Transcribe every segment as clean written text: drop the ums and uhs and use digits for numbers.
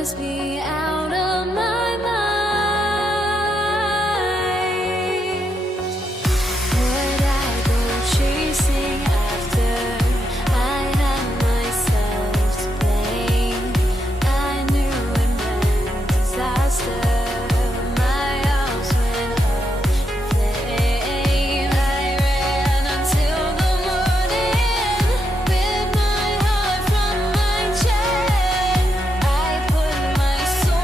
must be out of my mind. Would I go chasing after? I had myself to blame. I knew it meant disaster. My house went up in flames. I ran until the morning with my heart from my chest. I put my soul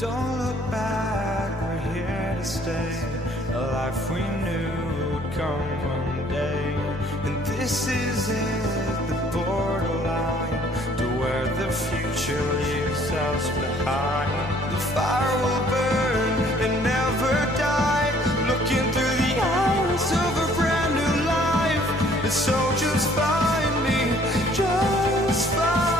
Don't look back, we're here to stay. A life we knew would come one day. And this is it, the borderline to where the future leaves us behind. The fire will burn and never die, looking through the eyes of a brand new life. And so just find me, just find me.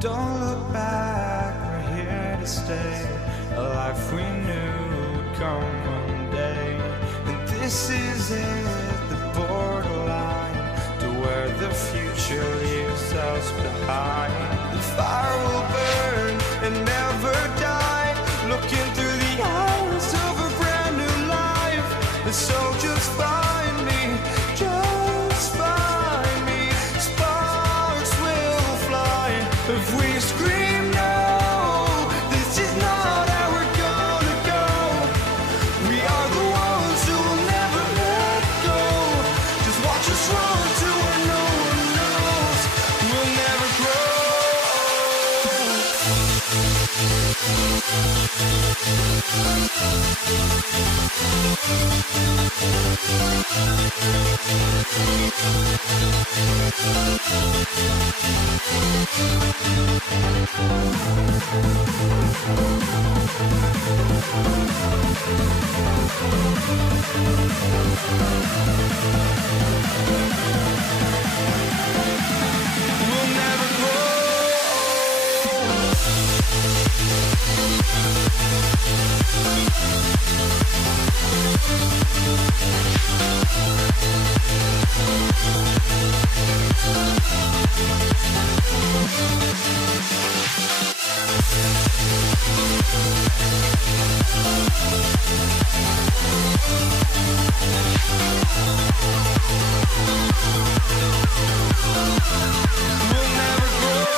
Don't look back, we're here to stay. A life we knew would come one day. And this is it, the borderline to where the future leaves us behind. The fire will burn and never die, looking through the eyes of a brand new life. And so just find me, just find me. Sparks will fly if we scream no. This is not how we're gonna go. We are the ones who will never let go. Just watch us run to where no one knows. We'll never grow. We'll never grow. We'll never grow.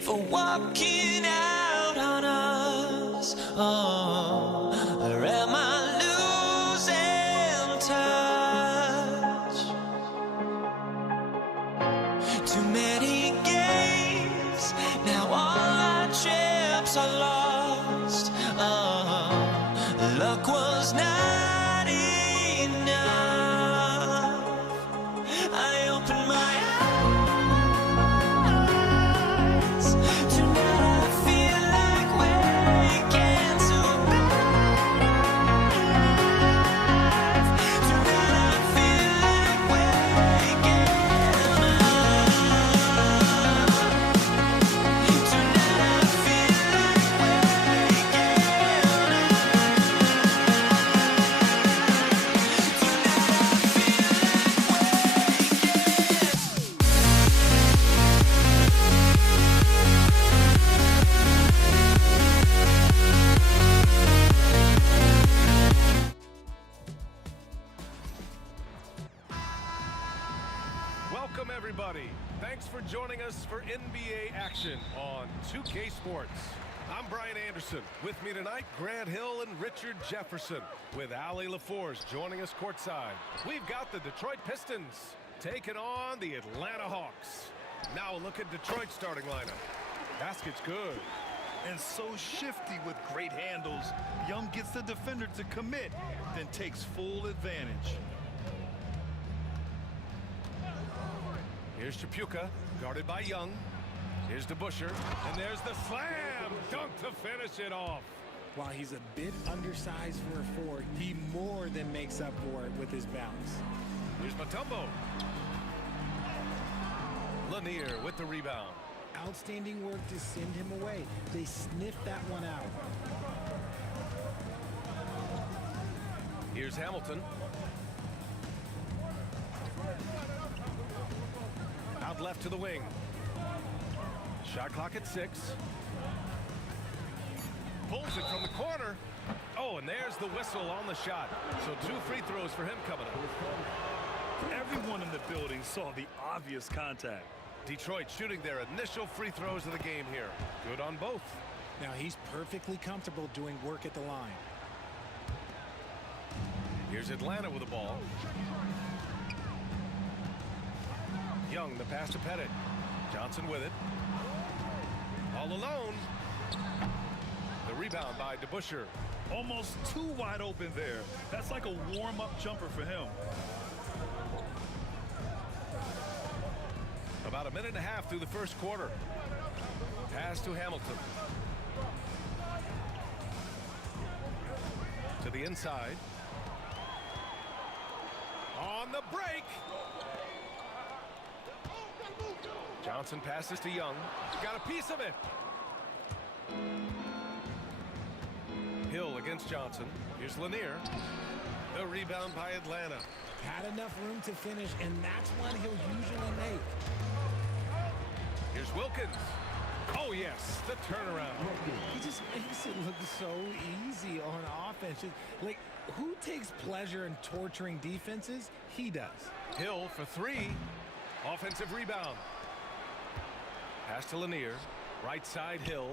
for walking out on us? Oh, or am I losing touch? Too many games, now all our chips are lost. Oh, luck was not enough. I opened my eyes. Tonight I feel like waking to life. Tonight I feel like waking up. Tonight I feel like waking Welcome, everybody. Thanks for joining us for NBA action on 2K Sports. I'm Brian Anderson. With me tonight, Grant Hill and Richard Jefferson, with Allie LaForce joining us courtside. We've got the Detroit Pistons taking on the Atlanta Hawks. Now a look at Detroit's starting lineup. Basket's good. And so shifty with great handles. Young gets the defender to commit, then takes full advantage. Here's Chapuka, guarded by Young. Here's DeBuscher, and there's the slam dunk to finish it off. While he's a bit undersized for a forward, he more than makes up for it with his bounce. Here's Mutombo. Lanier with the rebound. Outstanding work to send him away. They sniffed that one out. Here's Hamilton. Out left to the wing. Shot clock at 6. pulls it from the corner. Oh, and there's the whistle on the shot. So 2 free throws for him coming up. Everyone in the building saw the obvious contact. Detroit shooting their initial free throws of the game here. Good on both. Now he's perfectly comfortable doing work at the line. Here's Atlanta with the ball. Young, the pass to Pettit. Johnson with it. All alone. The rebound by DeBusschere. Almost too wide open there. That's like a warm-up jumper for him. About a minute and a half through the first quarter. Pass to Hamilton. To the inside. On the break. Johnson passes to Young. Got a piece of it. Hill against Johnson. Here's Lanier. The rebound by Atlanta. Had enough room to finish, and that's one he'll usually make. Here's Wilkins. Oh, yes, the turnaround. He just makes it look so easy on offense. Like, who takes pleasure in torturing defenses? He does. Hill for 3. Offensive rebound. Pass to Lanier. Right side, Hill.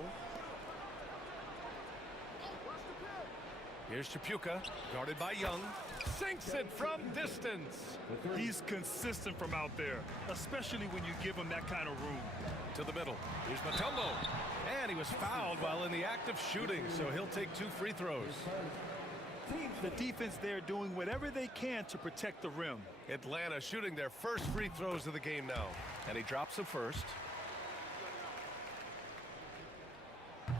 Here's Chapuka, guarded by Young. Sinks it from distance. He's consistent from out there, especially when you give him that kind of room. To the middle. Here's Mutombo. And he was fouled while in the act of shooting, so he'll take 2 free throws. The defense there doing whatever they can to protect the rim. Atlanta shooting their first free throws of the game now. And he drops the first.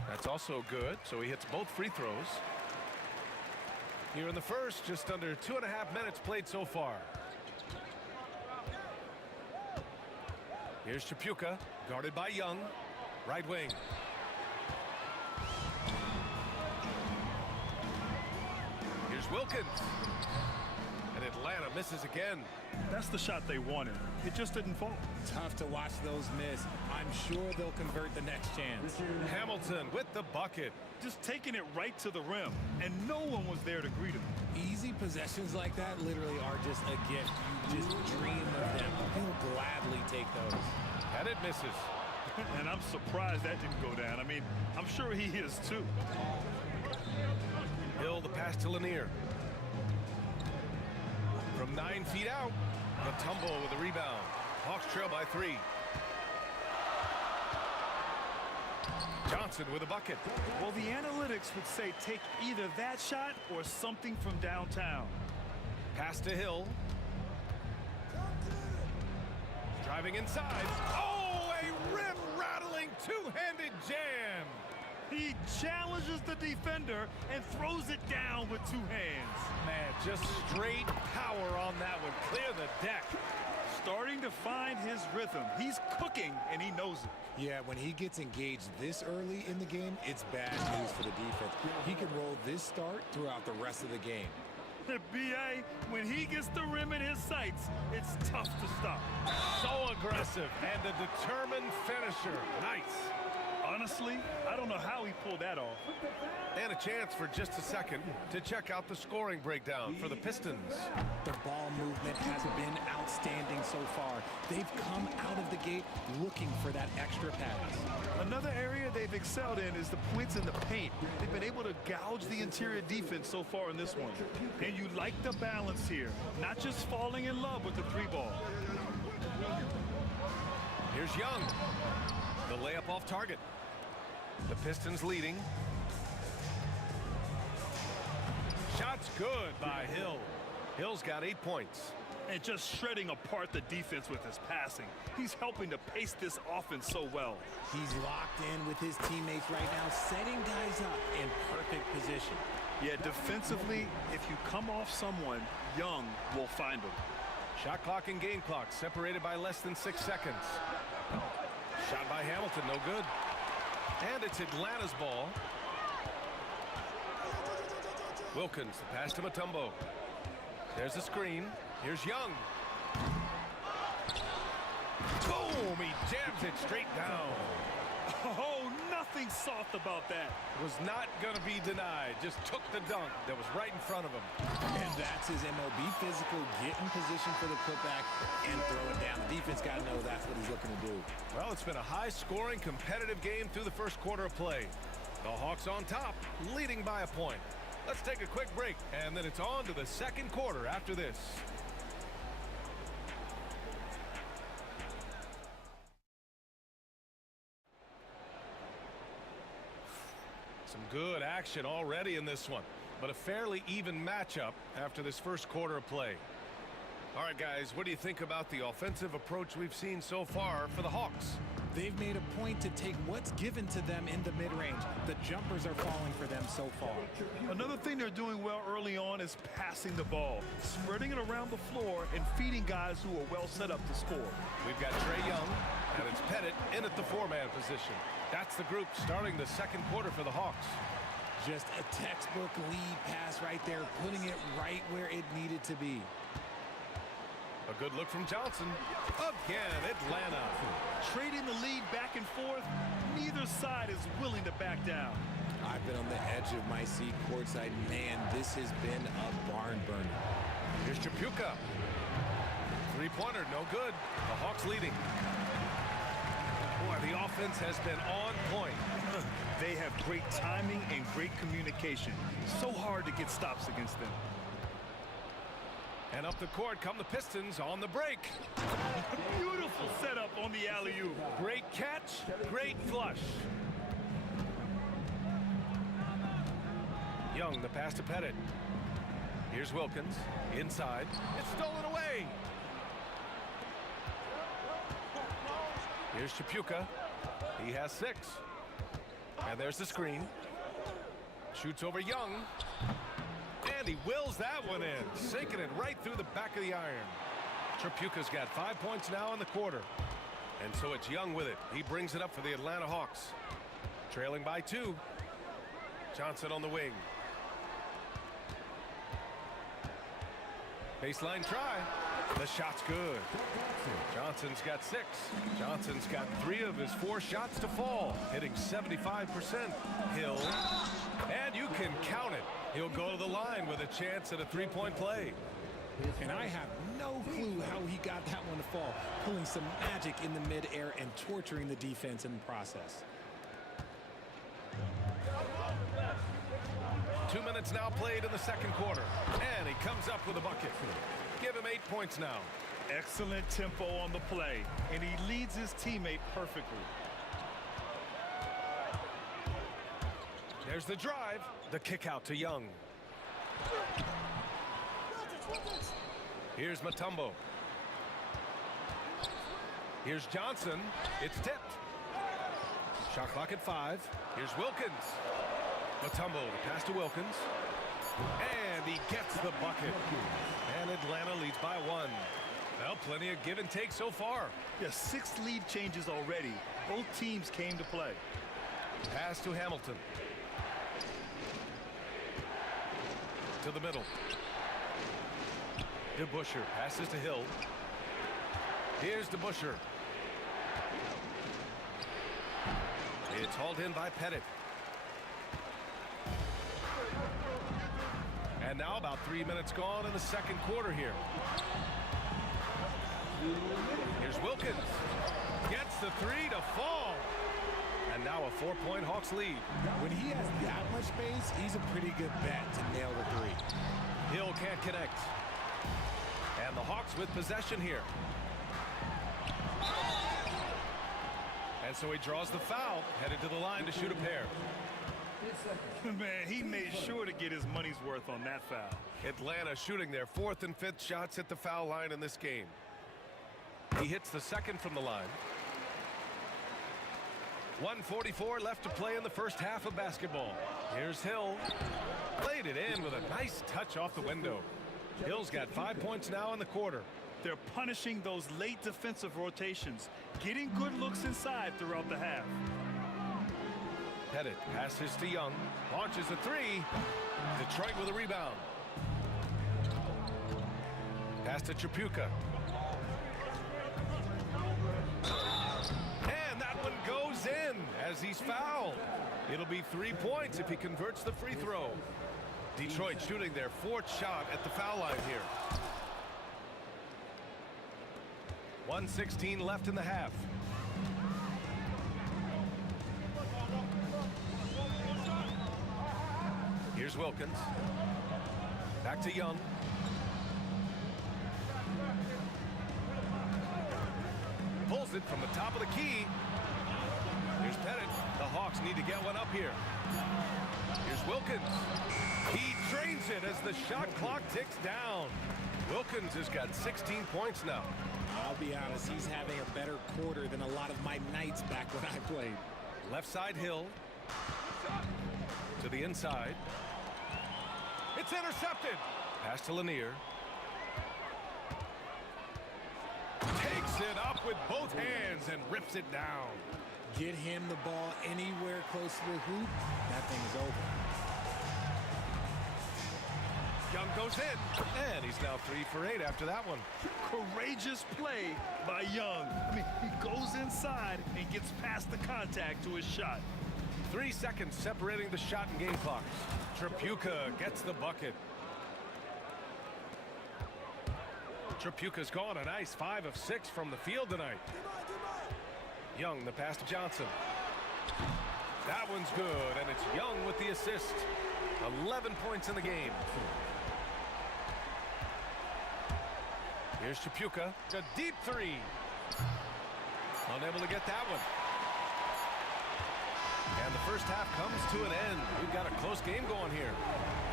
That's also good, so he hits both free throws. Here in the first, just under 2.5 minutes played so far. Here's Chapuka, guarded by Young, right wing. Here's Wilkins. And Atlanta misses again. That's the shot they wanted. It just didn't fall. Tough to watch those miss. I'm sure they'll convert the next chance. Hamilton with the bucket. Just taking it right to the rim, and no one was there to greet him. Easy possessions like that literally are just a gift. You just dream of them. He'll gladly take those. And it misses. And I'm surprised that didn't go down. I mean, I'm sure he is too. Hill, the pass to Lanier. From 9 feet out, Mutombo with the rebound. Hawks trail by 3. Johnson with a bucket. Well, the analytics would say take either that shot or something from downtown. Pass to Hill. Driving inside. Oh, a rim-rattling two-handed jam. He challenges the defender and throws it down with 2 hands. Man, just straight power on that one. Clear the deck. Starting to find his rhythm. He's cooking, and he knows it. Yeah, when he gets engaged this early in the game, it's bad news for the defense. He can roll this start throughout the rest of the game. B.A., when he gets the rim in his sights, it's tough to stop. So aggressive and a determined finisher. Nice. Honestly, I don't know how he pulled that off. And a chance for just a second to check out the scoring breakdown for the Pistons. The ball movement has been outstanding so far. They've come out of the gate looking for that extra pass. Another area they've excelled in is the points in the paint. They've been able to gouge the interior defense so far in this one. And you like the balance here, not just falling in love with the 3-ball. Here's Young. The layup off target. The Pistons leading. Shot's good by Hill. Hill's got 8 points. And just shredding apart the defense with his passing. He's helping to pace this offense so well. He's locked in with his teammates right now, setting guys up in perfect position. Yeah, defensively, if you come off someone, Young will find him. Shot clock and game clock separated by less than 6 seconds. Shot by Hamilton, no good. And it's Atlanta's ball. Wilkins, the pass to Mutombo. There's the screen. Here's Young. Boom! He jams it straight down. Oh, nothing nothing soft about that. Was not going to be denied. Just took the dunk that was right in front of him. And that's his MO. Be physical, get in position for the putback, and throw it down. The defense got to know that's what he's looking to do. Well, it's been a high-scoring, competitive game through the first quarter of play. The Hawks on top, leading by a point. Let's take a quick break, and then it's on to the second quarter after this. Some good action already in this one, but a fairly even matchup after this first quarter of play. All right, guys, what do you think about the offensive approach we've seen so far for the Hawks? They've made a point to take what's given to them in the mid-range. The jumpers are falling for them so far. Another thing they're doing well early on is passing the ball, spreading it around the floor and feeding guys who are well set up to score. We've got Trae Young, and it's Pettit in at the four-man position. That's the group starting the second quarter for the Hawks. Just a textbook lead pass right there, putting it right where it needed to be. A good look from Johnson. Again, Atlanta. Trading the lead back and forth, neither side is willing to back down. I've been on the edge of my seat courtside. Man, this has been a barn burner. Here's Chapuka. Three-pointer, no good. The Hawks leading. Boy, the offense has been on point. They have great timing and great communication. So hard to get stops against them. And up the court come the Pistons on the break. Beautiful setup on the alley-oop. Great catch, great flush. Young, the pass to Pettit. Here's Wilkins, inside. It's stolen away. Here's Chapuka. He has 6. And there's the screen. Shoots over Young. And he wills that one in, sinking it right through the back of the iron. Chapuka's got 5 points now in the quarter. And so it's Young with it. He brings it up for the Atlanta Hawks. Trailing by 2. Johnson on the wing. Baseline try. The shot's good. Johnson's got 6. Johnson's got 3 of his 4 shots to fall, hitting 75%. Hill, and you can count it. He'll go to the line with a chance at a 3-point play. And I have no clue how he got that one to fall, pulling some magic in the midair and torturing the defense in the process. 2 minutes now played in the second quarter, and he comes up with a bucket. Give him 8 points now. Excellent tempo on the play, and he leads his teammate perfectly. There's the drive, the kick out to Young. Here's Mutombo. Here's Johnson. It's tipped. Shot clock at 5. Here's Wilkins. Mutombo, the pass to Wilkins. And he gets the bucket. And Atlanta leads by 1. Well, plenty of give and take so far. Yeah, 6 lead changes already. Both teams came to play. Pass to Hamilton. To the middle. DeBusschere passes to Hill. Here's DeBusschere. It's hauled in by Pettit. And now about 3 minutes gone in the second quarter here. Here's Wilkins. Gets the 3 to fall. And now a 4-point Hawks lead. When he has that much space, he's a pretty good bet to nail the 3. Hill can't connect. And the Hawks with possession here. And so he draws the foul, headed to the line to shoot a pair. Man, he made sure to get his money's worth on that foul. Atlanta shooting their 4th and 5th shots at the foul line in this game. He hits the second from the line. 1:44 left to play in the first half of basketball. Here's Hill. Played it in with a nice touch off the window. Hill's got 5 points now in the quarter. They're punishing those late defensive rotations, getting good looks inside throughout the half. Pettit passes to Young. Launches a 3. Detroit with a rebound. Pass to Chapuka. And that one goes in as he he's fouled. It'll be 3 points if he converts the free throw. Detroit shooting their 4th shot at the foul line here. 1:16 left in the half. Here's Wilkins. Back to Young. Pulls it from the top of the key. Here's Pettit. The Hawks need to get one up here. Here's Wilkins. He drains it as the shot clock ticks down. Wilkins has got 16 points now. I'll be honest, he's having a better quarter than a lot of my nights back when I played. Left side Hill. To the inside. It's intercepted. Pass to Lanier. Takes it up with both hands and rips it down. Get him the ball anywhere close to the hoop, that thing is over. Young goes in, and he's now 3 for 8 after that one. Courageous play by Young. I mean, he goes inside and gets past the contact to his shot. 3 seconds separating the shot and game clocks. Tripucka gets the bucket. Tripucka's gone a nice 5 of 6 from the field tonight. Young, the pass to Johnson. That one's good, and it's Young with the assist. 11 points in the game. Here's Tripucka. A deep 3. Unable to get that one. And the first half comes to an end. We've got a close game going here.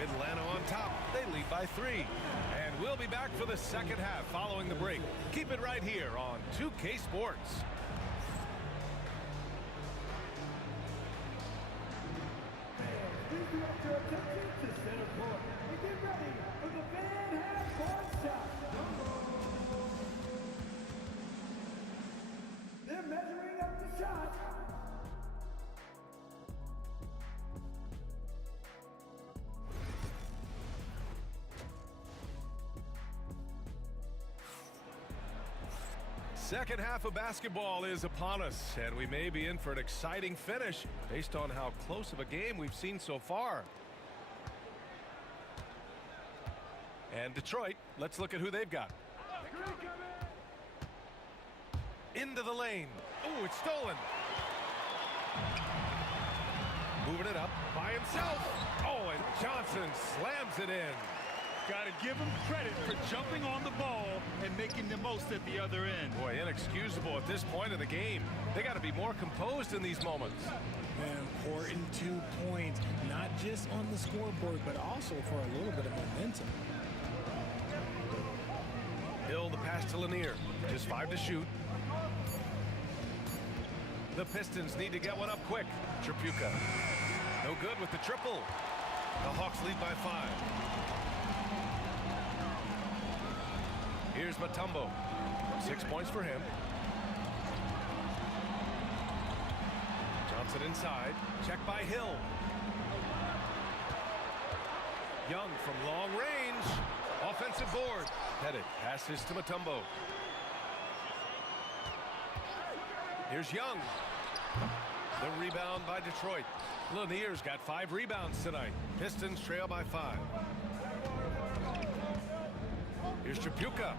Atlanta on top. They lead by 3. And we'll be back for the second half following the break. Keep it right here on 2K Sports. They're measuring up the shot. Second half of basketball is upon us, and we may be in for an exciting finish based on how close of a game we've seen so far. And Detroit, let's look at who they've got. Into the lane. Oh, it's stolen. Moving it up by himself. Oh, and Johnson slams it in. Got to give him credit for jumping on the ball and making the most at the other end. Boy, inexcusable at this point of the game. They got to be more composed in these moments. An important 2 points, not just on the scoreboard, but also for a little bit of momentum. Hill, the pass to Lanier. Just 5 to shoot. The Pistons need to get one up quick. Tripucka. No good with the triple. The Hawks lead by 5. Here's Mutombo. 6 points for him. Johnson inside. Check by Hill. Young from long range. Offensive board. Pettit passes to Mutombo. Here's Young. The rebound by Detroit. Lanier's got 5 rebounds tonight. Pistons trail by 5. Here's Tripucka.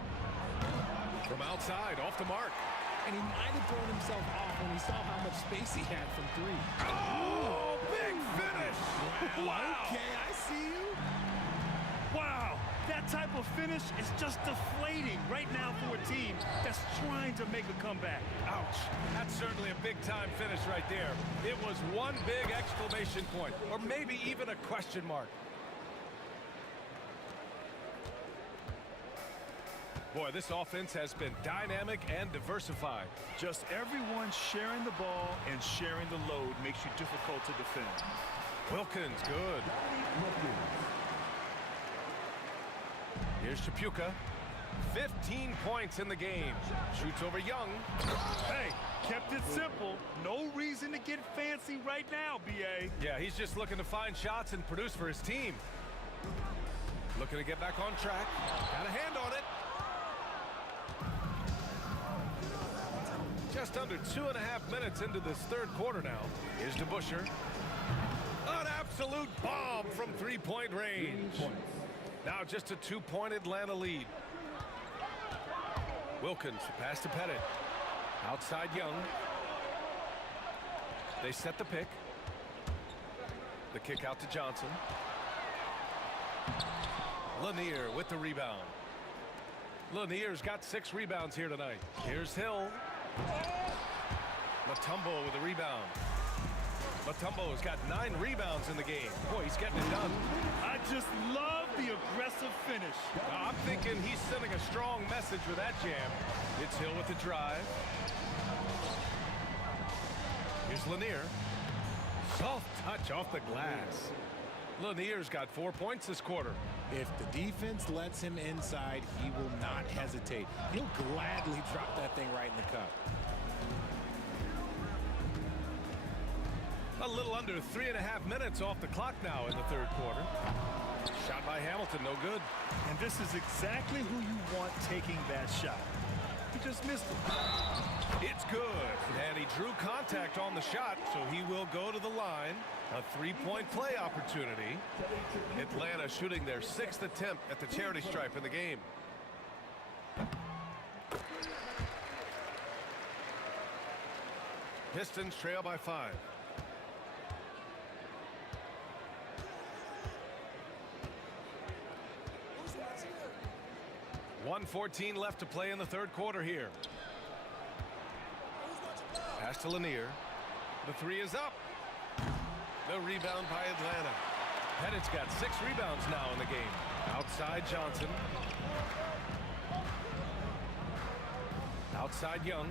From outside, off the mark. And he might have thrown himself off when he saw how much space he had from 3. Oh, big finish! Wow! Okay, I see you. Wow, that type of finish is just deflating right now for a team that's trying to make a comeback. Ouch. That's certainly a big-time finish right there. It was one big exclamation point, or maybe even a question mark. Boy, this offense has been dynamic and diversified. Just everyone sharing the ball and sharing the load makes you difficult to defend. Wilkins, good. Here's Tripucka. 15 points in the game. Shoots over Young. Hey, kept it simple. No reason to get fancy right now, B.A. Yeah, he's just looking to find shots and produce for his team. Looking to get back on track. Got a hand on it. Just under 2.5 minutes into this third quarter now. Here's DeBuscher. An absolute bomb from three-point range. Now just a 2-point Atlanta lead. Wilkins, the pass to Pettit. Outside Young. They set the pick. The kick out to Johnson. Lanier with the rebound. Lanier's got 6 rebounds here tonight. Here's Hill. Mutombo with the rebound. Mutombo's got 9 rebounds in the game. Boy, he's getting it done. I just love the aggressive finish. Now, I'm thinking he's sending a strong message with that jam. It's Hill with the drive. Here's Lanier. Soft touch off the glass. Lanier's got 4 points this quarter. If the defense lets him inside, he will not hesitate. He'll gladly drop that thing right in the cup. A little under 3.5 minutes off the clock now in the third quarter. Shot by Hamilton, no good. And this is exactly who you want taking that shot. He just missed it. It's good. And he drew contact on the shot, so he will go to the line. A 3-point play opportunity. Atlanta shooting their 6th attempt at the charity stripe in the game. Pistons trail by 5. 1:14 left to play in the third quarter here. Pass to Lanier. The 3 is up. The rebound by Atlanta. Pettit's got 6 rebounds now in the game. Outside Johnson. Outside Young.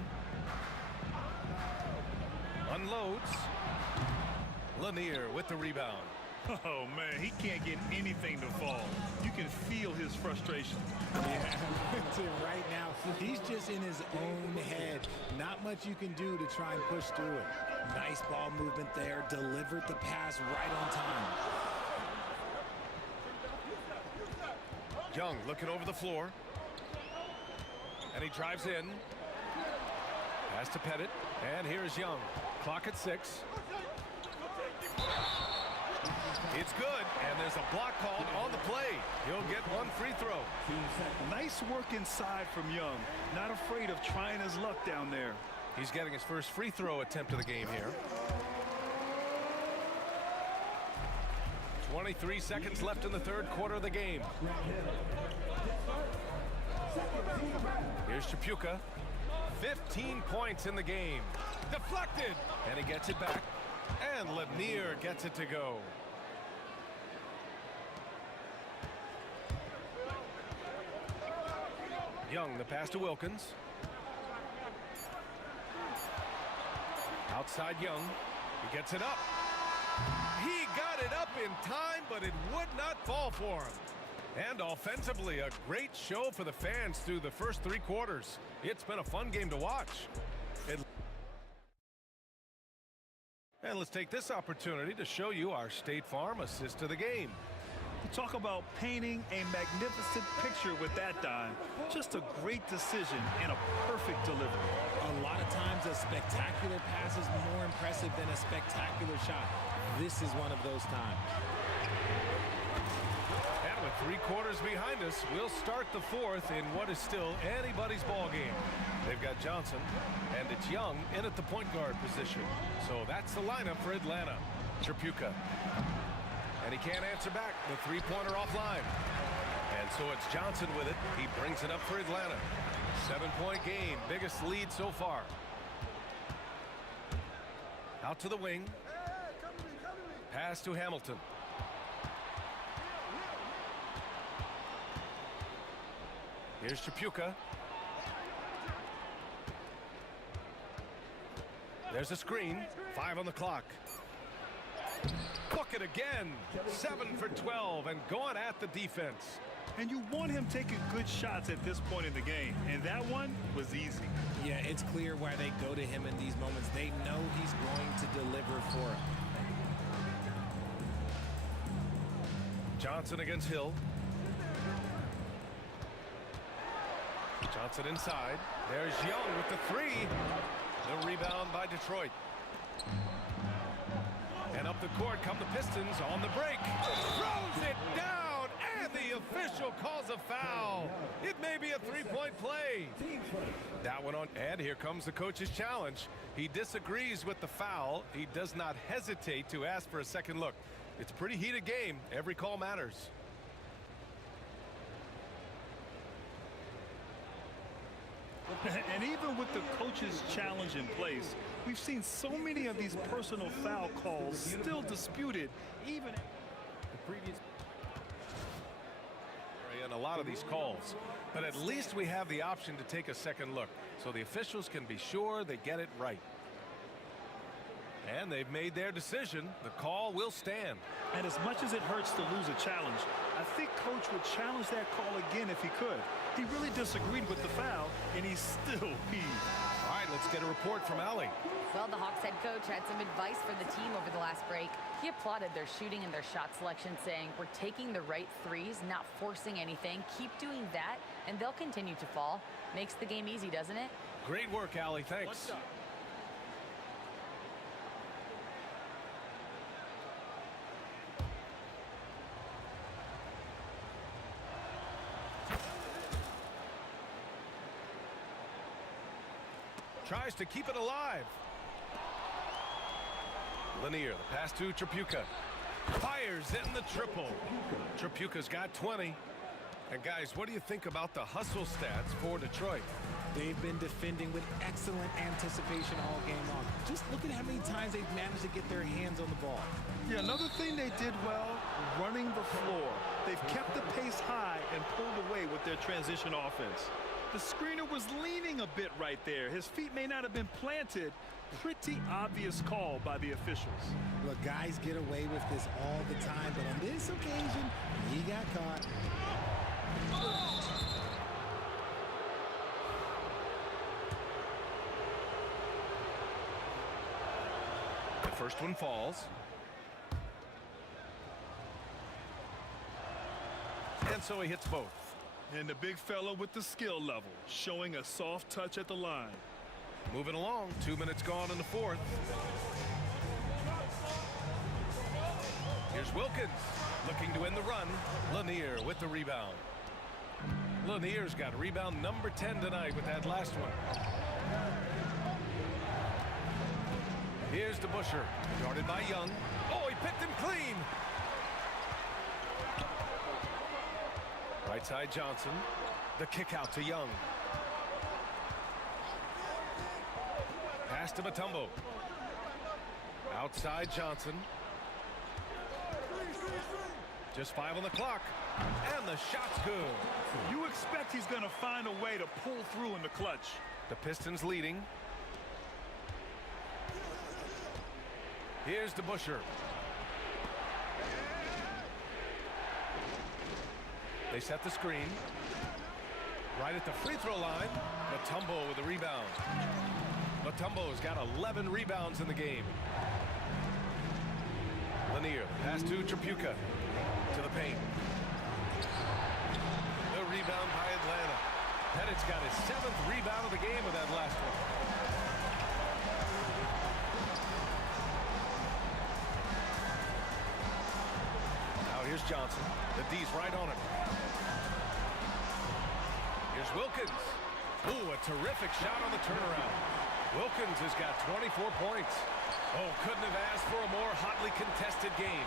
Unloads. Lanier with the rebound. Oh, man, he can't get anything to fall. You can feel his frustration. Yeah, right now, he's just in his own head. Not much you can do to try and push through it. Nice ball movement there. Delivered the pass right on time. Young looking over the floor. And he drives in. Pass to Pettit. And here's Young. Clock at 6. It's good, and there's a block called on the play. He'll get 1 free throw. Nice work inside from Young. Not afraid of trying his luck down there. He's getting his first free throw attempt of the game here. 23 seconds left in the third quarter of the game. Here's Chapuka. 15 points in the game. Deflected, and he gets it back. And Lanier gets it to go. Young, the pass to Wilkins. Outside Young. He gets it up. He got it up in time, but it would not fall for him. And offensively, a great show for the fans through the first 3 quarters. It's been a fun game to watch. And let's take this opportunity to show you our State Farm assist to the game. You talk about painting a magnificent picture with that dime. Just a great decision and a perfect delivery. A lot of times a spectacular pass is more impressive than a spectacular shot. This is one of those times. And with 3 quarters behind us, we'll start the 4th in what is still anybody's ball game. They've got Johnson, and it's Young in at the point guard position. So that's the lineup for Atlanta. Chapuka. And he can't answer back. The 3-pointer offline. And so it's Johnson with it. He brings it up for Atlanta. 7-point game. Biggest lead so far. Out to the wing. Pass to Hamilton. Here's Chapuka. There's a screen. 5 on the clock. Bucket again. 7 for 12 and going at the defense. And you want him taking good shots at this point in the game. And that one was easy. Yeah, it's clear why they go to him in these moments. They know he's going to deliver for him. Johnson against Hill. Johnson inside. There's Young with the 3. The rebound by Detroit. And up the court come the Pistons on the break. Throws it down, and the official calls a foul. It may be a three-point play. That one on, and here comes the coach's challenge. He disagrees with the foul. He does not hesitate to ask for a second look. It's a pretty heated game. Every call matters. And even with the coach's challenge in place, we've seen so many of these personal foul calls still disputed, even the previous. And a lot of these calls, but at least we have the option to take a second look, so the officials can be sure they get it right. And they've made their decision. The call will stand. And as much as it hurts to lose a challenge, I think Coach would challenge that call again if he could. He really disagreed with the foul, and he's still peeved. All right, let's get a report from Allie. Well, the Hawks head coach had some advice for the team over the last break. He applauded their shooting and their shot selection, saying, "We're taking the right threes, not forcing anything. Keep doing that, and they'll continue to fall." Makes the game easy, doesn't it? Great work, Allie. Thanks. Tries to keep it alive. Lanier, the pass to Tripucka. Fires in the triple. Tripucka's got 20. And guys, what do you think about the hustle stats for Detroit? They've been defending with excellent anticipation all game long. Just look at how many times they've managed to get their hands on the ball. Yeah, another thing they did well, running the floor. They've kept the pace high and pulled away with their transition offense. The screener was leaning a bit right there. His feet may not have been planted. Pretty obvious call by the officials. Look, guys get away with this all the time, but on this occasion, he got caught. The first one falls. And so he hits both. And the big fella with the skill level, showing a soft touch at the line. Moving along, 2 minutes gone in the fourth. Here's Wilkins, looking to win the run. Lanier with the rebound. Lanier's got rebound number 10 tonight with that last one. Here's DeBusschere, guarded by Young. Oh, he picked him clean. Right side Johnson, the kick out to Young. Pass to Mutombo. Outside Johnson. Just 5 on the clock. And the shot's good. You expect he's going to find a way to pull through in the clutch. The Pistons leading. Here's DeBusschere. They set the screen. Right at the free throw line. Mutombo with the rebound. Mutombo's got 11 rebounds in the game. Lanier, pass to Tripucka. To the paint. The rebound by Atlanta. Pettit's got his 7th rebound of the game with that last one. Now here's Johnson. The D's right on him. Here's Wilkins. Ooh, a terrific shot on the turnaround. Wilkins has got 24 points. Oh, couldn't have asked for a more hotly contested game.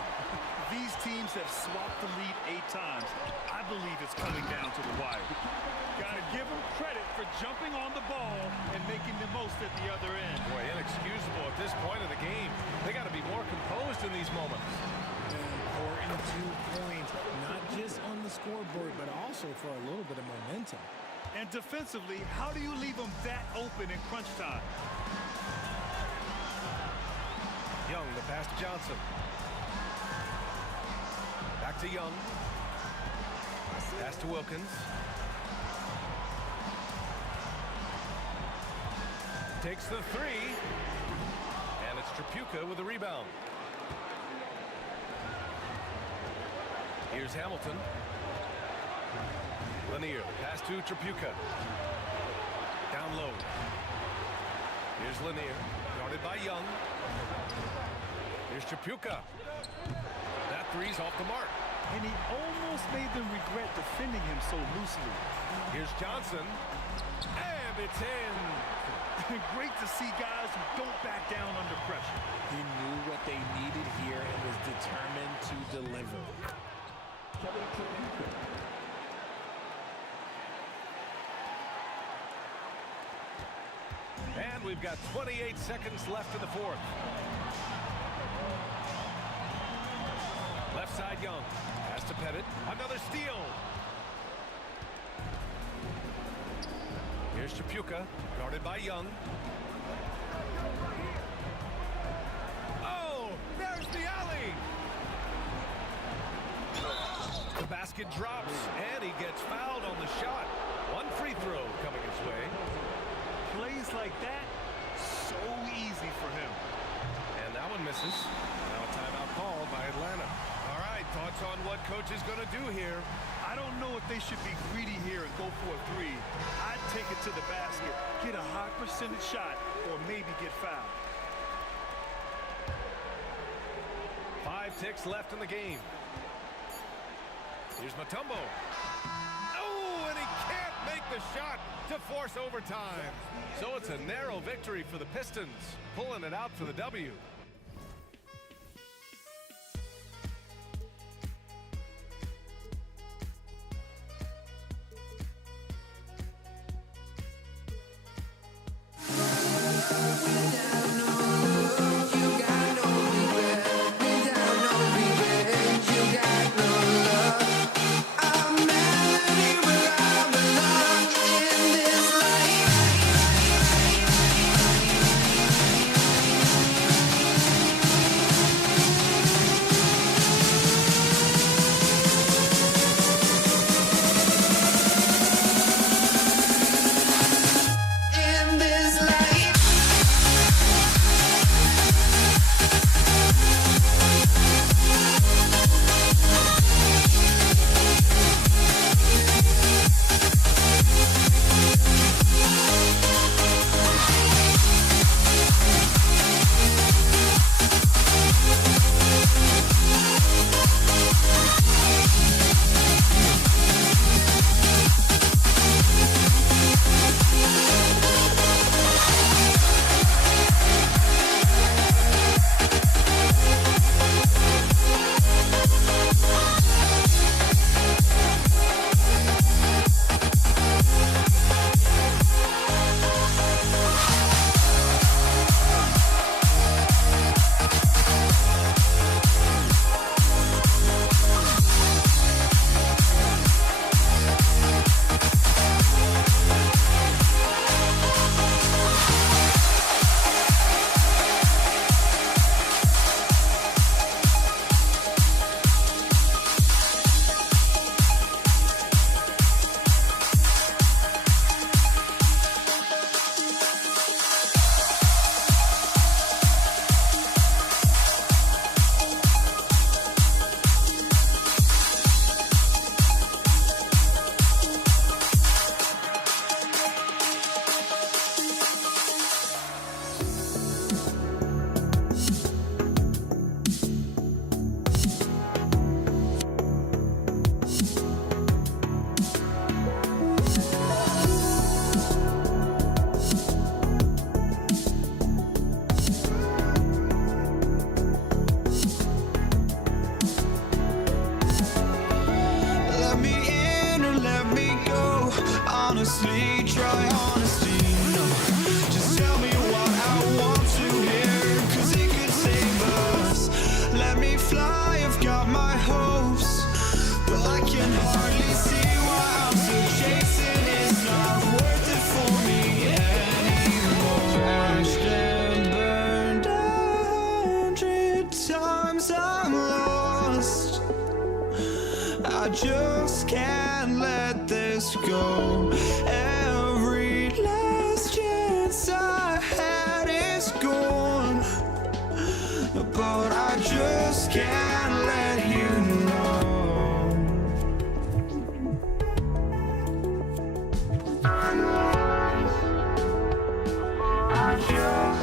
These teams have swapped the lead 8 times. I believe it's coming down to the wire. Gotta give them credit for jumping on the ball and making the most at the other end. Boy, inexcusable at this point of the game. They got to be more composed in these moments. An important 2 points, not just on the scoreboard, but also for a little bit of momentum. And defensively, how do you leave them that open in crunch time? Young, the pass to Johnson. Back to Young. Pass to Wilkins. Takes the 3. And it's Tripucka with the rebound. Here's Hamilton. Lanier, pass to Tripucka. Down low. Here's Here's Lanier, guarded by Young. Here's Chapuka. That three's off the mark. And he almost made them regret defending him so loosely. Here's Johnson. And it's in. Great to see guys who don't back down under pressure. He knew what they needed here and was determined to deliver. And we've got 28 seconds left in the fourth. Left side Young. Pass to Pettit. Another steal. Here's Chapuka, guarded by Young. Oh, there's the alley. The basket drops, and he gets fouled on the shot. One free throw coming his way. Plays like that, so easy for him. And that one misses. Now a timeout called by Atlanta. All right, thoughts on what coach is going to do here? I don't know if they should be greedy here and go for a three. I'd take it to the basket, get a high percentage shot, or maybe get fouled. 5 ticks left in the game. Here's Mutombo. Oh, and he can't make the shot to force overtime. So it's a narrow victory for the Pistons, pulling it out for the W. honestly, try honesty, no. Just tell me what I want to hear, 'cause it could save us. Let me fly, I've got my hopes, but I can hardly see why I'm still chasing. It's not worth it for me anymore. Crashed and burned 100 times, I'm lost. I just can't let this go. Every last chance I had is gone, but I just can't let you know. I just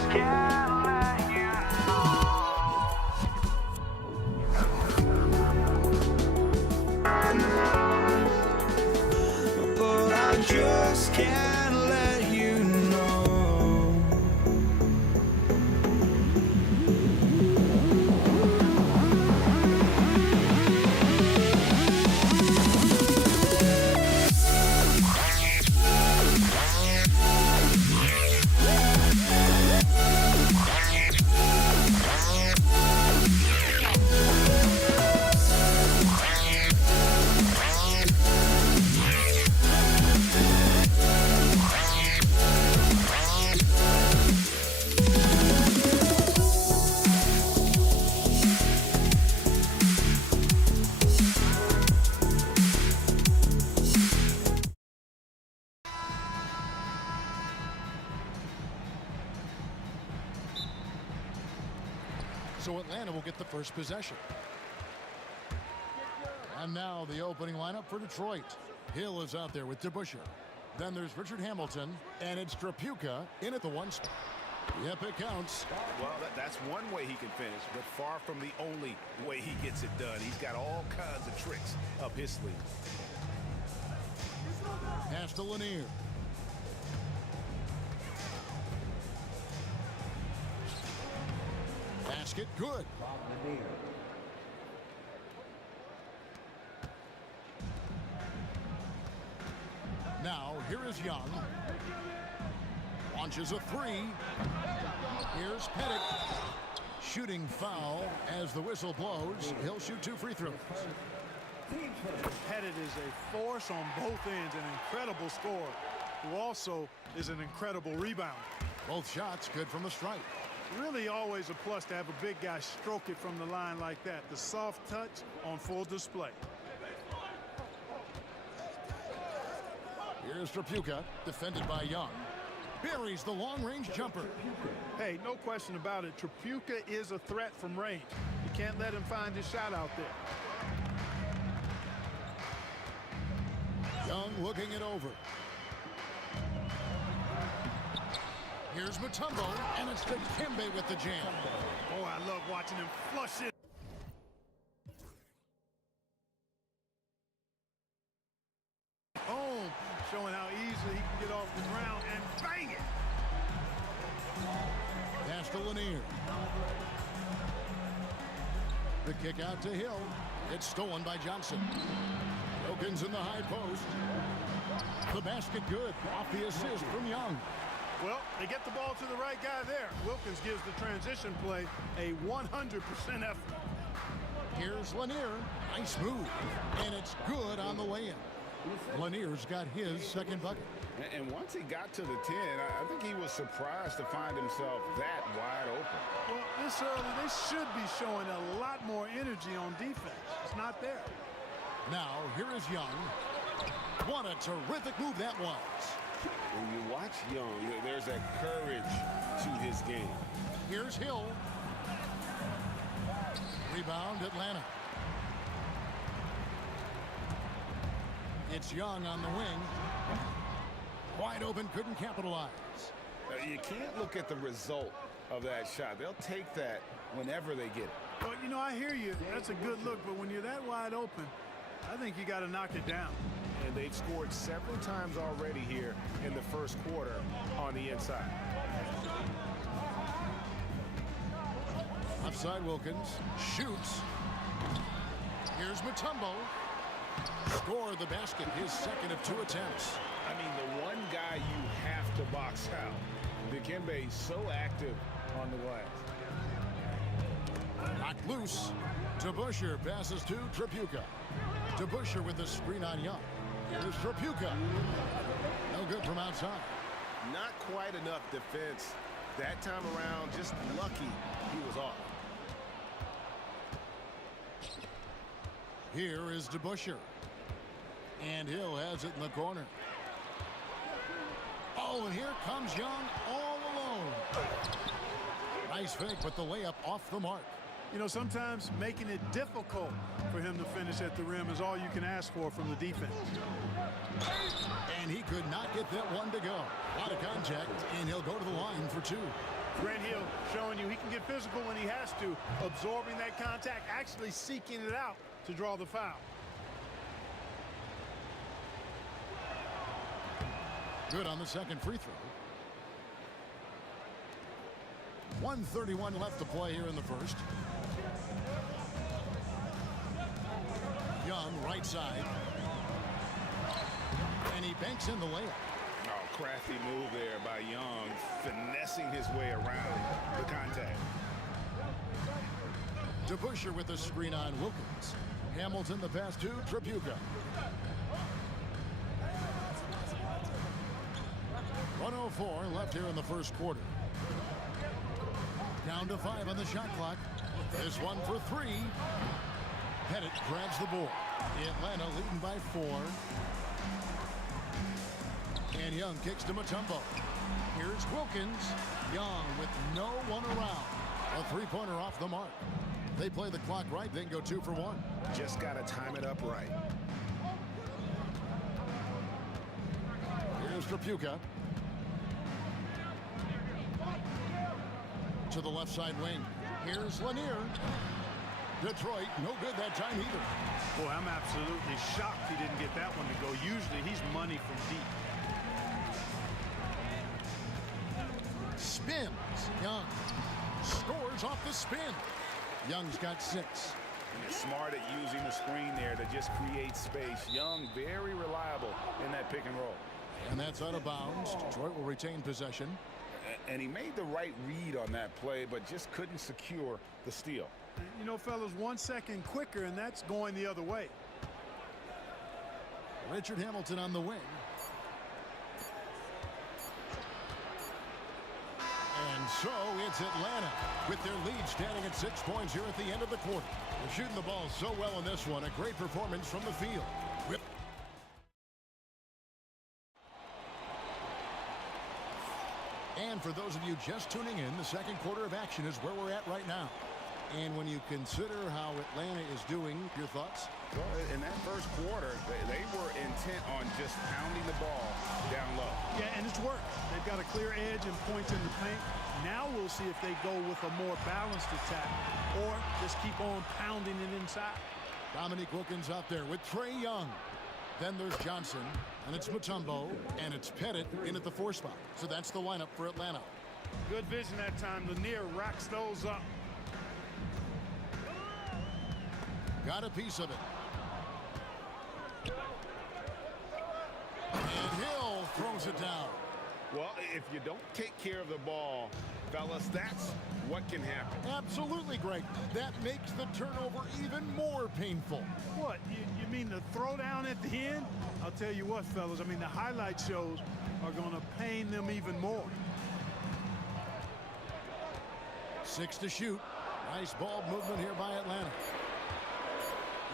So Atlanta will get the first possession. And now the opening lineup for Detroit. Hill is out there with DeBusschere. Then there's Richard Hamilton, and it's Trapuka in at the one spot. Yep, it counts. Well, that's one way he can finish, but far from the only way he gets it done. He's got all kinds of tricks up his sleeve. Pass to Lanier. Basket good. Now, here is Young. Launches a three. Here's Pettit. Shooting foul as the whistle blows. He'll shoot 2 free throws. Pettit is a force on both ends, an incredible scorer, who also is an incredible rebounder. Both shots good from the stripe. Really always a plus to have a big guy stroke it from the line like that. The soft touch on full display. Here's Trapuka, defended by Young. Buries the long-range jumper. Hey, no question about it. Trapuka is a threat from range. You can't let him find his shot out there. Young looking it over. Here's Mutombo, and it's Dikembe with the jam. Oh, I love watching him flush it. Boom, showing how easily he can get off the ground and bang it. Pass to Lanier. The kick out to Hill. It's stolen by Johnson. Wilkins in the high post. The basket good. Off the assist from Young. Well, they get the ball to the right guy there. Wilkins gives the transition play a 100% effort. Here's Lanier. Nice move. And it's good on the way in. Lanier's got his second bucket. And once he got to the 10, I think he was surprised to find himself that wide open. Well, this early, they should be showing a lot more energy on defense. It's not there. Now, here is Young. What a terrific move that was. When you watch Young, there's that courage to his game. Here's Hill. Rebound, Atlanta. It's Young on the wing. Wide open, couldn't capitalize. You can't look at the result of that shot. They'll take that whenever they get it. Well, you know, I hear you. That's a good look, but when you're that wide open, I think you got to knock it down. And they've scored several times already here in the first quarter on the inside. Offside Wilkins. Shoots. Here's Mutombo. Score the basket, his second of 2 attempts. I mean, the one guy you have to box out. Dikembe so active on the glass. Knocked loose. DeBusschere passes to Trapuka. DeBusschere with the screen on Young. Here's Trapuka. No good from outside. Not quite enough defense that time around. Just lucky he was off. Here is DeBusschere. And Hill has it in the corner. Oh, and here comes Young all alone. Nice fake, but the layup off the mark. You know, sometimes making it difficult for him to finish at the rim is all you can ask for from the defense. And he could not get that one to go. A lot of contact, and he'll go to the line for 2. Grant Hill showing you he can get physical when he has to, absorbing that contact, actually seeking it out to draw the foul. Good on the second free throw. 1:31 left to play here in the first. Young, right side. And he banks in the layup. Oh, crafty move there by Young, finessing his way around the contact. DeBusschere with the screen on Wilkins. Hamilton the pass to Trapuka. 1:04 left here in the first quarter. Down to 5 on the shot clock. This one for 3. Pettit grabs the board. Atlanta leading by 4. And Young kicks to Mutombo. Here's Wilkins. Young with no one around. A three-pointer off the mark. They play the clock right, then go 2 for 1. Just got to time it up right. Here's Trapuka. To the left side wing. Here's Lanier. Detroit, no good that time either. Boy, I'm absolutely shocked he didn't get that one to go. Usually he's money from deep. Spins. Young scores off the spin. Young's got 6. Smart at using the screen there to just create space. Young, very reliable in that pick and roll. And that's out of bounds. Detroit will retain possession. And he made the right read on that play, but just couldn't secure the steal. You know, fellas, 1 second quicker, and that's going the other way. Richard Hamilton on the wing. And so it's Atlanta with their lead standing at 6 points here at the end of the quarter. They're shooting the ball so well in this one. A great performance from the field. And for those of you just tuning in, the second quarter of action is where we're at right now. And when you consider how Atlanta is doing, your thoughts? Well, in that first quarter, they were intent on just pounding the ball down low. Yeah, and it's worked. They've got a clear edge and points in the paint. Now we'll see if they go with a more balanced attack or just keep on pounding it inside. Dominique Wilkins out there with Trae Young. Then there's Johnson, and it's Mutombo, and it's Pettit in at the 4 spot. So that's the lineup for Atlanta. Good vision that time. Lanier racks those up. Got a piece of it. And Hill throws it down. Well, if you don't take care of the ball, fellas, that's what can happen. Absolutely, Greg. That makes the turnover even more painful. What, you mean the throwdown at the end? I'll tell you what, fellas, I mean, the highlight shows are going to pain them even more. 6 to shoot. Nice ball movement here by Atlanta.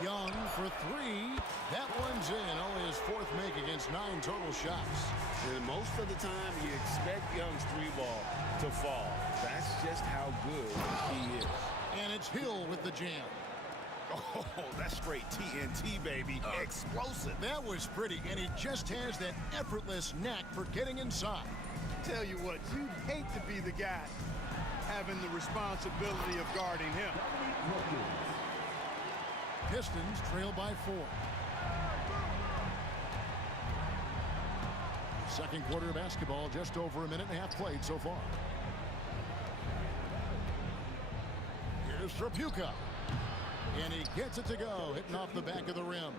Young for 3. That one's in. Only his 4th make against 9 total shots. And most of the time, you expect Young's 3-ball to fall. That's just how good he is. And it's Hill with the jam. Oh, that's straight TNT, baby. Explosive. That was pretty, and he just has that effortless knack for getting inside. Tell you what, you'd hate to be the guy having the responsibility of guarding him. Pistons trail by 4. Second quarter of basketball, just over a minute and a half played so far. Here's Trapuka. And he gets it to go, hitting off the back of the rim.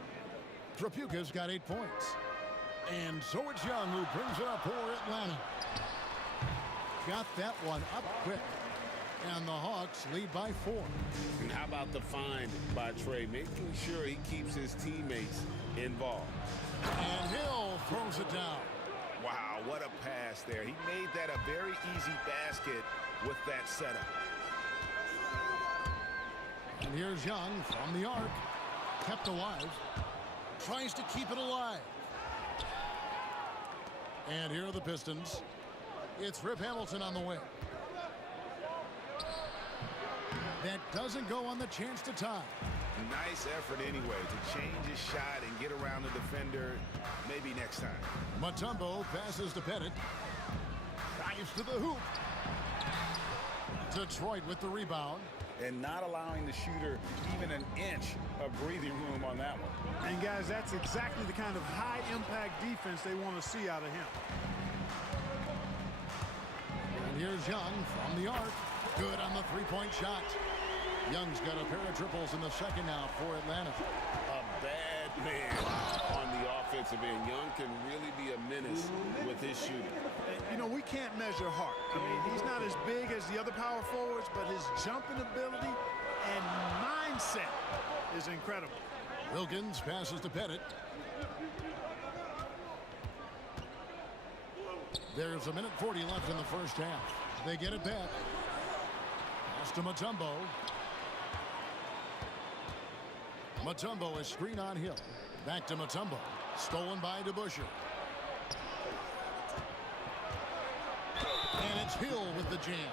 Trapuka's got 8 points. And so it's Young who brings it up for Atlanta. Got that one up quick. And the Hawks lead by 4. And how about the find by Trae, making sure he keeps his teammates involved. And Hill throws it down. Wow, what a pass there. He made that a very easy basket with that setup. And here's Young from the arc. Kept alive. Tries to keep it alive. And here are the Pistons. It's Rip Hamilton on the wing. That doesn't go on the chance to tie. Nice effort anyway to change his shot and get around the defender maybe next time. Mutombo passes to Pettit. Dives to the hoop. Detroit with the rebound. And not allowing the shooter even an inch of breathing room on that one. And guys, that's exactly the kind of high impact defense they want to see out of him. And here's Young from the arc. Good on the 3-point shot. Young's got a pair of triples in the second now for Atlanta. A bad man on the offensive end. Young can really be a menace with his shooting. You know, we can't measure heart. I mean, he's not as big as the other power forwards, but his jumping ability and mindset is incredible. Wilkins passes to Pettit. There's a minute 40 left in the first half. They get it back. Pass to Mutombo. Mutombo is screen on Hill. Back to Mutombo. Stolen by DeBusschere. And it's Hill with the jam.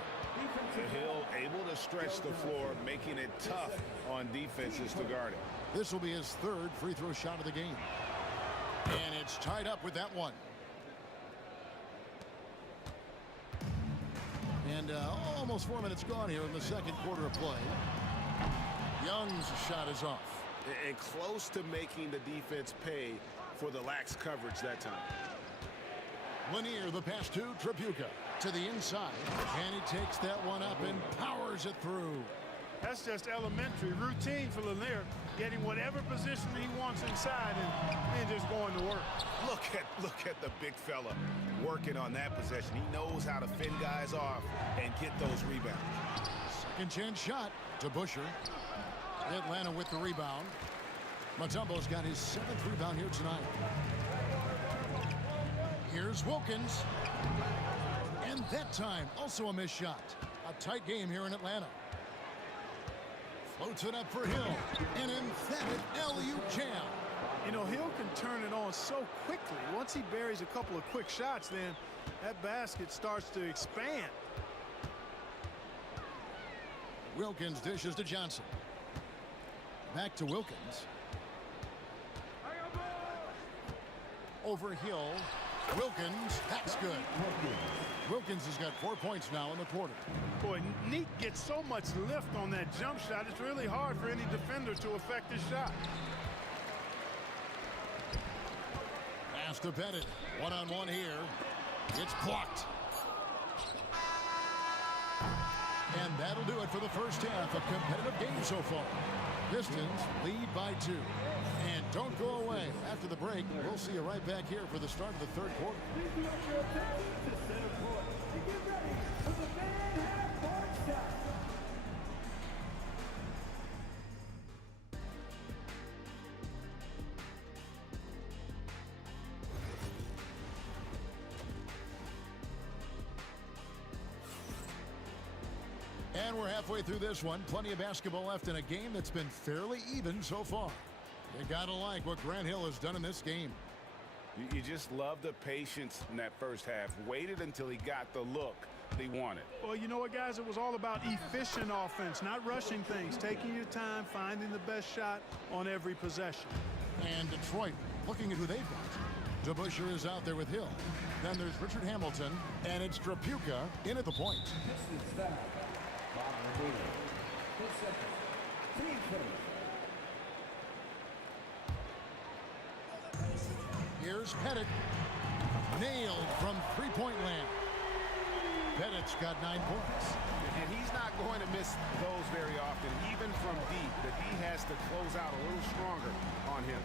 Hill able to stretch the floor, making it tough on defenses to guard it. This will be his third free throw shot of the game. And it's tied up with that one. And almost 4 minutes gone here in the second quarter of play. Young's shot is off. And close to making the defense pay for the lax coverage that time. Lanier, the pass to Tripucka. To the inside. And he takes that one up and powers it through. That's just elementary routine for Lanier, getting whatever position he wants inside and then just going to work. Look at the big fella working on that possession. He knows how to fend guys off and get those rebounds. Second chance shot to Busher. Atlanta with the rebound. Mutombo's got his 7th rebound here tonight. Here's Wilkins. And that time, also a missed shot. A tight game here in Atlanta. Floats it up for Hill. An emphatic alley-oop jam. You know, Hill can turn it on so quickly. Once he buries a couple of quick shots, then that basket starts to expand. Wilkins dishes to Johnson. Back to Wilkins. Over Hill. Wilkins, that's good. Wilkins has got 4 points now in the quarter. Boy, Neat gets so much lift on that jump shot, it's really hard for any defender to affect his shot. Pass to Pettit. One-on-one here. It's blocked. And that'll do it for the first half. A competitive game so far. Pistons lead by 2. And don't go away. After the break, we'll see you right back here for the start of the third quarter. And we're halfway through this one. Plenty of basketball left in a game that's been fairly even so far. You gotta like what Grant Hill has done in this game. You just love the patience in that first half. Waited until he got the look he wanted. Well, you know what, guys? It was all about efficient offense, not rushing things, taking your time, finding the best shot on every possession. And Detroit, looking at who they've got. DeBusschere is out there with Hill. Then there's Richard Hamilton, and it's Tripucka in at the point. Here's Pettit. Nailed from three-point land. Pettit's got 9 points. And he's not going to miss those very often, even from deep, that he has to close out a little stronger on him.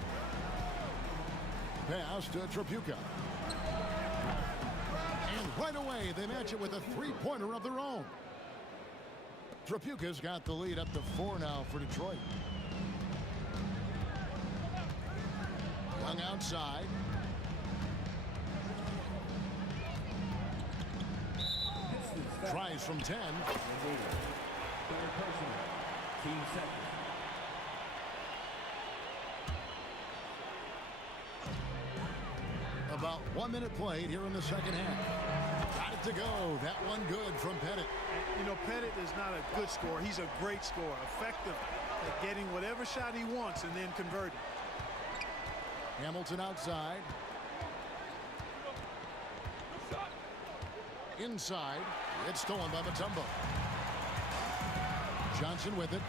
Pass to Tripucka. And right away, they match it with a three-pointer of their own. Tripucka's got the lead up to 4 now for Detroit. Young outside. Tries from 10. About 1 minute played here in the second half. Got it to go. That one good from Pettit. You know, Pettit is not a good scorer. He's a great scorer. Effective at getting whatever shot he wants and then converting. Hamilton outside. Inside. It's stolen by Mutombo. Johnson with it.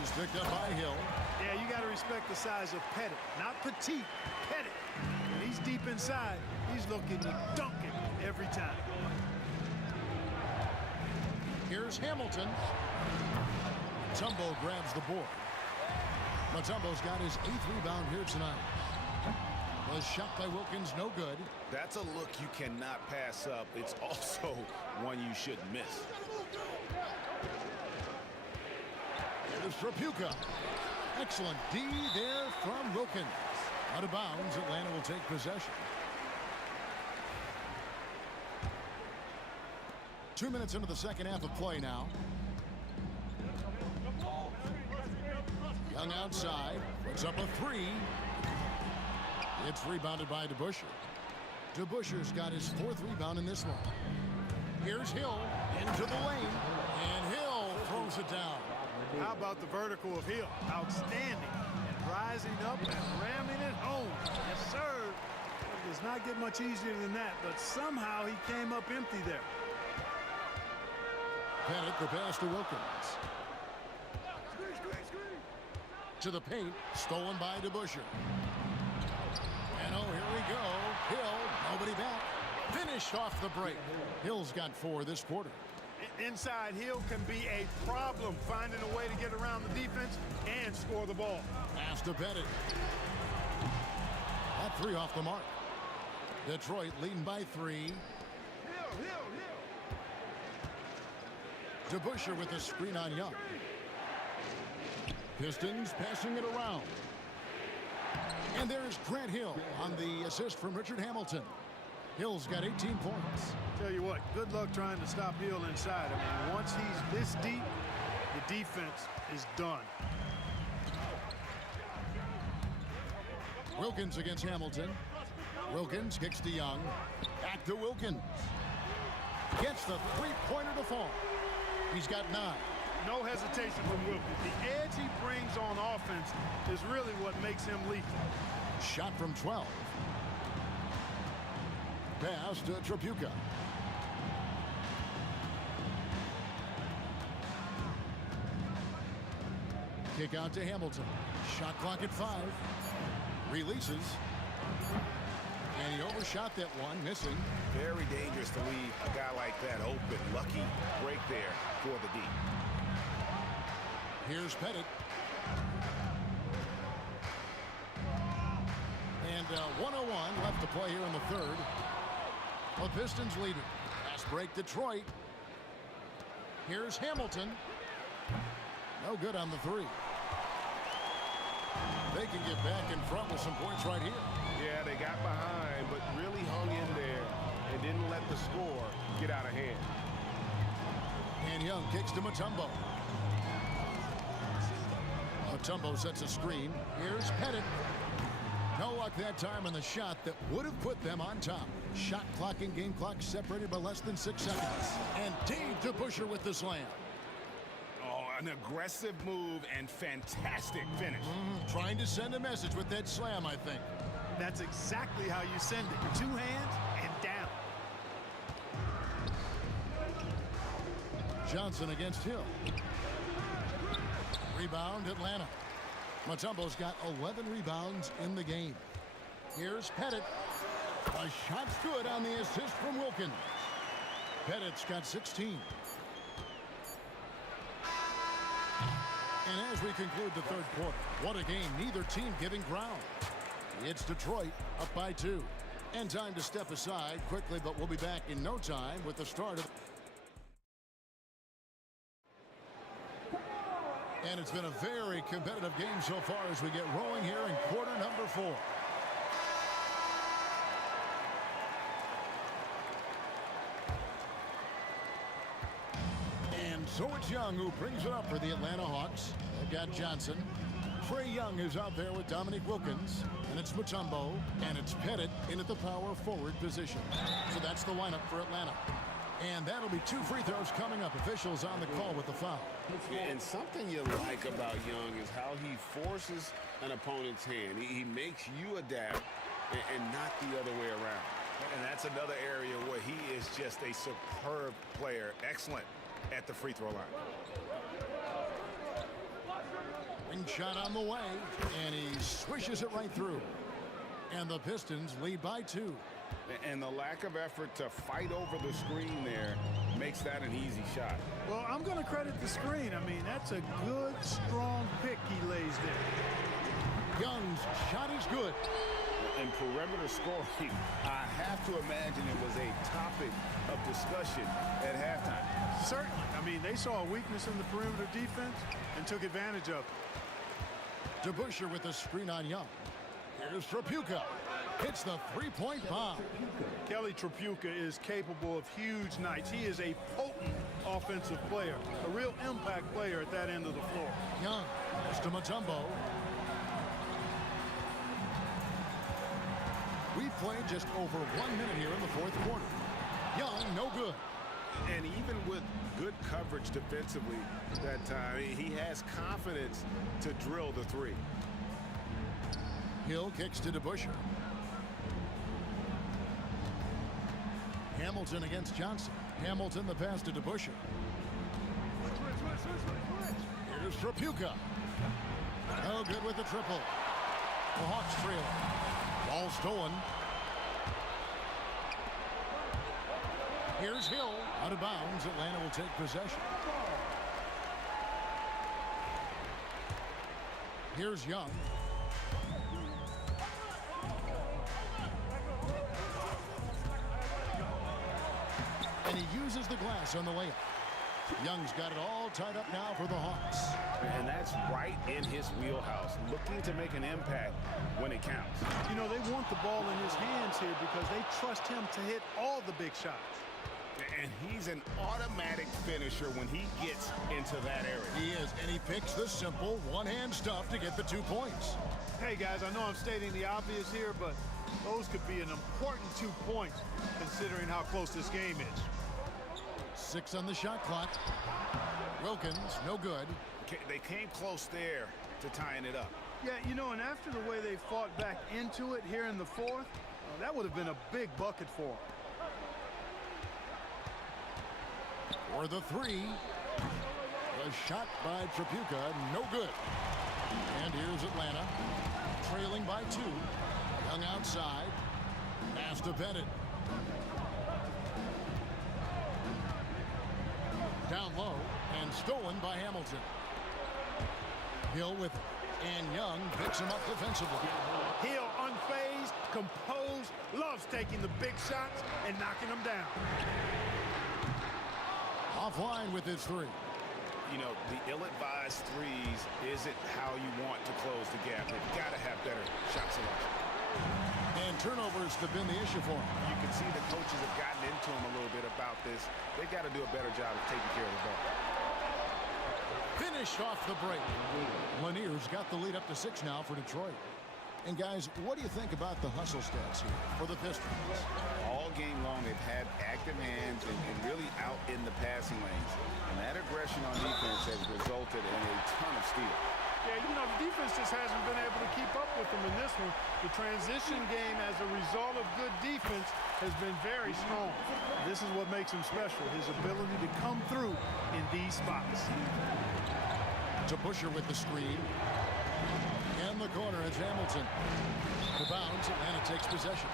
He's picked up by Hill. Yeah, you got to respect the size of Pettit. Not petite, Pettit. When he's deep inside, he's looking to dunk it every time. Here's Hamilton. Mutombo grabs the board. Mutombo's got his 8th rebound here tonight. Was shot by Wilkins, no good. That's a look you cannot pass up. It's also one you shouldn't miss. Here's Tripucka. Excellent D there from Wilkins. Out of bounds, Atlanta will take possession. 2 minutes into the second half of play now. Young outside. Puts up a 3. It's rebounded by DeBusschere. DeBusschere's got his 4th rebound in this one. Here's Hill into the lane, and Hill throws it down. How about the vertical of Hill? Outstanding. And rising up and ramming it home. Yes, sir. It does not get much easier than that, but somehow he came up empty there. Pettit, the pass to Wilkins. To the paint, stolen by DeBusschere. And oh, here we go. Hill, nobody back. Finished off the break. Hill's got 4 this quarter. Inside, Hill can be a problem, finding a way to get around the defense and score the ball. Pass to Pettit. That 3 off the mark. Detroit leading by 3. DeBusschere with the screen on Young. Pistons passing it around. And there's Grant Hill on the assist from Richard Hamilton. Hill's got 18 points. Tell you what, good luck trying to stop Hill inside. I mean, once he's this deep, the defense is done. Wilkins against Hamilton. Wilkins kicks to Young. Back to Wilkins. Gets the three-pointer to fall. He's got 9. No hesitation from Wilkins. The edge he brings on offense is really what makes him lethal. Shot from 12. Pass to Tripucka. Kick out to Hamilton. Shot clock at 5. Releases. And he overshot that one, missing. Very dangerous to leave a guy like that open. Lucky break there for the D. Here's Pettit. And 1:01 left to play here in the third. The Pistons lead it. Fast break Detroit. Here's Hamilton. No good on the 3. They can get back in front with some points right here. Yeah, they got behind, but really hung in there and didn't let the score get out of hand. And Young kicks to Mutombo. Mutombo sets a screen. Here's Pettit. No luck that time on the shot that would have put them on top. Shot clock and game clock separated by less than 6 seconds. And Dave DeBusschere with the slam. Oh, an aggressive move and fantastic finish. Trying to send a message with that slam, I think. That's exactly how you send it. 2 hands and down. Johnson against Hill. Rebound, Atlanta. Mutombo's got 11 rebounds in the game. Here's Pettit. A shot's good on the assist from Wilkins. Pettit's got 16. And as we conclude the third quarter, what a game, neither team giving ground. It's Detroit up by 2. And time to step aside quickly, but we'll be back in no time with the start of... And it's been a very competitive game so far as we get rolling here in quarter number 4. And so it's Young who brings it up for the Atlanta Hawks. They've got Johnson. Trae Young is out there with Dominique Wilkins. And it's Mutombo. And it's Pettit in at the power forward position. So that's the lineup for Atlanta. And that'll be 2 free throws coming up. Officials on the call with the foul. And something you like about Young is how he forces an opponent's hand. He makes you adapt and not the other way around. And that's another area where he is just a superb player. Excellent at the free throw line. Ring shot on the way. And he swishes it right through. And the Pistons lead by 2. And the lack of effort to fight over the screen there makes that an easy shot. Well, I'm going to credit the screen. I mean, that's a good, strong pick he lays there. Young's shot is good. And perimeter scoring, I have to imagine it was a topic of discussion at halftime. Certainly. I mean, they saw a weakness in the perimeter defense and took advantage of it. DeBusschere with the screen on Young. Here's Tripucka. Hits the three-point bomb. Kelly Tripucka is capable of huge nights. He is a potent offensive player, a real impact player at that end of the floor. Young, pass to Mutombo. We've played just over 1 minute here in the fourth quarter. Young, no good. And even with good coverage defensively that time, he has confidence to drill the three. Hill kicks to DeBusschere. Hamilton against Johnson. Hamilton the pass to DeBusschere. Here's Trapuka. No good with the triple. The Hawks trail. Ball stolen. Here's Hill. Out of bounds. Atlanta will take possession. Here's Young. And he uses the glass on the layup. Young's got it all tied up now for the Hawks. And that's right in his wheelhouse, looking to make an impact when it counts. You know, they want the ball in his hands here because they trust him to hit all the big shots. And he's an automatic finisher when he gets into that area. He is, and he picks the simple one-hand stuff to get the 2 points. Hey, guys, I know I'm stating the obvious here, but those could be an important 2 points considering how close this game is. 6 on the shot clock. Wilkins, no good. They came close there to tying it up. Yeah, you know, and after the way they fought back into it here in the fourth, that would have been a big bucket for them. For the three. A shot by Trapuka, no good. And here's Atlanta, trailing by 2. Young outside. Pass to Bennett. Down low and stolen by Hamilton. Hill with it. And Young picks him up defensively. Hill unfazed, composed, loves taking the big shots and knocking them down. Offline with his 3. You know, the ill-advised threes isn't how you want to close the gap. They've got to have better shot selection. And turnovers have been the issue for him. You can see the coaches have gotten into him a little bit about this. They've got to do a better job of taking care of the ball. Finished off the break. Lanier's got the lead up to 6 now for Detroit. And guys, what do you think about the hustle stats here for the Pistons? All game long, they've had active hands and really out in the passing lanes. And that aggression on defense has resulted in a ton of steals. Yeah, you know, the defense just hasn't been able to keep up with them in this one. The transition game as a result of good defense has been very strong. This is what makes him special, his ability to come through in these spots. DeBusschere with the screen. In the corner, it's Hamilton. To bounds, Atlanta takes possession.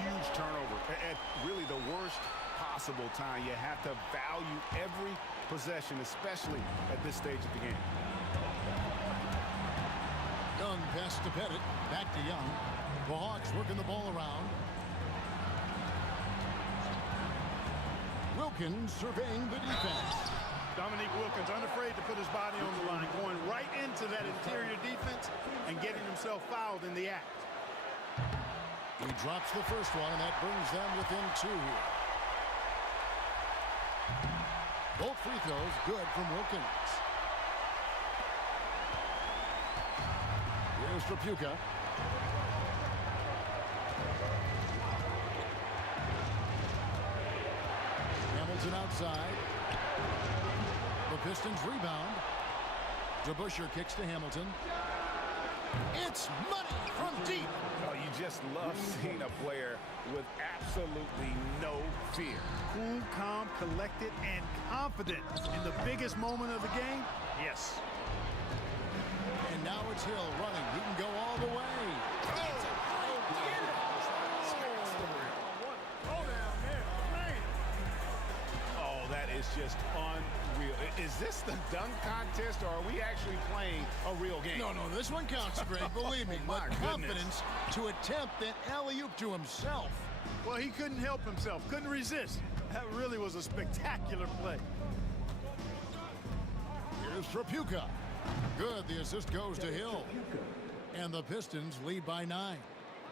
Huge turnover at really the worst possible time. You have to value every possession, especially at this stage of the game. Young pass to Pettit. Back to Young. The Hawks working the ball around. Wilkins surveying the defense. Dominique Wilkins unafraid to put his body on the line, going right into that interior defense and getting himself fouled in the act. He drops the first one, and that brings them within 2 here. Both free throws good from Wilkins. Here's Trapuka. Hamilton outside. The Pistons rebound. DeBusschere kicks to Hamilton. It's money from deep. Oh, you just love seeing a player with absolutely no fear. Cool, calm, collected, and confident in the biggest moment of the game. Yes. And now it's Hill running. He can go all the way. Oh, that is just unreal. Is this the dunk contest, or are we actually playing a real game? No, this one counts, Greg. Believe me. My But confidence goodness. to attempt that alley-oop to himself. Well, he couldn't help himself, couldn't resist. That really was a spectacular play. Here's Trapuka. Good. The assist goes to Hill. And the Pistons lead by 9.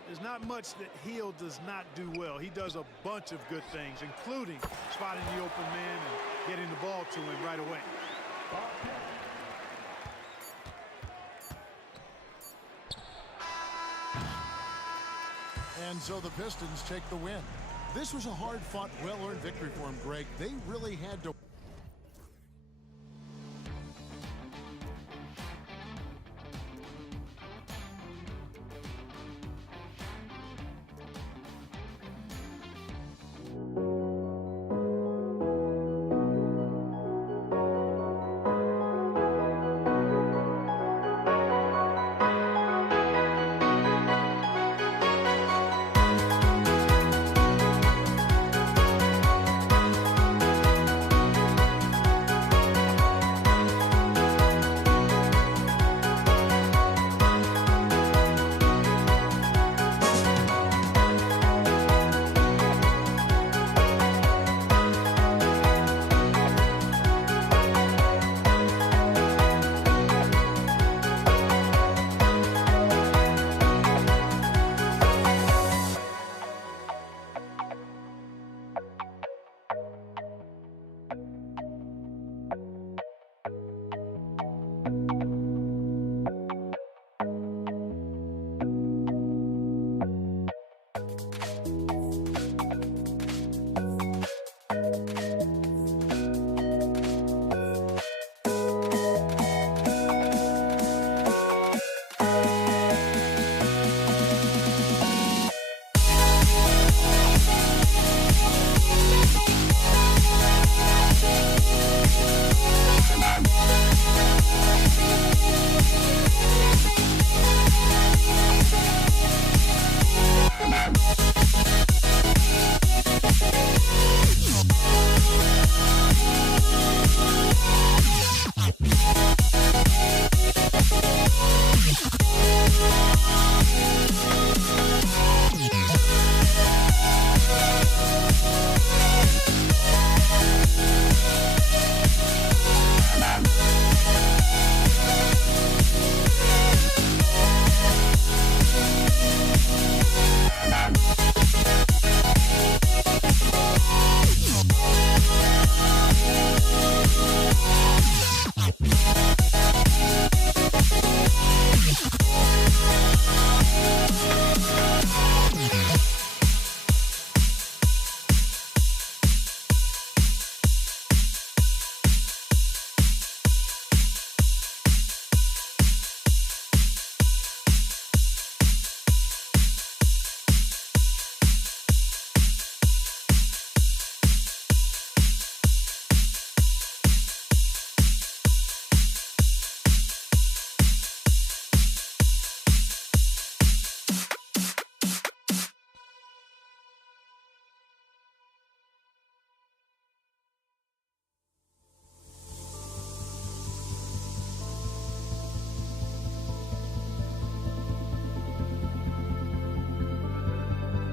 There's not much that Hill does not do well. He does a bunch of good things, including spotting the open man and getting the ball to him right away. And so the Pistons take the win. This was a hard-fought, well-earned victory for him, Greg. They really had to...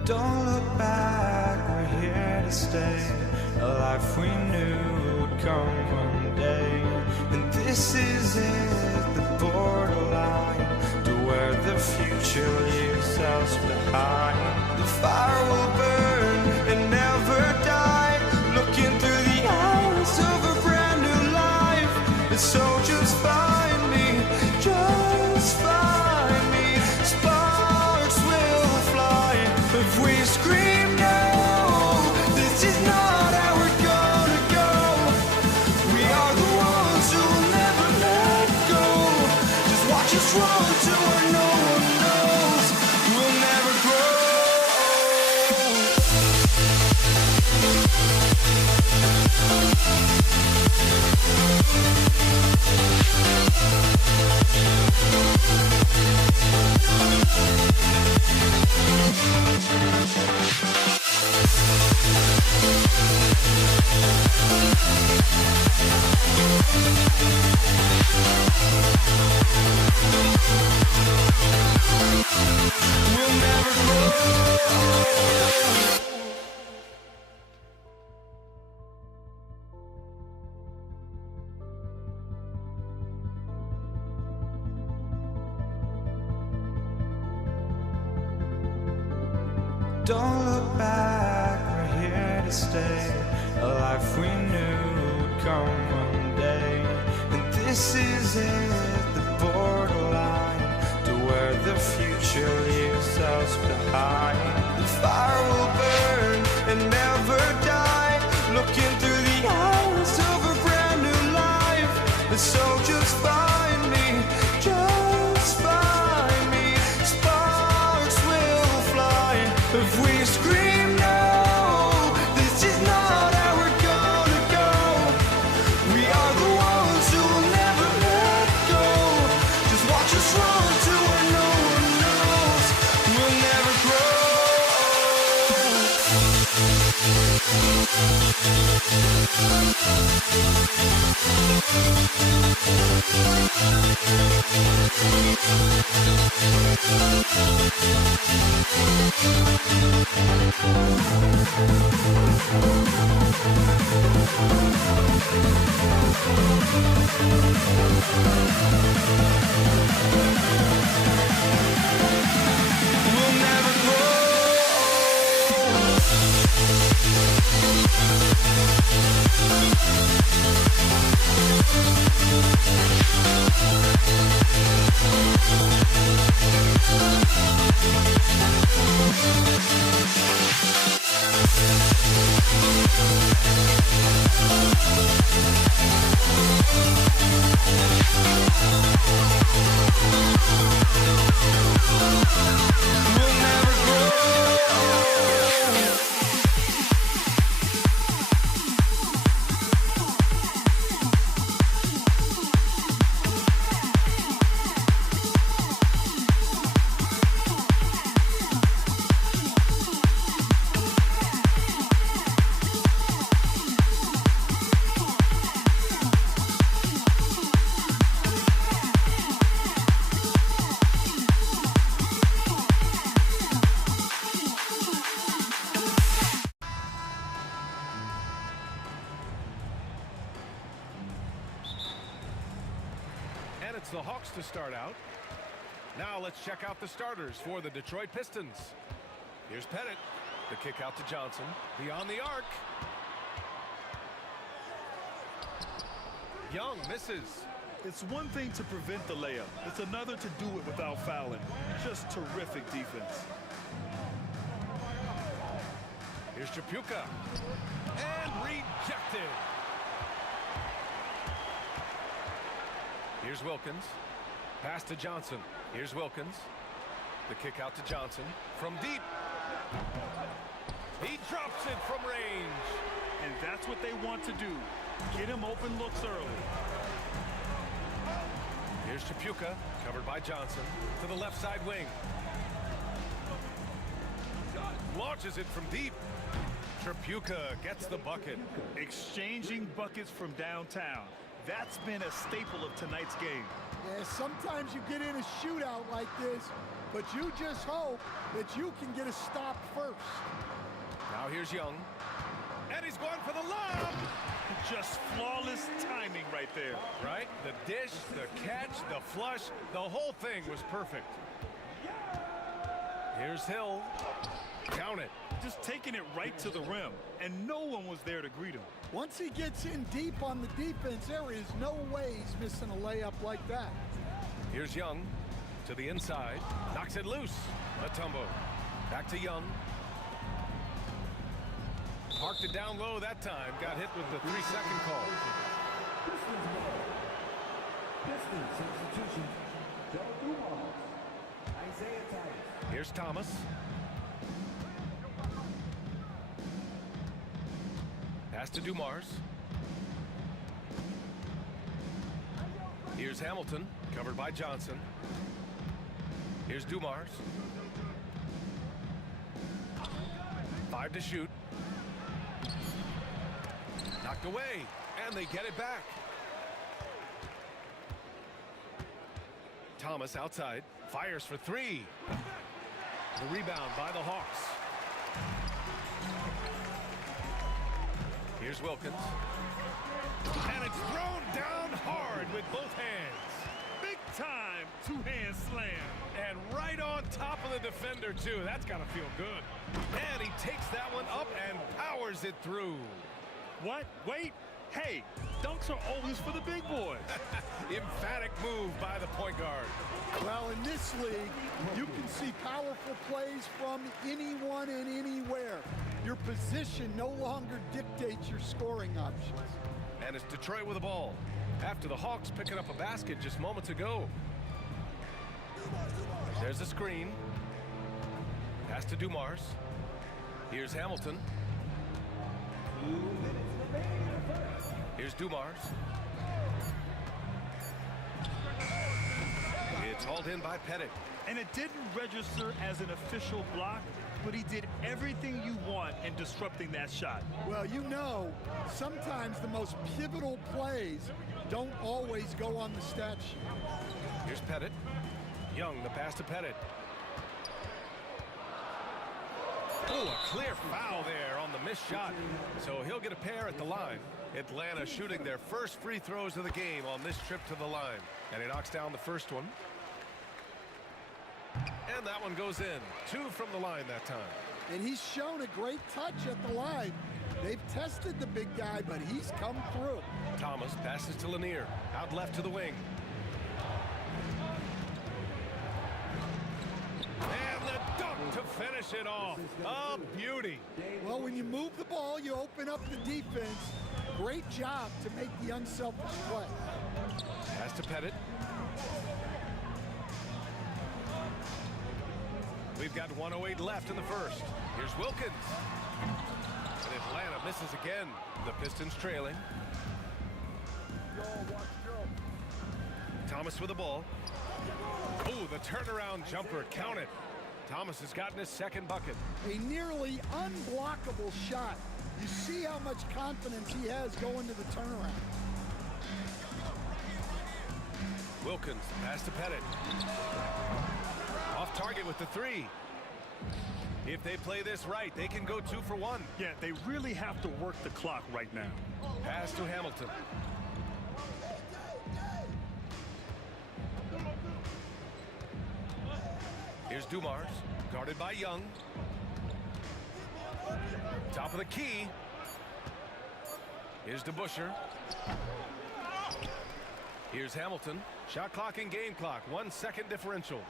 Don't look back, we're here to stay. A life we knew would come one day. And this is it, the borderline to where the future leaves us behind. The fire will burn and never die, looking through the eyes of a brand new life. And so just find me, just find me. Sparks will fly if we scream no. This is not how we're gonna go. We are the ones who will never let go. Just watch us run to where no one knows. We'll never grow. We'll never grow. Don't look back, we're here to stay. A life we knew would come one day. And this is it, the borderline to where the future leaves us behind. The fire will burn and never die. Looking through the eyes of a brand new life. And so just find me, just find me. Sparks will fly if we scream no. This is not how we're gonna go. We are the ones who will never let go. Just watch us run to where no one knows. We'll never grow. We'll never grow. We'll never grow. And it's the Hawks to start out. Now let's check out the starters for the Detroit Pistons. Here's Pettit. The kick out to Johnson. Beyond the arc. Young misses. It's one thing to prevent the layup. It's another to do it without fouling. Just terrific defense. Here's Trapuka. And rejected. Here's Wilkins. Pass to Johnson. Here's Wilkins. The kick out to Johnson. From deep. He drops it from range. And that's what they want to do. Get him open looks early. Here's Trapuka. Covered by Johnson. To the left side wing. Launches it from deep. Trapuka gets the bucket. Exchanging buckets from downtown. That's been a staple of tonight's game. Yeah, sometimes you get in a shootout like this, but you just hope that you can get a stop first. Now here's Young. And he's going for the lob. Just flawless timing right there. Right? The dish, the catch, the flush, the whole thing was perfect. Here's Hill. Count it. Just taking it right to the rim, and no one was there to greet him. Once he gets in deep on the defense, there is no way he's missing a layup like that. Here's Young to the inside. Knocks it loose. Matumbo. Back to Young. Parked it down low that time. Got hit with the 3-second call. Pistons substitution. Joe Dumars. Isaiah Titus. Here's Thomas. Pass to Dumars. Here's Hamilton, covered by Johnson. Here's Dumars. 5 to shoot. Knocked away, and they get it back. Thomas outside, fires for 3. The rebound by the Hawks. Here's Wilkins. And it's thrown down hard with both hands. Big time two-hand slam. And right on top of the defender, too. That's got to feel good. And he takes that one up and powers it through. What? Wait. Hey, dunks are always for the big boys. Emphatic move by the point guard. Well, in this league, you can see powerful plays from anyone and anywhere. Your position no longer dictates your scoring options. And it's Detroit with the ball. After the Hawks picking up a basket just moments ago. There's a screen. Pass to Dumars. Here's Hamilton. Here's Dumars. It's hauled in by Pettit. And it didn't register as an official block, but he did everything you want in disrupting that shot. Well, you know, sometimes the most pivotal plays don't always go on the stat sheet. Here's Pettit. Young, the pass to Pettit. Oh, a clear foul there on the missed shot. So he'll get a pair at the line. Atlanta shooting their first free throws of the game on this trip to the line. And he knocks down the first one. And that one goes in. 2 from the line that time. And he's shown a great touch at the line. They've tested the big guy, but he's come through. Thomas passes to Lanier. Out left to the wing. And the dunk to finish it off. A beauty. Well, when you move the ball, you open up the defense. Great job to make the unselfish play. Pass to Pettit. We've got 1:08 left in the first. Here's Wilkins. And Atlanta misses again. The Pistons trailing. Thomas with the ball. Oh, the turnaround jumper. Count it. Thomas has gotten his second bucket. A nearly unblockable shot. You see how much confidence he has going to the turnaround. Wilkins, pass to Pettit. Off target with the 3. If they play this right, they can go 2 for 1. Yeah, they really have to work the clock right now. Pass to Hamilton. Here's Dumars, guarded by Young. Top of the key. Here's DeBuscher. Here's Hamilton. Shot clock and game clock. 1 second differential.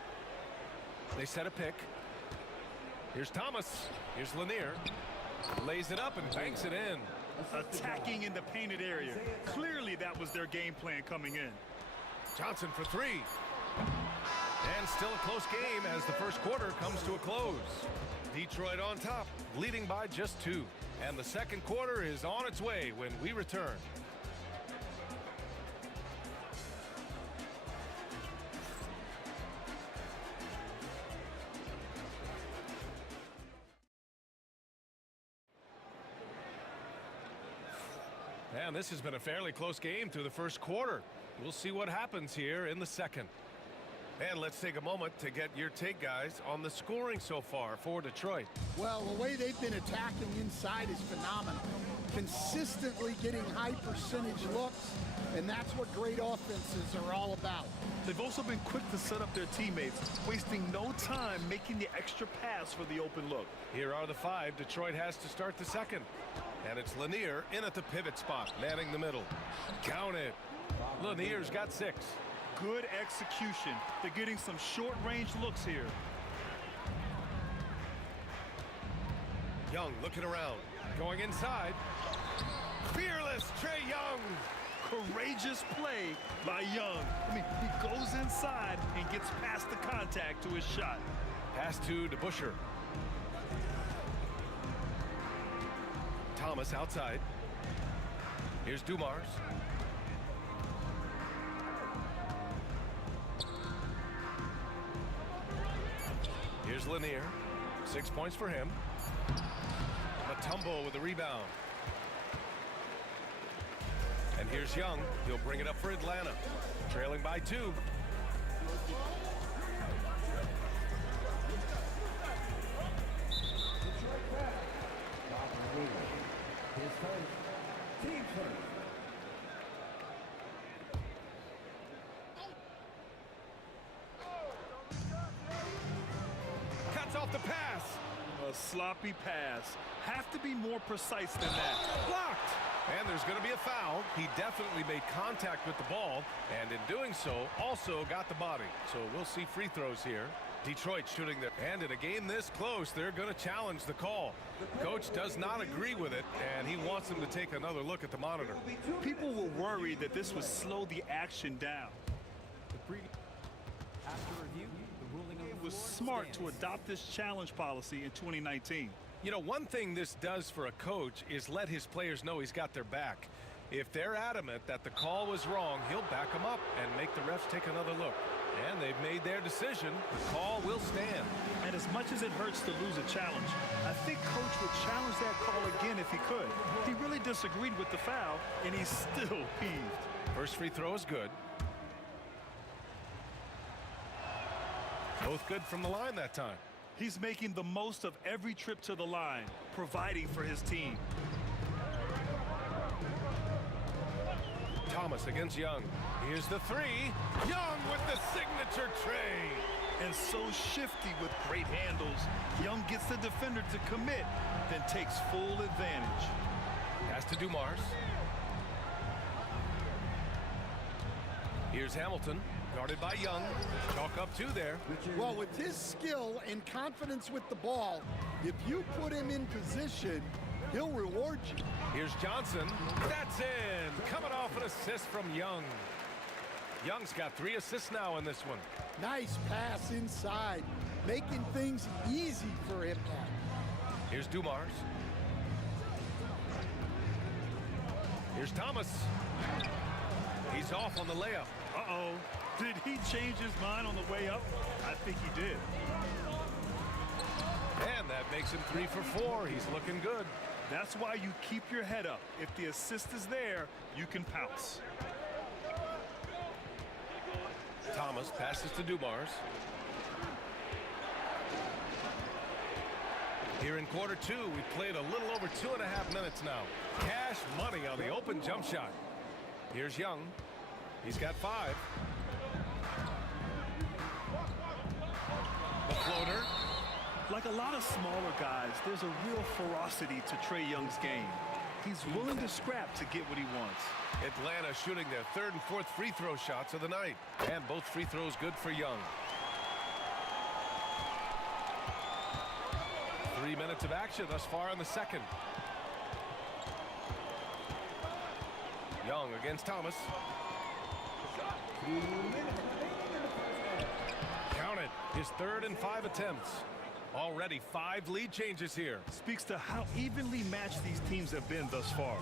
They set a pick. Here's Thomas. Here's Lanier. Lays it up and banks it in. Attacking in the painted area. Clearly that was their game plan coming in. Johnson for 3. And still a close game as the first quarter comes to a close. Detroit on top, leading by just 2. And the second quarter is on its way when we return. And this has been a fairly close game through the first quarter. We'll see what happens here in the second. And let's take a moment to get your take, guys, on the scoring so far for Detroit. Well, the way they've been attacking inside is phenomenal. Consistently getting high percentage looks, and that's what great offenses are all about. They've also been quick to set up their teammates, wasting no time making the extra pass for the open look. Here are the 5 Detroit has to start the second. And it's Lanier in at the pivot spot, manning the middle. Count it. Lanier's got 6. Good execution. They're getting some short-range looks here. Young looking around. Going inside. Fearless Trae Young. Courageous play by Young. I mean, he goes inside and gets past the contact to his shot. Pass to DeBuscher. Thomas outside. Here's Dumars. Here's Lanier. 6 points for him. Mutombo with the rebound. And here's Young. He'll bring it up for Atlanta. Trailing by 2. His first, team first. Cuts off the pass. A sloppy pass. Have to be more precise than that. Blocked. And there's going to be a foul. He definitely made contact with the ball, and in doing so, also got the body. So we'll see free throws here. Detroit shooting there. And in a game this close, they're going to challenge the call. Coach does not agree with it, and he wants them to take another look at the monitor. People were worried that this would slow the action down. It was smart to adopt this challenge policy in 2019. You know, one thing this does for a coach is let his players know he's got their back. If they're adamant that the call was wrong, he'll back them up and make the refs take another look. And they've made their decision. The call will stand. And as much as it hurts to lose a challenge, I think Coach would challenge that call again if he could. He really disagreed with the foul, and he's still peeved. First free throw is good. Both good from the line that time. He's making the most of every trip to the line, providing for his team. Thomas against Young. Here's the three. Young with the signature tray. And so shifty with great handles. Young gets the defender to commit, then takes full advantage. Pass to Dumars. Here's Hamilton, guarded by Young. Chalk up two there. Well, with his skill and confidence with the ball, if you put him in position, he'll reward you. Here's Johnson. That's in. Coming off an assist from Young. Young's got 3 assists now in this one. Nice pass inside, making things easy for him now. Here's Dumars. Here's Thomas. He's off on the layup. Uh-oh. Did he change his mind on the way up? I think he did. And that makes him 3 for 4. He's looking good. That's why you keep your head up. If the assist is there, you can pounce. Thomas passes to Dumars. Here in quarter 2, we've played a little over 2.5 minutes now. Cash money on the open jump shot. Here's Young. He's got 5. The floater. Like a lot of smaller guys, there's a real ferocity to Trae Young's game. He's willing to scrap to get what he wants. Atlanta shooting their 3rd and 4th free throw shots of the night. And both free throws good for Young. 3 minutes of action thus far in the second. Young against Thomas. Count it. His 3rd and 5 attempts. Already 5 lead changes here. Speaks to how evenly matched these teams have been thus far.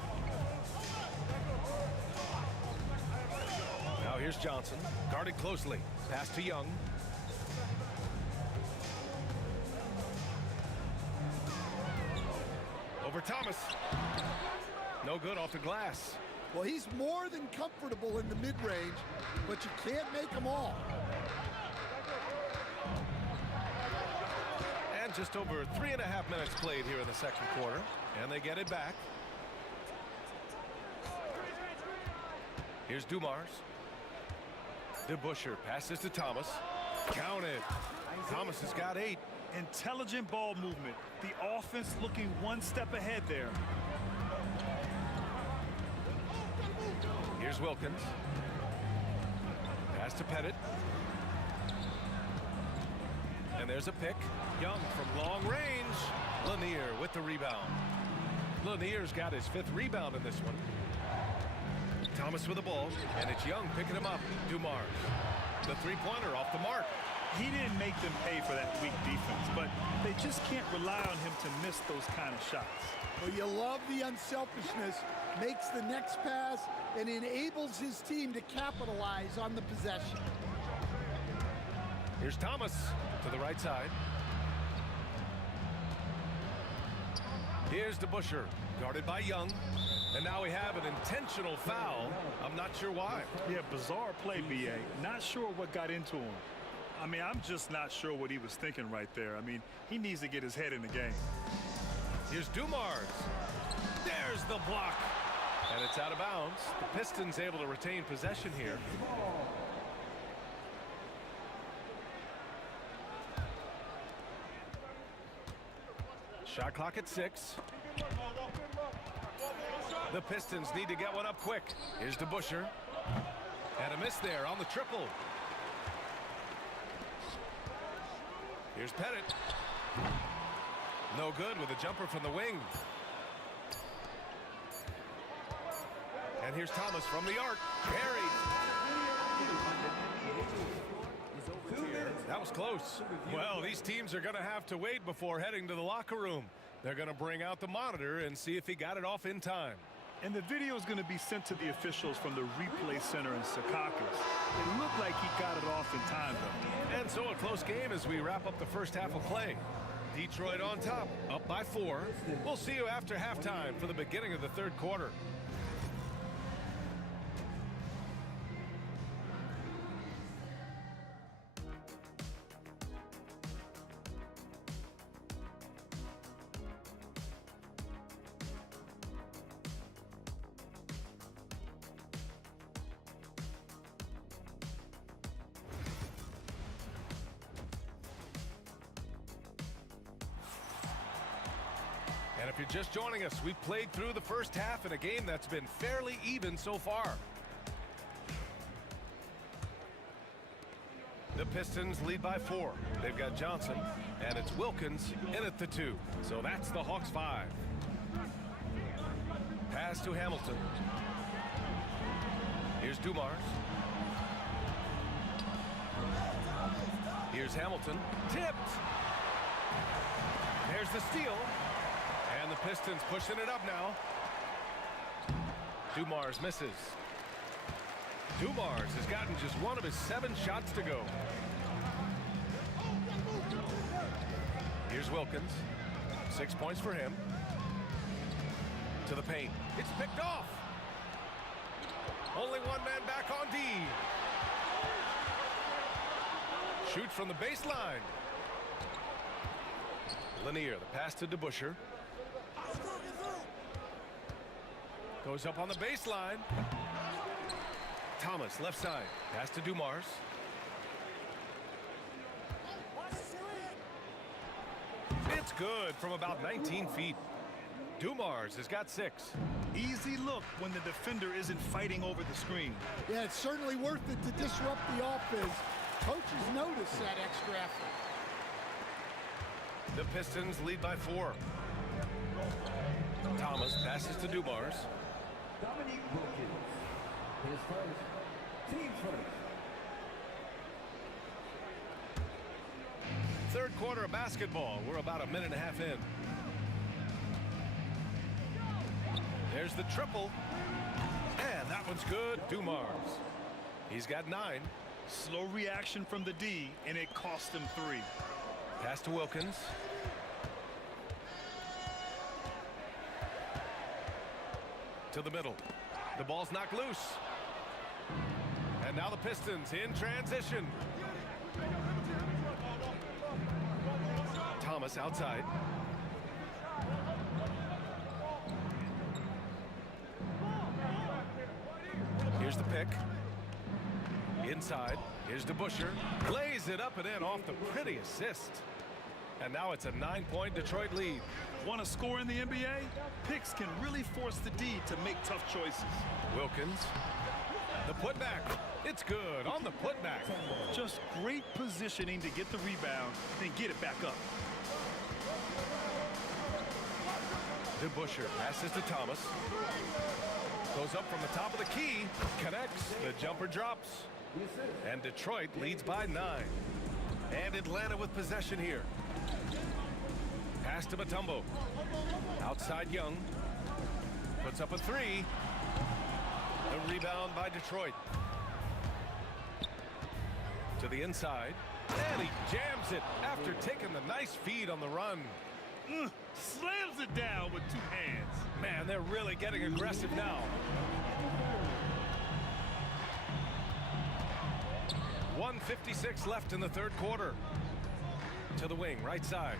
Now here's Johnson. Guarded closely. Pass to Young. Over Thomas. No good off the glass. Well, he's more than comfortable in the mid-range, but you can't make them all. And just over 3.5 minutes played here in the second quarter. And they get it back. Here's Dumars. DeBusschere passes to Thomas. Counted. Thomas has got 8. Intelligent ball movement. The offense looking one step ahead there. Here's Wilkins. Pass to Pettit. And there's a pick. Young from long range. Lanier with the rebound. Lanier's got his 5th rebound in this one. Thomas with the ball, and it's Young picking him up. Dumars. The 3-pointer off the mark. He didn't make them pay for that weak defense, but they just can't rely on him to miss those kind of shots. Well, you love the unselfishness, makes the next pass, and enables his team to capitalize on the possession. Here's Thomas to the right side. Here's DeBusschere, guarded by Young. And now we have an intentional foul. I'm not sure why. Yeah, bizarre play, B.A. Not sure what got into him. I mean, I'm just not sure what he was thinking right there. I mean, he needs to get his head in the game. Here's Dumars. There's the block. And it's out of bounds. The Pistons able to retain possession here. Shot clock at 6. The Pistons need to get one up quick. Here's DeBuscher. And a miss there on the triple. Here's Pettit. No good with a jumper from the wing. And here's Thomas from the arc. Buried. That was close. Well, these teams are going to have to wait before heading to the locker room. They're going to bring out the monitor and see if he got it off in time. And the video is going to be sent to the officials from the replay center in Secaucus. It looked like he got it off in time, though. And so a close game as we wrap up the first half of play. Detroit on top, up by 4. We'll see you after halftime for the beginning of the third quarter. And if you're just joining us, we've played through the first half in a game that's been fairly even so far. The Pistons lead by 4. They've got Johnson, and it's Wilkins in at the 2. So that's the Hawks 5. Pass to Hamilton. Here's Dumars. Here's Hamilton. Tipped. There's the steal. And the Pistons pushing it up now. Dumars misses. Dumars has gotten just one of his 7 shots to go. Here's Wilkins. 6 points for him. To the paint. It's picked off. Only one man back on D. Shoots from the baseline. Lanier, the pass to DeBuscher. Goes up on the baseline. Thomas, left side. Pass to Dumars. It's good from about 19 feet. Dumars has got 6. Easy look when the defender isn't fighting over the screen. Yeah, it's certainly worth it to disrupt the offense. Coaches notice that extra effort. The Pistons lead by 4. Thomas passes to Dumars. Dominique Wilkins. His first. Team first. Third quarter of basketball. We're about a minute and a half in. There's the triple. And that one's good. Dumars. He's got 9. Slow reaction from the D, and it cost him 3. Pass to Wilkins. To the middle. The ball's knocked loose. And now the Pistons in transition. Thomas outside. Here's the pick. Inside. Here's DeBuscher. Lays it up and in off the pretty assist. And now it's a 9-point Detroit lead. Want to score in the NBA? Picks can really force the D to make tough choices. Wilkins. The putback. It's good on the putback. Just great positioning to get the rebound, then get it back up. DeBuscher passes to Thomas. Goes up from the top of the key. Connects. The jumper drops. And Detroit leads by 9. And Atlanta with possession here. Pass to Mutombo. Outside Young. Puts up a 3. The rebound by Detroit. To the inside. And he jams it after taking the nice feed on the run. Slams it down with 2 hands. Man, they're really getting aggressive now. 1:56 left in the third quarter. To the wing, right side.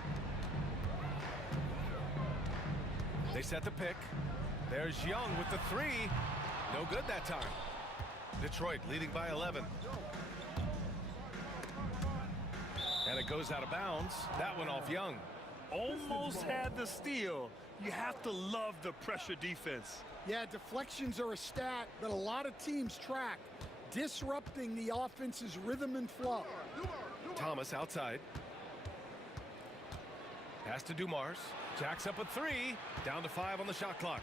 They set the pick. There's Young with the 3. No good that time. Detroit leading by 11. And it goes out of bounds. That one off Young. Almost had the steal, You have to love the pressure defense. Yeah, deflections are a stat that a lot of teams track, disrupting the offense's rhythm and flow. Thomas outside. Pass to Dumars. Jacks up a 3. Down to 5 on the shot clock.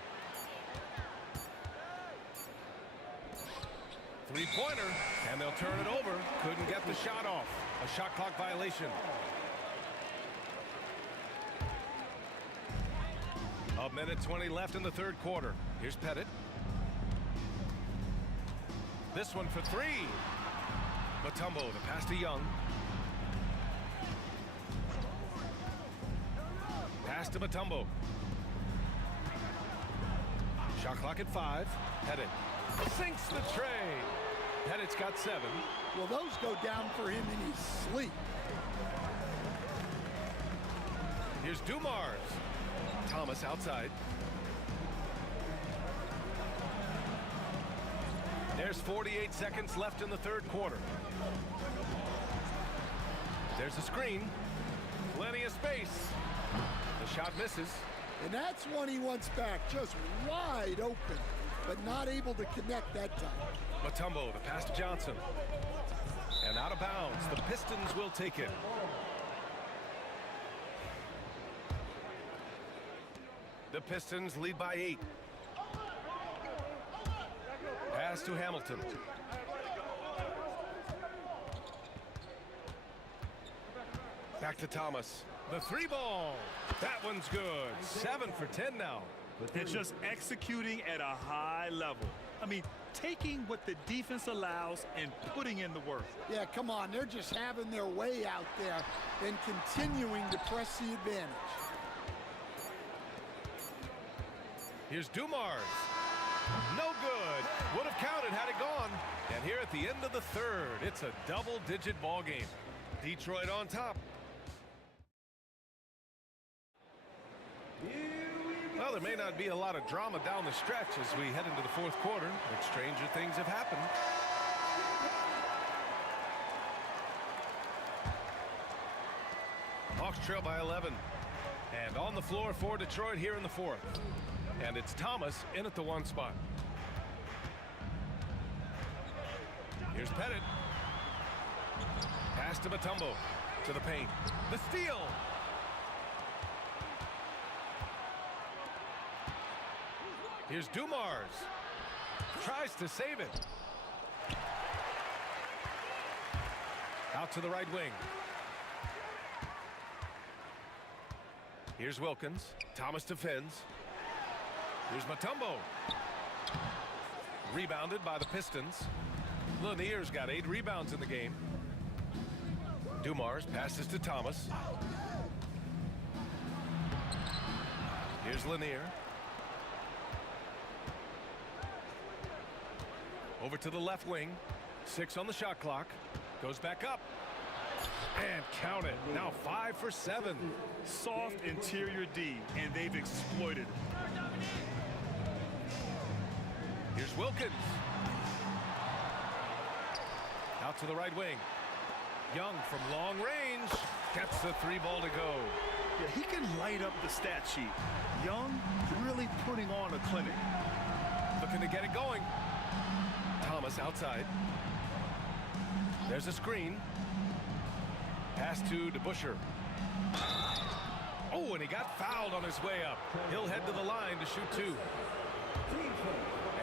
Three-pointer, and they'll turn it over. Couldn't get the shot off. A shot clock violation. A minute 20 left in the third quarter. Here's Pettit. This one for 3. Mutombo, the pass to Young. Pass to Mutombo. Shot clock at 5. Pettit sinks the tray. Pettit's got 7. Well, those go down for him in his sleep. Here's Dumars. Thomas outside. There's 48 seconds left in the third quarter. There's a screen. Plenty of space. The shot misses. And that's one he wants back, just wide open, but not able to connect that time. Mutombo, the pass to Johnson. And out of bounds. The Pistons will take it. The Pistons lead by 8. Pass to Hamilton. Back to Thomas. The 3 ball. That one's good. 7 for 10 now. It's just executing at a high level. I mean, taking what the defense allows and putting in the work. Yeah, come on. They're just having their way out there and continuing to press the advantage. Here's Dumars. No good. Would have counted had it gone. And here at the end of the third, it's a double-digit ball game. Detroit on top. Well, there may not be a lot of drama down the stretch as we head into the fourth quarter, but stranger things have happened. Hawks trail by 11. And on the floor for Detroit here in the fourth. And it's Thomas in at the 1 spot. Here's Pettit. Pass to Mutombo. To the paint. The steal. Here's Dumars. Tries to save it. Out to the right wing. Here's Wilkins. Thomas defends. Here's Mutombo. Rebounded by the Pistons. Lanier's got 8 rebounds in the game. Dumars passes to Thomas. Here's Lanier. Over to the left wing. 6 on the shot clock. Goes back up. And count it. Now 5 for 7. Soft interior D, and they've exploited it. Here's Wilkins. Out to the right wing. Young from long range. Gets the 3 ball to go. Yeah, he can light up the stat sheet. Young really putting on a clinic. Looking to get it going. Thomas outside. There's a screen. Pass to DeBusschere. Oh, and he got fouled on his way up. He'll head to the line to shoot 2.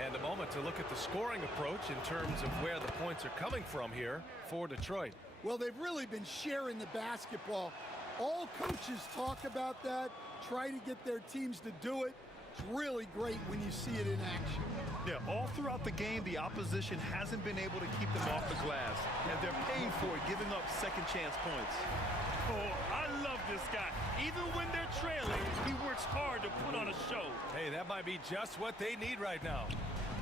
And a moment to look at the scoring approach in terms of where the points are coming from here for Detroit. Well, they've really been sharing the basketball. All coaches talk about that, try to get their teams to do it. It's really great when you see it in action. Yeah, all throughout the game, the opposition hasn't been able to keep them off the glass, and they're paying for it, giving up second chance points. Oh, I love this guy. Even when they're trailing, he works hard to put on a show. Hey, that might be just what they need right now.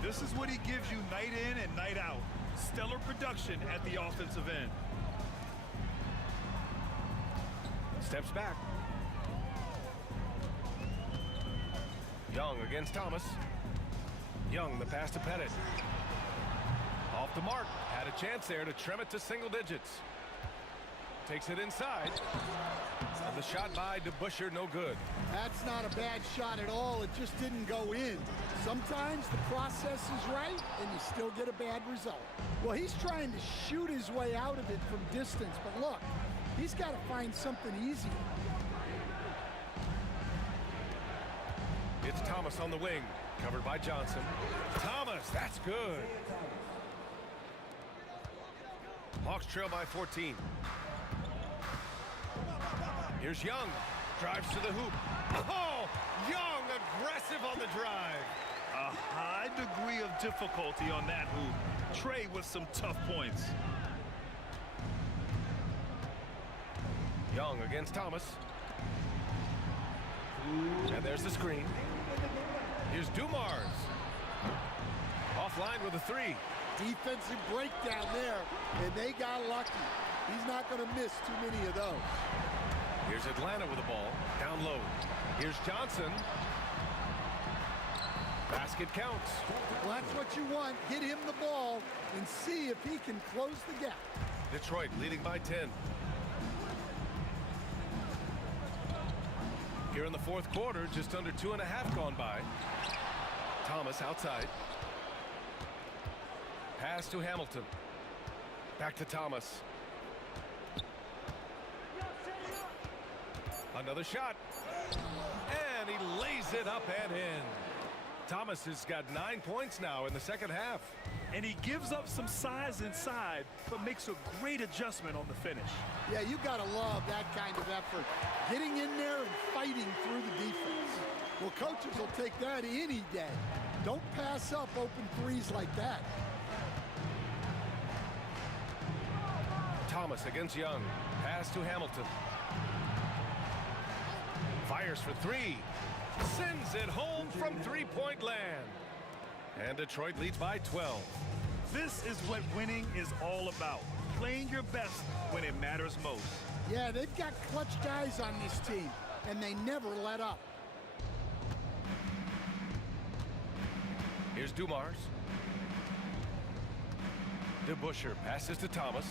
This is what he gives you night in and night out. Stellar production at the offensive end. Steps back. Young against Thomas. Young, the pass to Pettit. Off the mark. Had a chance there to trim it to single digits. Takes it inside. And the shot by DeBusschere, no good. That's not a bad shot at all. It just didn't go in. Sometimes the process is right, and you still get a bad result. Well, he's trying to shoot his way out of it from distance, but look, he's got to find something easier. It's Thomas on the wing, covered by Johnson. Thomas, that's good. Hawks trail by 14. Here's Young, drives to the hoop. Oh, Young aggressive on the drive. A high degree of difficulty on that hoop. Trey with some tough points. Young against Thomas. And there's the screen. Here's Dumars. Offline with a three. Defensive breakdown there, and they got lucky. He's not going to miss too many of those. Here's Atlanta with the ball, down low. Here's Johnson. Basket counts. Well, that's what you want. Get him the ball and see if he can close the gap. Detroit leading by 10. Here in the fourth quarter, just under 2.5 gone by. Thomas outside. Pass to Hamilton. Back to Thomas. Another shot. And he lays it up and in. Thomas has got 9 points now in the second half. And he gives up some size inside, but makes a great adjustment on the finish. Yeah, you got to love that kind of effort. Getting in there and fighting through the defense. Well, coaches will take that any day. Don't pass up open threes like that. Thomas against Young. Pass to Hamilton. Fires for three. Sends it home from three-point land. And Detroit leads by 12. This is what winning is all about. Playing your best when it matters most. Yeah, they've got clutch guys on this team, and they never let up. Here's Dumars. DeBusschere passes to Thomas.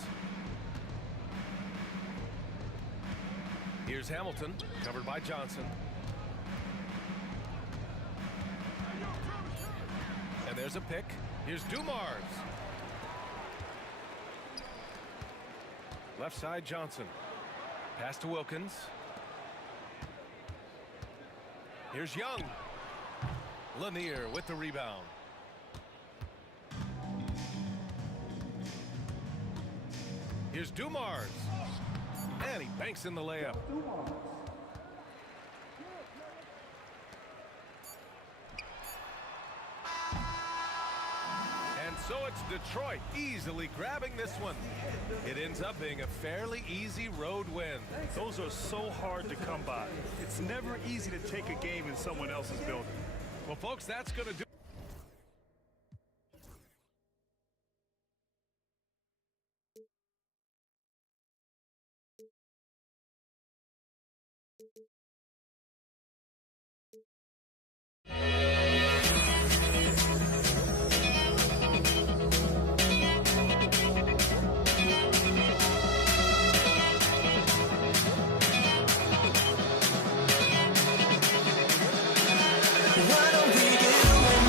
Here's Hamilton, covered by Johnson. And there's a pick. Here's Dumars. Left side, Johnson. Pass to Wilkins. Here's Young. Lanier with the rebound. Here's Dumars. And he banks in the layup. And so it's Detroit easily grabbing this one. It ends up being a fairly easy road win. Those are so hard to come by. It's never easy to take a game in someone else's building. Well, folks, that's going to do. Why don't we get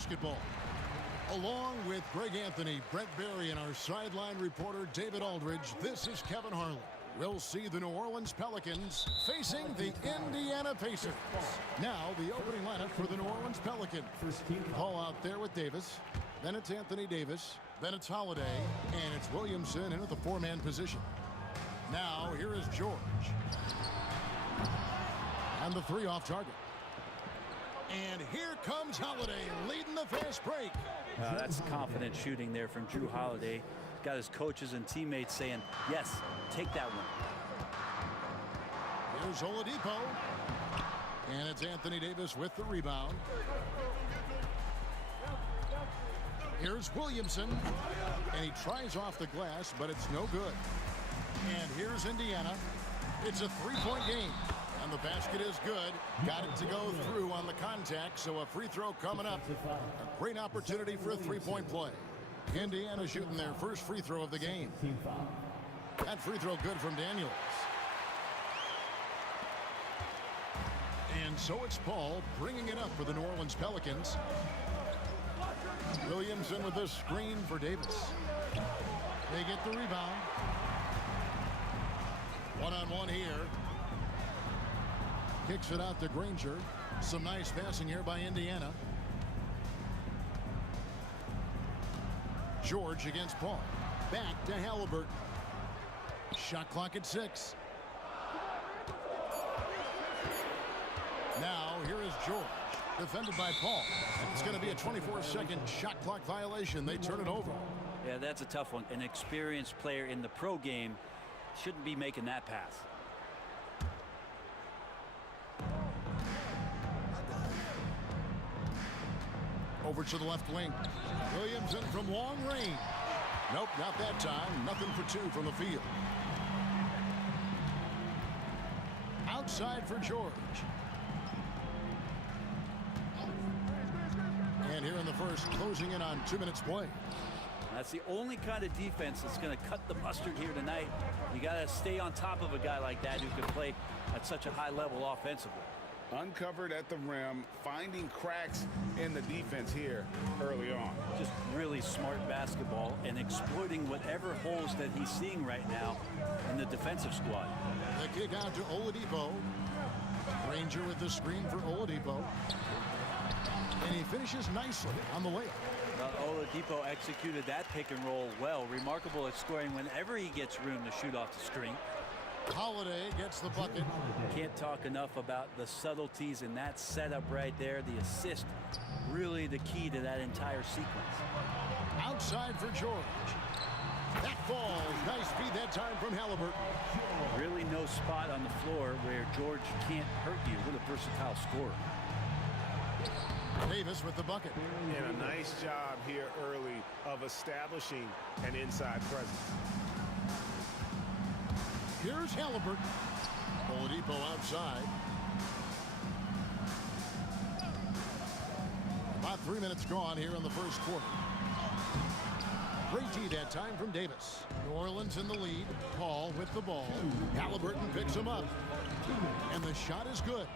basketball. Along with Greg Anthony, Brett Berry, and our sideline reporter David Aldridge, this is Kevin Harlan. We'll see the New Orleans Pelicans facing the Indiana Pacers. Now the opening lineup for the New Orleans Pelicans. Paul out there with Davis. Then it's Anthony Davis. Then it's Holiday. And it's Williamson in at the four-man position. Now here is George. And the three off target. And here comes Holiday leading the fast break. That's confident shooting there from Drew Holiday. Got his coaches and teammates saying, yes, take that one. Here's Oladipo. And it's Anthony Davis with the rebound. Here's Williamson. And he tries off the glass, but it's no good. And here's Indiana. It's a three-point game. And the basket is good. Got it to go through on the contact, so a free throw coming up. A great opportunity for a three-point play. Indiana shooting their first free throw of the game. That free throw good from Daniels. And so it's Paul bringing it up for the New Orleans Pelicans. Williamson with this screen for Davis. They get the rebound. One-on-one here. Kicks it out to Granger. Some nice passing here by Indiana. George against Paul. Back to Halliburton. Shot clock at 6. Now here is George. Defended by Paul. It's going to be a 24-second shot clock violation. They turn it over. Yeah, that's a tough one. An experienced player in the pro game shouldn't be making that pass. Over to the left wing. Williamson from long range. Nope, not that time. Nothing for two from the field. Outside for George. And here in the first, closing in on 2 minutes play. That's the only kind of defense that's going to cut the mustard here tonight. You got to stay on top of a guy like that who can play at such a high level offensively. Uncovered at the rim, finding cracks in the defense here early on. Just really smart basketball and exploiting whatever holes that he's seeing right now in the defensive squad. The kick out to Oladipo. Granger with the screen for Oladipo. And he finishes nicely on the layup. Oladipo executed that pick and roll well. Remarkable at scoring whenever he gets room to shoot off the screen. Holiday gets the bucket. Can't talk enough about the subtleties in that setup right there. The assist, really the key to that entire sequence. Outside for George. That falls. Nice feed that time from Halliburton. Really no spot on the floor where George can't hurt you with a versatile scorer. Davis with the bucket. And a nice job here early of establishing an inside presence. Here's Halliburton. Oladipo outside. About 3 minutes gone here in the first quarter. Great tee that time from Davis. New Orleans in the lead. Paul with the ball. Halliburton picks him up. And the shot is good.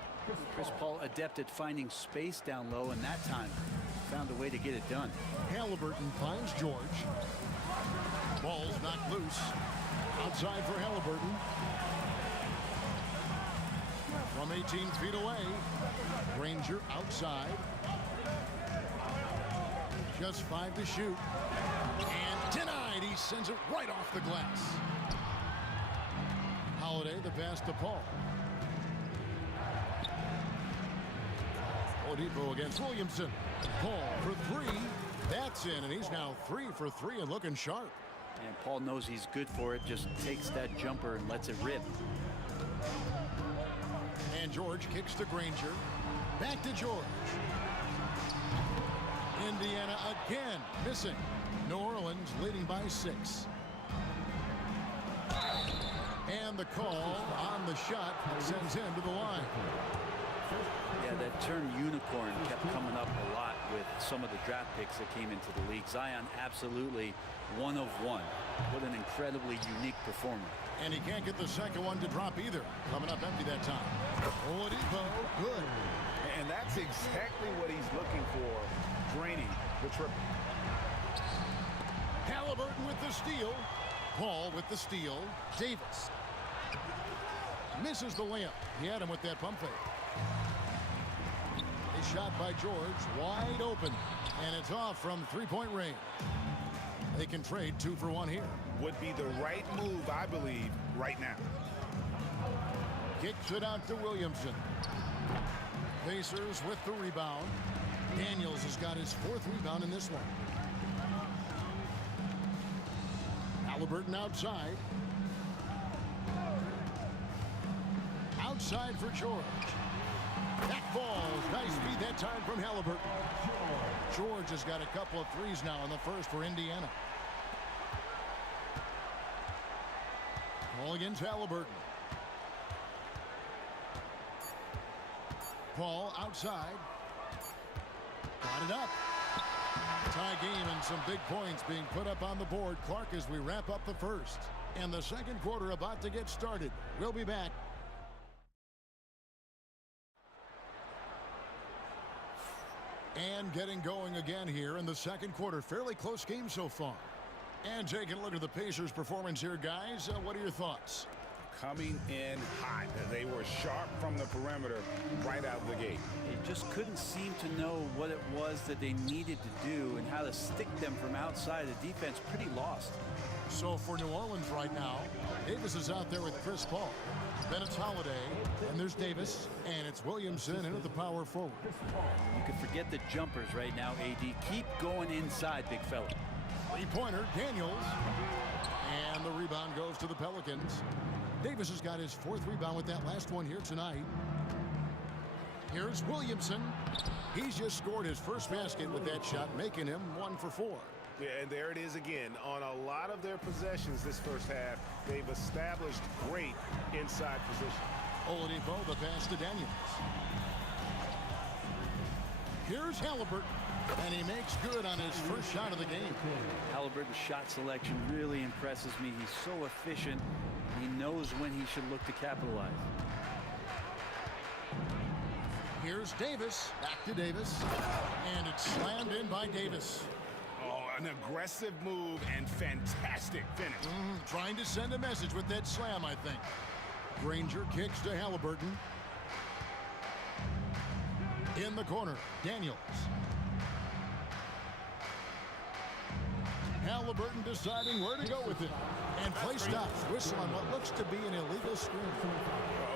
Chris Paul adept at finding space down low, and that time found a way to get it done. Halliburton finds George. Ball's knocked loose. Outside for Halliburton. From 18 feet away. Granger outside. Just 5 to shoot. And denied. He sends it right off the glass. Holiday the pass to Paul. Oladipo against Williamson. Paul for 3. That's in, and he's now 3 for 3 and looking sharp. And Paul knows he's good for it, just takes that jumper and lets it rip. And George kicks to Granger. Back to George. Indiana again missing. New Orleans leading by 6. And the call on the shot sends him to the line. Yeah, that term unicorn kept coming up a lot with some of the draft picks that came into the league. Zion absolutely one of one. What an incredibly unique performer. And he can't get the second one to drop either. Coming up empty that time. Oladipo, good. And that's exactly what he's looking for. draining the triple. Halliburton with the steal. Paul with the steal. Davis misses the layup. He had him with that pump fake. A shot by George, wide open, and it's off from three-point range. They can trade 2 for 1 here. Would be the right move, I believe, right now. Kicks it out to Williamson. Pacers with the rebound. Daniels has got his 4th rebound in this one. Halliburton outside. Outside for George. That falls. Nice feed that time from Halliburton. George has got a couple of threes now in the first for Indiana. Ball against Halliburton. Paul outside. Got it up. Tie game and some big points being put up on the board. Clark, as we wrap up the first. And the second quarter about to get started. We'll be back. And getting going again here in the second quarter. Fairly close game so far. And taking a look at the Pacers' performance here, guys. What are your thoughts? Coming in hot. They were sharp from the perimeter right out of the gate. They just couldn't seem to know what it was that they needed to do and how to stick them from outside. The defense pretty lost. So for New Orleans right now, Davis is out there with Chris Paul. Then it's Holiday, and there's Davis, and it's Williamson in at the power forward. You can forget the jumpers right now, AD. Keep going inside, big fella. Three-pointer, Daniels. And the rebound goes to the Pelicans. Davis has got his 4th rebound with that last one here tonight. Here's Williamson. He's just scored his first basket with that shot, making him 1 for 4. Yeah, and there it is again. On a lot of their possessions this first half, they've established great inside position. Oladipo, the pass to Daniels. Here's Halliburton, and he makes good on his first shot of the game. Halliburton's shot selection really impresses me. He's so efficient. He knows when he should look to capitalize. Here's Davis. Back to Davis. And it's slammed in by Davis. Oh, an aggressive move and fantastic finish. Trying to send a message with that slam, I think. Granger kicks to Halliburton. In the corner, Daniels. Halliburton deciding where to go with it. And play stops. Whistle on what looks to be an illegal screen.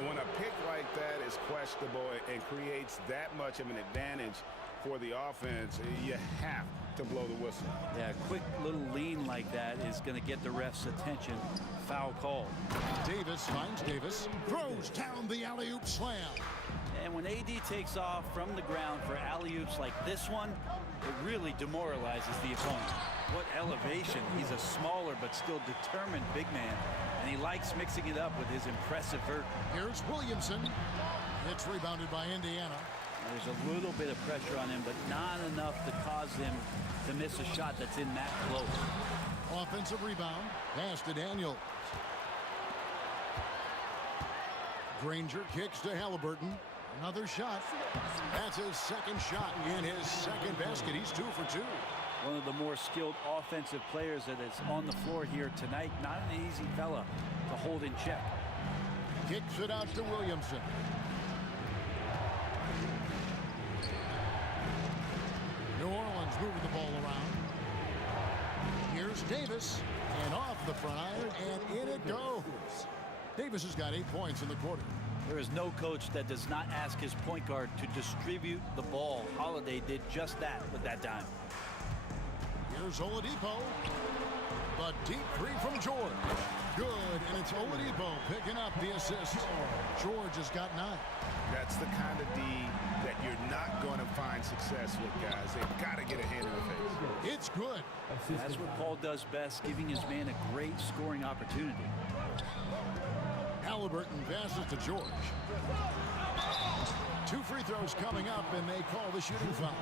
When a pick like that is questionable and creates that much of an advantage for the offense, you have to blow the whistle. Yeah, a quick little lean like that is going to get the ref's attention. Foul call. Davis finds Davis. Throws down the alley-oop slam. And when AD takes off from the ground for alley-oops like this one, it really demoralizes the opponent. What elevation. He's a smaller but still determined big man, and he likes mixing it up with his impressive vert. Here's Williamson. It's rebounded by Indiana. There's a little bit of pressure on him, but not enough to cause him to miss a shot that's in that close. Offensive rebound. Pass to Daniels. Granger kicks to Halliburton. Another shot. That's his second shot and his second basket. He's 2 for 2. One of the more skilled offensive players that is on the floor here tonight. Not an easy fella to hold in check. Kicks it out to Williamson. New Orleans moving the ball around. Here's Davis. And off the front iron, and in it goes. Davis has got 8 points in the quarter. There is no coach that does not ask his point guard to distribute the ball. Holiday did just that with that dime. Here's Oladipo. A deep three from George. Good, and it's Oladipo picking up the assist. George has got 9. That's the kind of D that you're not going to find success with, guys. They've got to get a hand in the face. It's good. That's what Paul does best, giving his man a great scoring opportunity. Halliburton passes to George. 2 free throws coming up, and they call the shooting foul.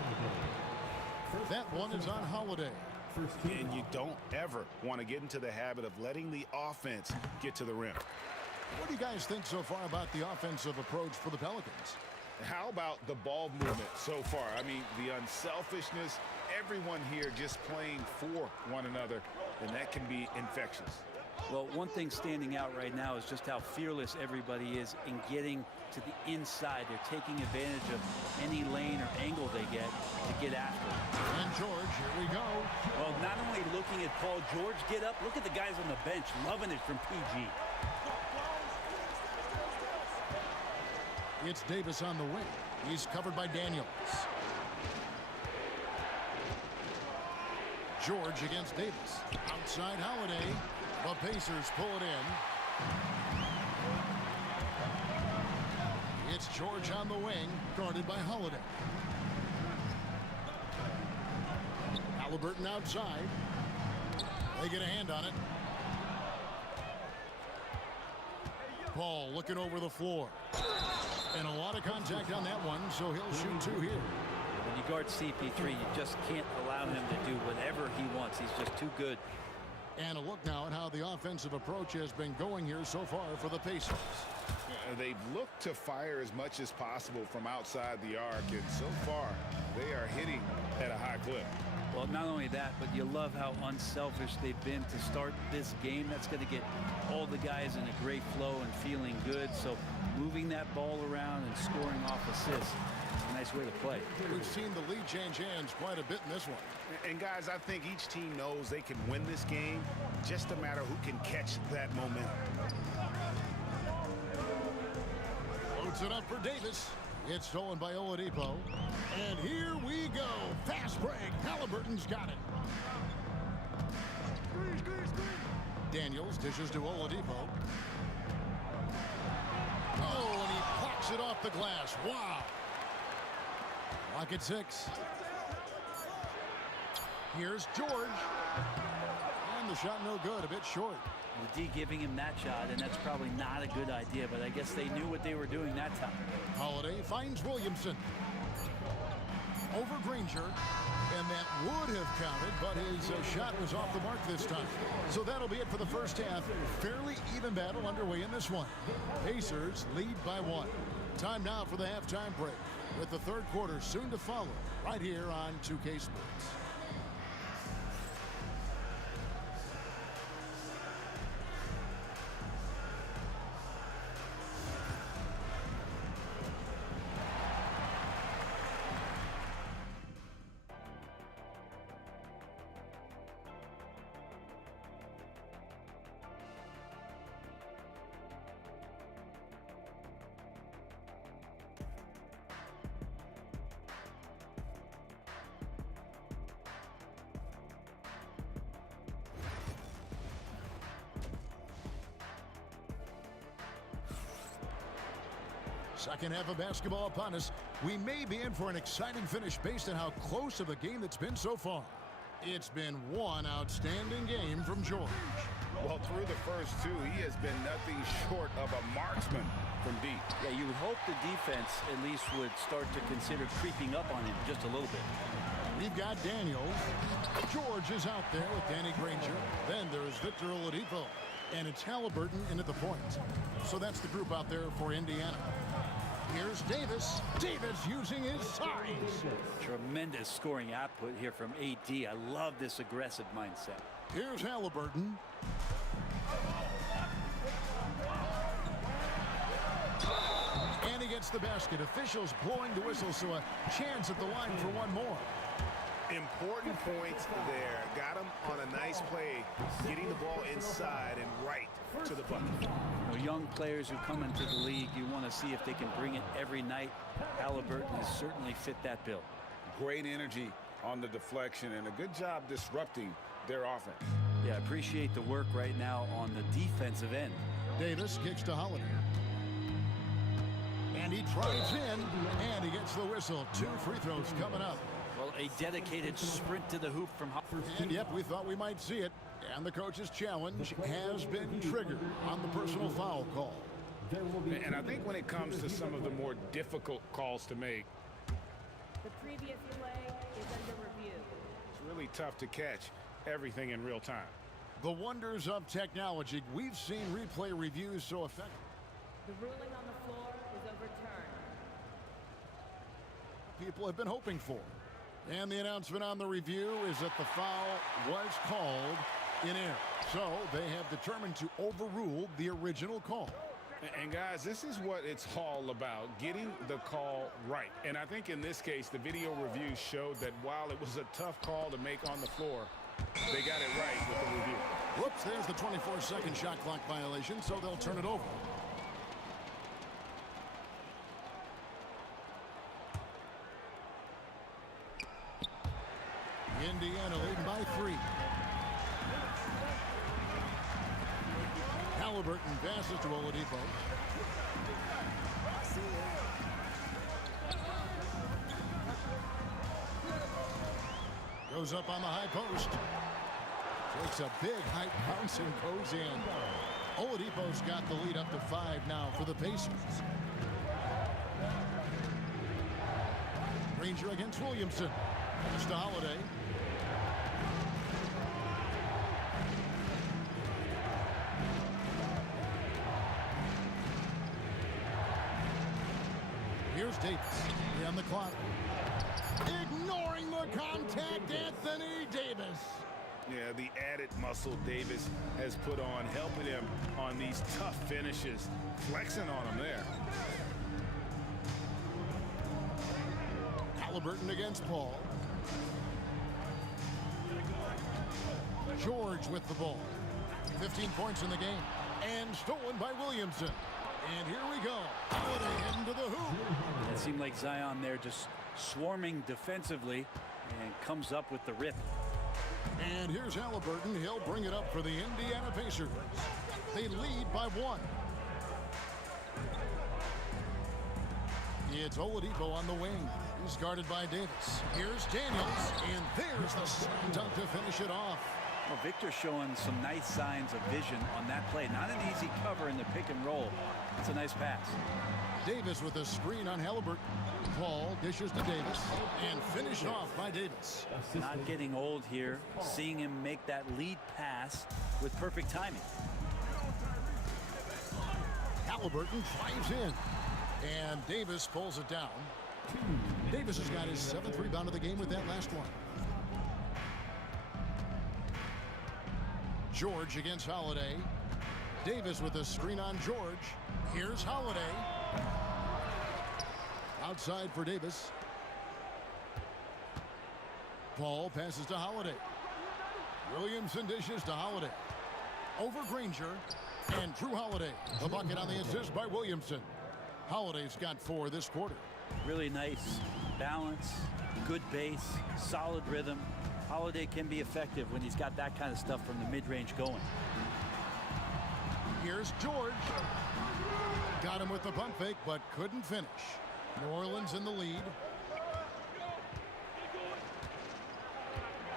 That one is on Holiday. And you don't ever want to get into the habit of letting the offense get to the rim. What do you guys think so far about the offensive approach for the Pelicans? How about the ball movement so far? I mean, the unselfishness, everyone here just playing for one another, and that can be infectious. Well, one thing standing out right now is just how fearless everybody is in getting to the inside. They're taking advantage of any lane or angle they get to get after it. And George, here we go. Well, not only looking at Paul George get up, look at the guys on the bench loving it from PG. It's Davis on the wing. He's covered by Daniels. George against Davis. Outside Holiday. The Pacers pull it in. It's George on the wing, guarded by Holiday. Halliburton outside. They get a hand on it. Paul looking over the floor. And a lot of contact on that one, so he'll shoot two here. When you guard CP3, you just can't allow him to do whatever he wants. He's just too good. And a look now at how the offensive approach has been going here so far for the Pacers. They've looked to fire as much as possible from outside the arc, and so far they are hitting at a high clip. Well, not only that, but you love how unselfish they've been to start this game. That's going to get all the guys in a great flow and feeling good. So moving that ball around and scoring off assists is a nice way to play. We've seen the lead change hands quite a bit in this one. And guys, I think each team knows they can win this game. Just a matter who can catch that momentum. Loads it up for Davis. It's stolen by Oladipo. And here we go. Fast break. Halliburton's got it. Daniels dishes to Oladipo. Oh, and he blocks it off the glass. Wow. Lock at 6. Here's George. And the shot no good. A bit short. The D giving him that shot, and that's probably not a good idea, but I guess they knew what they were doing that time. Holiday finds Williamson. Over Granger. And that would have counted, but his shot was off the mark this time. So that'll be it for the first half. Fairly even battle underway in this one. Pacers lead by 1. Time now for the halftime break, with the third quarter soon to follow, right here on 2K Sports. Second half of basketball upon us. We may be in for an exciting finish based on how close of a game it's been so far. It's been one outstanding game from George. Well, through the first two, he has been nothing short of a marksman from deep. Yeah, you would hope the defense at least would start to consider creeping up on him just a little bit. We've got Daniels. George is out there with Danny Granger. Then there's Victor Oladipo. And it's Halliburton in at the point. So that's the group out there for Indiana. Here's Davis. Davis using his size. Tremendous scoring output here from AD. I love this aggressive mindset. Here's Halliburton. And he gets the basket. Officials blowing the whistle, so a chance at the line for one more. Important points there. Got him on a nice play, getting the ball inside and right to the bucket. You know, young players who come into the league, you want to see if they can bring it every night. Halliburton has certainly fit that bill. Great energy on the deflection and a good job disrupting their offense. Yeah, appreciate the work right now on the defensive end. Davis kicks to Holiday. And he drives in, and he gets the whistle. 2 free throws coming up. Well, a dedicated sprint to the hoop from Hopper. And yep, we thought we might see it. And the coach's challenge has been triggered on the personal foul call. And I think when it comes to some of the more difficult calls to make, the previous play is under review. It's really tough to catch everything in real time. The wonders of technology. We've seen replay reviews so effective. The ruling on the floor is overturned. people have been hoping for. And the announcement on the review is that the foul was called in air. So they have determined to overrule the original call. And guys, this is what it's all about, getting the call right. And I think in this case, the video review showed that while it was a tough call to make on the floor, they got it right with the review. Whoops, there's the 24-second shot clock violation, so they'll turn it over. Indiana leading by 3. Halliburton passes to Oladipo. Goes up on the high post. Takes a big height bounce and goes in. Oladipo's got the lead up to 5 now for the Pacers. Granger against Williamson. Pass to Holiday. Here's Davis. 3 on the clock. Ignoring the contact, Anthony Davis. Yeah, the added muscle Davis has put on, helping him on these tough finishes. Flexing on him there. Halliburton against Paul. George with the ball. 15 points in the game. And stolen by Williamson. And here we go. Holiday into the hoop. It seemed like Zion there just swarming defensively and comes up with the rip. And here's Halliburton. He'll bring it up for the Indiana Pacers. They lead by 1. It's Oladipo on the wing. He's guarded by Davis. Here's Daniels. And there's the slam dunk to finish it off. Well, Victor showing some nice signs of vision on that play. Not an easy cover in the pick and roll. It's a nice pass. Davis with a screen on Halliburton. Paul dishes to Davis and finished off by Davis. Not getting old here. Seeing him make that lead pass with perfect timing. Halliburton drives in. And Davis pulls it down. Davis has got his 7th rebound of the game with that last one. George against Holiday. Davis with a screen on George. Here's Holiday. Outside for Davis. Paul passes to Holiday. Williamson dishes to Holiday. Over Granger. And Drew Holiday. The bucket on the assist by Williamson. Holiday's got 4 this quarter. Really nice balance, good base, solid rhythm. Holiday can be effective when he's got that kind of stuff from the mid-range going. Here's George. Got him with the pump fake, but couldn't finish. New Orleans in the lead.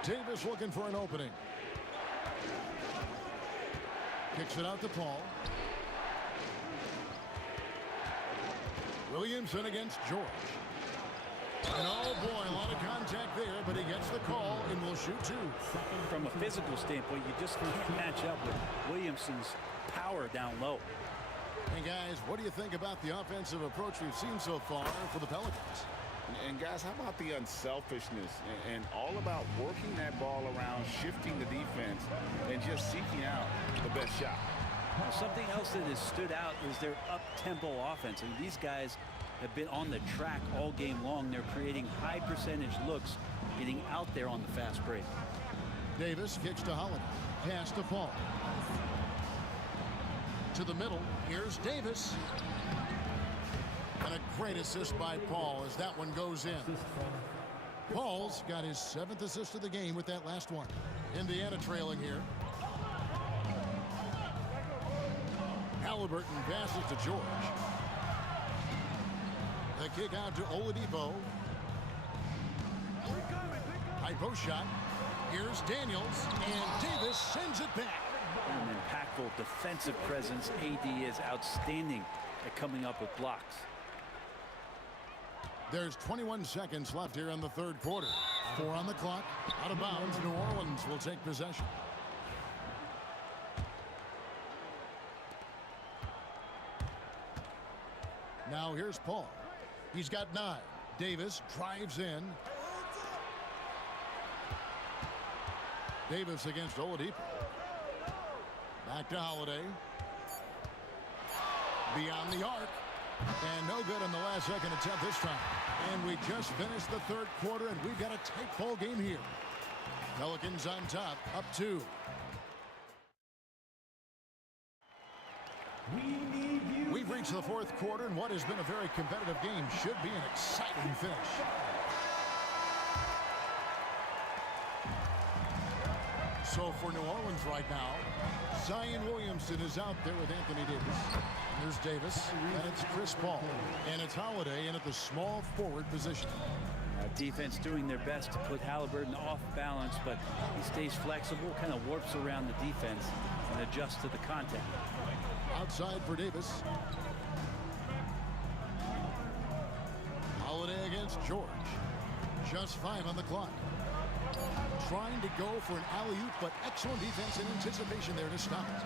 Davis looking for an opening. Kicks it out to Paul. Williamson against George. And oh boy, a lot of contact there, but he gets the call and will shoot 2. From a physical standpoint, you just can't match up with Williamson's power down low. And guys, what do you think about the offensive approach we've seen so far for the Pelicans? And guys, how about the unselfishness and all about working that ball around, shifting the defense, and just seeking out the best shot? Well, something else that has stood out is their up-tempo offense. And these guys have been on the track all game long. They're creating high percentage looks, getting out there on the fast break. Davis kicks to Holiday. Pass to Paul. To the middle. Here's Davis. And a great assist by Paul as that one goes in. Paul's got his 7th assist of the game with that last one. Indiana trailing here. Halliburton passes to George. The kick out to Oladipo. High post shot. Here's Daniels. And Davis sends it back. An impactful defensive presence. AD is outstanding at coming up with blocks. There's 21 seconds left here in the 3rd quarter. 4 on the clock. Out of bounds. New Orleans will take possession. Now here's Paul. He's got 9. Davis drives in. Davis against Oladipo. Back to Holiday. Beyond the arc. And no good on the last second attempt this time. And we just finished the third quarter, and we've got a tight ball game here. Pelicans on top, up 2. We've reached the fourth quarter, and what has been a very competitive game should be an exciting finish. So for New Orleans right now, Zion Williamson is out there with Anthony Davis. There's Davis, and it's Chris Paul. And it's Holiday in at the small forward position. Defense doing their best to put Halliburton off balance, but he stays flexible, kind of warps around the defense and adjusts to the contact. Outside for Davis. Holiday against George. Just 5 on the clock. Trying to go for an alley-oop, but excellent defense and anticipation there to stop it.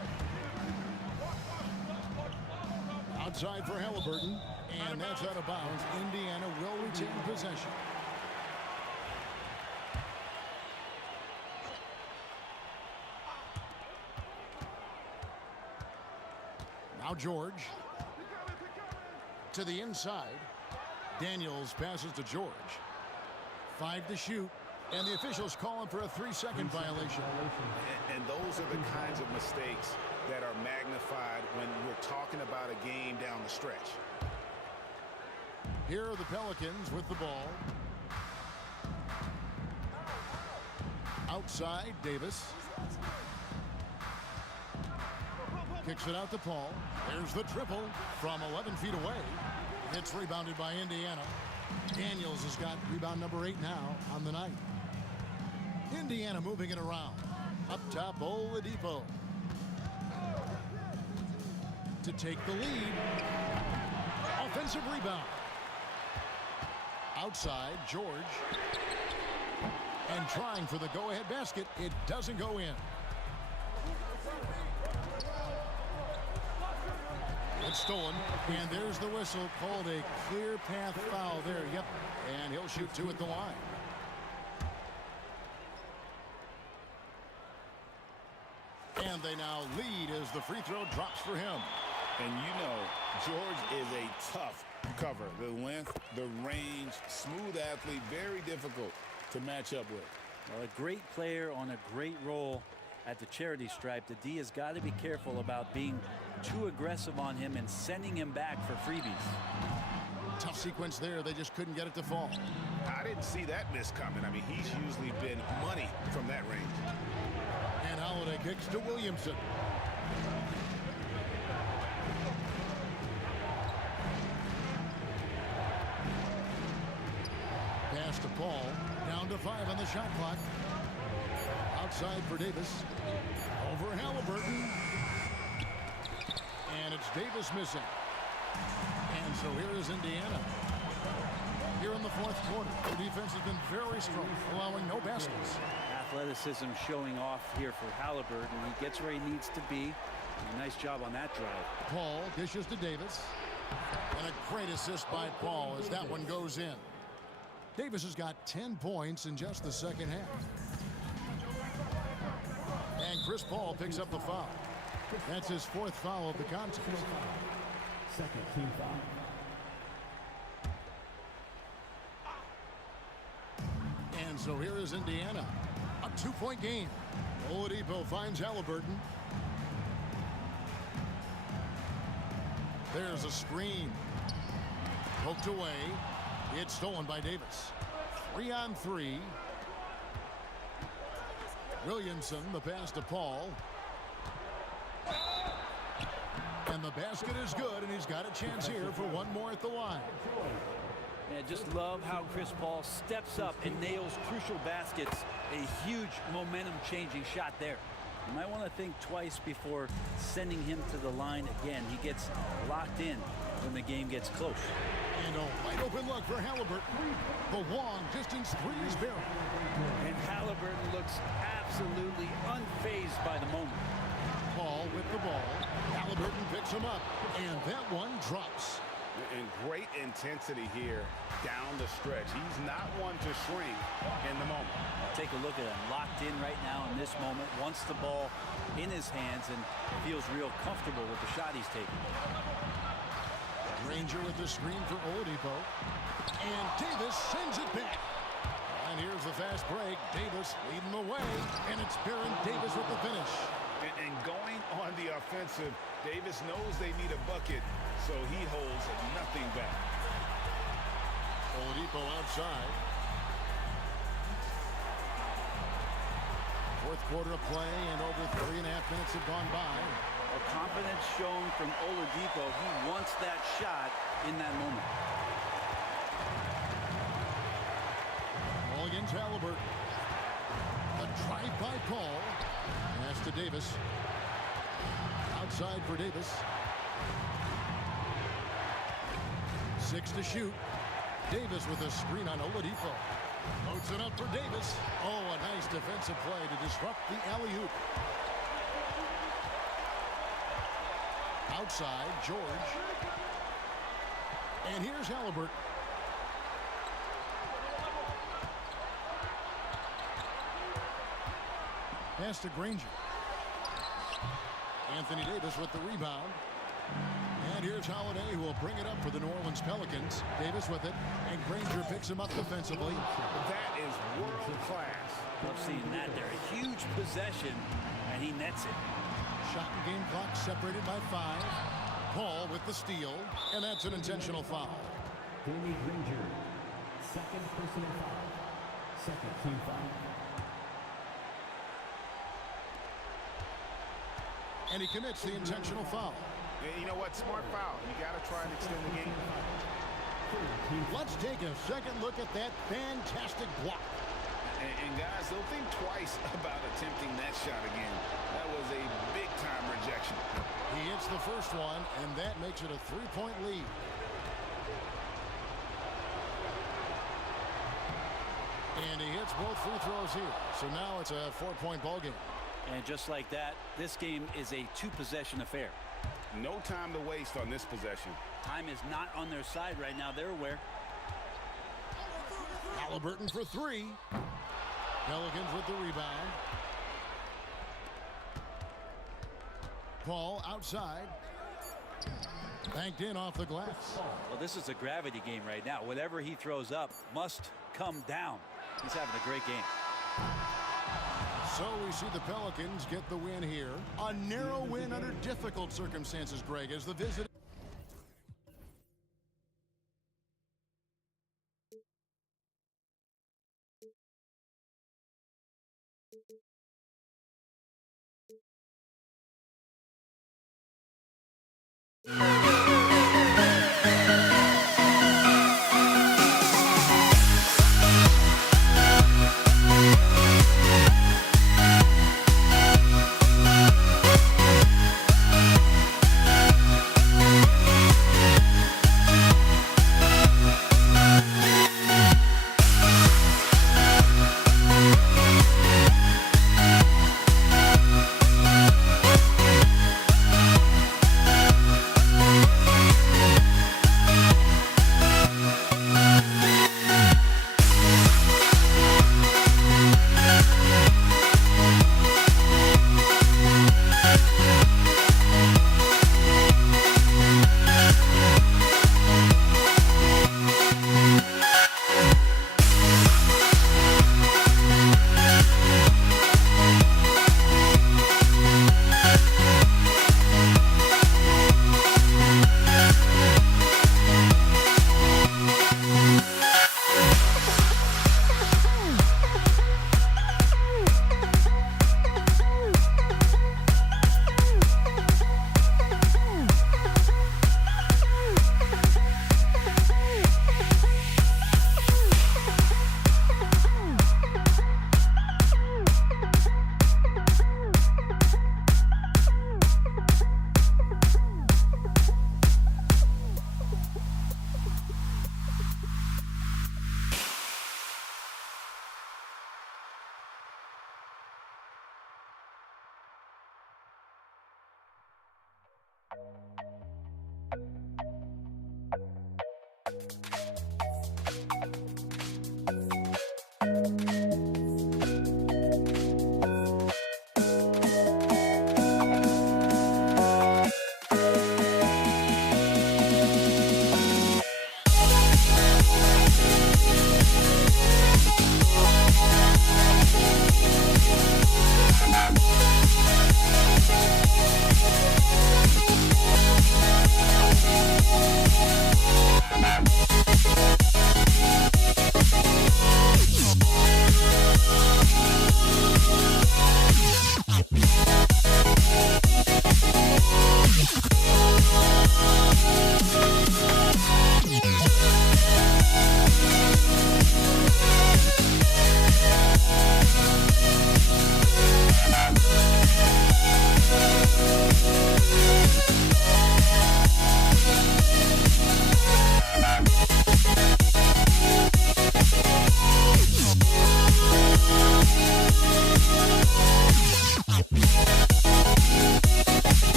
Outside for Halliburton, and that's out of bounds. Indiana will retain possession. Now George. To the inside. Daniels passes to George. 5 to shoot. And the officials calling for a 3-second violation. And those are the kinds of mistakes that are magnified when we're talking about a game down the stretch. Here are the Pelicans with the ball. Outside, Davis. Kicks it out to Paul. There's the triple from 11 feet away. It's rebounded by Indiana. Daniels has got rebound number 8 now on the night. Indiana moving it around. Up top, Oladipo. To take the lead. Offensive rebound. Outside, George. And trying for the go-ahead basket. It doesn't go in. It's stolen, and there's the whistle, called a clear path foul there. Yep, and he'll shoot 2 at the line. And they now lead as the free throw drops for him. And you know, George is a tough cover. The length, the range, smooth athlete, very difficult to match up with. Well, a great player on a great role at the charity stripe. The D has got to be careful about being too aggressive on him and sending him back for freebies. Tough sequence there. They just couldn't get it to fall. I didn't see that miss coming. I mean, he's usually been money from that range. And Holiday kicks to Williamson. Pass to Paul. Down to 5 on the shot clock. Outside for Davis. Over Halliburton. And it's Davis missing. And so here is Indiana. Here in the fourth quarter, their defense has been very strong, allowing no baskets. Athleticism showing off here for Halliburton. He gets where he needs to be. And nice job on that drive. Paul dishes to Davis. And a great assist by Paul as that one goes in. Davis has got 10 points in just the second half. And Chris Paul picks up the foul. That's his 4th foul of the contest. Second team foul. And so here is Indiana. A 2-point game. Oladipo finds Halliburton. There's a screen. Poked away. It's stolen by Davis. 3-on-3. Williamson, the pass to Paul. And the basket is good, and he's got a chance here for one more at the line. Yeah, just love how Chris Paul steps up and nails crucial baskets. A huge momentum-changing shot there. You might want to think twice before sending him to the line again. He gets locked in when the game gets close. And a wide open look for Halliburton. The long distance 3 is buried. And Halliburton looks absolutely unfazed by the moment. Paul with the ball. Halliburton picks him up. And that one drops. And great intensity here down the stretch. He's not one to shrink in the moment. Take a look at him, locked in right now in this moment, wants the ball in his hands and feels real comfortable with the shot he's taking. Granger with the screen for Oladipo. And Davis sends it back. And here's the fast break. Davis leading the way. And it's Baron Davis with the finish. And going on the offensive, Davis knows they need a bucket, so he holds nothing back. Oladipo outside. Fourth quarter of play, and over 3.5 minutes have gone by. A confidence shown from Oladipo. He wants that shot in that moment. Ball against Halliburton. A drive by Paul. Pass to Davis. Outside for Davis. 6 to shoot. Davis with a screen on Oladipo. Loads it up for Davis. Oh, a nice defensive play to disrupt the alley-oop. Outside, George. And here's Halliburton. Pass to Granger. Anthony Davis with the rebound. And here's Holiday, who will bring it up for the New Orleans Pelicans. Davis with it, and Granger picks him up defensively. That is world class. Love seeing that there. A huge possession, and he nets it. Shot and game clock separated by 5. Paul with the steal, and that's an intentional foul. Danny Granger, second personal foul. Second team foul. And he commits the intentional foul. You know what? Smart foul. You got to try and extend the game. Let's take a second look at that fantastic block. And guys, they'll think twice about attempting that shot again. That was a big-time rejection. He hits the first one, and that makes it a 3-point lead. And he hits both free throws here. So now it's a 4-point ball game. And just like that, this game is a 2-possession affair. No time to waste on this possession. Time is not on their side right now. They're aware. Halliburton for 3. Pelicans with the rebound. Paul outside. Banked in off the glass. Well, this is a gravity game right now. Whatever he throws up must come down. He's having a great game. So we see the Pelicans get the win here. A narrow win under difficult circumstances, Greg, as the visit.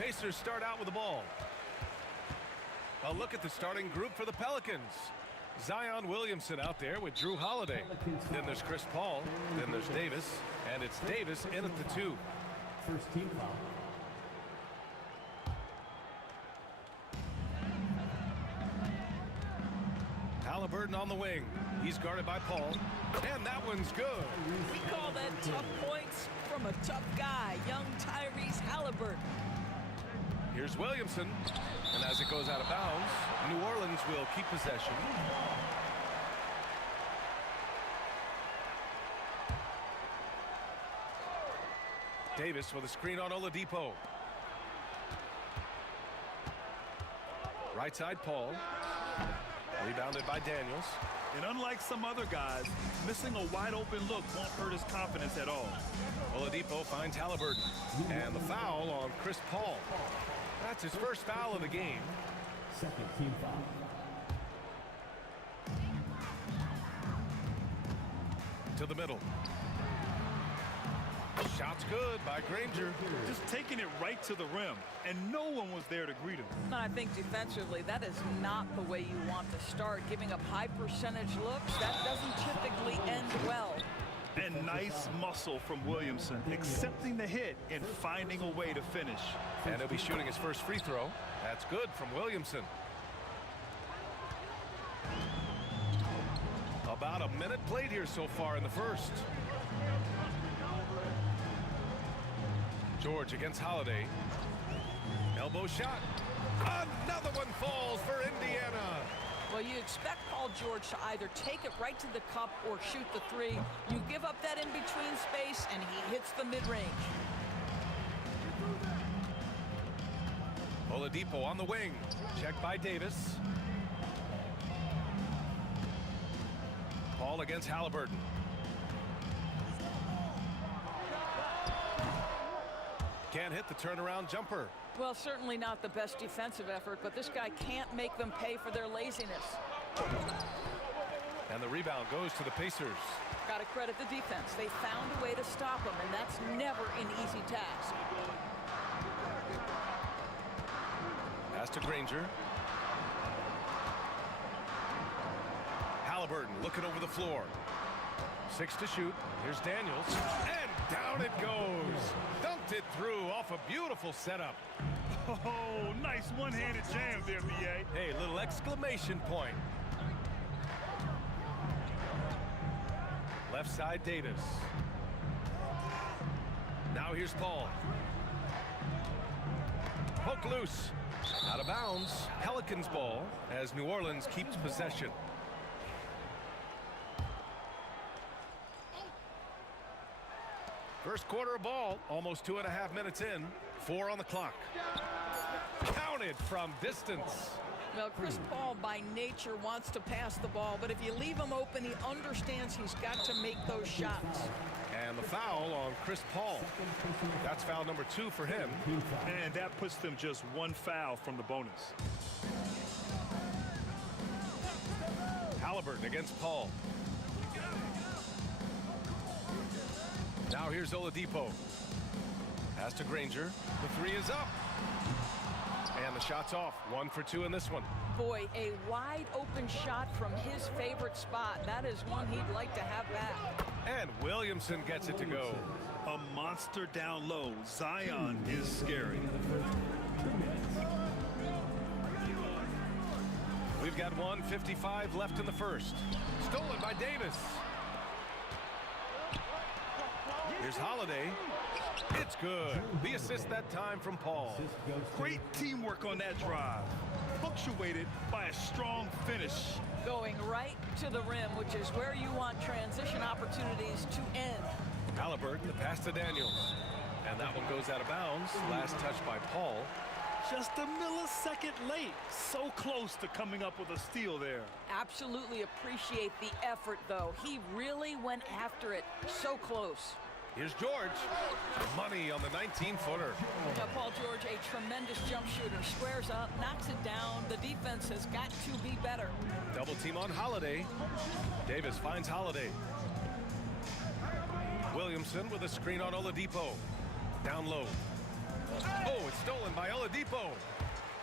Pacers start out with the ball. A look at the starting group for the Pelicans. Zion Williamson out there with Drew Holiday. Then there's Chris Paul. Then there's Davis. And it's Davis in at the 2. First team foul. Halliburton on the wing. He's guarded by Paul. And that one's good. We call that tough points from a tough guy, young Tyrese Halliburton. Here's Williamson. And as it goes out of bounds, New Orleans will keep possession. Davis with a screen on Oladipo. Right side, Paul. Rebounded by Daniels. And unlike some other guys, missing a wide open look won't hurt his confidence at all. Oladipo finds Halliburton. And the foul on Chris Paul. That's his first foul of the game. Second team foul. To the middle. Shot's good by Granger. Just taking it right to the rim, and no one was there to greet him. I think defensively, that is not the way you want to start. Giving up high percentage looks, that doesn't typically end well. And nice muscle from Williamson, accepting the hit and finding a way to finish. And he'll be shooting his first free throw. That's good from Williamson. About a minute played here so far in the first. George against Holiday. Elbow shot. Another one falls for Indiana. Well, you expect Paul George to either take it right to the cup or shoot the 3. You give up that in-between space, and he hits the mid-range. Oladipo on the wing. Checked by Davis. Paul against Halliburton. Can't hit the turnaround jumper. Well, certainly not the best defensive effort, but this guy can't make them pay for their laziness. And the rebound goes to the Pacers. Got to credit the defense. They found a way to stop him, and that's never an easy task. Pass to Granger. Halliburton looking over the floor. 6 to shoot. Here's Daniels. And down it goes. Dunked it through off a beautiful setup. Oh, nice one-handed jam there, B.A. Hey, little exclamation point. Left side, Davis. Now here's Paul. Poke loose. Out of bounds. Pelicans ball as New Orleans keeps possession. First quarter of ball, almost 2.5 minutes in. 4 on the clock. Counted from distance. Well, Chris Paul by nature wants to pass the ball, but if you leave him open, he understands he's got to make those shots. And the foul on Chris Paul. That's foul number 2 for him. And that puts them just 1 foul from the bonus. Halliburton against Paul. Now here's Oladipo. Pass to Granger. The 3 is up. And the shot's off. 1 for 2 in this one. Boy, a wide open shot from his favorite spot. That is one he'd like to have back. And Williamson gets it to go. A monster down low. Zion is scary. We've got 1:55 left in the first. Stolen by Davis. Here's Holiday. It's good. The assist that time from Paul. Great teamwork on that drive. Punctuated by a strong finish. Going right to the rim, which is where you want transition opportunities to end. Halliburton, the pass to Daniels. And that one goes out of bounds. Last touch by Paul. Just a millisecond late. So close to coming up with a steal there. Absolutely appreciate the effort, though. He really went after it. So close. Here's George. Money on the 19-footer. Now, Paul George, a tremendous jump shooter. Squares up, knocks it down. The defense has got to be better. Double team on Holiday. Davis finds Holiday. Williamson with a screen on Oladipo. Down low. Oh, it's stolen by Oladipo.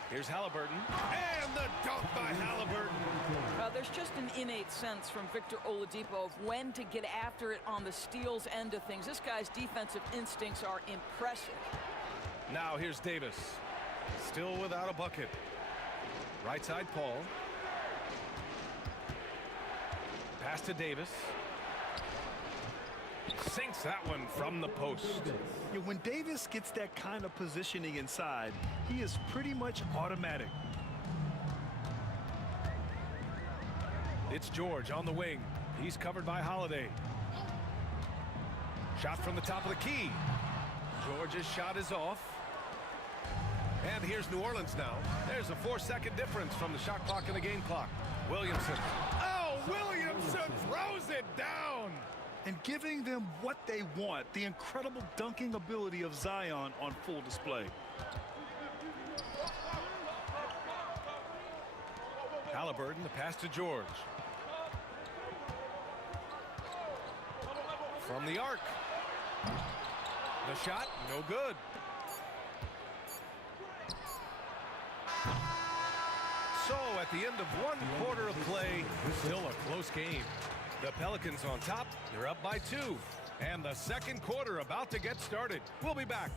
Here's Halliburton. And the dunk by Halliburton. There's just an innate sense from Victor Oladipo of when to get after it on the steals end of things. This guy's defensive instincts are impressive. Now here's Davis. Still without a bucket. Right side, Paul. Pass to Davis. Sinks that one from the post. Yeah, when Davis gets that kind of positioning inside, he is pretty much automatic. It's George on the wing. He's covered by Holiday. Shot from the top of the key. George's shot is off. And here's New Orleans now. There's a 4-second difference from the shot clock and the game clock. Williamson. Oh, Williamson throws it down. And giving them what they want, the incredible dunking ability of Zion on full display. Halliburton, the pass to George. From the arc. The shot, no good. So at the end of one quarter of play, still a close game. The Pelicans on top. They're up by 2. And the second quarter about to get started. We'll be back.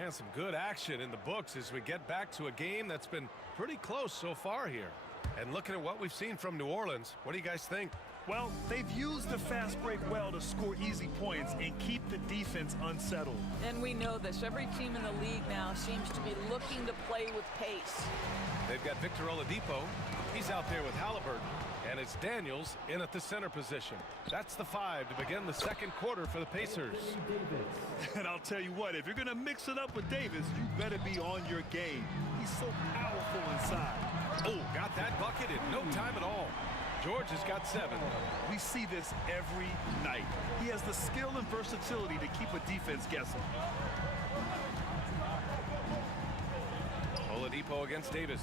And some good action in the books as we get back to a game that's been pretty close so far here. And looking at what we've seen from New Orleans, what do you guys think? Well, they've used the fast break well to score easy points and keep the defense unsettled. And we know this. Every team in the league now seems to be looking to play with pace. They've got Victor Oladipo. He's out there with Halliburton. And it's Daniels in at the center position. That's the 5 to begin the second quarter for the Pacers. And I'll tell you what, if you're going to mix it up with Davis, you better be on your game. He's so powerful inside. Oh, got that bucket in no time at all. George has got 7. We see this every night. He has the skill and versatility to keep a defense guessing. Oladipo against Davis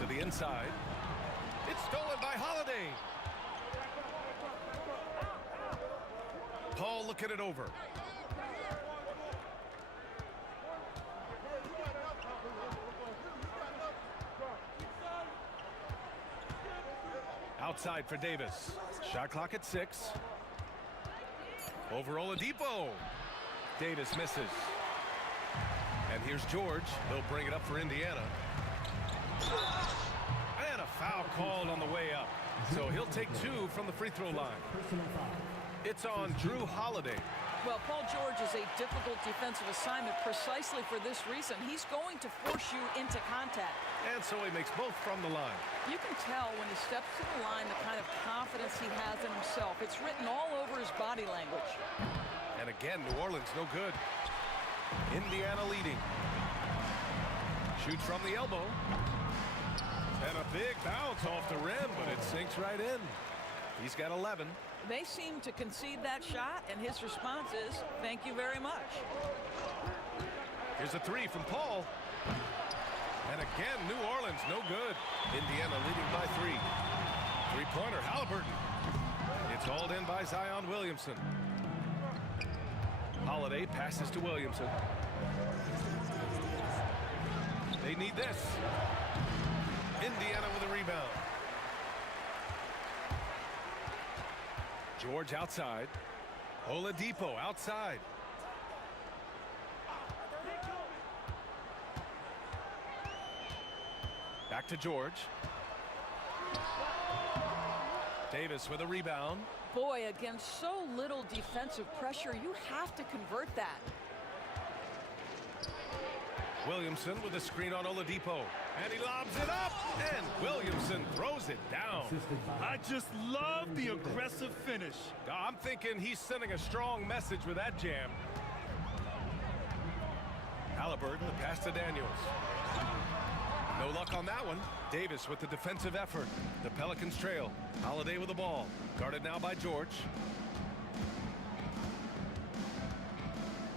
to the inside. It's stolen by Holiday. Paul looking it over. Outside for Davis. Shot clock at 6. Over Oladipo. Davis misses. And here's George. He'll bring it up for Indiana. And a foul called on the way up. So he'll take 2 from the free throw line. It's on Drew Holiday. Well, Paul George is a difficult defensive assignment precisely for this reason. He's going to force you into contact. And so he makes both from the line. You can tell when he steps to the line the kind of confidence he has in himself. It's written all over his body language. And again, New Orleans no good. Indiana leading. Shoots from the elbow. And a big bounce off the rim, but it sinks right in. He's got 11. They seem to concede that shot, and his response is, thank you very much. Here's a 3 from Paul. And again, New Orleans no good. Indiana leading by 3. Three-pointer, Halliburton. It's hauled in by Zion Williamson. Holiday passes to Williamson. They need this. Indiana with a rebound. George outside. Oladipo outside. Back to George. Davis with a rebound. Boy, against so little defensive pressure, you have to convert that. Williamson with a screen on Oladipo. And he lobs it up. And Williamson throws it down. I just love the aggressive finish. I'm thinking he's sending a strong message with that jam. Halliburton, the pass to Daniels. No luck on that one. Davis with the defensive effort. The Pelicans trail. Holiday with the ball. Guarded now by George.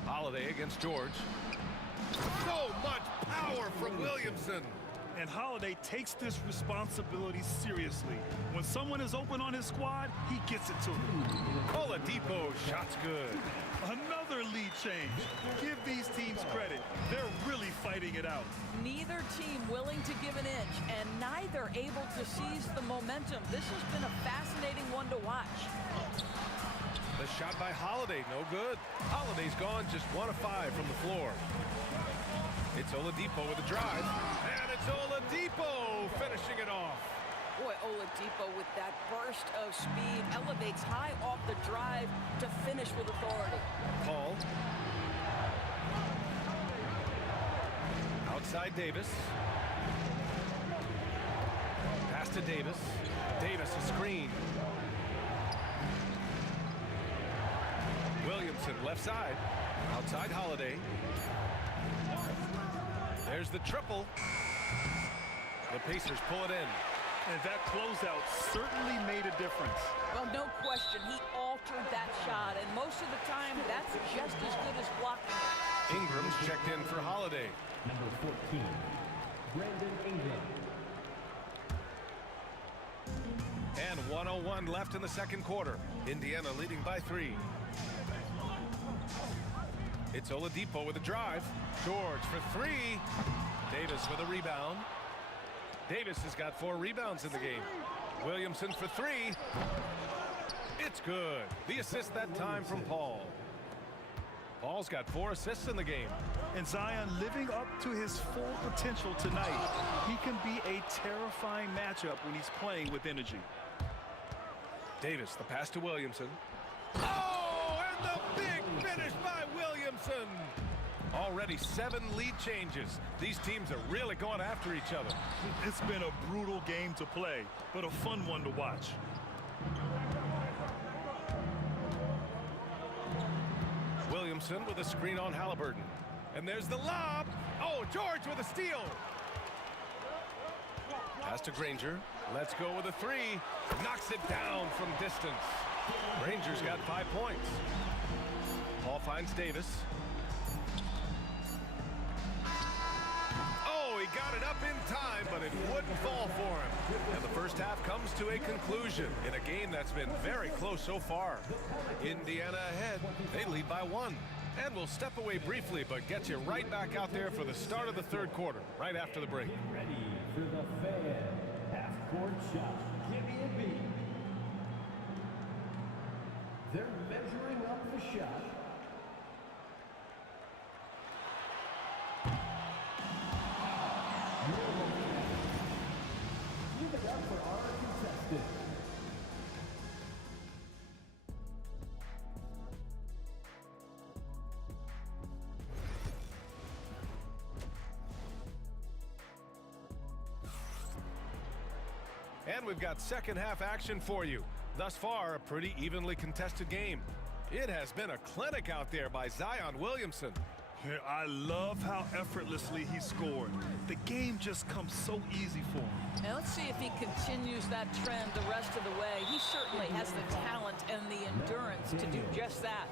Holiday against George. So much power from Williamson. And Holiday takes this responsibility seriously. When someone is open on his squad, he gets it to them. Oladipo, shot's good. Another lead change. Give these teams credit. They're really fighting it out. Neither team willing to give an inch, and neither able to seize the momentum. This has been a fascinating one to watch. The shot by Holiday, no good. Holiday's gone just 1 of 5 from the floor. It's Oladipo with a drive, and it's Oladipo finishing it off. Boy, Oladipo with that burst of speed elevates high off the drive to finish with authority. Paul. Outside Davis. Pass to Davis. Davis a screen. Williamson left side. Outside Holiday. There's the triple. The Pacers pull it in. And that closeout certainly made a difference. Well, no question, he altered that shot, and most of the time, that's just as good as blocking it. Ingram's checked in for Holiday. Number 14, Brandon Ingram. And 1:01 left in the second quarter. Indiana leading by 3. It's Oladipo with a drive. George for 3. Davis with a rebound. Davis has got 4 rebounds in the game. Williamson for 3. It's good. The assist that time from Paul. Paul's got 4 assists in the game. And Zion living up to his full potential tonight. He can be a terrifying matchup when he's playing with energy. Davis, the pass to Williamson. Oh, and the big finish by Williamson. Already 7 lead changes. These teams are really going after each other. It's been a brutal game to play, but a fun one to watch. Williamson with a screen on Halliburton. And there's the lob. Oh, George with a steal. Pass to Granger. Let's go with a 3. Knocks it down from distance. Granger's got 5 points. Paul finds Davis. Oh, he got it up in time, but it wouldn't fall for him. And the first half comes to a conclusion in a game that's been very close so far. Indiana ahead. They lead by 1. And we'll step away briefly, but get you right back out there for the start of the third quarter, right after the break. Ready for the fan. Half-court shot. Give me a beat. They're measuring up the shot. Give it up for our contestant. And we've got second half action for you. Thus far, a pretty evenly contested game. It has been a clinic out there by Zion Williamson. I love how effortlessly he scored. The game just comes so easy for him. Now let's see if he continues that trend the rest of the way. He certainly has the talent and the endurance to do just that.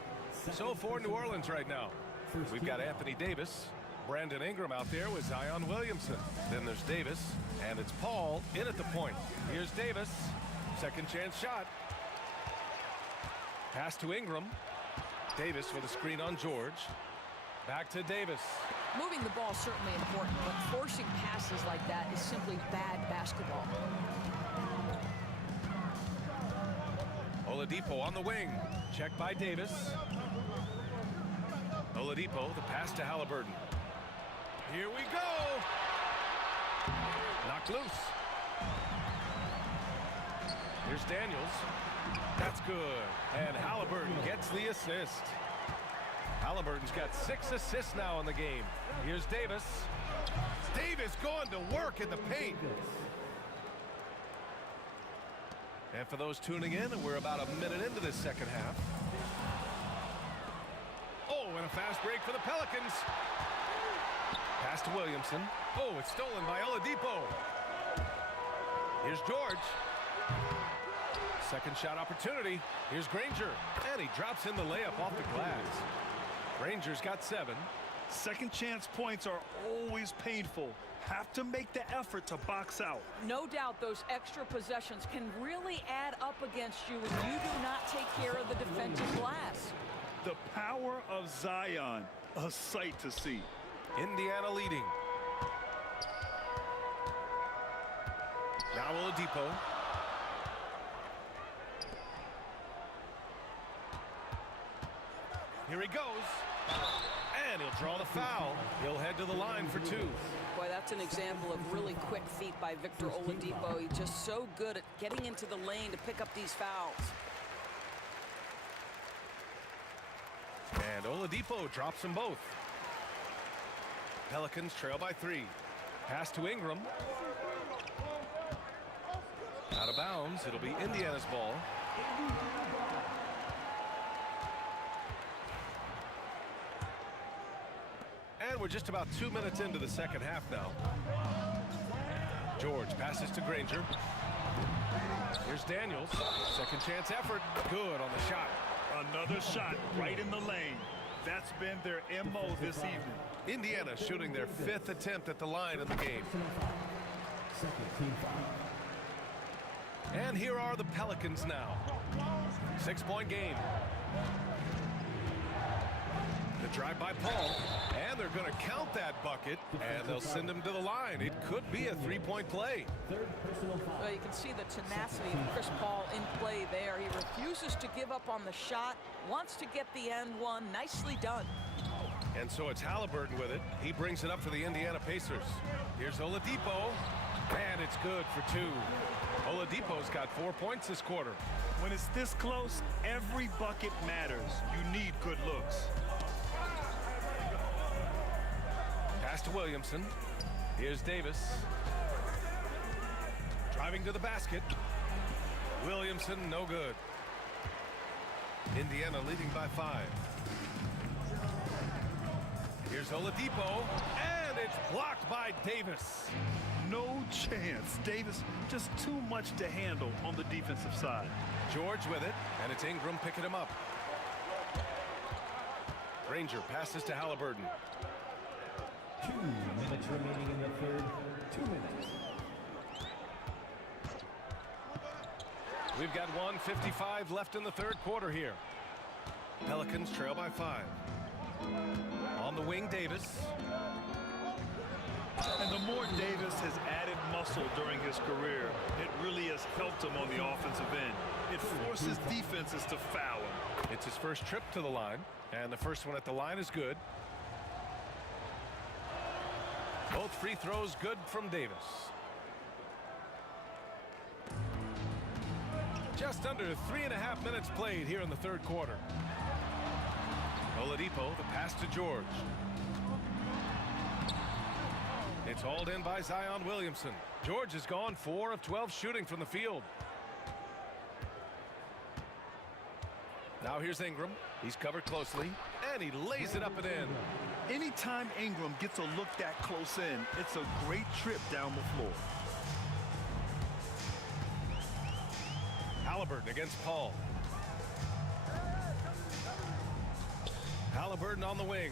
So for New Orleans right now, we've got Anthony Davis, Brandon Ingram out there with Zion Williamson. Then there's Davis, and it's Paul in at the point. Here's Davis, second chance shot. Pass to Ingram. Davis with a screen on George. Back to Davis. Moving the ball is certainly important, but forcing passes like that is simply bad basketball. Oladipo on the wing. Checked by Davis. Oladipo, the pass to Halliburton. Here we go. Knocked loose. Here's Daniels. That's good. And Halliburton gets the assist. Halliburton's got 6 assists now in the game. Here's Davis. Davis going to work in the paint. And for those tuning in, we're about a minute into this second half. Oh, and a fast break for the Pelicans. Pass to Williamson. Oh, it's stolen by Oladipo. Here's George. Second shot opportunity. Here's Granger. And he drops in the layup off the glass. Granger's got 7. Second chance points are always painful. Have to make the effort to box out. No doubt those extra possessions can really add up against you when you do not take care of the defensive glass. The power of Zion, a sight to see. Indiana leading. Now Oladipo. Here he goes. And he'll draw the foul. He'll head to the line for 2. Boy, that's an example of really quick feet by Victor Oladipo. He's just so good at getting into the lane to pick up these fouls. And Oladipo drops them both. Pelicans trail by 3. Pass to Ingram. Out of bounds. It'll be Indiana's ball. And we're just about 2 minutes into the second half now. George passes to Granger. Here's Daniels. Second chance effort. Good on the shot. Another shot right in the lane. That's been their MO this evening. Indiana shooting their 5th attempt at the line in the game. And here are the Pelicans now. 6-point game. The drive by Paul, and they're going to count that bucket, and they'll send him to the line. It could be a 3-point play. Well, you can see the tenacity of Chris Paul in play there. He refuses to give up on the shot, wants to get the end one. Nicely done. And so it's Halliburton with it. He brings it up for the Indiana Pacers. Here's Oladipo, and it's good for 2. Oladipo's got 4 points this quarter. When it's this close, every bucket matters. You need good looks. Pass to Williamson. Here's Davis. Driving to the basket. Williamson, no good. Indiana leading by 5. Here's Oladipo, and it's blocked by Davis. No chance. Davis just too much to handle on the defensive side. George with it, and it's Ingram picking him up. Granger passes to Halliburton. 2 minutes remaining in the third. 2 minutes. We've got 1:55 left in the third quarter here. Pelicans trail by 5. On the wing, Davis. And the more Davis has added muscle during his career, it really has helped him on the offensive end. It forces defenses to foul him. It's his first trip to the line, and the first one at the line is good. Both free throws good from Davis. Just under 3.5 minutes played here in the third quarter. Oladipo, the pass to George. It's hauled in by Zion Williamson. George has gone 4 of 12 shooting from the field. Now here's Ingram. He's covered closely, and he lays it up and in. Anytime Ingram gets a look that close in, it's a great trip down the floor. Halliburton against Paul. Halliburton on the wing.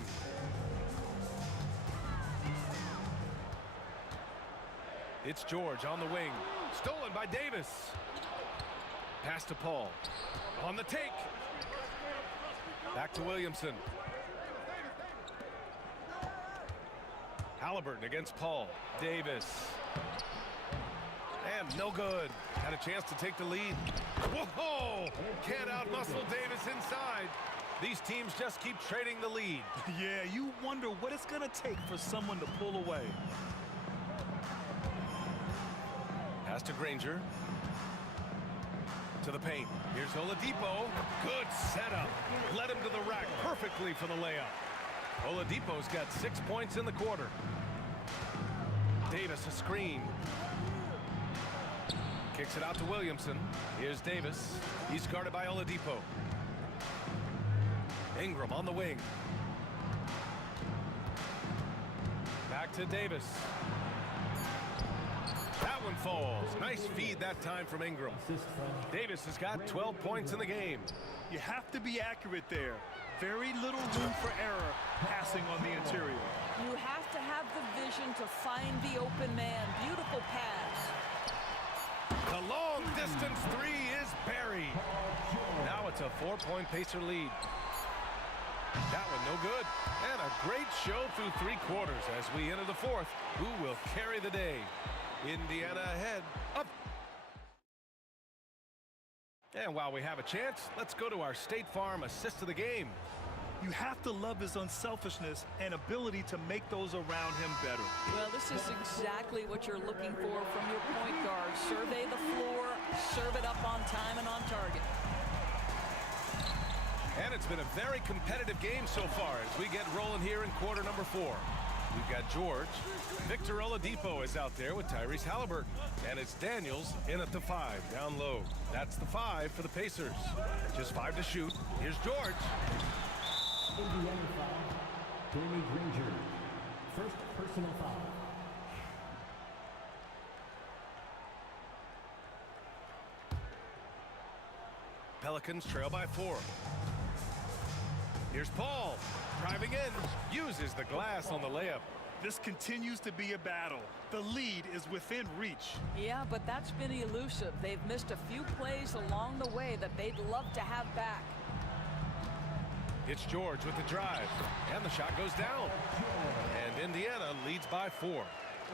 It's George on the wing. Stolen by Davis. Pass to Paul. On the take. Back to Williamson. Halliburton against Paul. Davis. And no good. Had a chance to take the lead. Whoa! Can't outmuscle Davis inside. These teams just keep trading the lead. Yeah, you wonder what it's going to take for someone to pull away. Pass to Granger. To the paint. Here's Oladipo. Good setup. Led him to the rack perfectly for the layup. Oladipo's got 6 points in the quarter. Davis a screen. Kicks it out to Williamson. Here's Davis. He's guarded by Oladipo. Ingram on the wing. Back to Davis. That one falls. Nice feed that time from Ingram. Davis has got 12 points in the game. You have to be accurate there. Very little room for error passing on the interior. You have to have the vision to find the open man. Beautiful pass. The long distance three is buried. Now it's a 4-point Pacer lead. That one no good. And a great show through 3 quarters as we enter the 4th. Who will carry the day? Indiana ahead. Up. And while we have a chance, let's go to our State Farm assist of the game. You have to love his unselfishness and ability to make those around him better. Well, this is exactly what you're looking for from your point guard. Survey the floor, serve it up on time and on target. And it's been a very competitive game so far as we get rolling here in quarter number 4. We've got George. Victor Oladipo is out there with Tyrese Halliburton. And it's Daniels in at the 5, down low. That's the 5 for the Pacers. Just 5 to shoot. Here's George. Indiana foul, Danny Granger. First personal foul. Pelicans trail by 4. Here's Paul, driving in, uses the glass on the layup. This continues to be a battle. The lead is within reach. Yeah, but that's been elusive. They've missed a few plays along the way that they'd love to have back. It's George with the drive, and the shot goes down. And Indiana leads by 4.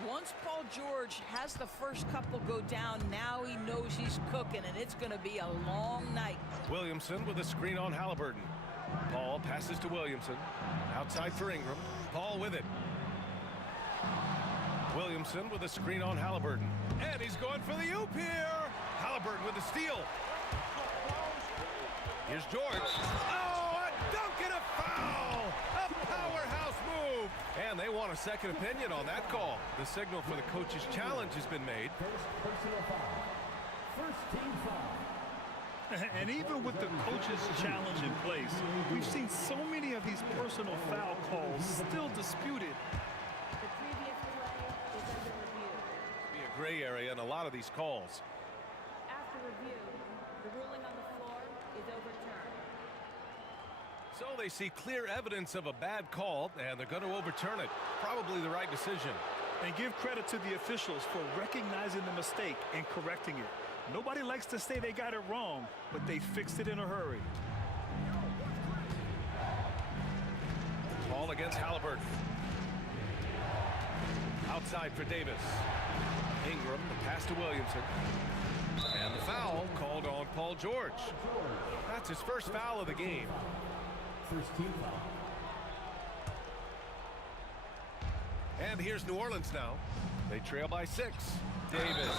Once Paul George has the first couple go down, now he knows he's cooking, and it's going to be a long night. Williamson with a screen on Halliburton. Paul passes to Williamson. Outside for Ingram. Paul with it. Williamson with a screen on Halliburton. And he's going for the oop here. Halliburton with the steal. Here's George. Oh, a dunk and a foul. A powerhouse move. And they want a second opinion on that call. The signal for the coach's challenge has been made. First personal foul. First team foul. And even with the coach's challenge in place, we've seen so many of these personal foul calls still disputed. The previous play is under review. Be a gray area in a lot of these calls. After review, the ruling on the floor is overturned. So they see clear evidence of a bad call, and they're going to overturn it. Probably the right decision. And give credit to the officials for recognizing the mistake and correcting it. Nobody likes to say they got it wrong, but they fixed it in a hurry. Ball against Halliburton. Outside for Davis. Ingram, the pass to Williamson. And the foul called on Paul George. That's his first foul of the game. First team foul. And here's New Orleans now. They trail by 6. Davis.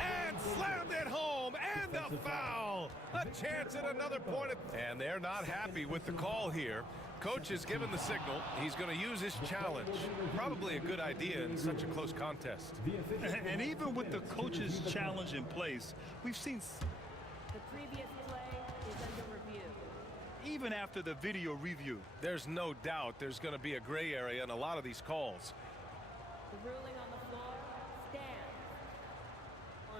And slammed it home. And a foul. A chance at another point. And they're not happy with the call here. Coach has given the signal. He's going to use his challenge. Probably a good idea in such a close contest. And even with the coach's challenge in place, we've seen... The previous play is under review. Even after the video review. There's no doubt there's going to be a gray area in a lot of these calls. The ruling on the floor stands.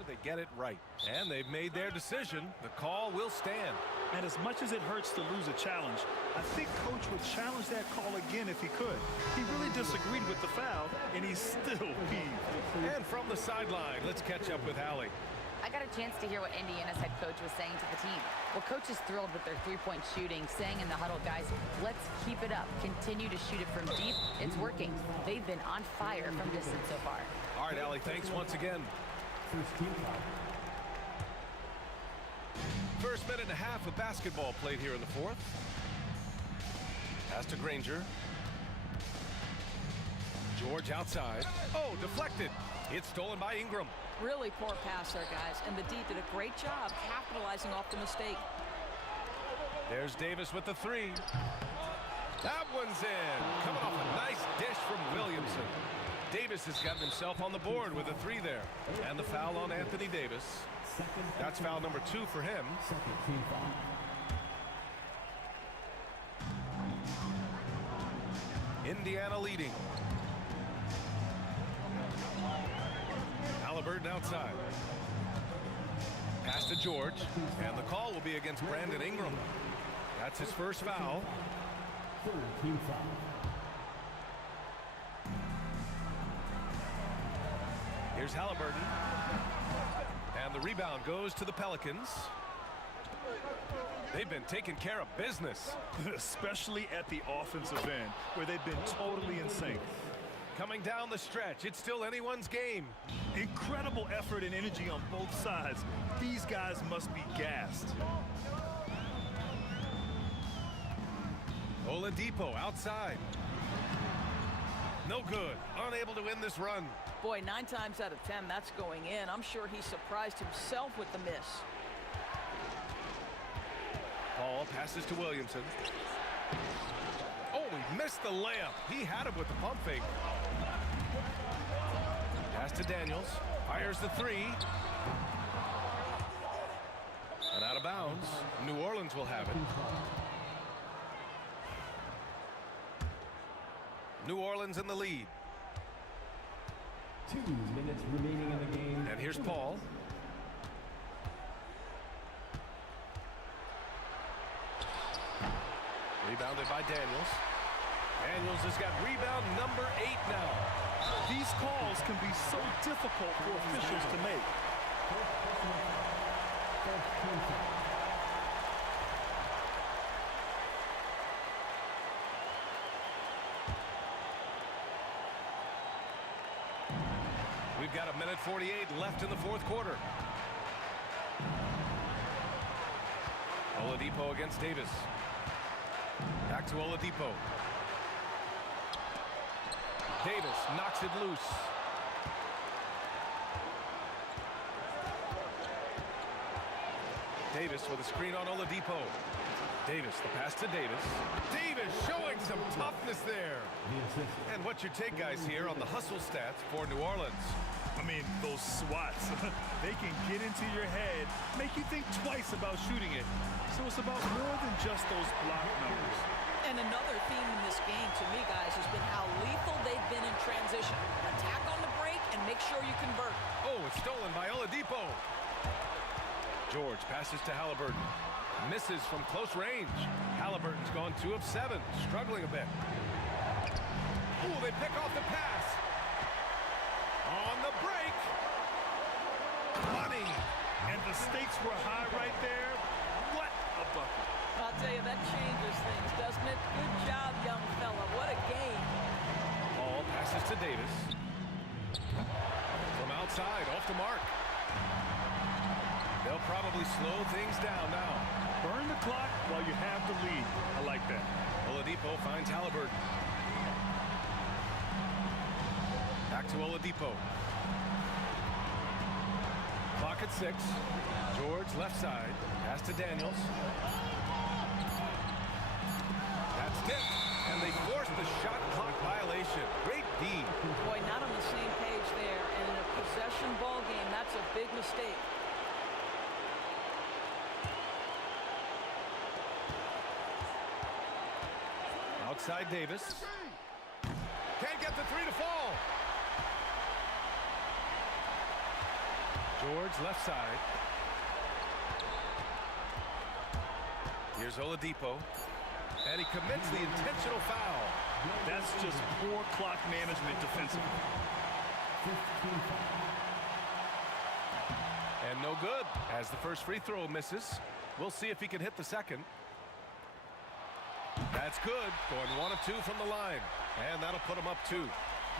They get it right, and they've made their decision. The call will stand. And as much as it hurts to lose a challenge, I think Coach would challenge that call again if he could. He really disagreed with the foul, and he's still peeved. And from the sideline, let's catch up with Allie. I got a chance to hear what Indiana's head coach was saying to the team. Well, coach is thrilled with their three-point shooting, saying in the huddle, guys, let's keep it up. Continue to shoot it from deep. It's working. They've been on fire from distance so far. All right, Allie, thanks once again. First team foul. First minute and a half of basketball played here in the 4th. Pass to Granger. George outside. Oh, deflected. It's stolen by Ingram. Really poor pass there, guys. And the D did a great job capitalizing off the mistake. There's Davis with the 3. That one's in. Coming off a nice dish from Williamson. Davis has gotten himself on the board with a 3 there. And the foul on Anthony Davis. That's foul number 2 for him. Second team foul. Indiana leading. Halliburton outside. Pass to George, and the call will be against Brandon Ingram. That's his first foul. Third team foul. Here's Halliburton. And the rebound goes to the Pelicans. They've been taking care of business. Especially at the offensive end, where they've been totally in sync. Coming down the stretch, it's still anyone's game. Incredible effort and energy on both sides. These guys must be gassed. Oladipo outside. No good. Unable to win this run. Boy, 9 times out of 10, that's going in. I'm sure he surprised himself with the miss. Paul passes to Williamson. Oh, he missed the layup. He had him with the pump fake. Pass to Daniels. Fires the three. And out of bounds. New Orleans will have it. New Orleans in the lead. 2 minutes remaining in the game. And here's Paul. Rebounded by Daniels. Daniels has got rebound number 8 now. These calls can be so difficult for officials to make. We've got 1:48 left in the fourth quarter. Oladipo against Davis. Back to Oladipo. Davis knocks it loose. Davis with a screen on Oladipo. Davis, the pass to Davis. Davis showing some toughness there. And what's your take, guys, here on the hustle stats for New Orleans? I mean, those swats, they can get into your head, make you think twice about shooting it. So it's about more than just those block numbers. And another theme in this game, to me, guys, has been how lethal they've been in transition. Attack on the break and make sure you convert. Oh, it's stolen by Oladipo. George passes to Halliburton. Misses from close range. Halliburton's gone 2 of 7, struggling a bit. Oh, they pick off the pass. On the break. Money. And the stakes were high right there. What a bucket. I'll tell you, that changes things, doesn't it? Good job, young fella. What a game. Paul passes to Davis. From outside, off the mark. They'll probably slow things down now. Burn the clock while you have the lead. I like that. Oladipo finds Halliburton. Back to Oladipo. Clock at 6. George left side. Pass to Daniels. That's tipped. And they forced the shot clock violation. Great D. Boy, not on the same page there. And in a possession ball game, that's a big mistake. Outside Davis. Can't get the 3 to fall. George left side. Here's Oladipo. And he commits the intentional foul. That's just poor clock management defensively. And no good as the first free throw misses. We'll see if he can hit the second. That's good. Going 1 of 2 from the line. And that'll put him up 2.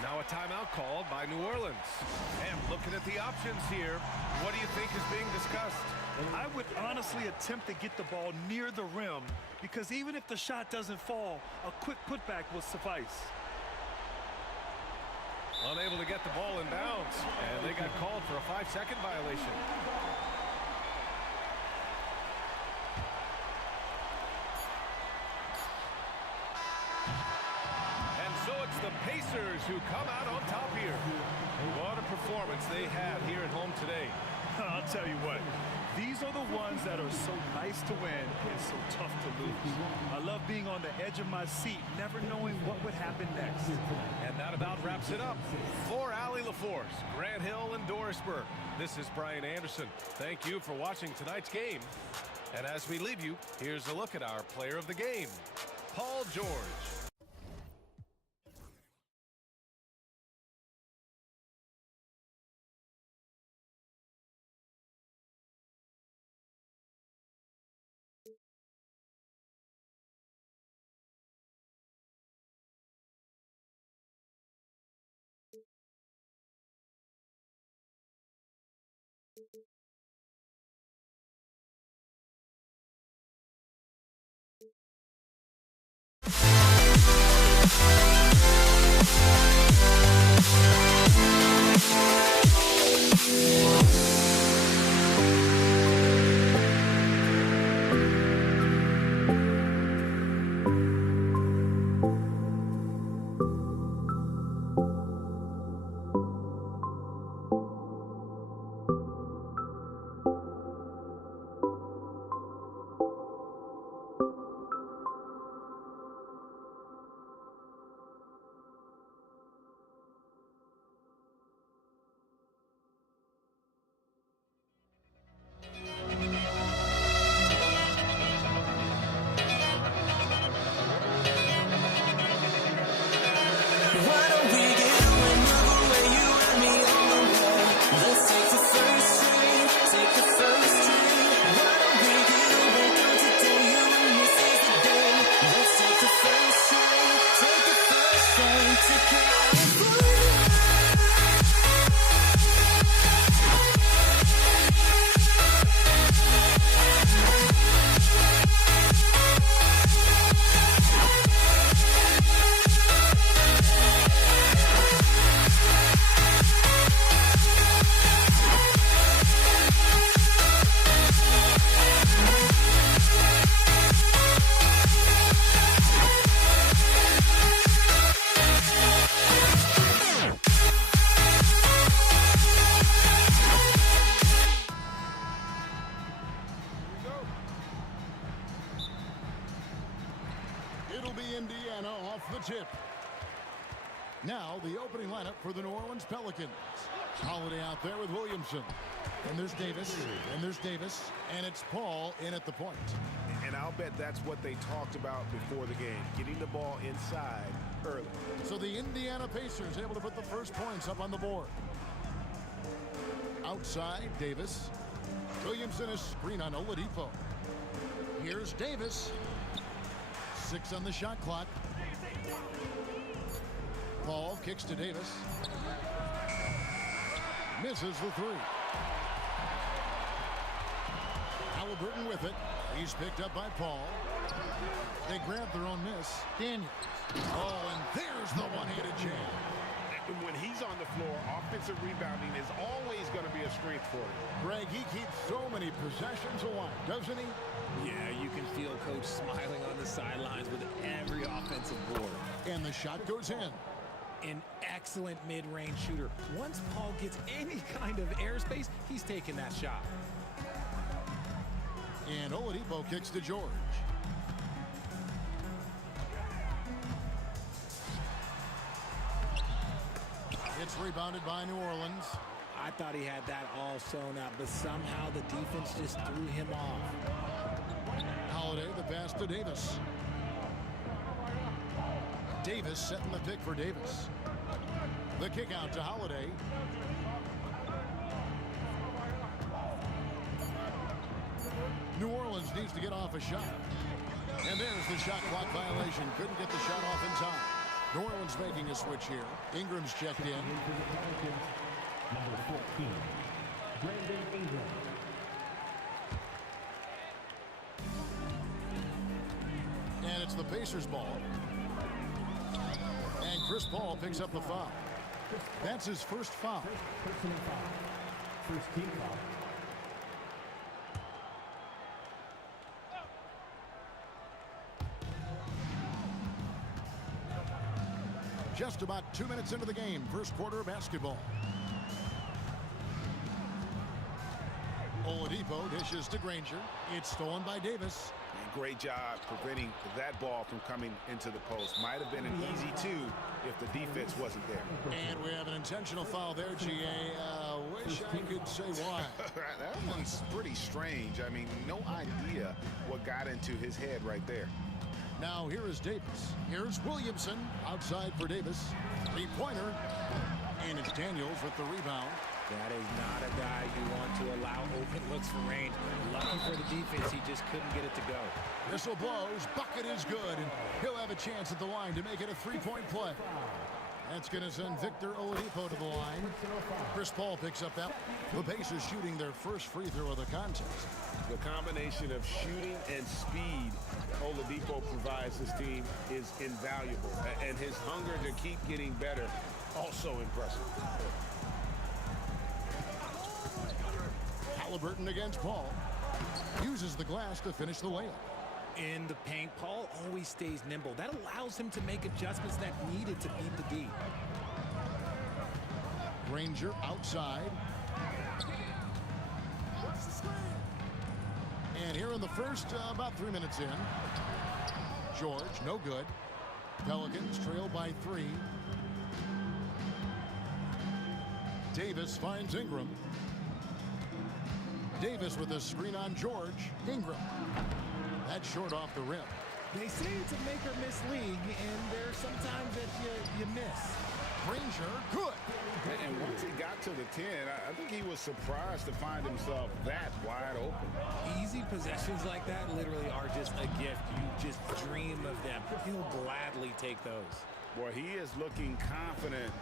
Now a timeout called by New Orleans. And looking at the options here, what do you think is being discussed? I would honestly attempt to get the ball near the rim, because even if the shot doesn't fall, a quick putback will suffice. Unable to get the ball in bounds. And they got called for a 5-second violation. The Pacers who come out on top here. What a performance they had here at home today. I'll tell you what, These are the ones that are so nice to win and so tough to lose. I love being on the edge of my seat, never knowing what would happen next. And that about wraps it up. For Allie LaForce, Grant Hill, and Dorisburg, this is Brian Anderson. Thank you for watching tonight's game. And as we leave you, here's a look at our player of the game, Paul George. It'll be Indiana off the tip. Now the opening lineup for the New Orleans Pelicans. Holiday out there with Williamson. And there's Davis. And there's Davis. And it's Paul in at the point. And I'll bet that's what they talked about before the game, getting the ball inside early. So the Indiana Pacers able to put the first points up on the board. Outside, Davis. Williamson is screen on Oladipo. Here's Davis. 6 on the shot clock. Paul kicks to Davis. Misses the three. Halliburton with it. He's picked up by Paul. They grab their own miss. Daniels. Oh, and there's the one-handed jam. When he's on the floor, offensive rebounding is always going to be a strength for him. Greg, he keeps so many possessions alive, doesn't he? Yeah, you can feel Coach smiling on the sidelines with every offensive board. And the shot goes in. An excellent mid-range shooter. Once Paul gets any kind of airspace, he's taking that shot. And Oladipo kicks to George. It's rebounded by New Orleans. I thought he had that all sewn up, but somehow the defense just threw him off. Holiday, the pass to Davis. Davis setting the pick for Davis. The kick out to Holiday. New Orleans needs to get off a shot. And there's the shot clock violation. Couldn't get the shot off in time. New Orleans making a switch here. Ingram's checked in. Number 14, Brandon Ingram. And it's the Pacers ball. And Chris Paul picks up the foul. That's his first foul. Personal foul. First team foul. Just about 2 minutes into the game, first quarter of basketball. Oladipo Oladipo dishes to Granger. It's stolen by Davis. And great job preventing that ball from coming into the post. Might have been an easy two if the defense wasn't there. And we have an intentional foul there, GA. Wish I could say why. That one's pretty strange. I mean, no idea what got into his head right there. Now here is Davis. Here's Williamson outside for Davis. Three-pointer. And it's Daniels with the rebound. That is not a guy you want to allow open looks for range. Lucky for the defense, he just couldn't get it to go. Whistle blows. Bucket is good. And he'll have a chance at the line to make it a three-point play. That's going to send Victor Oladipo to the line. Chris Paul picks up that. The Pacers shooting their first free throw of the contest. The combination of shooting and speed Oladipo provides this team is invaluable. And his hunger to keep getting better, also impressive. Halliburton against Paul. Uses the glass to finish the layup. In the paint, Paul always stays nimble. That allows him to make adjustments that needed to beat the D. Granger outside. And here in the first, about 3 minutes in. George, no good. Pelicans trail by 3. Davis finds Ingram. Davis with a screen on George. Ingram. That's short off the rim. They say it's a make or miss league, and there's sometimes that you miss. Granger, good. And once he got to the 10, I think he was surprised to find himself that wide open. Easy possessions like that literally are just a gift. You just dream of them. He'll gladly take those. Boy, he is looking confident.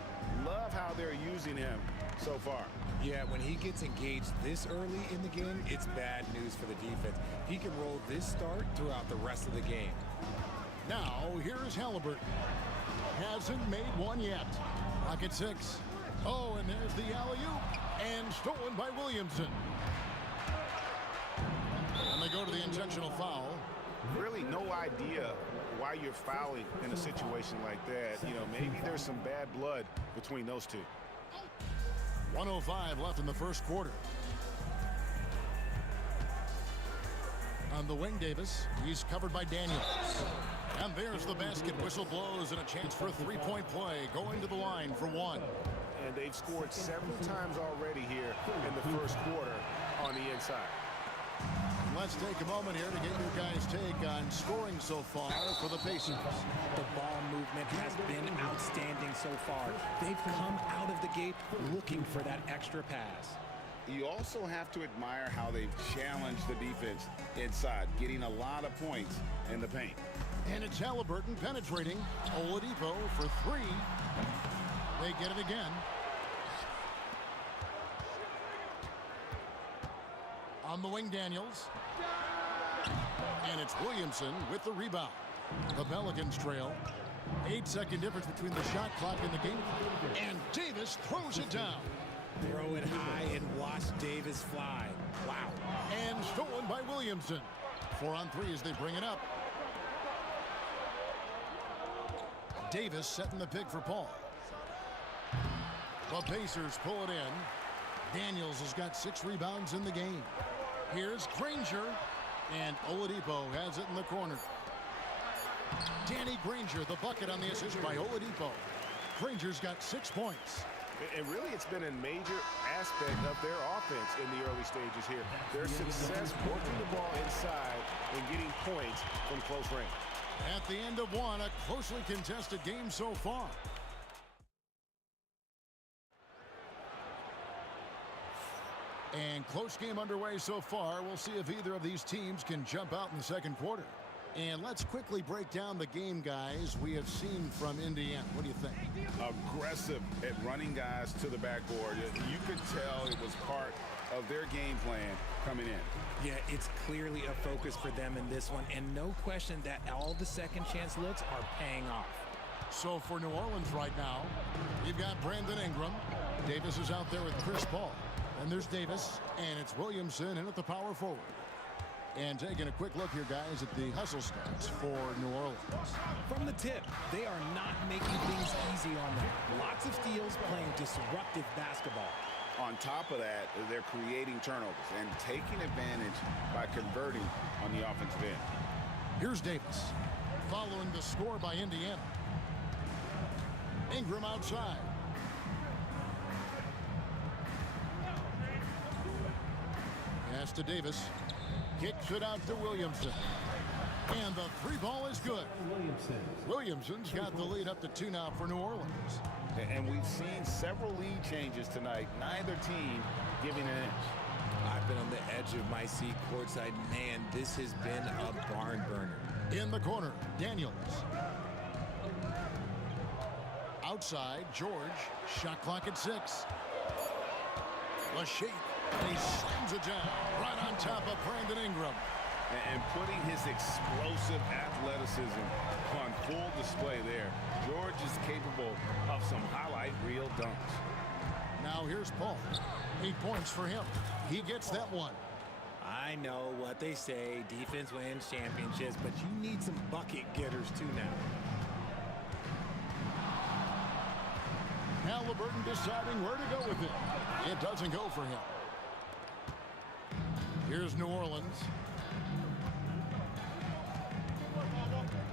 Love how they're using him so far. Yeah, when he gets engaged this early in the game, it's bad news for the defense. He can roll this start throughout the rest of the game. Now, here's Halliburton. Hasn't made one yet. Pocket 6. Oh, and there's the alley-oop. And stolen by Williamson. And they go to the intentional foul. Really no idea why you're fouling in a situation like that. You know, maybe there's some bad blood between those two. 1:05 left in the first quarter. On the wing, Davis. He's covered by Daniels. And there's the basket. Whistle blows and a chance for a three-point play. Going to the line for 1. And they've scored 7 times already here in the first quarter on the inside. Let's take a moment here to get your guys' take on scoring so far for the Pacers. The ball movement has been outstanding so far. They've come out of the gate looking for that extra pass. You also have to admire how they've challenged the defense inside, getting a lot of points in the paint. And it's Halliburton penetrating. Oladipo for 3. They get it again. On the wing, Daniels. And it's Williamson with the rebound. The Pelicans trail. 8-second difference between the shot clock and the game. And Davis throws it down. Throw it high and watch Davis fly. Wow. And stolen by Williamson. 4 on 3 as they bring it up. Davis setting the pick for Paul. The Pacers pull it in. Daniels has got 6 rebounds in the game. Here's Granger. And Oladipo has it in the corner. Danny Granger, the bucket on the assist by Oladipo. Granger's got 6 points. And really, it's been a major aspect of their offense in the early stages here. Their success working the ball inside and getting points from close range. At the end of 1, a closely contested game so far. And close game underway so far. We'll see if either of these teams can jump out in the second quarter. And let's quickly break down the game, guys, we have seen from Indiana. What do you think? Aggressive at running guys to the backboard. You could tell it was part of their game plan coming in. Yeah, it's clearly a focus for them in this one. And no question that all the second chance looks are paying off. So for New Orleans right now, you've got Brandon Ingram. Davis is out there with Chris Paul. And there's Davis, and it's Williamson in at the power forward. And taking a quick look here, guys, at the hustle stats for New Orleans. From the tip, they are not making things easy on them. Lots of steals, playing disruptive basketball. On top of that, they're creating turnovers and taking advantage by converting on the offensive end. Here's Davis, following the score by Indiana. Ingram outside. Pass to Davis. Kicks it out to Williamson. And the three ball is good. Williamson's got the lead up to 2 now for New Orleans. And we've seen several lead changes tonight. Neither team giving an inch. I've been on the edge of my seat courtside. Man, this has been a barn burner. In the corner, Daniels. Outside, George. Shot clock at 6. Lachey. And he slams it down right on top of Brandon Ingram. And putting his explosive athleticism on full display there. George is capable of some highlight reel dunks. Now here's Paul. 8 points for him. He gets that one. I know what they say, defense wins championships, but you need some bucket getters too now. Halliburton deciding where to go with it. It doesn't go for him. Here's New Orleans.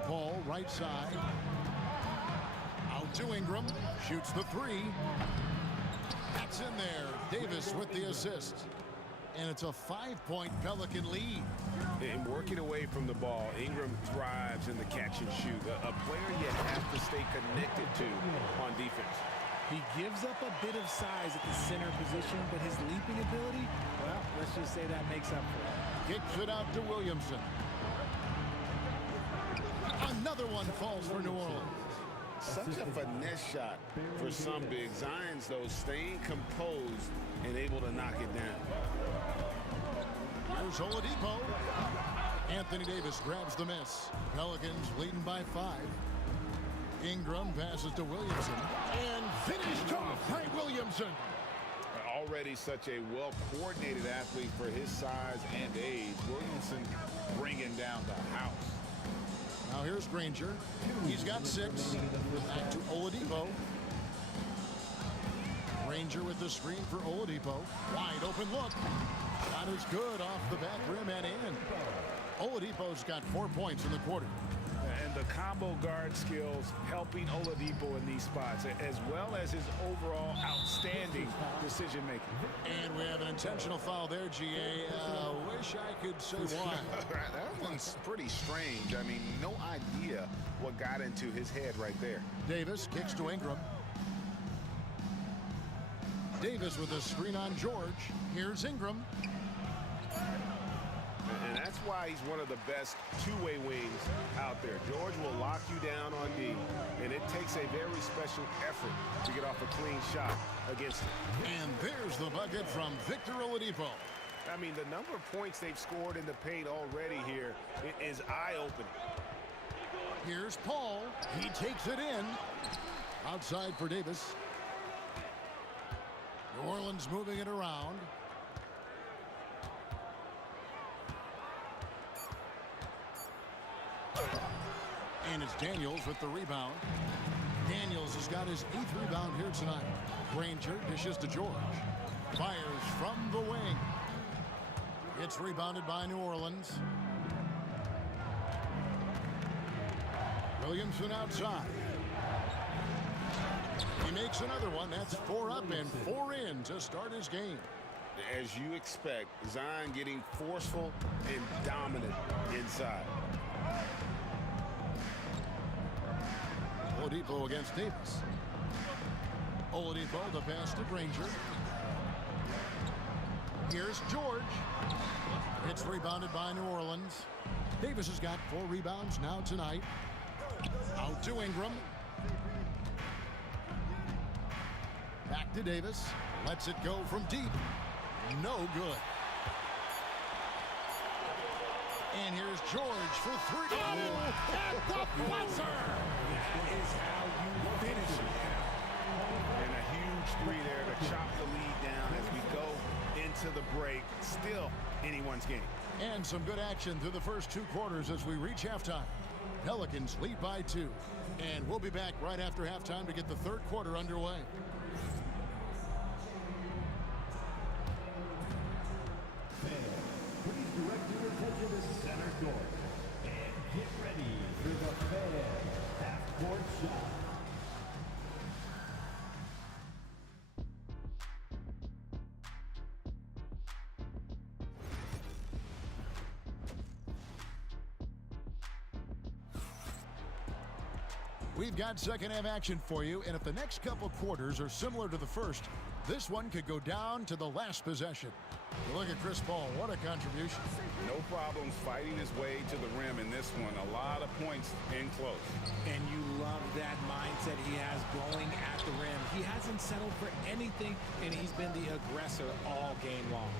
Paul, right side. Out to Ingram. Shoots the 3. That's in there. Davis with the assist. And it's a 5-point Pelican lead. And working away from the ball, Ingram thrives in the catch and shoot. A player you have to stay connected to on defense. He gives up a bit of size at the center position, but his leaping ability, well, let's just say that makes up for it. Kicks it out to Williamson. Another one falls for New Orleans. Such a finesse shot for some big. Zion's, though, staying composed and able to knock it down. Here's Oladipo. Anthony Davis grabs the miss. Pelicans leading by 5. Ingram passes to Williamson. And finished off by Williamson. Already such a well-coordinated athlete for his size and age. Williamson bringing down the house. Now here's Granger. He's got 6. Back to Oladipo. Granger with the screen for Oladipo. Wide open look. Shot is good off the back rim and in. Oladipo's got 4 points in the quarter. And the combo guard skills helping Oladipo in these spots, as well as his overall outstanding decision making. And we have an intentional foul there, GA. Wish I could say why. That one's pretty strange. I mean, no idea what got into his head right there. Davis kicks to Ingram. Davis with a screen on George. Here's Ingram. And that's why he's one of the best two-way wings out there. George will lock you down on D, and it takes a very special effort to get off a clean shot against him. And there's the bucket from Victor Oladipo. I mean, the number of points they've scored in the paint already here is eye-opening. Here's Paul. He takes it in. Outside for Davis. New Orleans moving it around. And it's Daniels with the rebound. Daniels has got his 8th rebound here tonight. Granger dishes to George. Fires from the wing. It's rebounded by New Orleans. Williamson outside. He makes another one. That's 4 up and 4 in to start his game. As you expect, Zion getting forceful and dominant inside. Oladipo against Davis. Oladipo, the pass to Granger. Here's George. It's rebounded by New Orleans. Davis has got 4 rebounds now tonight. Out to Ingram. Back to Davis. Lets it go from deep. No good. And here's George for 3. Oh, at the buzzer! That is how you finish it. And a huge 3 there to chop the lead down as we go into the break. Still anyone's game. And some good action through the first 2 quarters as we reach halftime. Pelicans lead by 2. And we'll be back right after halftime to get the 3rd quarter underway. score. And get ready for the fan half-court shot. We've got second half action for you, and if the next couple quarters are similar to the first, this one could go down to the last possession. Look at Chris Paul. What a contribution. No problems fighting his way to the rim in this one. A lot of points in close. And you love that mindset he has going at the rim. He hasn't settled for anything, and he's been the aggressor all game long.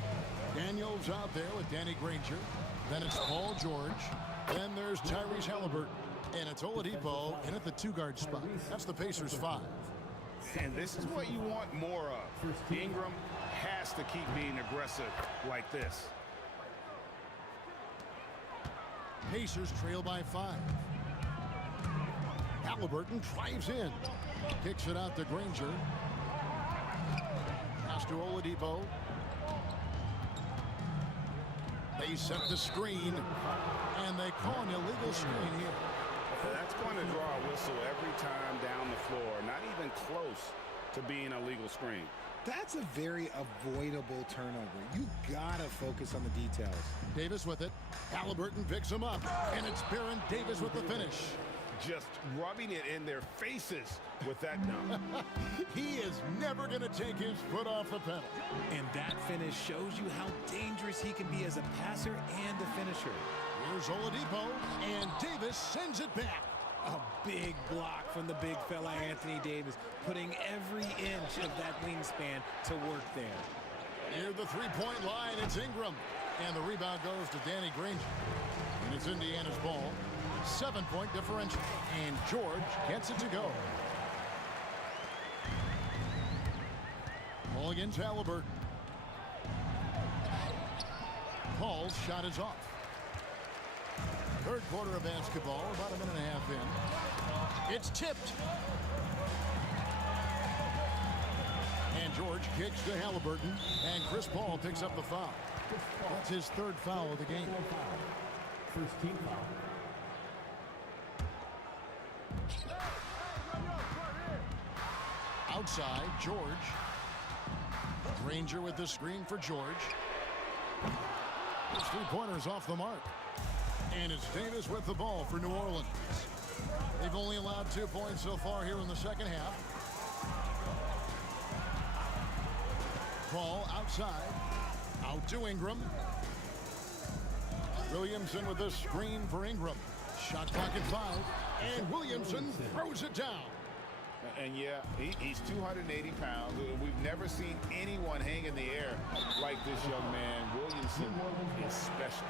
Daniels out there with Danny Granger. Then it's Paul George. Then there's Tyrese Halliburton. And it's Oladipo in at the two-guard spot. That's the Pacers' 5. And this is what you want more of. Ingram has to keep being aggressive like this. Pacers trail by 5. Halliburton drives in. Kicks it out to Granger. Pass to Oladipo. They set the screen. And they call an illegal screen here. That's going to draw a whistle every time down the floor. Not even close to being a legal screen. That's a very avoidable turnover. You gotta focus on the details. Davis with it. Halliburton picks him up. And it's Baron Davis with the finish. Just rubbing it in their faces with that dunk. He is never going to take his foot off the pedal. And that finish shows you how dangerous he can be as a passer and a finisher. Here's Oladipo, and Davis sends it back. A big block from the big fella Anthony Davis, putting every inch of that wingspan to work there. Near the three-point line, it's Ingram. And the rebound goes to Danny Granger. And it's Indiana's ball. 7-point differential. And George gets it to go. Ball against Halliburton. Paul's shot is off. Third quarter of basketball, about a minute and a half in. It's tipped. And George kicks to Halliburton, and Chris Paul picks up the foul. That's his third foul of the game. First team foul. Outside, George. Granger with the screen for George. His three-pointers off the mark. And it's Davis with the ball for New Orleans. They've only allowed 2 points so far here in the second half. Paul outside. Out to Ingram. Williamson with the screen for Ingram. Shot clock at 5. And Williamson throws it down. And yeah, he's 280 pounds. We've never seen anyone hang in the air like this young man. Williamson is special.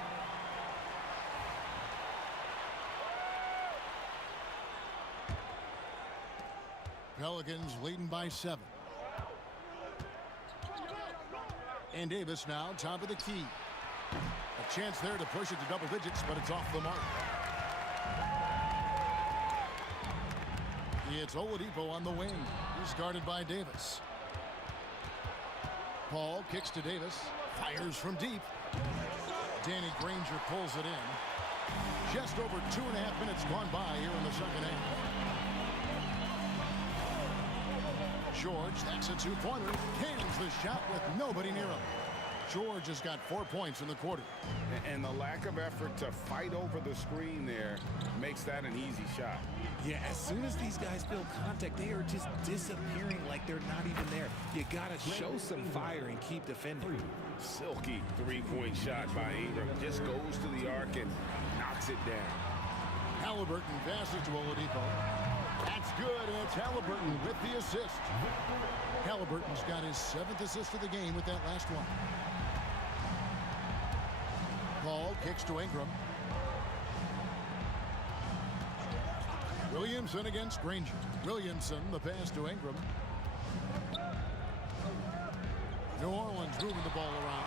Pelicans leading by 7. And Davis now top of the key. A chance there to push it to double digits, but it's off the mark. It's Oladipo on the wing. He's guarded by Davis. Paul kicks to Davis. Fires from deep. Danny Granger pulls it in. Just over 2.5 minutes gone by here in the second half. George, that's a two-pointer. Cans the shot with nobody near him. George has got 4 points in the quarter. And the lack of effort to fight over the screen there makes that an easy shot. Yeah, as soon as these guys feel contact, they are just disappearing like they're not even there. You gotta show some fire and keep defending. Silky three-point shot by Ingram. Just goes to the arc and knocks it down. Halliburton passes to Oladipo. That's good, and it's Halliburton with the assist. Halliburton's got his 7th assist of the game with that last one. Paul kicks to Ingram. Williamson against Granger. Williamson, the pass to Ingram. New Orleans moving the ball around.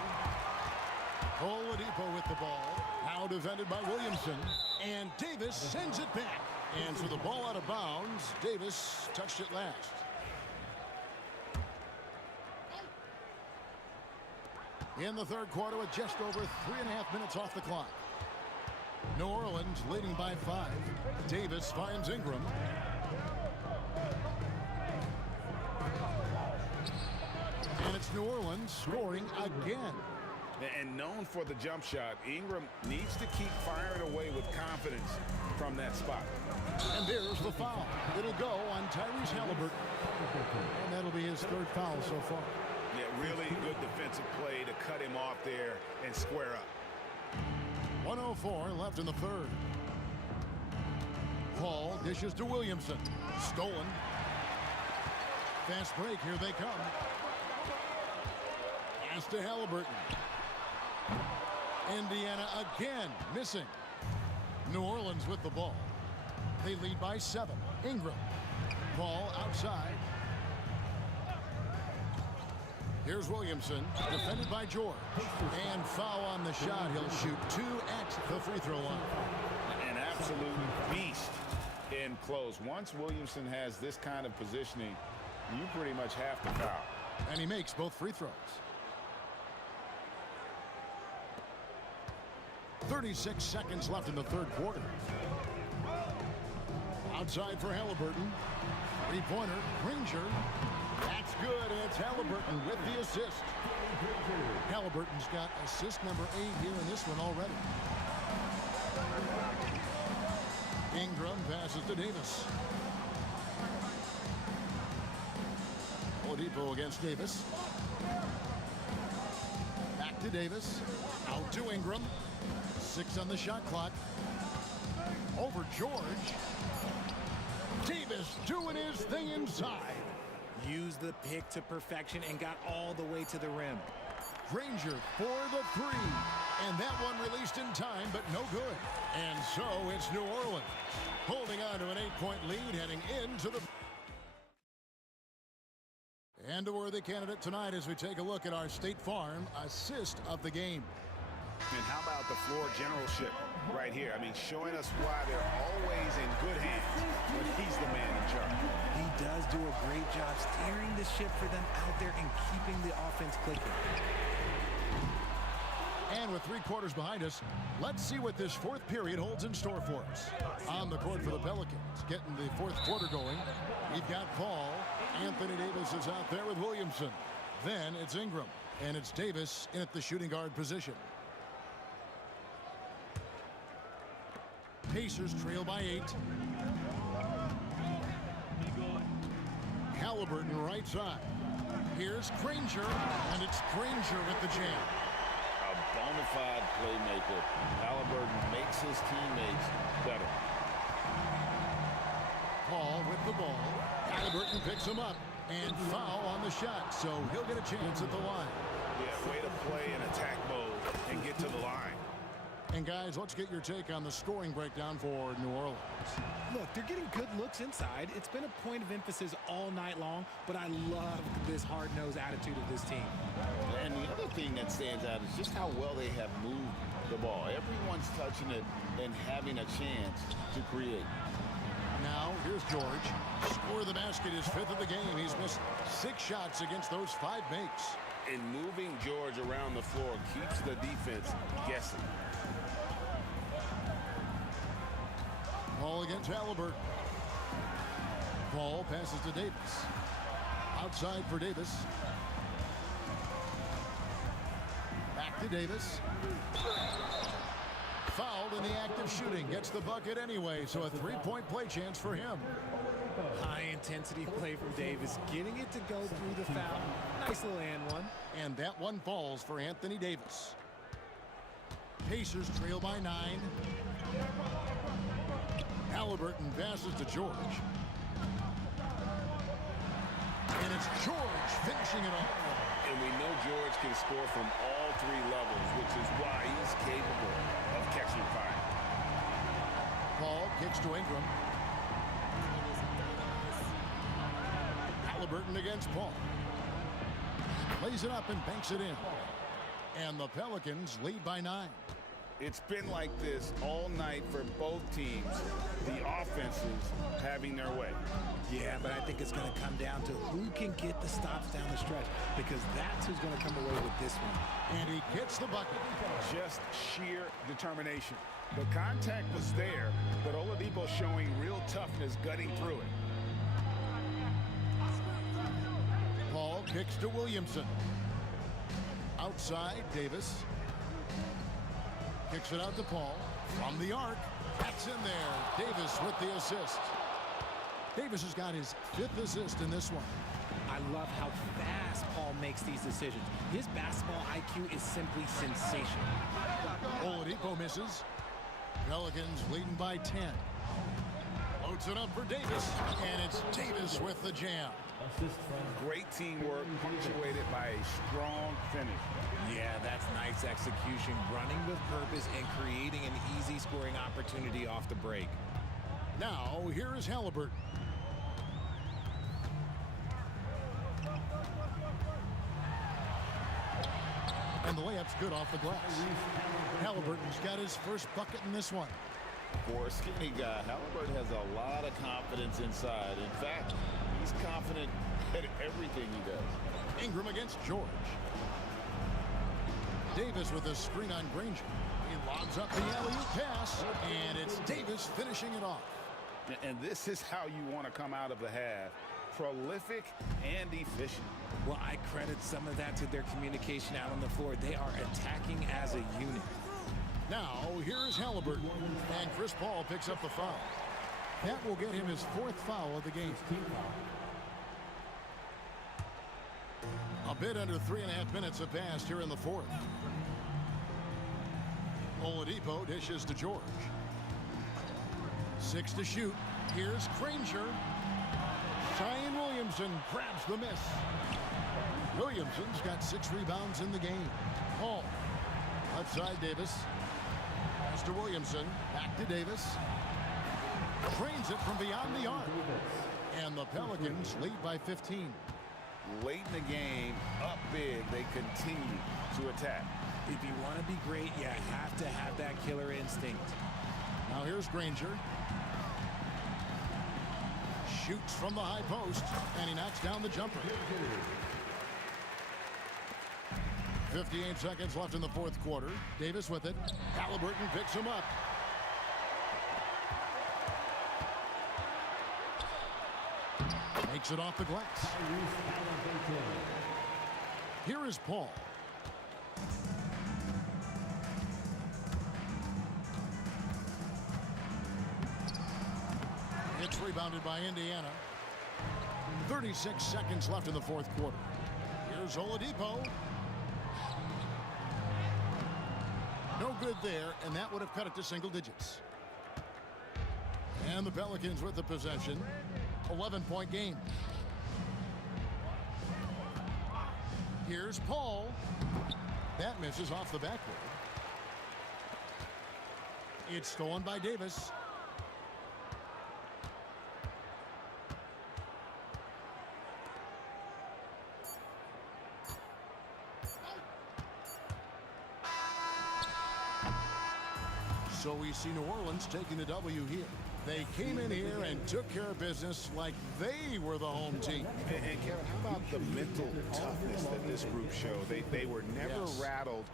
Oladipo with the ball. Now defended by Williamson. And Davis sends it back. And so the ball out of bounds. Davis touched it last. In the third quarter with just over 3.5 minutes off the clock. New Orleans leading by 5. Davis finds Ingram. And it's New Orleans scoring again. And known for the jump shot, Ingram needs to keep firing away with confidence from that spot. And there's the foul. It'll go on Tyrese Halliburton. And that'll be his 3rd foul so far. Yeah, really good defensive play to cut him off there and square up. 1:04 left in the 3rd. Paul dishes to Williamson. Stolen. Fast break. Here they come. Pass to Halliburton. Indiana again missing. New Orleans with the ball. They lead by 7. Ingram. Ball outside. Here's Williamson, defended by George. And foul on the shot. He'll shoot 2 at the free throw line. An absolute beast in close. Once Williamson has this kind of positioning, you pretty much have to foul. And he makes both free throws. 36 seconds left in the 3rd quarter. Outside for Halliburton. 3-pointer, Granger. That's good, and it's Halliburton with the assist. Halliburton's got assist number 8 here in this one already. Ingram passes to Davis. Oladipo against Davis. Back to Davis. Out to Ingram. 6 on the shot clock. Over George. Davis doing his thing inside. Used the pick to perfection and got all the way to the rim. Granger for the 3. And that one released in time, but no good. And so it's New Orleans holding on to an 8-point lead heading into the... And a worthy candidate tonight as we take a look at our State Farm assist of the game. And how about the floor generalship right here? I mean, showing us why they're always in good hands when he's the man in charge. He does do a great job steering the ship for them out there and keeping the offense clicking. And with 3 quarters behind us, let's see what this 4th period holds in store for us. On the court for the Pelicans, getting the 4th quarter going. We've got Paul. Anthony Davis is out there with Williamson. Then it's Ingram. And it's Davis in at the shooting guard position. Pacers trail by 8. Halliburton right side. Here's Granger, and it's Granger with the jam. A bona fide playmaker. Halliburton makes his teammates better. Paul with the ball. Halliburton picks him up. And foul on the shot, so he'll get a chance at the line. Yeah, way to play in attack mode and get to the line. And guys, let's get your take on the scoring breakdown for New Orleans. Look, they're getting good looks inside. It's been a point of emphasis all night long, but I love this hard-nosed attitude of this team. And the other thing that stands out is just how well they have moved the ball. Everyone's touching it and having a chance to create. Now, here's George. Score the basket, his 5th of the game. He's missed 6 shots against those 5 makes. And moving George around the floor keeps the defense guessing. Paul against Halliburton. Paul passes to Davis. Outside for Davis. Back to Davis. Fouled in the act of shooting. Gets the bucket anyway, so a 3-point play chance for him. High-intensity play from Davis, getting it to go through the foul. Nice little and one. And that one falls for Anthony Davis. Pacers trail by 9. Halliburton passes to George. And it's George finishing it off. And we know George can score from all 3 levels, which is why he's capable of catching fire. Paul kicks to Ingram. Halliburton against Paul. Lays it up and banks it in. And the Pelicans lead by 9. It's been like this all night for both teams. The offenses having their way. Yeah, but I think it's going to come down to who can get the stops down the stretch, because that's who's going to come away with this one. And he gets the bucket. Just sheer determination. The contact was there, but Oladipo showing real toughness gutting through it. Paul kicks to Williamson. Outside, Davis. Kicks it out to Paul. From the arc. That's in there. Davis with the assist. Davis has got his 5th assist in this one. I love how fast Paul makes these decisions. His basketball IQ is simply sensational. Oladipo misses. Pelicans leading by 10. Loads it up for Davis, and it's Davis with the jam. Great teamwork punctuated by a strong finish. Yeah, that's nice execution, running with purpose and creating an easy scoring opportunity off the break. Now, here is Halliburton. And the layup's good off the glass. Halliburton's got his first bucket in this one. For a skinny guy, Halliburton has a lot of confidence inside. In fact, he's confident at everything he does. Ingram against George. Davis with a screen on Granger. He lobs up the alley-oop pass, and it's Davis finishing it off. And this is how you want to come out of the half. Prolific and efficient. Well, I credit some of that to their communication out on the floor. They are attacking as a unit. Now, here is Halliburton, and Chris Paul picks up the foul. That will get him his 4th foul of the game. A bit under 3.5 minutes have passed here in the 4th. Oladipo dishes to George. 6 to shoot. Here's Granger. Zion Williamson grabs the miss. Williamson's got 6 rebounds in the game. Paul. Left side, Davis. Pass to Williamson. Back to Davis. Trains it from beyond the arc. And the Pelicans lead by 15. Late in the game, up big, they continue to attack. If you want to be great, you have to have that killer instinct. Now here's Granger. Shoots from the high post, and he knocks down the jumper. 58 seconds left in the 4th quarter. Davis with it. Halliburton picks him up. Makes it off the glass. Here is Paul. It's rebounded by Indiana. 36 seconds left in the 4th quarter. Here's Oladipo. No good there, and that would have cut it to single digits. And the Pelicans with the possession. 11-point game. Here's Paul. That misses off the backboard. It's stolen by Davis. So we see New Orleans taking the W here. They came in here and took care of business like they were the home team. And Kevin, how about the mental toughness that this group showed? They were never rattled.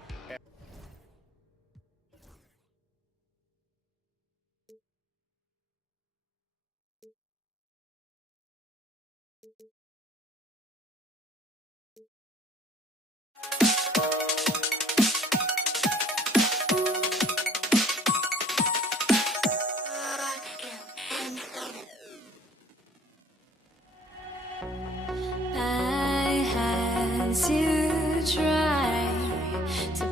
To try to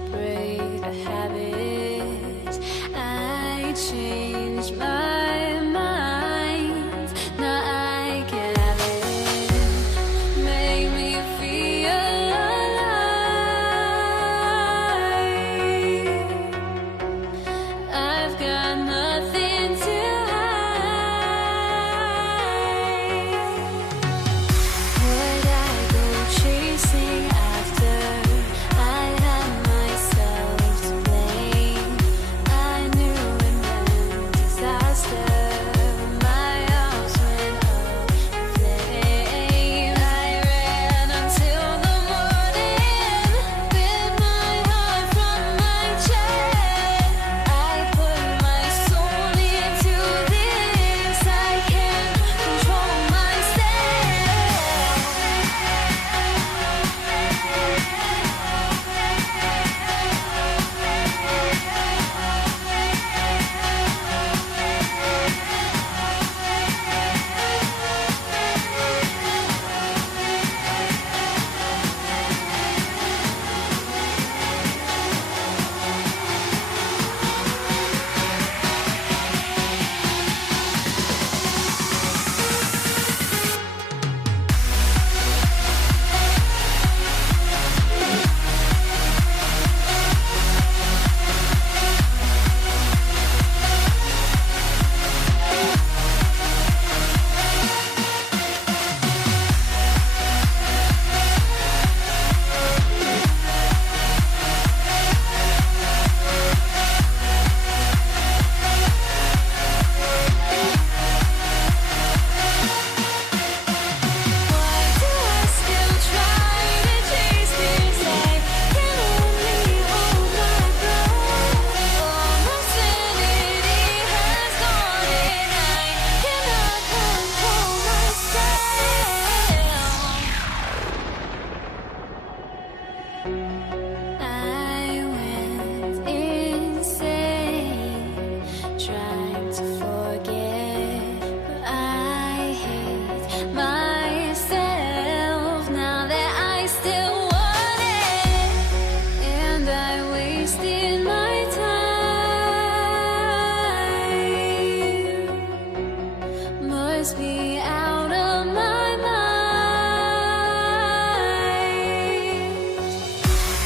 must be out of my mind.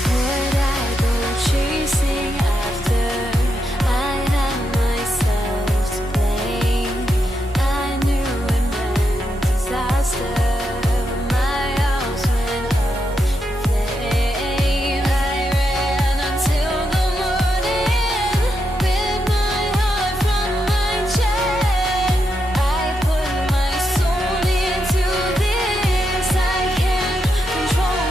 Would I go chasing after? I had myself to blame. I knew it meant disaster. My house went up in flames. I ran until the morning with my heart from my chest. I put my soul into this. I can't control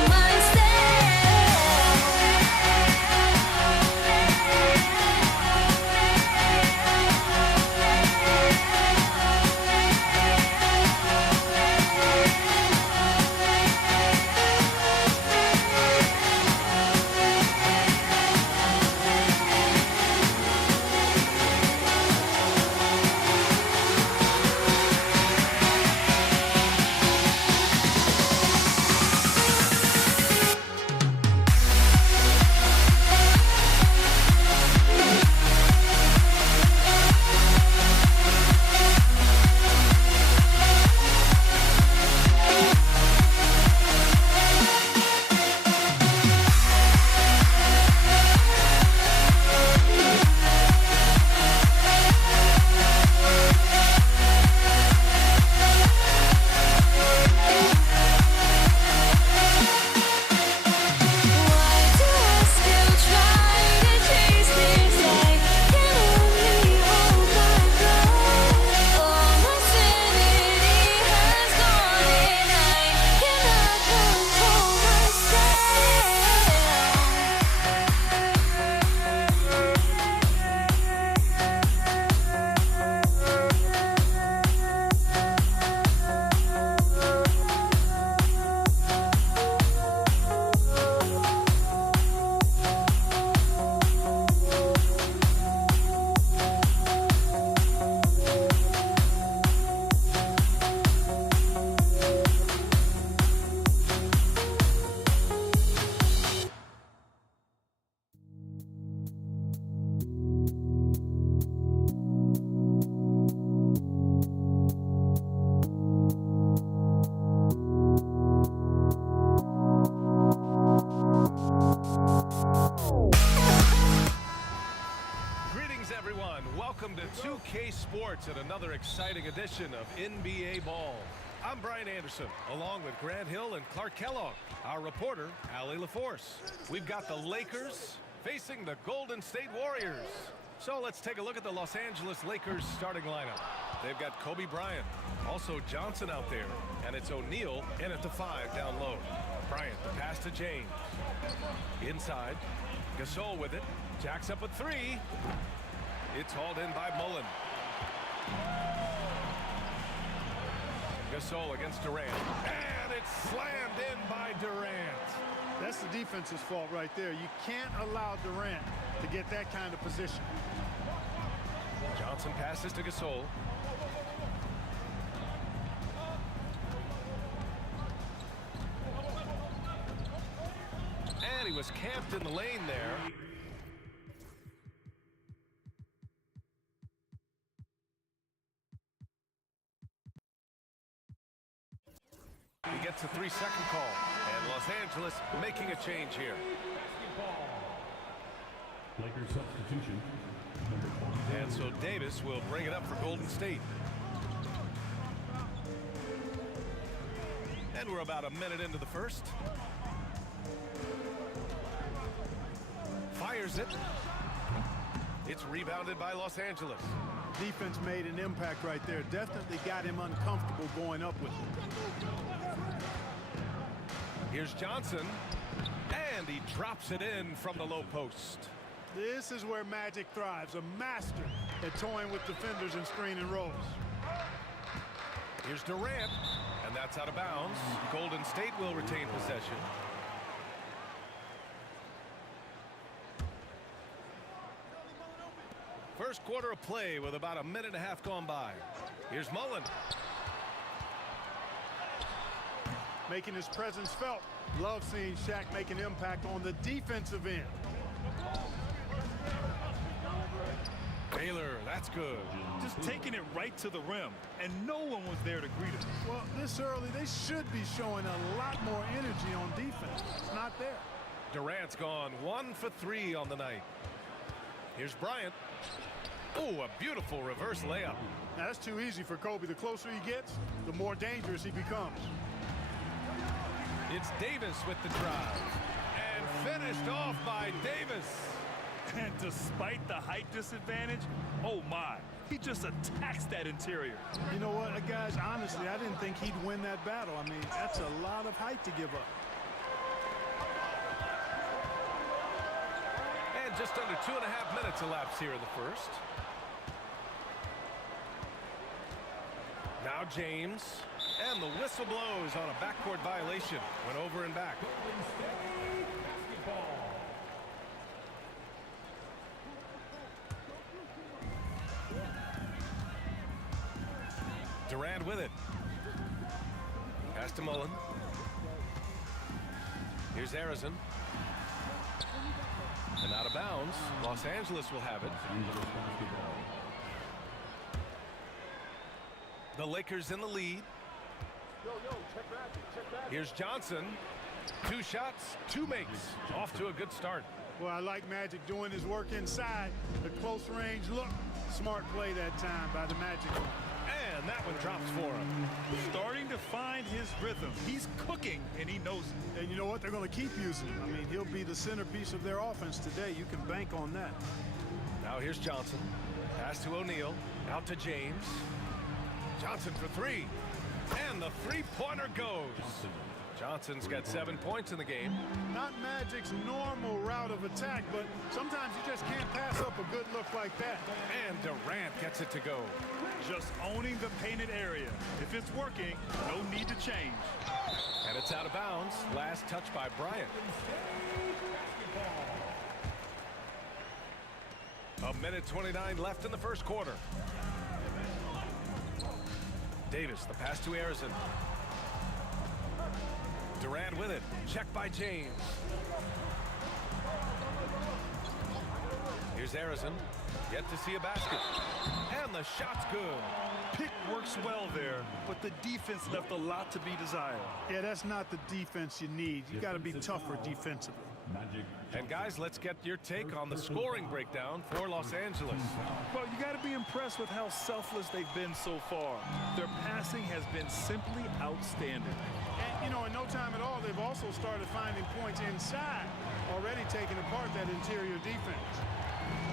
Welcome to 2K Sports and another exciting edition of NBA Ball. I'm Brian Anderson, along with Grant Hill and Clark Kellogg, our reporter, Allie LaForce. We've got the Lakers facing the Golden State Warriors. So let's take a look at the Los Angeles Lakers starting lineup. They've got Kobe Bryant, also Johnson out there, and it's O'Neal in at the 5 down low. Bryant, the pass to James. Inside, Gasol with it, jacks up a 3. It's hauled in by Mullen. Gasol against Durant. And it's slammed in by Durant. That's the defense's fault right there. You can't allow Durant to get that kind of position. Johnson passes to Gasol. And he was camped in the lane there. He gets a 3-second call, and Los Angeles making a change here. Lakers substitution. And so Davis will bring it up for Golden State. And we're about a minute into the first. Fires it. It's rebounded by Los Angeles. Defense made an impact right there. Definitely got him uncomfortable going up with it. Here's Johnson, and he drops it in from the low post. This is where Magic thrives, a master at toying with defenders and screen and rolls. Here's Durant, and that's out of bounds. Golden State will retain possession. First quarter of play with about a minute and a half gone by. Here's Mullen. Making his presence felt. Love seeing Shaq make an impact on the defensive end. Baylor, that's good. Just taking it right to the rim, and no one was there to greet him. Well, this early, they should be showing a lot more energy on defense. It's not there. Durant's gone 1 for 3 on the night. Here's Bryant. Oh, a beautiful reverse layup. Now, that's too easy for Kobe. The closer he gets, the more dangerous he becomes. It's Davis with the drive. And finished off by Davis. And despite the height disadvantage, oh my, he just attacks that interior. You know what, guys, honestly, I didn't think he'd win that battle. I mean, that's a lot of height to give up. And just under 2.5 minutes elapsed here in the first. Now James, and the whistle blows on a backcourt violation. Went over and back. Durant with it. Pass to Mullen. Here's Harrison. And out of bounds. Los Angeles will have it. The Lakers in the lead. Here's Johnson. 2 shots, 2 makes. Off to a good start. Well, I like Magic doing his work inside. The close range look. Smart play that time by the Magic. And that one drops for him. Starting to find his rhythm. He's cooking, and he knows it. And you know what? They're going to keep using him. I mean, he'll be the centerpiece of their offense today. You can bank on that. Now here's Johnson. Pass to O'Neal. Out to James. Johnson for 3. And the three-pointer goes. Johnson's got 7 points in the game. Not Magic's normal route of attack, but sometimes you just can't pass up a good look like that. And Durant gets it to go. Just owning the painted area. If it's working, no need to change. And it's out of bounds. Last touch by Bryant. A minute 29 left in the first quarter. Davis, the pass to Harrison. Durant with it. Checked by James. Here's Harrison. Yet to see a basket. And the shot's good. Pick works well there, but the defense left a lot to be desired. Yeah, that's not the defense you need. You got to be tougher defensively. And guys, let's get your take on the scoring breakdown for Los Angeles. Well, you got to be impressed with how selfless they've been so far. Their passing has been simply outstanding. And, you know, in no time at all, they've also started finding points inside, already taking apart that interior defense.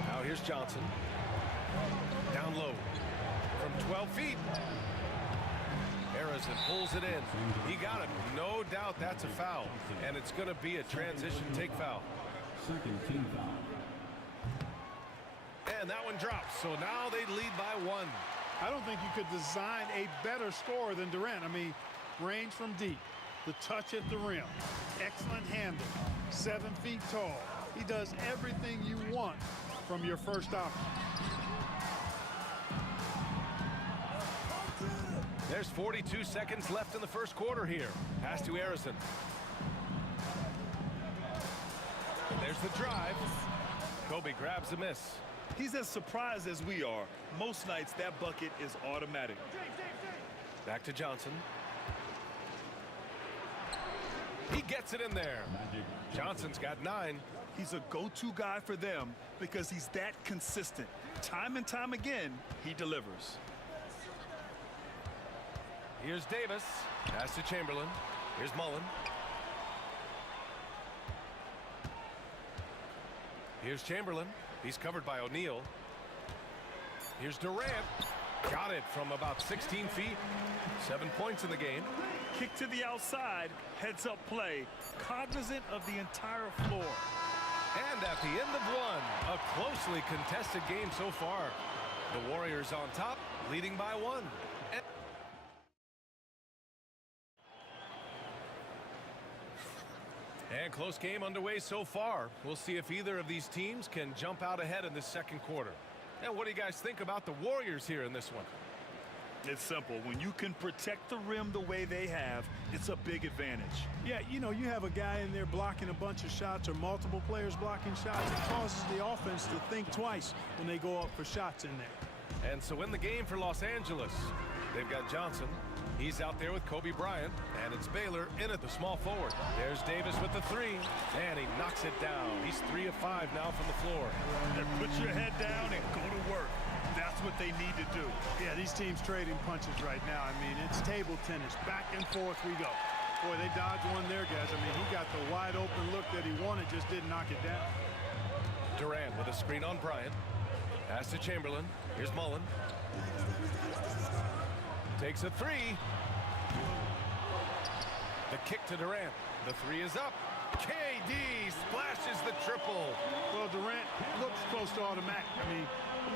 Now here's Johnson. Down low from 12 feet. Harrison pulls it in. He got it. No doubt that's a foul. And it's going to be a transition take foul. Second team foul. And that one drops. So now they lead by 1. I don't think you could design a better scorer than Durant. I mean, range from deep, the touch at the rim, excellent handle, 7 feet tall. He does everything you want from your first option. There's 42 seconds left in the first quarter here. Pass to Harrison. And there's the drive. Kobe grabs a miss. He's as surprised as we are. Most nights that bucket is automatic. Back to Johnson. He gets it in there. Johnson's got 9. He's a go-to guy for them because he's that consistent. Time and time again, he delivers. Here's Davis. Pass to Chamberlain. Here's Mullen. Here's Chamberlain. He's covered by O'Neal. Here's Durant. Got it from about 16 feet. 7 points in the game. Kick to the outside. Heads up play. Cognizant of the entire floor. And at the end of 1, a closely contested game so far. The Warriors on top, leading by 1. And close game underway so far. We'll see if either of these teams can jump out ahead in this second quarter. And what do you guys think about the Warriors here in this one? It's simple. When you can protect the rim the way they have, it's a big advantage. Yeah, you know, you have a guy in there blocking a bunch of shots or multiple players blocking shots. It causes the offense to think twice when they go up for shots in there. And so in the game for Los Angeles, they've got Johnson. He's out there with Kobe Bryant, and it's Baylor in at the small forward. There's Davis with the three, and he knocks it down. He's 3 of 5 now from the floor. And put your head down and go to work. That's what they need to do. Yeah, these teams trading punches right now. I mean, it's table tennis. Back and forth we go. Boy, they dodged one there, guys. I mean, he got the wide open look that he wanted, just didn't knock it down. Durant with a screen on Bryant. Pass to Chamberlain. Here's Mullen. Takes a three. The kick to Durant. The three is up. KD splashes the triple. Well, Durant looks close to automatic. I mean,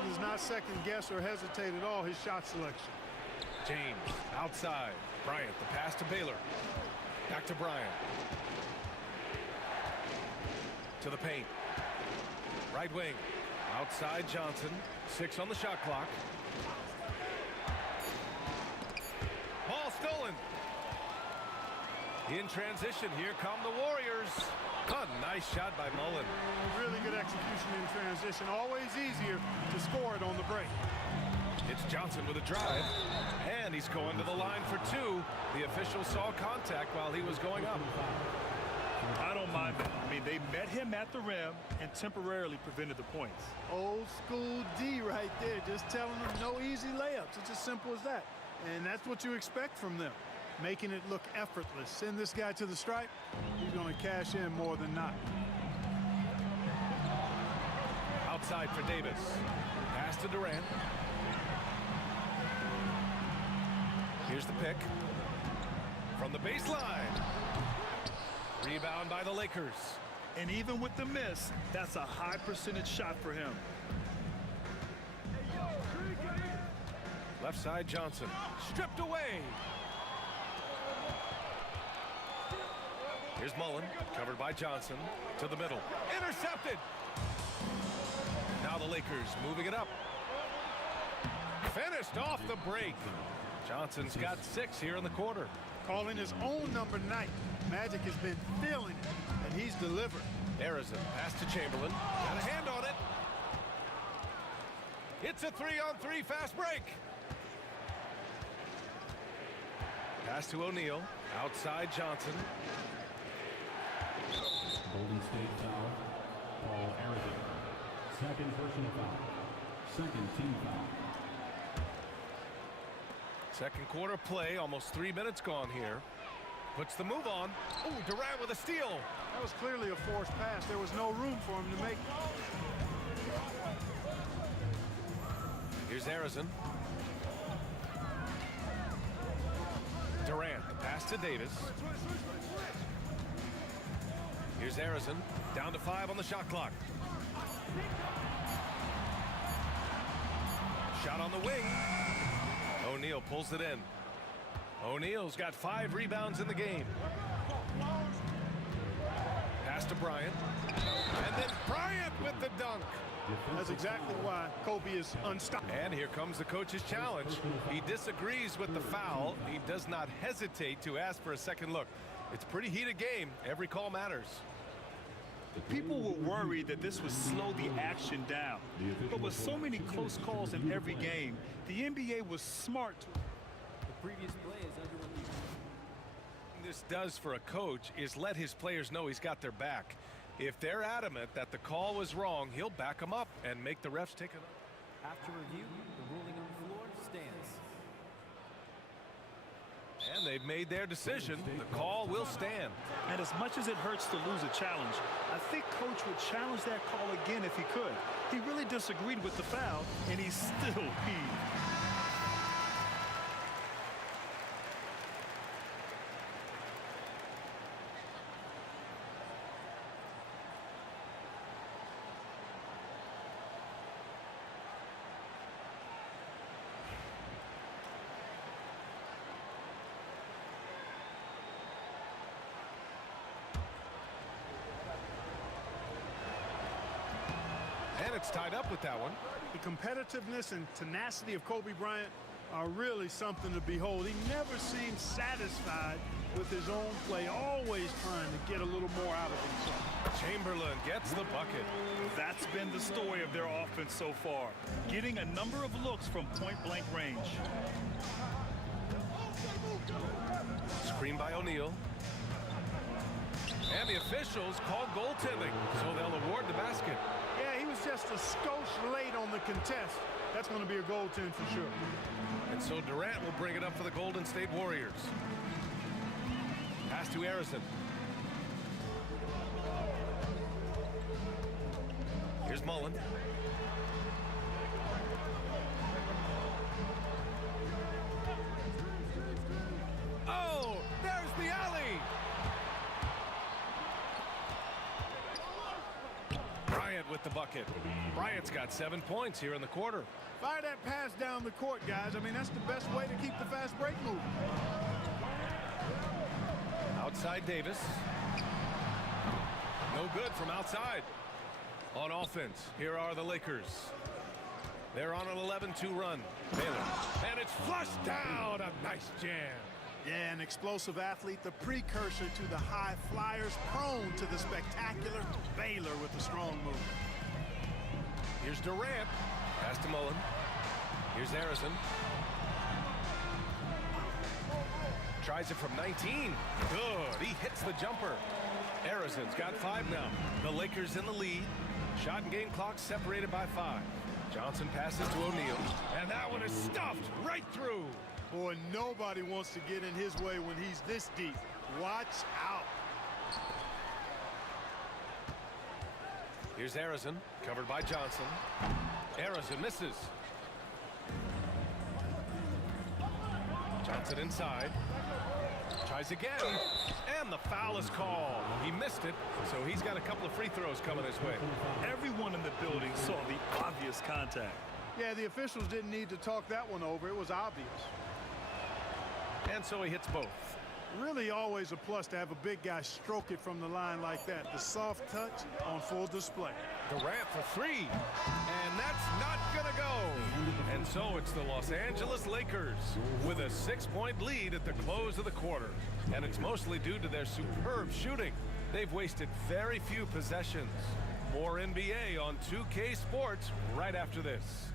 he does not second guess or hesitate at all his shot selection. James outside. Bryant, the pass to Baylor. Back to Bryant. To the paint. Right wing. Outside Johnson. 6 on the shot clock. Ball stolen. In transition, here come the Warriors. A nice shot by Mullen. Really good execution in transition. Always easier to score it on the break. It's Johnson with a drive, and he's going to the line for 2. The official saw contact while he was going up. I don't mind that. I mean, they met him at the rim and temporarily prevented the points. Old school D right there, just telling them no easy layups. It's as simple as that. And that's what you expect from them, making it look effortless. Send this guy to the stripe, he's going to cash in more than not. Outside for Davis. Pass to Durant. Here's the pick. From the baseline. Rebound by the Lakers. And even with the miss, that's a high percentage shot for him. Left side Johnson. Stripped away. Here's Mullen. Covered by Johnson. To the middle. Intercepted. Now the Lakers moving it up. Finished off the break. Johnson's got 6 here in the quarter. Calling his own number 9. Magic has been feeling it, and he's delivered. Harrison, pass to Chamberlain. Got a hand on it. It's a 3-on-3 fast break. Pass to O'Neal. Outside Johnson. Golden State foul. Paul Arabic. Second personal foul. Second team foul. Second quarter play, almost 3 minutes gone here. Puts the move on. Oh, Durant with a steal. That was clearly a forced pass. There was no room for him to make. Here's Harrison. Durant, the pass to Davis. Here's Harrison. Down to 5 on the shot clock. Shot on the wing. O'Neal pulls it in. O'Neal's got 5 rebounds in the game. Pass to Bryant. And then Bryant with the dunk. That's exactly why Kobe is unstoppable. And here comes the coach's challenge. He disagrees with the foul. He does not hesitate to ask for a second look. It's a pretty heated game. Every call matters. People were worried that this would slow the action down. But with so many close calls in every game, the NBA was smart. The previous play is under review. This does for a coach is let his players know he's got their back. If they're adamant that the call was wrong, he'll back them up and make the refs take it up. After review, the ruling on the floor stands. And they've made their decision. The call will stand. And as much as it hurts to lose a challenge, I think Coach would challenge that call again if he could. He really disagreed with the foul, and he still peeved. And it's tied up with that one. The competitiveness and tenacity of Kobe Bryant are really something to behold. He never seems satisfied with his own play, always trying to get a little more out of himself. Chamberlain gets the bucket. That's been the story of their offense so far, getting a number of looks from point-blank range. Screen by O'Neal. And the officials call goaltending, so they'll award the basket. Yeah, he was just a skosh late on the contest. That's going to be a goaltend for sure. And so Durant will bring it up for the Golden State Warriors. Pass to Harrison. Here's Mullen. Oh, there's the alley. Bryant with the bucket. Bryant's got 7 points here in the quarter. Fire that pass down the court, guys. I mean, that's the best way to keep the fast break moving. Outside Davis. No good from outside. On offense, here are the Lakers. They're on an 11-2 run. Baylor. And it's flushed down. A nice jam. Yeah, an explosive athlete, the precursor to the high flyers, prone to the spectacular. Baylor with a strong move. Here's Durant. Pass to Mullen. Here's Harrison. Tries it from 19. Good. He hits the jumper. Harrison's got 5 now. The Lakers in the lead. Shot and game clock separated by 5. Johnson passes to O'Neal. And that one is stuffed right through. Boy, nobody wants to get in his way when he's this deep. Watch out. Here's Harrison, covered by Johnson. Harrison misses. Johnson inside. Tries again. And the foul is called. He missed it, so he's got a couple of free throws coming his way. Everyone in the building saw the obvious contact. Yeah, the officials didn't need to talk that one over. It was obvious. And so he hits both. Really always a plus to have a big guy stroke it from the line like that. The soft touch on full display. Durant for 3. And that's not going to go. And so it's the Los Angeles Lakers with a 6-point lead at the close of the quarter. And it's mostly due to their superb shooting. They've wasted very few possessions. More NBA on 2K Sports right after this.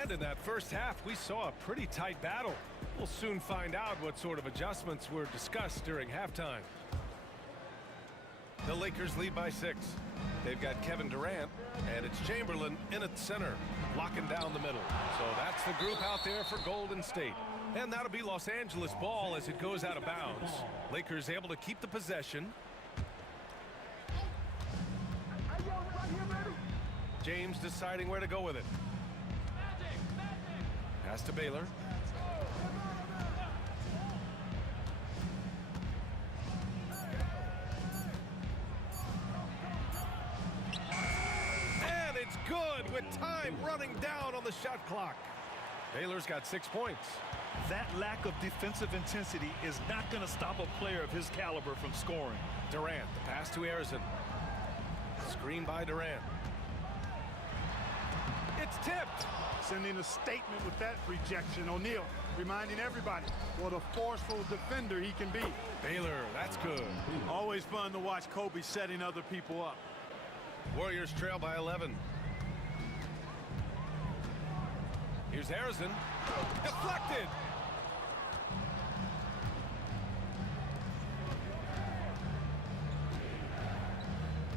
And in that first half, we saw a pretty tight battle. We'll soon find out what sort of adjustments were discussed during halftime. The Lakers lead by 6. They've got Kevin Durant, and it's Chamberlain in at center, locking down the middle. So that's the group out there for Golden State. And that'll be Los Angeles ball as it goes out of bounds. Lakers able to keep the possession. James deciding where to go with it. Pass to Baylor. And it's good with time running down on the shot clock. Baylor's got 6 points. That lack of defensive intensity is not going to stop a player of his caliber from scoring. Durant, the pass to Harrison. Screen by Durant. It's tipped. Sending a statement with that rejection. O'Neal reminding everybody what a forceful defender he can be. Baylor, that's good. Always fun to watch Kobe setting other people up. Warriors trail by 11. Here's Harrison. Deflected.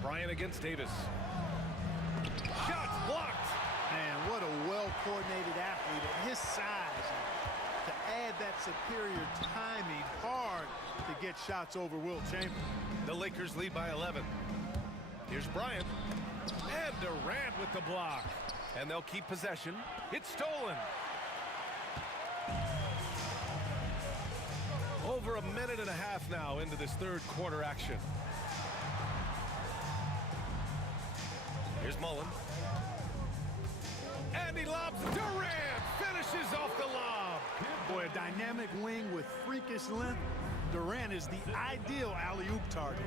Bryant against Davis. Shots blocked. Man, what a well-coordinated athlete at his size. To add that superior timing, hard to get shots over Wilt Chamberlain. The Lakers lead by 11. Here's Bryant. And Durant with the block. And they'll keep possession. It's stolen. Over a minute and a half now into this third quarter action. Here's Mullen. And he lobs. Durant finishes off the lob. Boy, a dynamic wing with freakish length. Durant is the ideal alley-oop target.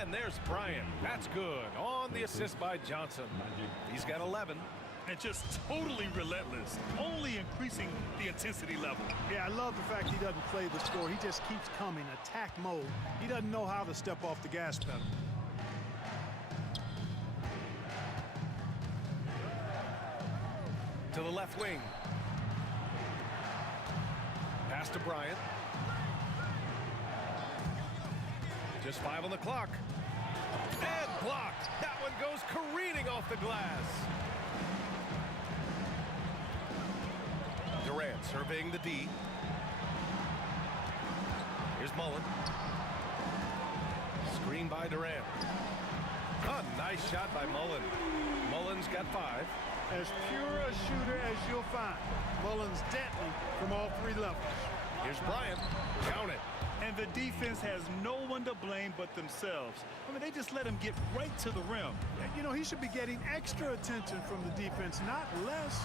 And there's Bryant. That's good. On the assist by Johnson. He's got 11. And just totally relentless, only increasing the intensity level. Yeah, I love the fact he doesn't play the score. He just keeps coming, attack mode. He doesn't know how to step off the gas pedal. To the left wing. Pass to Bryant. Just 5 on the clock. And blocked. That one goes careening off the glass. Durant surveying the D. Here's Mullen. Screen by Durant. A nice shot by Mullen. Mullen's got 5. As pure a shooter as you'll find. Mullen's deadly from all 3 levels. Here's Bryant. Count it. And the defense has no one to blame but themselves. I mean, they just let him get right to the rim. You know, he should be getting extra attention from the defense, not less.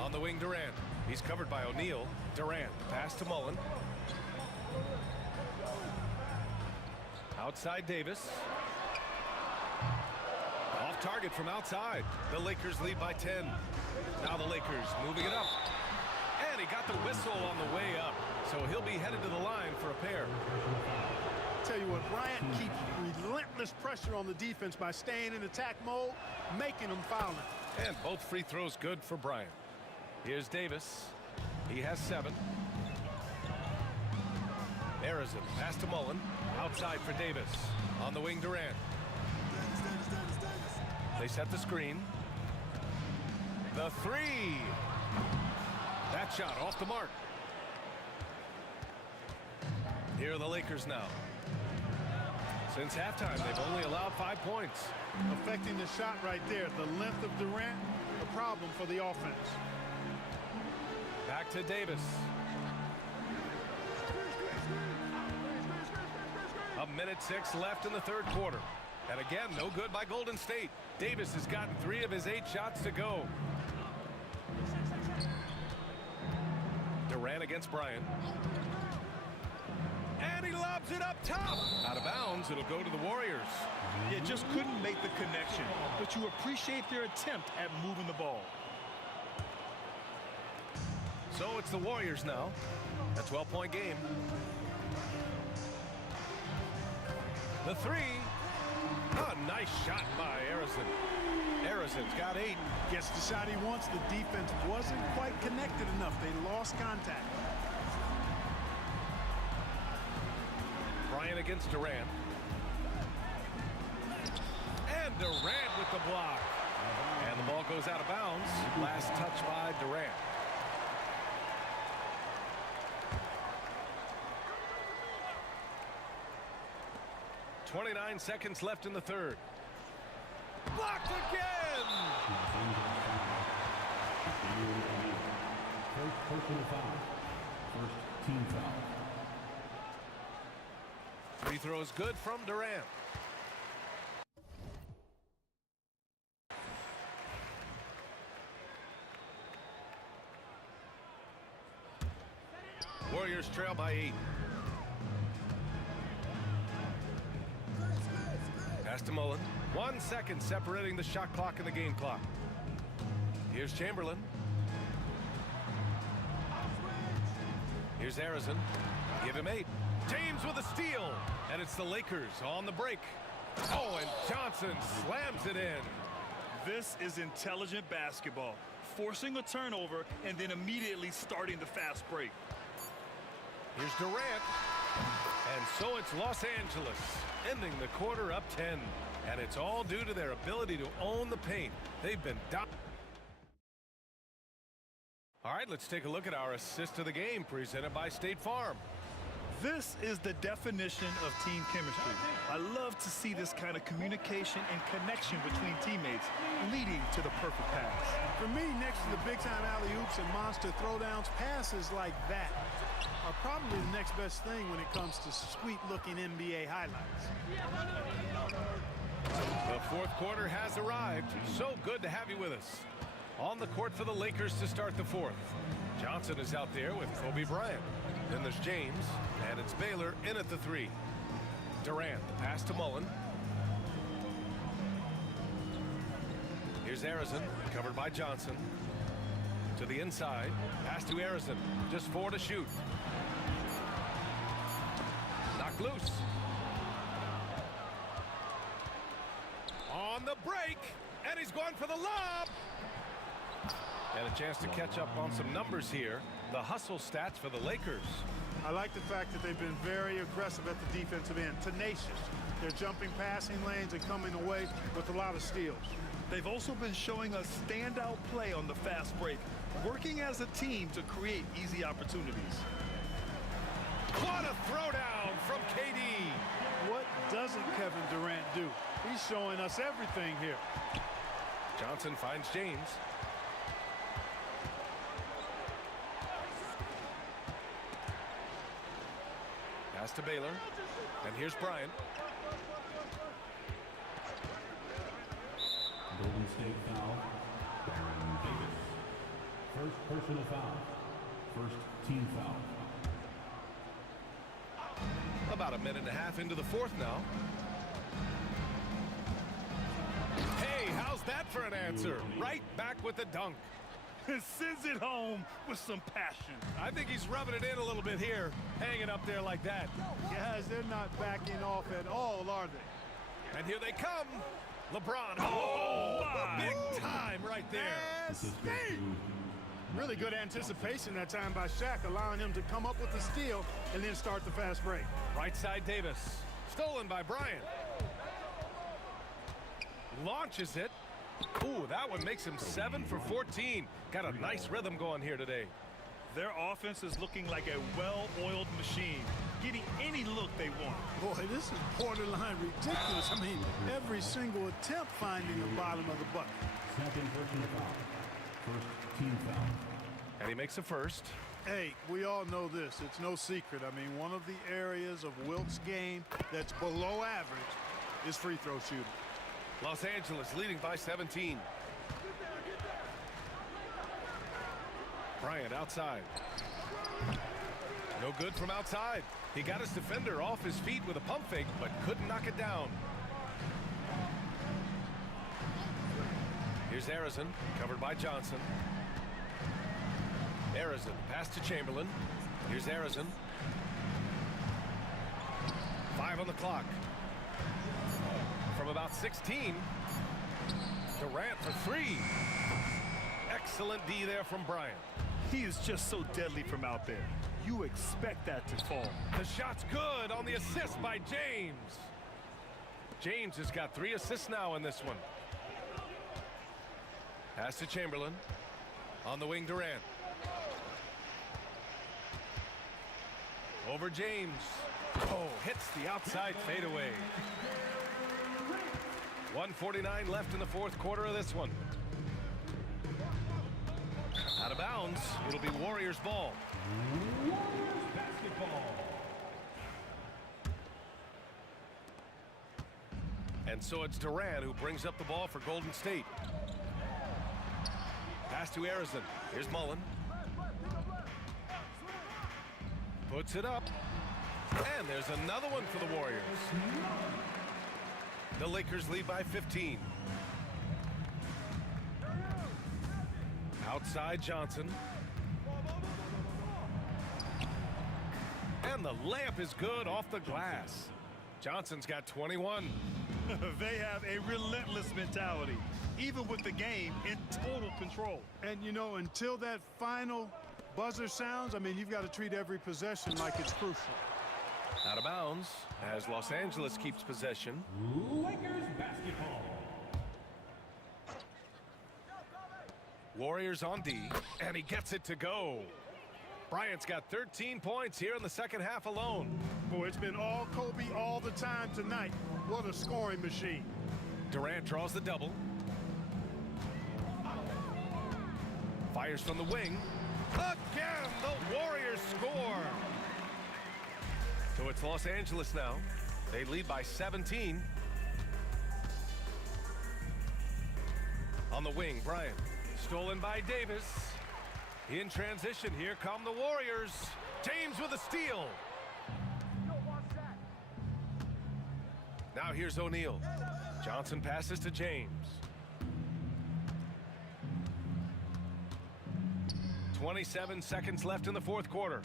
On the wing, Durant. He's covered by O'Neal. Durant, pass to Mullen. Outside Davis. Off target from outside. The Lakers lead by 10. Now the Lakers moving it up. And he got the whistle on the way up. So he'll be headed to the line for a pair. Tell you what, Bryant keeps relentless pressure on the defense by staying in attack mode, making them foul it. And both free throws good for Bryant. Here's Davis. He has 7. Arizon, pass to Mullen. Outside for Davis. On the wing, Durant. They set the screen. The 3. That shot off the mark. Here are the Lakers now. Since halftime, they've only allowed 5 points. Affecting the shot right there. The length of Durant, a problem for the offense. Back to Davis. A minute 6 left in the 3rd quarter. And again, no good by Golden State. Davis has gotten 3 of his 8 shots to go. Durant against Bryant. And he lobs it up top. Out of bounds, it'll go to the Warriors. You just couldn't make the connection, but you appreciate their attempt at moving the ball. So it's the Warriors now. A 12-point game. The 3. A nice shot by Arizon. Arizon's got 8. Gets the shot he wants. The defense wasn't quite connected enough. They lost contact. Bryant against Durant. And Durant with the block. And the ball goes out of bounds. Last touch by Durant. .29 seconds left in the 3rd. Blocked again! First personal foul. First team foul. Free throws good from Durant. Warriors trail by 8. Pass to Mullen. 1 second separating the shot clock and the game clock. Here's Chamberlain. Here's Arizon. Give him 8. James with a steal. And it's the Lakers on the break. Oh, and Johnson slams it in. This is intelligent basketball. Forcing a turnover and then immediately starting the fast break. Here's Durant. And so it's Los Angeles, ending the quarter up 10. And it's all due to their ability to own the paint. They've been down. All right, let's take a look at our assist of the game presented by State Farm. This is the definition of team chemistry. I love to see this kind of communication and connection between teammates leading to the perfect pass. For me, next to the big-time alley-oops and monster throwdowns, passes like that are probably the next best thing when it comes to sweet-looking NBA highlights. The fourth quarter has arrived. So good to have you with us. On the court for the Lakers to start the fourth. Johnson is out there with Kobe Bryant. Then there's James, and it's Baylor in at the 3. Durant, the pass to Mullen. Here's Arizin, covered by Johnson. To the inside, pass to Arizin. Just 4 to shoot. Knocked loose. On the break, and he's going for the lob. And a chance to catch up on some numbers here. The hustle stats for the Lakers. I like the fact that they've been very aggressive at the defensive end, tenacious. They're jumping passing lanes and coming away with a lot of steals. They've also been showing a standout play on the fast break, working as a team to create easy opportunities. What a throwdown from KD. What doesn't Kevin Durant do? He's showing us everything here. Johnson finds James. Pass to Baylor. And here's Bryant. Golden State foul. Aaron Davis. First personal foul. First team foul. About a minute and a half into the fourth now. Hey, how's that for an answer? Right back with the dunk. Sends it home with some passion. I think he's rubbing it in a little bit here, hanging up there like that. Guys, they're not backing off at all, are they? And here they come. LeBron. Oh, big time right there. Really good anticipation that time by Shaq, allowing him to come up with the steal and then start the fast break. Right side Davis. Stolen by Bryant. Launches it. Ooh, that one makes him 7 for 14. Got a nice rhythm going here today. Their offense is looking like a well-oiled machine, getting any look they want. Boy, this is borderline ridiculous. I mean, every single attempt finding the bottom of the bucket. Second personal foul. First team foul. And he makes a first. Hey, we all know this. It's no secret. I mean, one of the areas of Wilt's game that's below average is free throw shooting. Los Angeles leading by 17. Bryant outside. No good from outside. He got his defender off his feet with a pump fake, but couldn't knock it down. Here's Arizin, covered by Johnson. Arizin, pass to Chamberlain. Here's Arizin. 5 on the clock. From about 16, Durant for 3. Excellent D there from Bryant. He is just so deadly from out there. You expect that to fall. The shot's good on the assist by James. James has got 3 assists now in this one. Pass to Chamberlain. On the wing, Durant. Over James. Oh, hits the outside fadeaway. 1:49 left in the fourth quarter of this one. Out of bounds. It'll be Warriors ball. Warriors basketball. And so it's Durant who brings up the ball for Golden State. Pass to Arizin. Here's Mullen. Puts it up. And there's another one for the Warriors. The Lakers lead by 15. Outside Johnson. And the layup is good off the glass. Johnson's got 21. They have a relentless mentality, even with the game in total control. And, you know, until that final buzzer sounds, I mean, you've got to treat every possession like it's crucial. Out of bounds as Los Angeles keeps possession. Lakers basketball. Warriors on D, and he gets it to go. Bryant's got 13 points here in the second half alone. Boy, it's been all Kobe all the time tonight. What a scoring machine. Durant draws the double. Fires from the wing. Again, the Warriors score. So it's Los Angeles now. They lead by 17. On the wing, Bryant. Stolen by Davis. In transition, here come the Warriors. James with a steal. Now here's O'Neal. Johnson passes to James. 27 seconds left in the fourth quarter.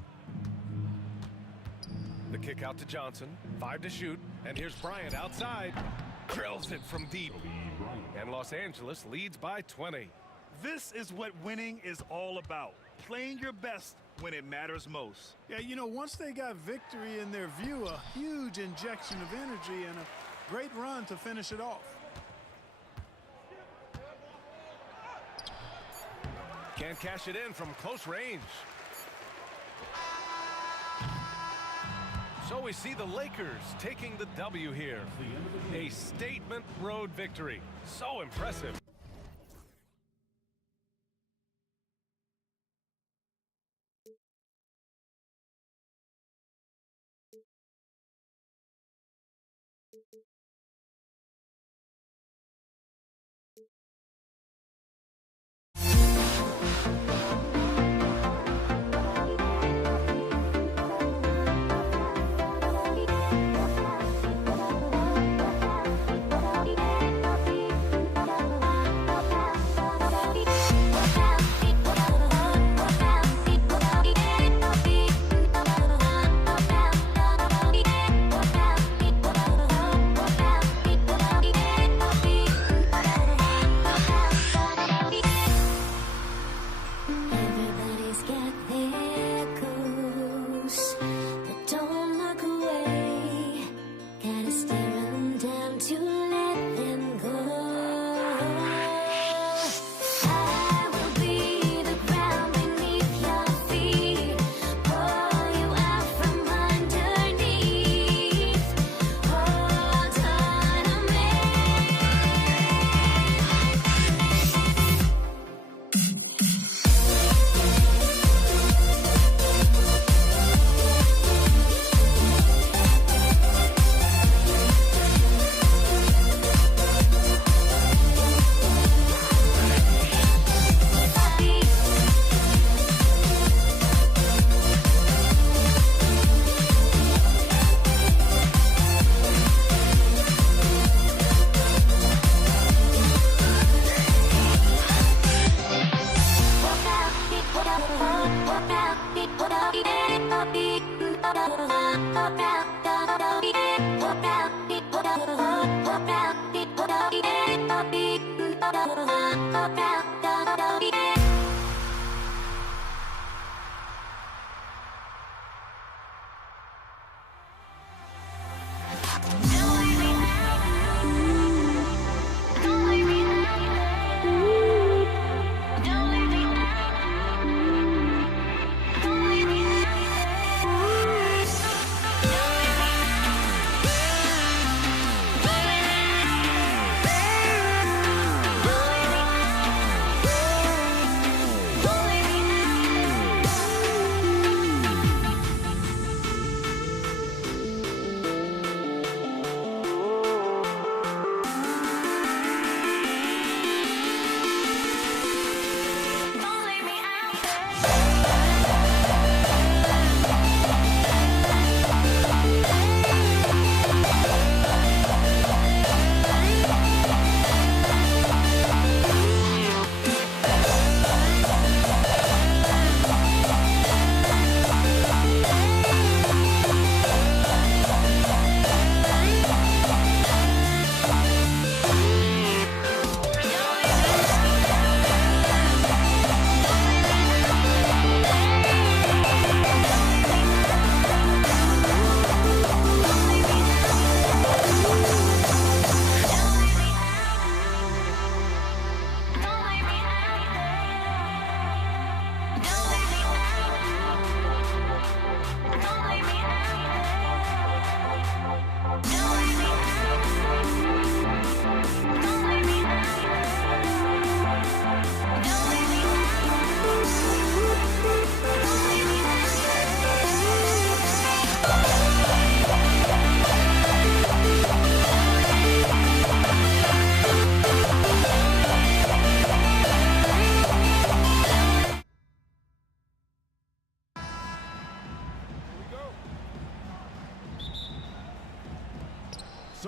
The kick out to Johnson. 5 to shoot. And here's Bryant outside. Drills it from deep. And Los Angeles leads by 20. This is what winning is all about. Playing your best when it matters most. Yeah, you know, once they got victory in their view, a huge injection of energy and a great run to finish it off. Can't cash it in from close range. So we see the Lakers taking the W here. A statement road victory. So impressive. Everybody's got their goals, but don't look away. Gotta stare them down to let them go. I will be the ground beneath your feet, pull you out from underneath. Hold on to me.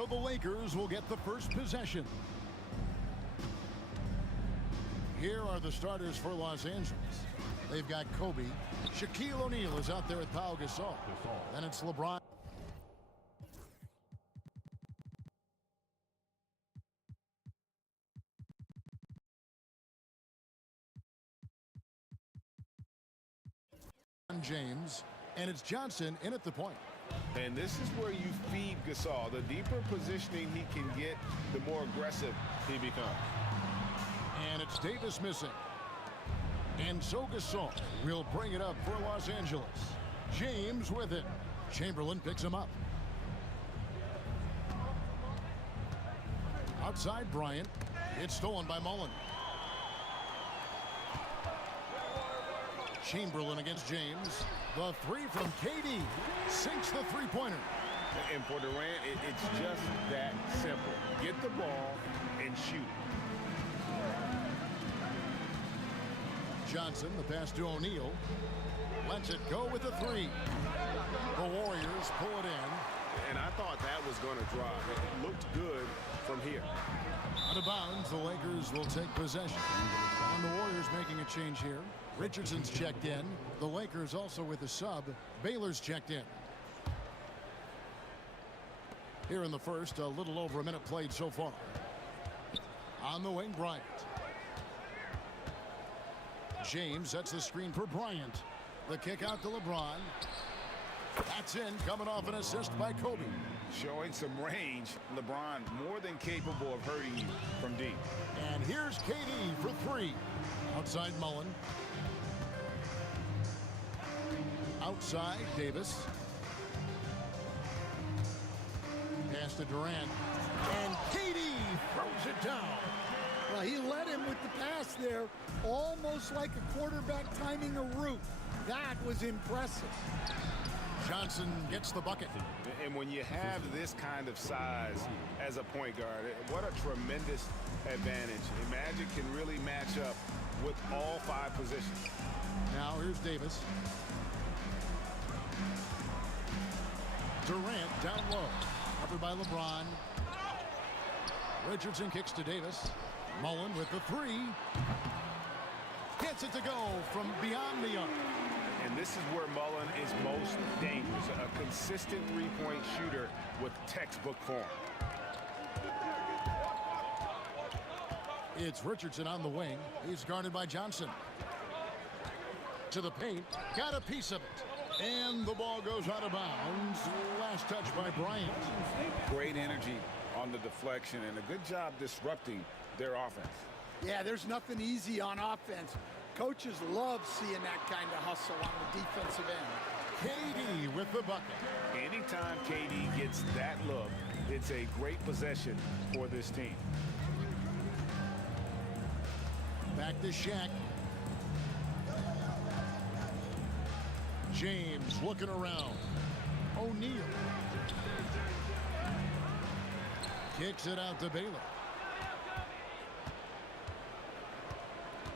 So the Lakers will get the first possession. Here are the starters for Los Angeles. They've got Kobe. Shaquille O'Neal is out there with Pau Gasol. Then it's LeBron. James, and it's Johnson in at the point. And this is where you feed Gasol. The deeper positioning he can get, the more aggressive he becomes. And it's Davis missing. And so Gasol will bring it up for Los Angeles. James with it. Chamberlain picks him up. Outside Bryant. It's stolen by Mullen. Chamberlain against James. The three from KD. Sinks the three-pointer. And for Durant, it's just that simple. Get the ball and shoot. Johnson, the pass to O'Neal. Lets it go with the three. The Warriors pull it in. And I thought that was going to drop. It looked good from here. Out of bounds, the Lakers will take possession. And the Warriors making a change here. Richardson's checked in. The Lakers also with a sub. Baylor's checked in. Here in the first, a little over a minute played so far. On the wing, Bryant. James sets the screen for Bryant. The kick out to LeBron. That's in, coming off an assist by Kobe. Showing some range. LeBron more than capable of hurting you from deep. And here's KD for three. Outside Mullen. Outside Davis. Pass to Durant. And KD throws it down. Well, he led him with the pass there, almost like a quarterback timing a route. That was impressive. Johnson gets the bucket. And when you have this kind of size as a point guard, what a tremendous advantage. Magic can really match up with all five positions. Now here's Davis. Durant down low. Covered by LeBron. Richardson kicks to Davis. Mullen with the three. Gets it to go from beyond the arc. And this is where Mullen is most dangerous. A consistent three-point shooter with textbook form. It's Richardson on the wing. He's guarded by Johnson. To the paint. Got a piece of it. And the ball goes out of bounds. Last touch by Bryant. Great energy on the deflection and a good job disrupting their offense. Yeah, there's nothing easy on offense. Coaches love seeing that kind of hustle on the defensive end. KD with the bucket. Anytime KD gets that look, it's a great possession for this team. Back to Shaq. James looking around. O'Neal. Kicks it out to Baylor.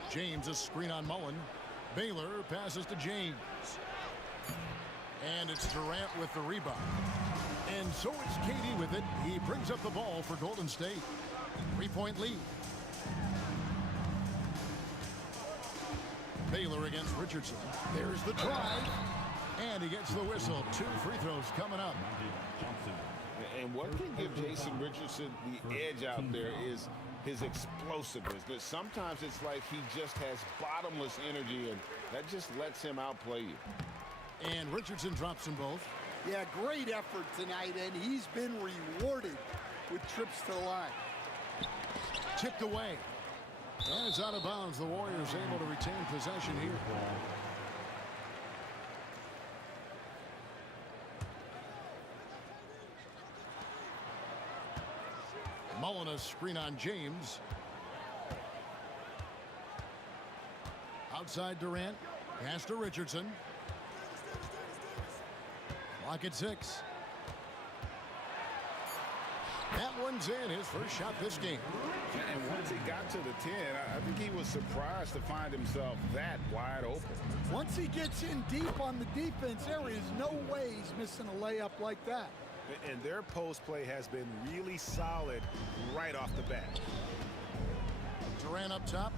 James, a screen on Mullen. Baylor passes to James. And it's Durant with the rebound. And so it's KD with it. He brings up the ball for Golden State. 3-point lead. Baylor against Richardson. There's the drive. And he gets the whistle. 2 free throws coming up. And what can give Jason Richardson the edge out there is his explosiveness. But sometimes it's like he just has bottomless energy, and that just lets him outplay you. And Richardson drops them both. Yeah, great effort tonight, and he's been rewarded with trips to the line. Tipped away. And it's out of bounds. The Warriors able to retain possession here. Mullen, a screen on James. Outside Durant. Pass to Richardson. Clock at 6. That one's in, his first shot this game. And once he got to the 10, I think he was surprised to find himself that wide open. Once he gets in deep on the defense, there is no way he's missing a layup like that. And their post play has been really solid right off the bat. Durant up top.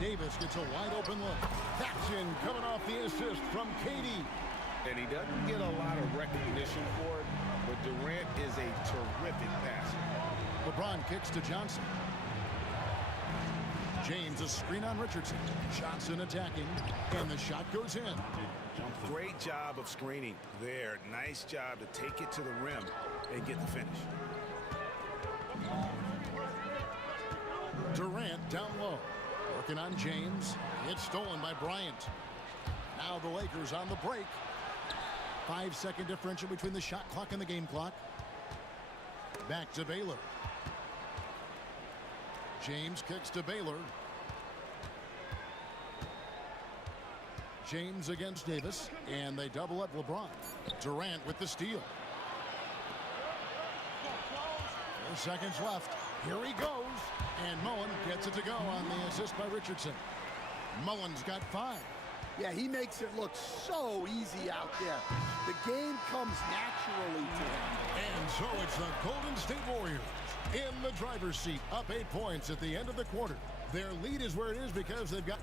Davis gets a wide open look. That's in, coming off the assist from KD. And he doesn't get a lot of recognition for it, but Durant is a terrific passer. LeBron kicks to Johnson. James a screen on Richardson. Johnson attacking, and the shot goes in. Great job of screening there. Nice job to take it to the rim and get the finish. Durant down low. Working on James. It's stolen by Bryant. Now the Lakers on the break. 5-second differential between the shot clock and the game clock. Back to Baylor. James kicks to Baylor. James against Davis, and they double up LeBron. Durant with the steal. 4 seconds left. Here he goes, and Mullen gets it to go on the assist by Richardson. Mullen's got 5. Yeah, he makes it look so easy out there. The game comes naturally to him. And so it's the Golden State Warriors in the driver's seat, up 8 points at the end of the quarter. Their lead is where it is because they've got...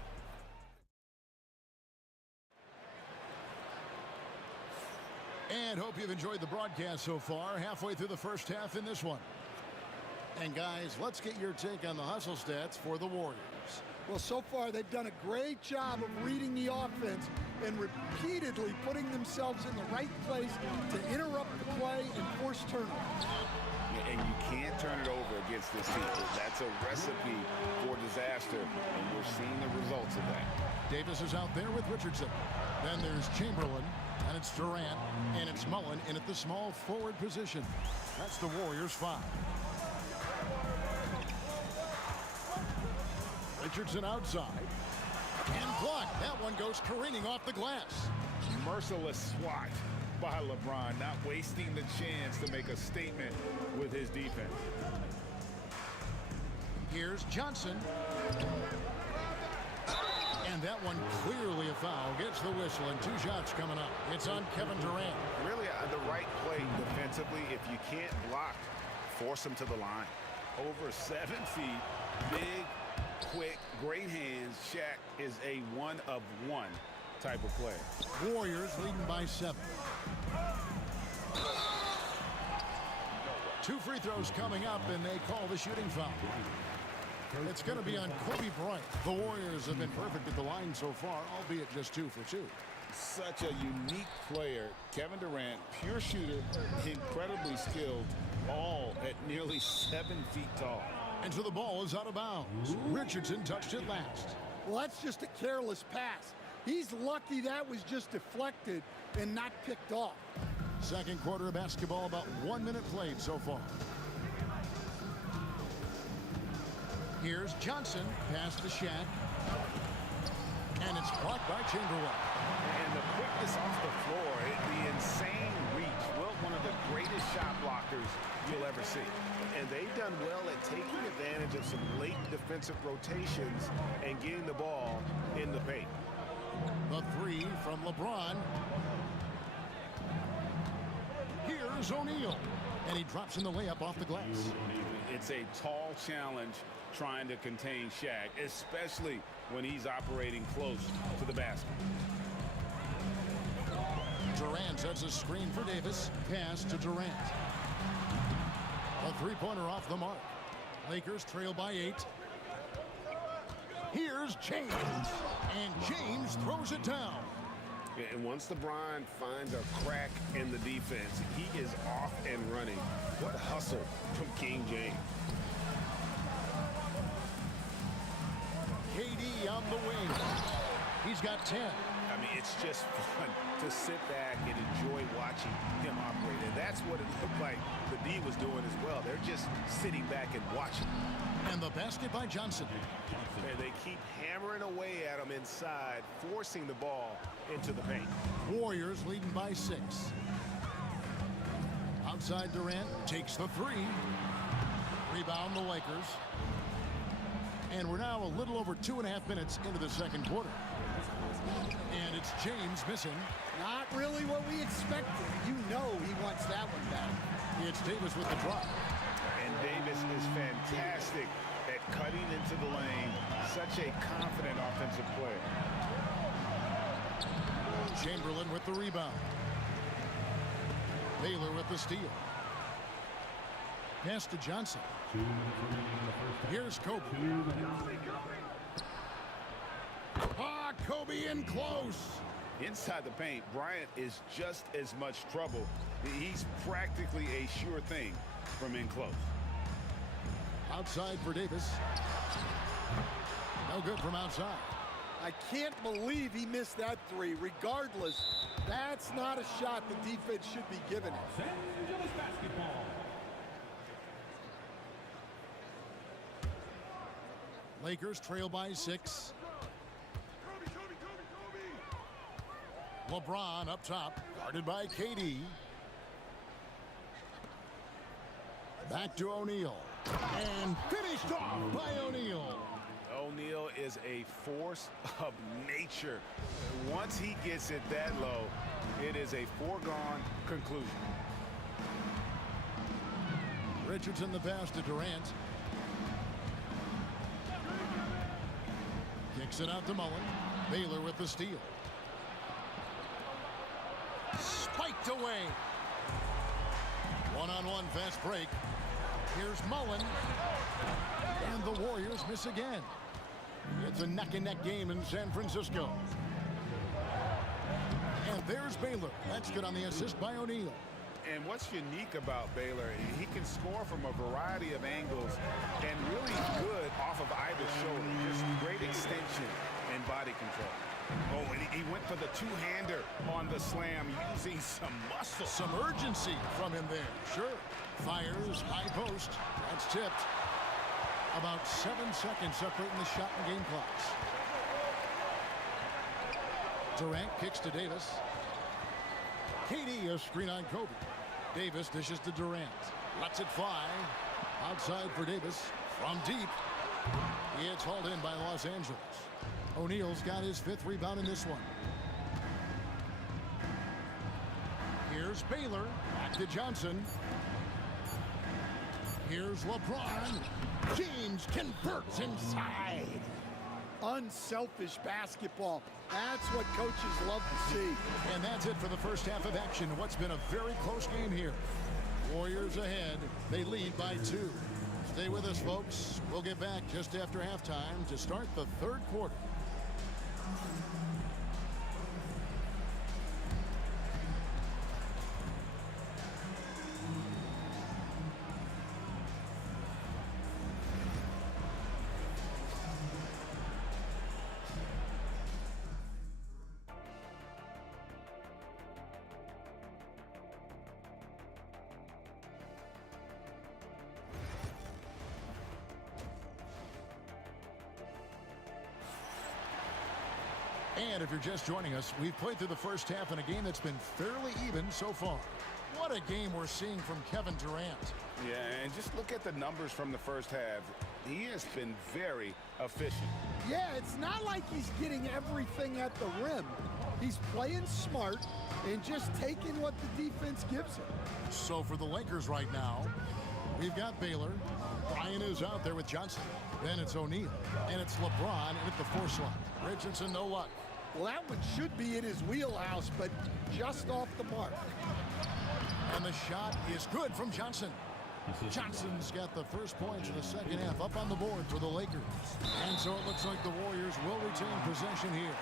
And hope you've enjoyed the broadcast so far, halfway through the first half in this one. And guys, let's get your take on the hustle stats for the Warriors. Well, so far they've done a great job of reading the offense and repeatedly putting themselves in the right place to interrupt the play and force turnovers. And you can't turn it over against this team. That's a recipe for disaster, and we're seeing the results of that. Davis is out there with Richardson. Then there's Chamberlain, and it's Durant, and it's Mullen in at the small forward position. That's the Warriors' 5. Richardson outside. And blocked. That one goes careening off the glass. Merciless swat by LeBron, not wasting the chance to make a statement with his defense. Here's Johnson. And that one clearly a foul. Gets the whistle, and 2 shots coming up. It's on Kevin Durant. Really the right play defensively. If you can't block, force him to the line. Over 7 feet, big, quick, great hands. Shaq is a one-of-one type of player. Warriors leading by 7. 2 free throws coming up, and they call the shooting foul. It's going to be on Kobe Bryant. The Warriors have been perfect at the line so far, albeit just 2 for 2. Such a unique player. Kevin Durant, pure shooter, incredibly skilled, all at nearly 7 feet tall. And so the ball is out of bounds. Richardson touched it last. Well, that's just a careless pass. He's lucky that was just deflected and not picked off. Second quarter of basketball, about 1 minute played so far. Here's Johnson, pass to Shaq. And it's blocked by Chamberlain. And the quickness off the floor, the insane reach. Well, one of the greatest shot blockers you'll ever see. And they've done well at taking advantage of some late defensive rotations and getting the ball in the paint. The 3 from LeBron. Here's O'Neal. And he drops in the layup off the glass. It's a tall challenge trying to contain Shaq, especially when he's operating close to the basket. Durant sets a screen for Davis. Pass to Durant. A 3-pointer off the mark. Lakers trail by 8. Here's James. And James throws it down. And once LeBron finds a crack in the defense, he is off and running. What a hustle from King James. KD on the wing. He's got 10. I mean, it's just fun to sit back and enjoy watching him operate. And that's what it looked like the D was doing as well. They're just sitting back and watching. And the basket by Johnson. And they keep hammering away at him inside, forcing the ball into the paint. Warriors leading by 6. Outside Durant takes the 3. Rebound the Lakers. And we're now a little over 2.5 minutes into the second quarter. And it's James missing. Not really what we expected. You know he wants that one back. It's Davis with the drop. And Davis is fantastic at cutting into the lane. Such a confident offensive player. Chamberlain with the rebound. Baylor with the steal. Pass to Johnson. Here's Kobe. Ah, Kobe in close. Inside the paint, Bryant is just as much trouble. He's practically a sure thing from in close. Outside for Davis. No good from outside. I can't believe he missed that three. Regardless, that's not a shot the defense should be giving him. Los Angeles basketball. Lakers trail by 6. LeBron up top, guarded by KD. Back to O'Neal. And finished off by O'Neal. O'Neal is a force of nature. Once he gets it that low, it is a foregone conclusion. Richardson the pass to Durant. Kicks it out to Mullen. Baylor with the steal. Spiked away. One-on-one fast break. Here's Mullen. And the Warriors miss again. It's a neck-and-neck game in San Francisco. And there's Baylor. That's good on the assist by O'Neal. And what's unique about Baylor, he can score from a variety of angles and really good off of either shoulder. Just great extension and body control. Oh, and he went for the two-hander on the slam using some muscle. Some urgency from him there. Sure. Fires, high post. That's tipped. About 7 seconds separating the shot and game clocks. Durant kicks to Davis. KD a screen on Kobe. Davis dishes to Durant. Lets it fly. Outside for Davis. From deep. It's hauled in by Los Angeles. O'Neal's got his 5th rebound in this one. Here's Baylor. Back to Johnson. Here's LeBron. James converts inside. Unselfish basketball. That's what coaches love to see. And that's it for the first half of action. What's been a very close game here. Warriors ahead. They lead by 2. Stay with us, folks. We'll get back just after halftime to start the third quarter. And if you're just joining us, we've played through the first half in a game that's been fairly even so far. What a game we're seeing from Kevin Durant. Yeah, and just look at the numbers from the first half. He has been very efficient. Yeah, it's not like he's getting everything at the rim. He's playing smart and just taking what the defense gives him. So for the Lakers right now, we've got Baylor. Bryant is out there with Johnson. Then it's O'Neal. And it's LeBron at the 4 slot. Richardson, no luck. Well, that one should be in his wheelhouse, but just off the mark. And the shot is good from Johnson. Johnson's got the first points of the second half up on the board for the Lakers. And so it looks like the Warriors will retain possession here.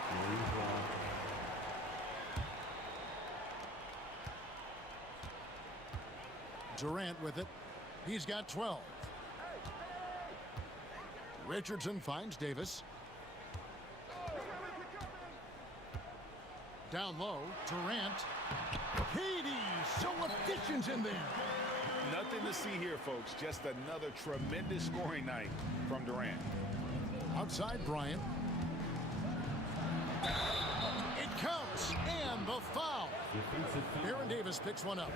Durant with it. He's got 12. Richardson finds Davis. Down low, Durant. KD, so efficient in there. Nothing to see here, folks. Just another tremendous scoring night from Durant. Outside Bryant. It counts, and the foul. Aaron Davis picks one up.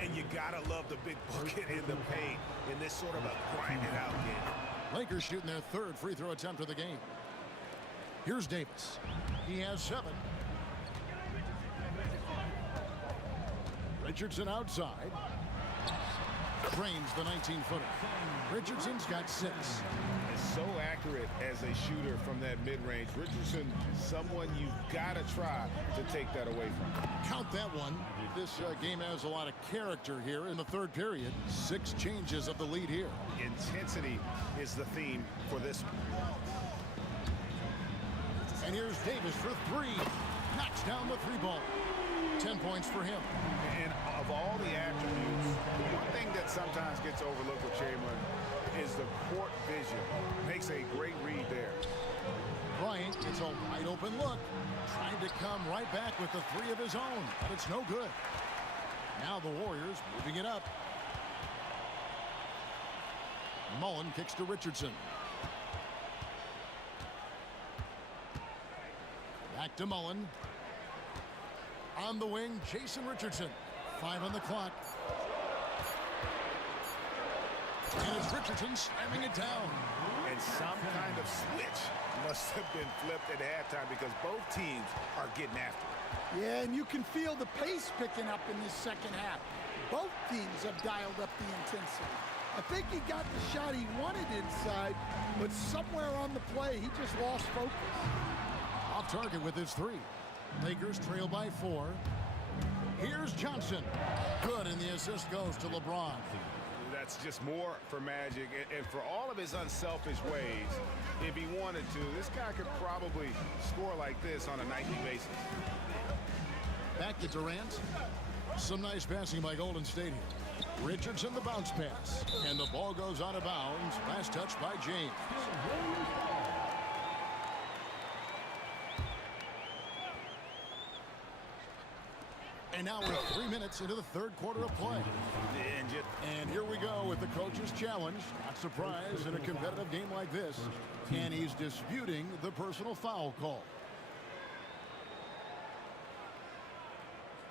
And you gotta love the big bucket in the paint in this sort of a grind-it-out game. Lakers shooting their third free throw attempt of the game. Here's Davis. He has 7. Richardson outside. Drains the 19-footer. Richardson's got 6. Is so accurate as a shooter from that mid-range. Richardson, someone you've got to try to take that away from. Count that one. This game has a lot of character here in the third period. 6 changes of the lead here. Intensity is the theme for this one. And here's Davis for 3. Knocks down the 3-ball. 10 points for him. And of all the attributes, one thing that sometimes gets overlooked with Chamberlain is the court vision. Makes a great read there. Bryant gets a wide open look. Trying to come right back with the 3 of his own, but it's no good. Now the Warriors moving it up. Mullen kicks to Richardson. Back to Mullen. On the wing, Jason Richardson. 5 on the clock. And it's Richardson slamming it down. And some kind of switch must have been flipped at halftime because both teams are getting after it. Yeah, and you can feel the pace picking up in this second half. Both teams have dialed up the intensity. I think he got the shot he wanted inside, but somewhere on the play, he just lost focus. Off target with his 3. Lakers trail by 4. Here's Johnson. Good, and the assist goes to LeBron. That's just more for Magic, and for all of his unselfish ways, if he wanted to, this guy could probably score like this on a nightly basis. Back to Durant. Some nice passing by Golden State here. Richardson the bounce pass, and the ball goes out of bounds. Last touch by James. And now we're 3 minutes into the third quarter of play. And here we go with the coach's challenge. Not surprised in a competitive game like this. And he's disputing the personal foul call.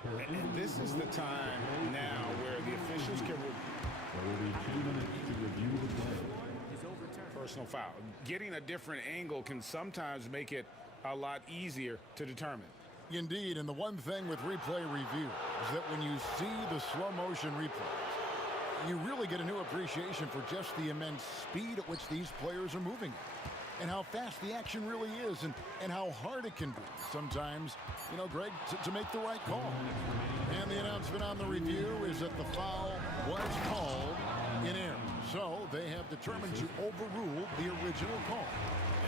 And this is the time now where the officials can... There will be 2 minutes to review the play. Personal foul. Getting a different angle can sometimes make it a lot easier to determine. Indeed, and the one thing with replay review is that when you see the slow motion replays, you really get a new appreciation for just the immense speed at which these players are moving and how fast the action really is and how hard it can be sometimes, you know, Greg, to make the right call. And the announcement on the review is that the foul was called in error. So they have determined to overrule the original call.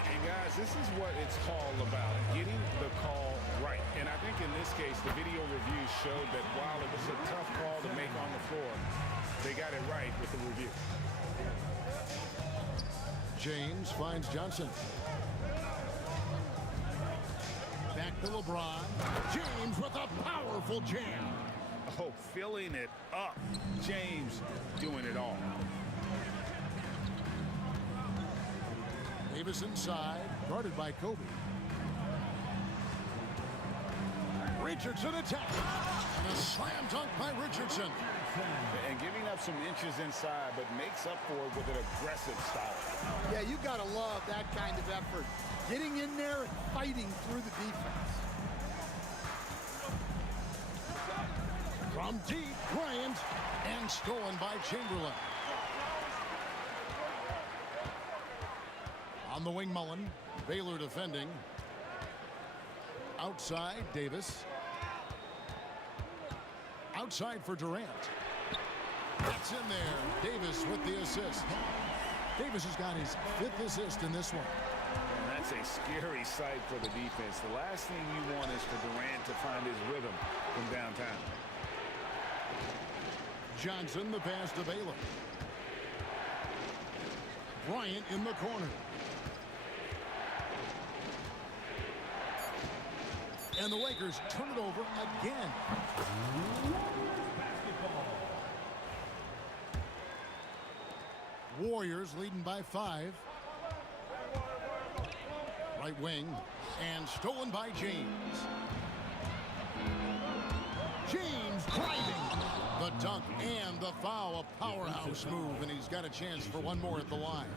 And guys, this is what it's all about, getting the call right. And I think in this case, the video review showed that while it was a tough call to make on the floor, they got it right with the review. James finds Johnson. Back to LeBron. James with a powerful jam. Oh, filling it up. James doing it all. Davis inside, guarded by Kobe. Richardson attack. And a slam dunk by Richardson. And giving up some inches inside, but makes up for it with an aggressive style. Yeah, you got to love that kind of effort. Getting in there and fighting through the defense. From deep, Bryant, and stolen by Chamberlain. On the wing, Mullen. Baylor defending. Outside, Davis. Outside for Durant. That's in there. Davis with the assist. Davis has got his 5th assist in this one. And that's a scary sight for the defense. The last thing you want is for Durant to find his rhythm from downtown. Johnson, the pass to Baylor. Bryant in the corner. And the Lakers turn it over again. Warriors leading by 5. Right wing. And stolen by James. James driving. The dunk and the foul. A powerhouse move. And he's got a chance for one more at the line.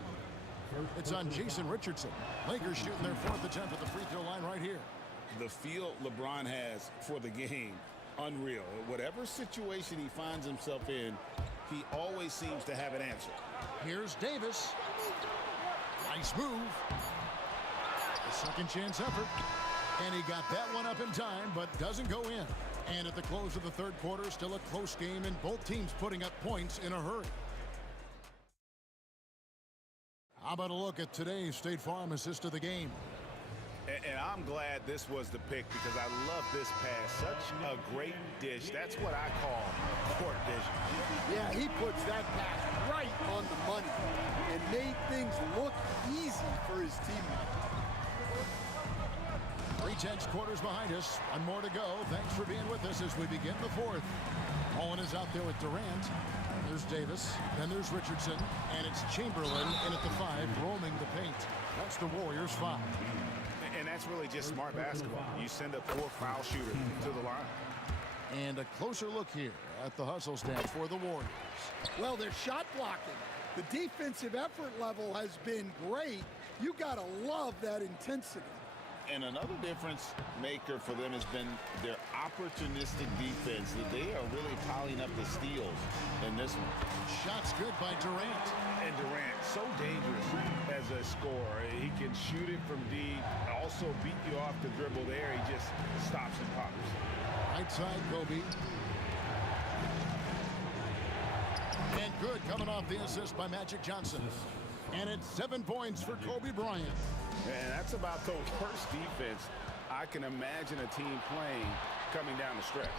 It's on Jason Richardson. Lakers shooting their 4th attempt at the free throw line right here. The feel LeBron has for the game, unreal. Whatever situation he finds himself in, he always seems to have an answer. Here's Davis. Nice move. A second chance effort. And he got that one up in time, but doesn't go in. And at the close of the 3rd quarter, still a close game, and both teams putting up points in a hurry. How about a look at today's State Farm assist of the game? And I'm glad this was the pick because I love this pass. Such a great dish. That's what I call court vision. Yeah, he puts that pass right on the money and made things look easy for his teammates. 3/10 quarters behind us. One more to go. Thanks for being with us as we begin the 4th. Owen is out there with Durant. There's Davis. Then there's Richardson. And it's Chamberlain in at the 5, roaming the paint. That's the Warriors' 5. And that's really just smart basketball. You send a poor foul shooter to the line. And a closer look here at the hustle stats for the Warriors. Well, they're shot blocking. The defensive effort level has been great. You got to love that intensity. And another difference maker for them has been their opportunistic defense. They are really piling up the steals in this one. Shots good by Durant. And Durant, so dangerous as a scorer. He can shoot it from deep, also beat you off the dribble there. He just stops and pops. Right side, Kobe. And good coming off the assist by Magic Johnson. And it's 7 points for Kobe Bryant. And that's about the worst defense I can imagine a team playing coming down the stretch.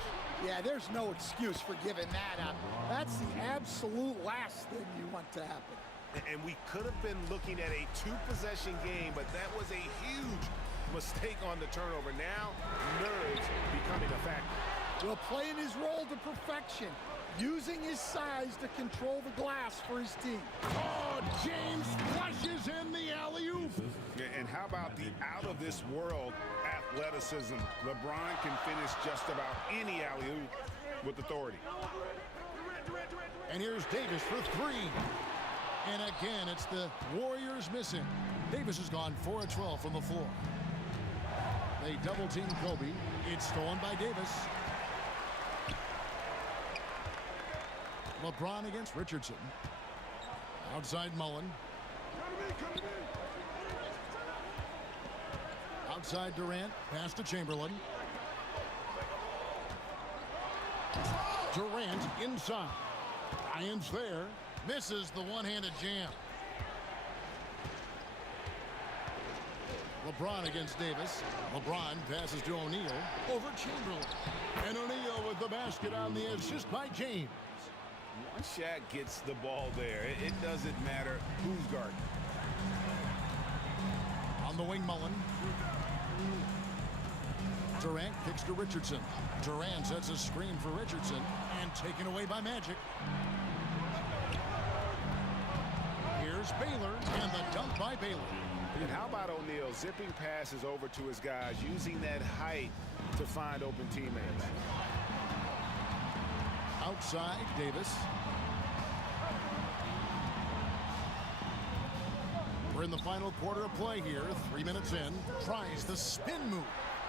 Yeah, there's no excuse for giving that up. That's the absolute last thing you want to happen. And we could have been looking at a 2-possession game, but that was a huge mistake on the turnover. Now, nerves becoming a factor. Well, playing his role to perfection, using his size to control the glass for his team. Oh, James flushes in the alley-oop. And how about the out-of-this-world athleticism? LeBron can finish just about any alley-oop with authority. And here's Davis for 3. And again, it's the Warriors missing. Davis has gone 4 of 12 from the floor. They double-team Kobe. It's stolen by Davis. LeBron against Richardson. Outside Mullen. Outside Durant. Pass to Chamberlain. Durant inside. Irons there. Misses the one-handed jam. LeBron against Davis. LeBron passes to O'Neal. Over Chamberlain. And O'Neal with the basket on the assist by James. Once Shaq gets the ball there, it doesn't matter who's guarding. On the wing, Mullen. Durant kicks to Richardson. Durant sets a screen for Richardson and taken away by Magic. Here's Baylor and the dunk by Baylor. And how about O'Neal zipping passes over to his guys, using that height to find open teammates. Outside, Davis. We're in the final quarter of play here. 3 minutes in. Tries the spin move.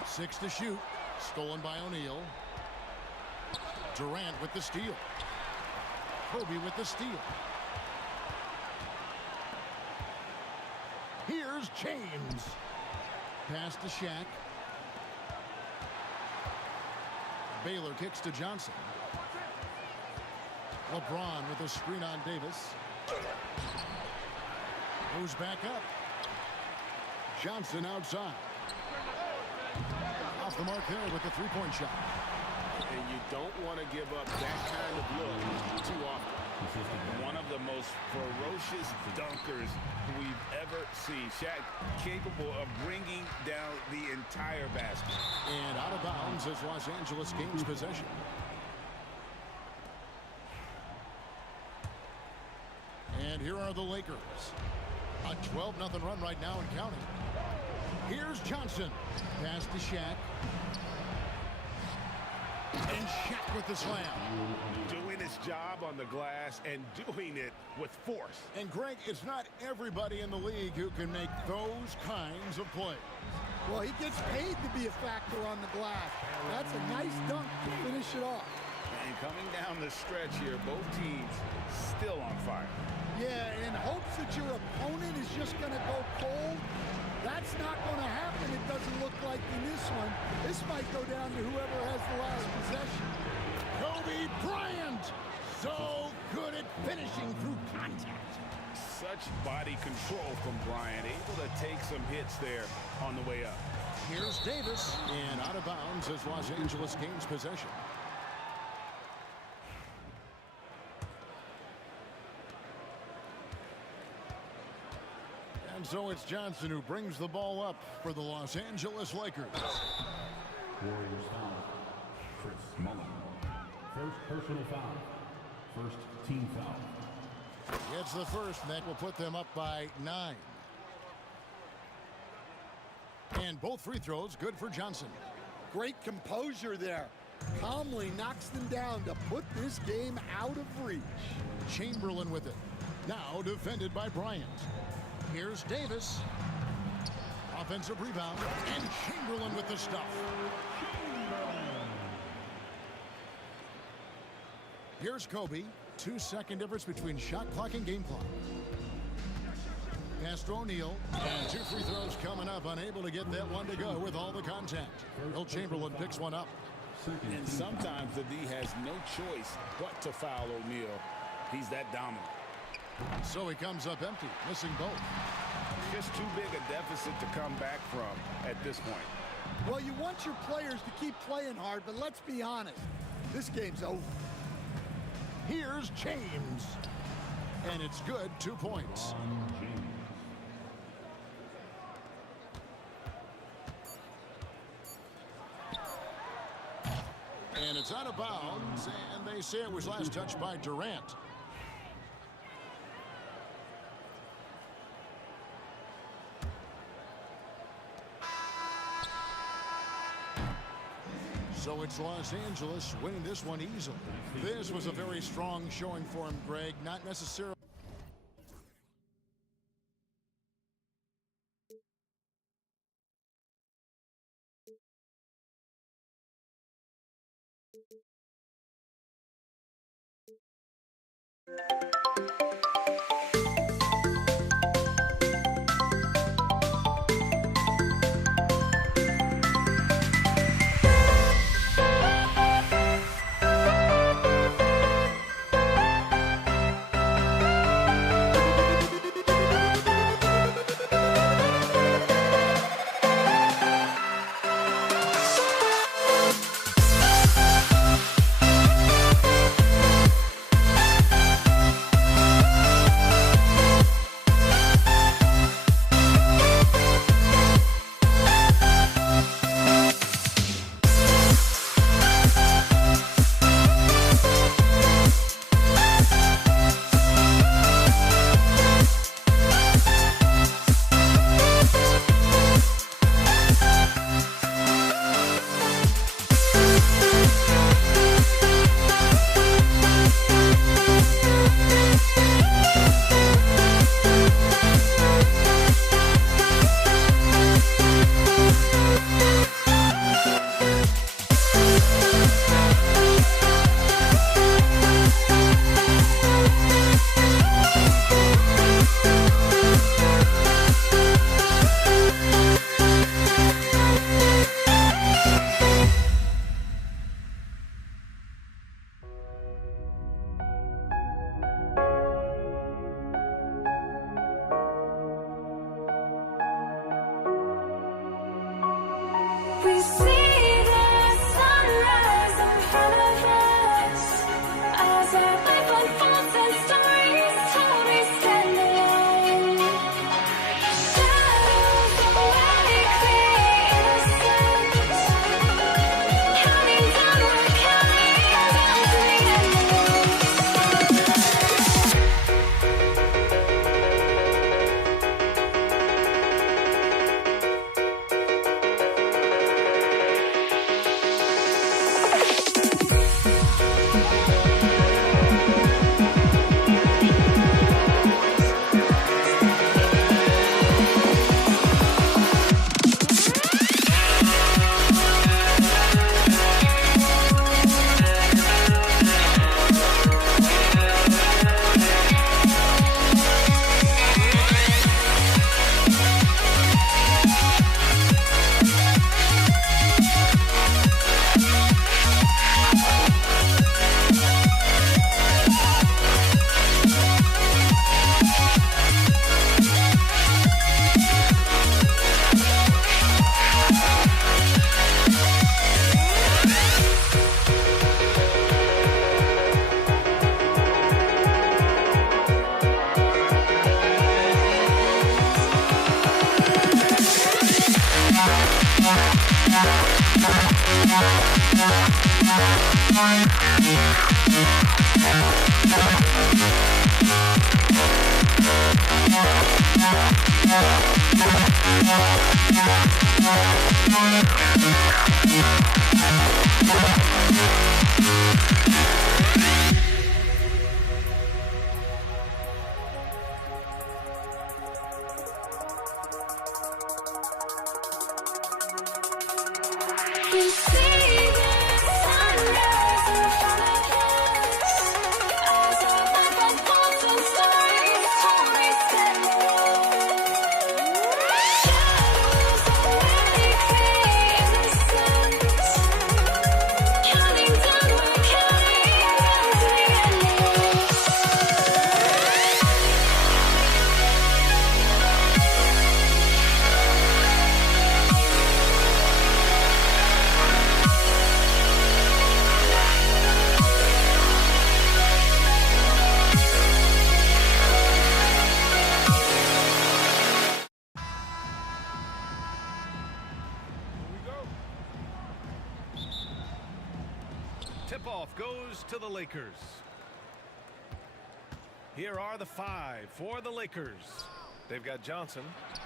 6 to shoot. Stolen by O'Neal. Durant with the steal. Kobe with the steal. Here's James. Pass to Shaq. Baylor kicks to Johnson. LeBron with a screen on Davis. Goes back up. Johnson outside. Off the mark there with the three-point shot. And you don't want to give up that kind of look too often. One of the most ferocious dunkers we've ever seen. Shaq capable of bringing down the entire basket. And out of bounds as Los Angeles gains possession. And here are the Lakers. A 12-0 run right now and counting. Here's Johnson. Pass to Shaq. And Shaq with the slam. Doing his job on the glass and doing it with force. And Greg, it's not everybody in the league who can make those kinds of plays. Well, he gets paid to be a factor on the glass. That's a nice dunk to finish it off. And coming down the stretch here, both teams still on fire. Yeah, in hopes that your opponent is just going to go cold. That's not going to happen, it doesn't look like in this one. This might go down to whoever has the last possession. Kobe Bryant, so good at finishing through contact. Such body control from Bryant, able to take some hits there on the way up. Here's Davis, and out of bounds as Los Angeles gains possession. And so it's Johnson who brings the ball up for the Los Angeles Lakers. Warriors foul. Chris Mullin. First personal foul. First team foul. It's the first, and that will put them up by 9. And both free throws good for Johnson. Great composure there. Calmly knocks them down to put this game out of reach. Chamberlain with it. Now defended by Bryant. Here's Davis. Offensive rebound. And Chamberlain with the stuff. Here's Kobe. 2-second difference between shot clock and game clock. Pass to O'Neal. And 2 free throws coming up. Unable to get that one to go with all the contact. Will Chamberlain picks one up. And sometimes the D has no choice but to foul O'Neal. He's that dominant. So he comes up empty, missing both. Just too big a deficit to come back from at this point. Well, you want your players to keep playing hard, but let's be honest. This game's over. Here's James. And it's good, 2 points. And it's out of bounds, and they say it was last touched by Durant. So it's Los Angeles winning this one easily. This was a very strong showing for him, Greg. Not necessarily. We see the sunrise in front of us as our life unfolds and stories told. We stand alone. Shadows awake the innocent, counting downward, counting down to the We see the sunrise in front of us as our life unfolds and stories told we stand alone. Shadows already create the sense, counting down, we're counting down to the endless. Tip-off goes to the Lakers. Here are the 5 for the Lakers. They've got Johnson.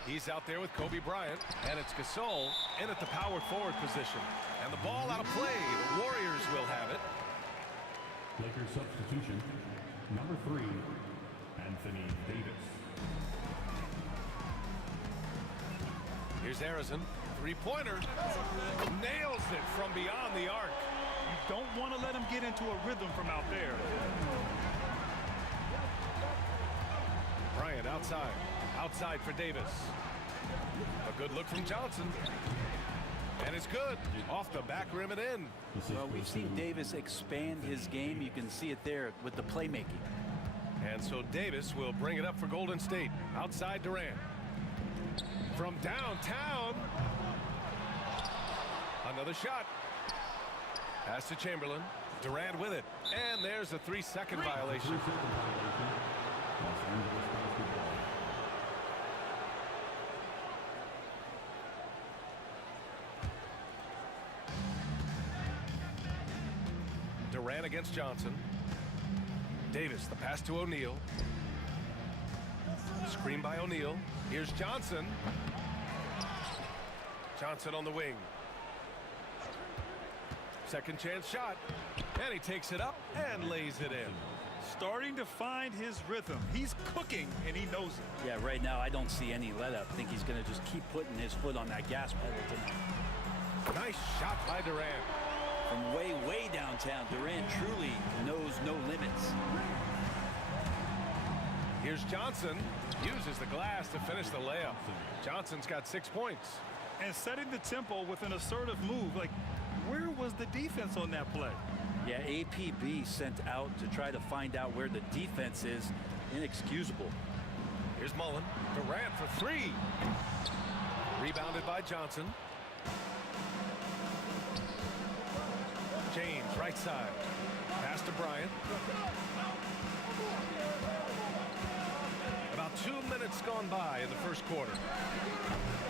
He's out there with Kobe Bryant. And it's Gasol in at the power forward position. And the ball out of play. The Warriors will have it. Lakers substitution, number 3, Anthony Davis. Here's Harrison. Three-pointer. Nails it from beyond the arc. You don't want to let him get into a rhythm from out there. Bryant outside. Outside for Davis. A good look from Johnson. And it's good. Off the back rim and in. Well, we've seen Davis expand his game. You can see it there with the playmaking. And so Davis will bring it up for Golden State. Outside Durant. From downtown. Another shot. Pass to Chamberlain. Durant with it. And there's a 3-second violation. Durant against Johnson. Davis, the pass to O'Neal. Screen by O'Neal. Here's Johnson. Johnson on the wing. Second chance shot. And he takes it up and lays it in. Starting to find his rhythm. He's cooking, and he knows it. Yeah, right now I don't see any let up. I think he's going to just keep putting his foot on that gas pedal tonight. Nice shot by Durant. From way downtown, Durant truly knows no limits. Here's Johnson. Uses the glass to finish the layup. Johnson's got 6 points. And setting the tempo with an assertive move. Like, where was the defense on that play? Yeah, APB sent out to try to find out where the defense is. Inexcusable. Here's Mullen. Durant for 3. Rebounded by Johnson. James, right side. Pass to Bryant. About 2 minutes gone by in the first quarter.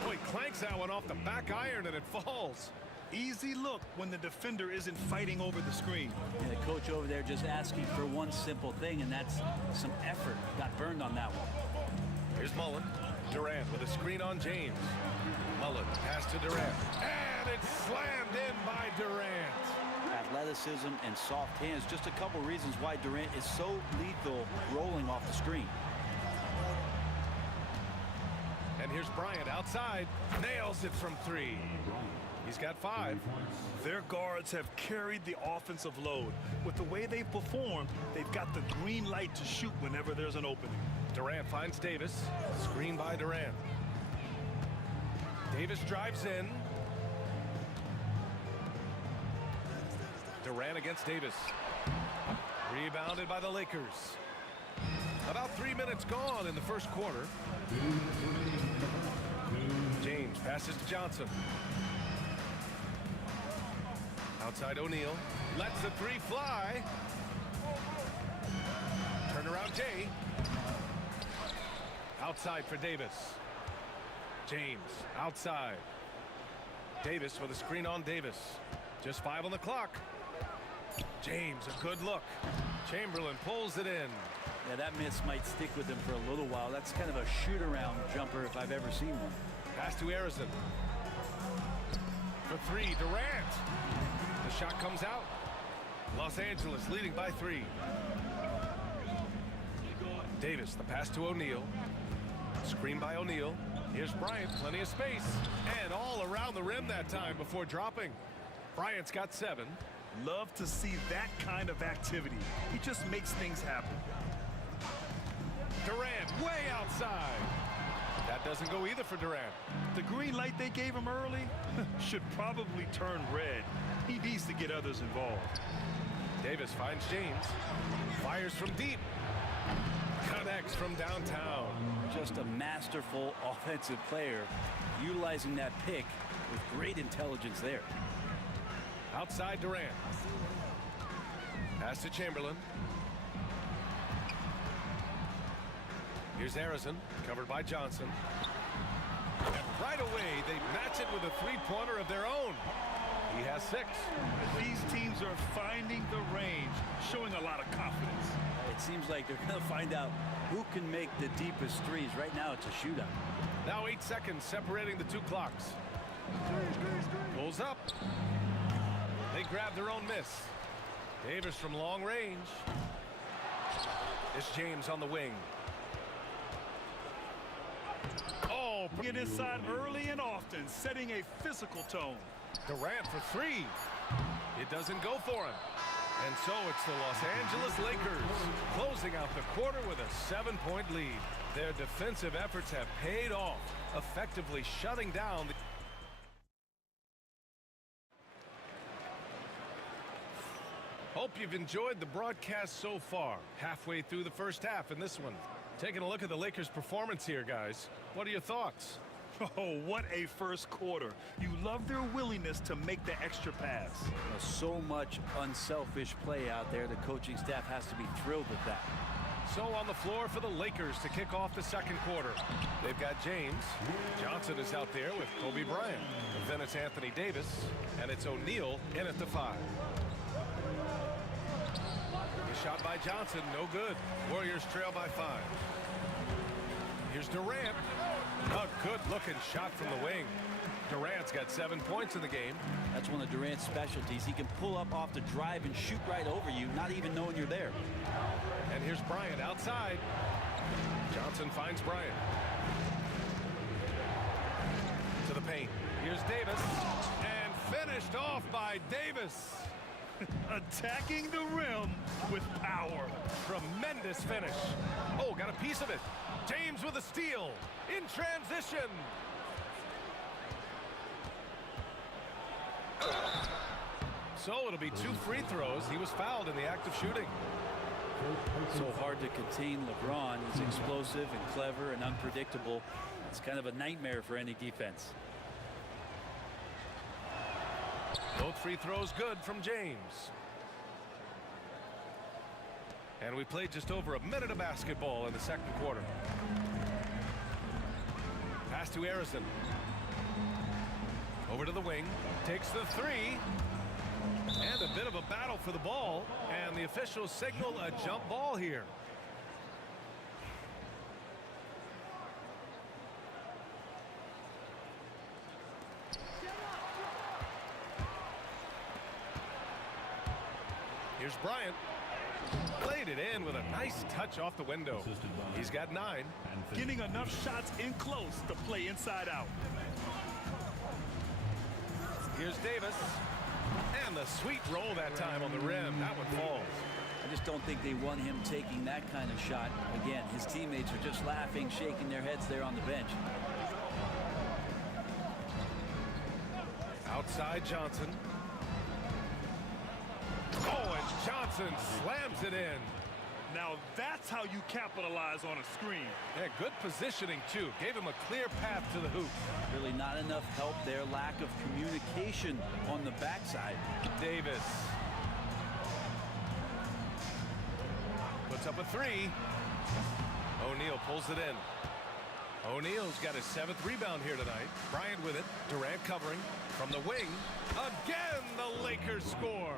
Oh, he clanks that one off the back iron and it falls. Easy look when the defender isn't fighting over the screen. And the coach over there just asking for one simple thing, and that's some effort. Got burned on that one. Here's Mullen. Durant with a screen on James. Mullen, pass to Durant. And it's slammed in by Durant. Athleticism and soft hands, just a couple reasons why Durant is so lethal rolling off the screen. And here's Bryant outside. Nails it from 3. He's got 5. Their guards have carried the offensive load. With the way they perform, they've got the green light to shoot whenever there's an opening. Durant finds Davis. Screen by Durant. Davis drives in. Durant against Davis. Rebounded by the Lakers. About 3 minutes gone in the first quarter. James passes to Johnson. Outside O'Neal. Lets the 3 fly. Turnaround Jay. Outside for Davis. James outside. Davis with a screen on Davis. Just 5 on the clock. James, a good look. Chamberlain pulls it in. Yeah, that miss might stick with him for a little while. That's kind of a shoot-around jumper if I've ever seen one. Pass to Harrison. For 3, Durant. The shot comes out. Los Angeles leading by 3. Davis, the pass to O'Neal. Screen by O'Neal. Here's Bryant, plenty of space. And all around the rim that time before dropping. Bryant's got 7. Love to see that kind of activity. He just makes things happen. Durant way outside. That doesn't go either for Durant. The green light they gave him early should probably turn red. He needs to get others involved. Davis finds James. Fires from deep. Connects from downtown. Just a masterful offensive player, utilizing that pick with great intelligence there. Outside Durant. Pass to Chamberlain. Here's Harrison, covered by Johnson. And right away, they match it with a three-pointer of their own. He has 6. These teams are finding the range, showing a lot of confidence. It seems like they're going to find out who can make the deepest threes. Right now, it's a shootout. Now 8 seconds separating the 2 clocks. Pulls up. They grab their own miss. Davis from long range. It's James on the wing. Oh, get inside early and often, setting a physical tone. Durant for 3. It doesn't go for him. And so it's the Los Angeles Lakers closing out the quarter with a 7-point lead. Their defensive efforts have paid off, effectively shutting down the Hope you've enjoyed the broadcast so far. Halfway through the first half in this one. Taking a look at the Lakers' performance here, guys. What are your thoughts? Oh, what a first quarter. You love their willingness to make the extra pass. So much unselfish play out there. The coaching staff has to be thrilled with that. So on the floor for the Lakers to kick off the second quarter. They've got James. Johnson is out there with Kobe Bryant. Then it's Anthony Davis. And it's O'Neal in at the 5. Shot by Johnson, no good. Warriors trail by 5. Here's Durant. A good-looking shot from the wing. Durant's got 7 points in the game. That's one of Durant's specialties. He can pull up off the drive and shoot right over you, not even knowing you're there. And here's Bryant outside. Johnson finds Bryant. To the paint. Here's Davis. And finished off by Davis. Attacking the rim with power. Tremendous finish. Oh, got a piece of it. James with a steal in transition. So it'll be 2 free throws. He was fouled in the act of shooting. So hard to contain LeBron. He's explosive and clever and unpredictable. It's kind of a nightmare for any defense. Both free throws good from James. And we played just over a minute of basketball in the second quarter. Pass to Harrison. Over to the wing. Takes the 3. And a bit of a battle for the ball. And the officials signal a jump ball here. Here's Bryant. Played it in with a nice touch off the window. He's got 9. Getting enough shots in close to play inside out. Here's Davis. And the sweet roll that time on the rim. That one falls. I just don't think they want him taking that kind of shot. Again, his teammates are just laughing, shaking their heads there on the bench. Outside Johnson. Oh, and Johnson slams it in. Now that's how you capitalize on a screen. Yeah, good positioning, too. Gave him a clear path to the hoop. Really not enough help there. Lack of communication on the backside. Davis. Puts up a 3. O'Neal pulls it in. O'Neal's got his 7th rebound here tonight. Bryant with it. Durant covering from the wing. Again, the Lakers score.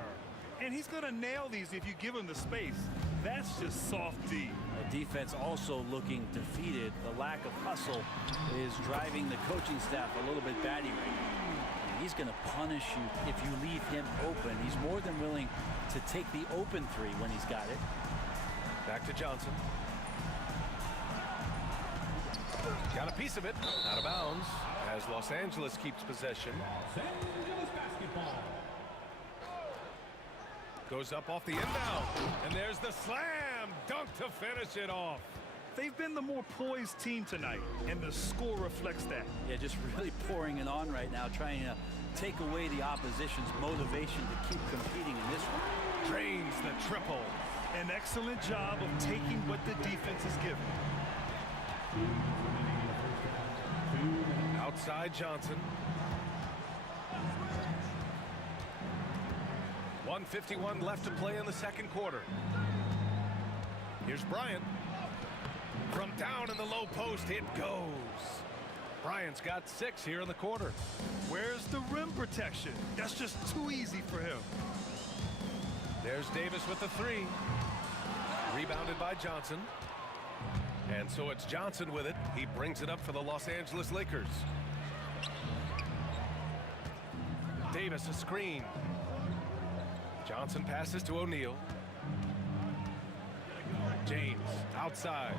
And he's going to nail these if you give him the space. That's just soft D. The defense also looking defeated. The lack of hustle is driving the coaching staff a little bit batty right now. He's going to punish you if you leave him open. He's more than willing to take the open three when he's got it. Back to Johnson. Got a piece of it. Out of bounds as Los Angeles keeps possession. Los Angeles basketball. Goes up off the inbound. And there's the slam dunk to finish it off. They've been the more poised team tonight, and the score reflects that. Yeah, just really pouring it on right now, trying to take away the opposition's motivation to keep competing in this one. Drains the triple. An excellent job of taking what the defense is given. Outside Johnson. 1:51 left to play in the second quarter. Here's Bryant. From down in the low post, it goes. Bryant's got 6 here in the quarter. Where's the rim protection? That's just too easy for him. There's Davis with the 3. Rebounded by Johnson. And so it's Johnson with it. He brings it up for the Los Angeles Lakers. Davis a screen. Johnson passes to O'Neal. James outside.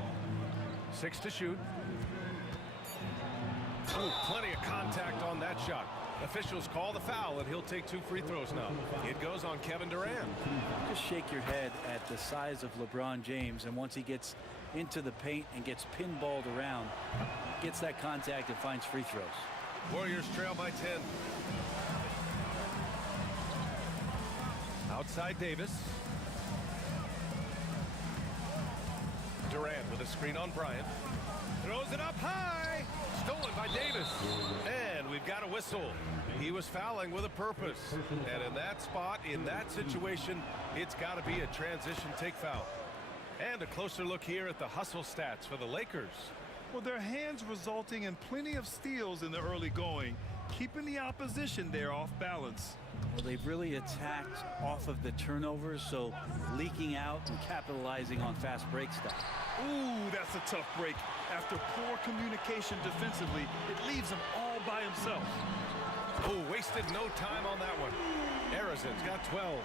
6 to shoot. Oh, plenty of contact on that shot. Officials call the foul, and he'll take 2 free throws now. It goes on Kevin Durant. Just shake your head at the size of LeBron James, and once he gets into the paint and gets pinballed around, gets that contact and finds free throws. Warriors trail by 10. Outside Davis. Durant with a screen on Bryant. Throws it up high. Stolen by Davis. And we've got a whistle. He was fouling with a purpose. And in that spot, in that situation, it's got to be a transition take foul. And a closer look here at the hustle stats for the Lakers. Well, their hands resulting in plenty of steals in the early going, keeping the opposition there off balance. Well, they've really attacked off of the turnovers, so leaking out and capitalizing on fast break stuff. Ooh, that's a tough break. After poor communication defensively, it leaves him all by himself. Oh, wasted no time on that one. Arizon's got 12.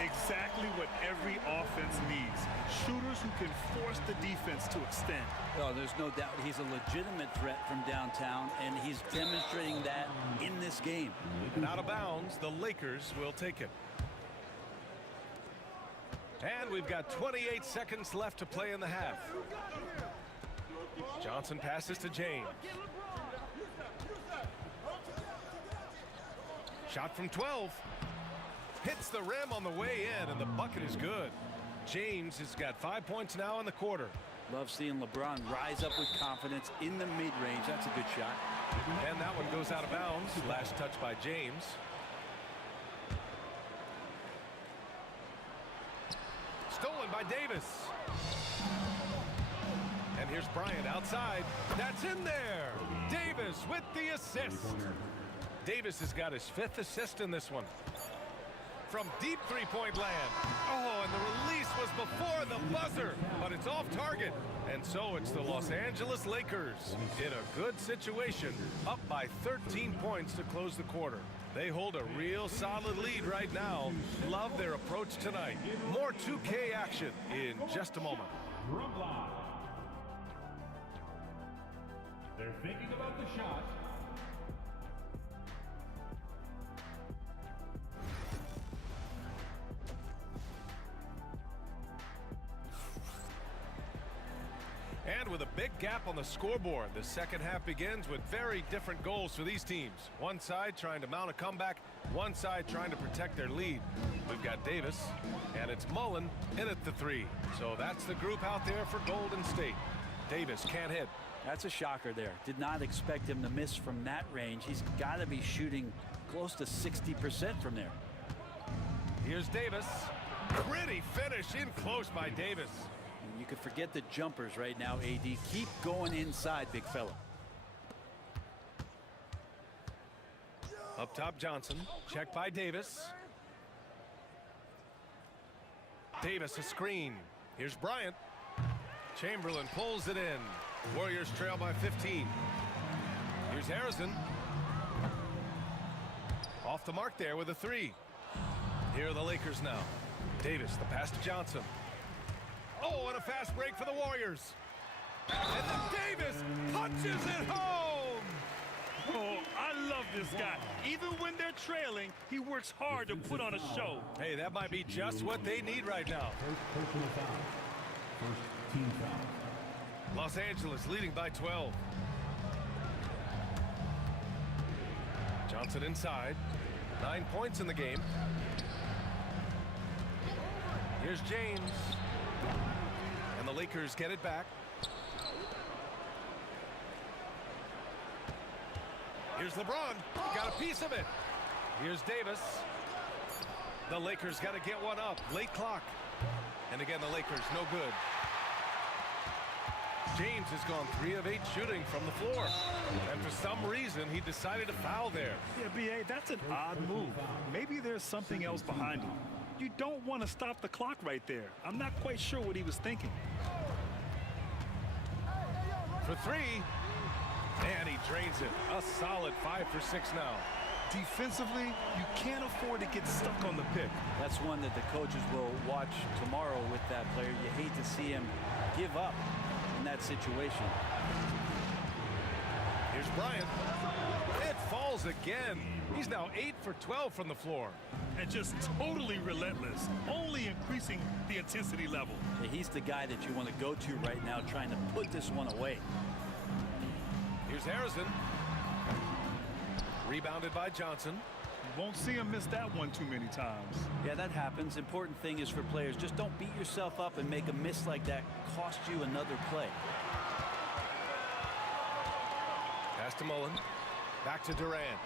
Exactly what every offense needs. Shooters who can force the defense to extend. Oh, there's no doubt he's a legitimate threat from downtown, and he's demonstrating that in this game. And out of bounds, the Lakers will take it. And we've got 28 seconds left to play in the half. Johnson passes to James. Shot from 12. Hits the rim on the way in, and the bucket is good. James has got 5 points now in the quarter. Love seeing LeBron rise up with confidence in the mid-range. That's a good shot. And that one goes out of bounds. Last touch by James. Stolen by Davis. And here's Bryant outside. That's in there. Davis with the assist. Davis has got his 5th assist in this one. From deep three-point land. Oh, and the release was before the buzzer, but it's off target. And so it's the Los Angeles Lakers in a good situation, up by 13 points to close the quarter. They hold a real solid lead right now. Love their approach tonight. More 2K action in just a moment. They're thinking about the shot. And with a big gap on the scoreboard, the second half begins with very different goals for these teams. One side trying to mount a comeback, one side trying to protect their lead. We've got Davis, and it's Mullen in at the 3. So that's the group out there for Golden State. Davis can't hit. That's a shocker there. Did not expect him to miss from that range. He's got to be shooting close to 60% from there. Here's Davis. Pretty finish in close by Davis. You can forget the jumpers right now, AD. Keep going inside, big fella. Up top, Johnson. Checked by Davis. Davis, a screen. Here's Bryant. Chamberlain pulls it in. Warriors trail by 15. Here's Harrison. Off the mark there with a three. Here are the Lakers now. Davis, the pass to Johnson. Oh, and a fast break for the Warriors. And then Davis punches it home. Oh, I love this guy. Even when they're trailing, he works hard to put on a show. Hey, that might be just what they need right now. First personal foul. First team foul. Los Angeles leading by 12. Johnson inside. 9 points in the game. Here's James. And the Lakers get it back. Here's LeBron. Got a piece of it. Here's Davis. The Lakers got to get one up. Late clock. And again, the Lakers no good. James has gone 3 of 8 shooting from the floor. And for some reason, he decided to foul there. Yeah, B.A., that's an odd move. Maybe there's something else behind it. You don't want to stop the clock right there. I'm not quite sure what he was thinking. For 3. And he drains it. A solid 5 for 6 now. Defensively, you can't afford to get stuck on the pick. That's one that the coaches will watch tomorrow with that player. You hate to see him give up in that situation. Here's Bryant. It falls again. He's now 8 for 12 from the floor. And just totally relentless, only increasing the intensity level. Yeah, he's the guy that you want to go to right now, trying to put this one away. Here's Harrison. Rebounded by Johnson. You won't see him miss that one too many times. Yeah, that happens. Important thing is for players, just don't beat yourself up and make a miss like that cost you another play. Pass to Mullen. Back to Durant.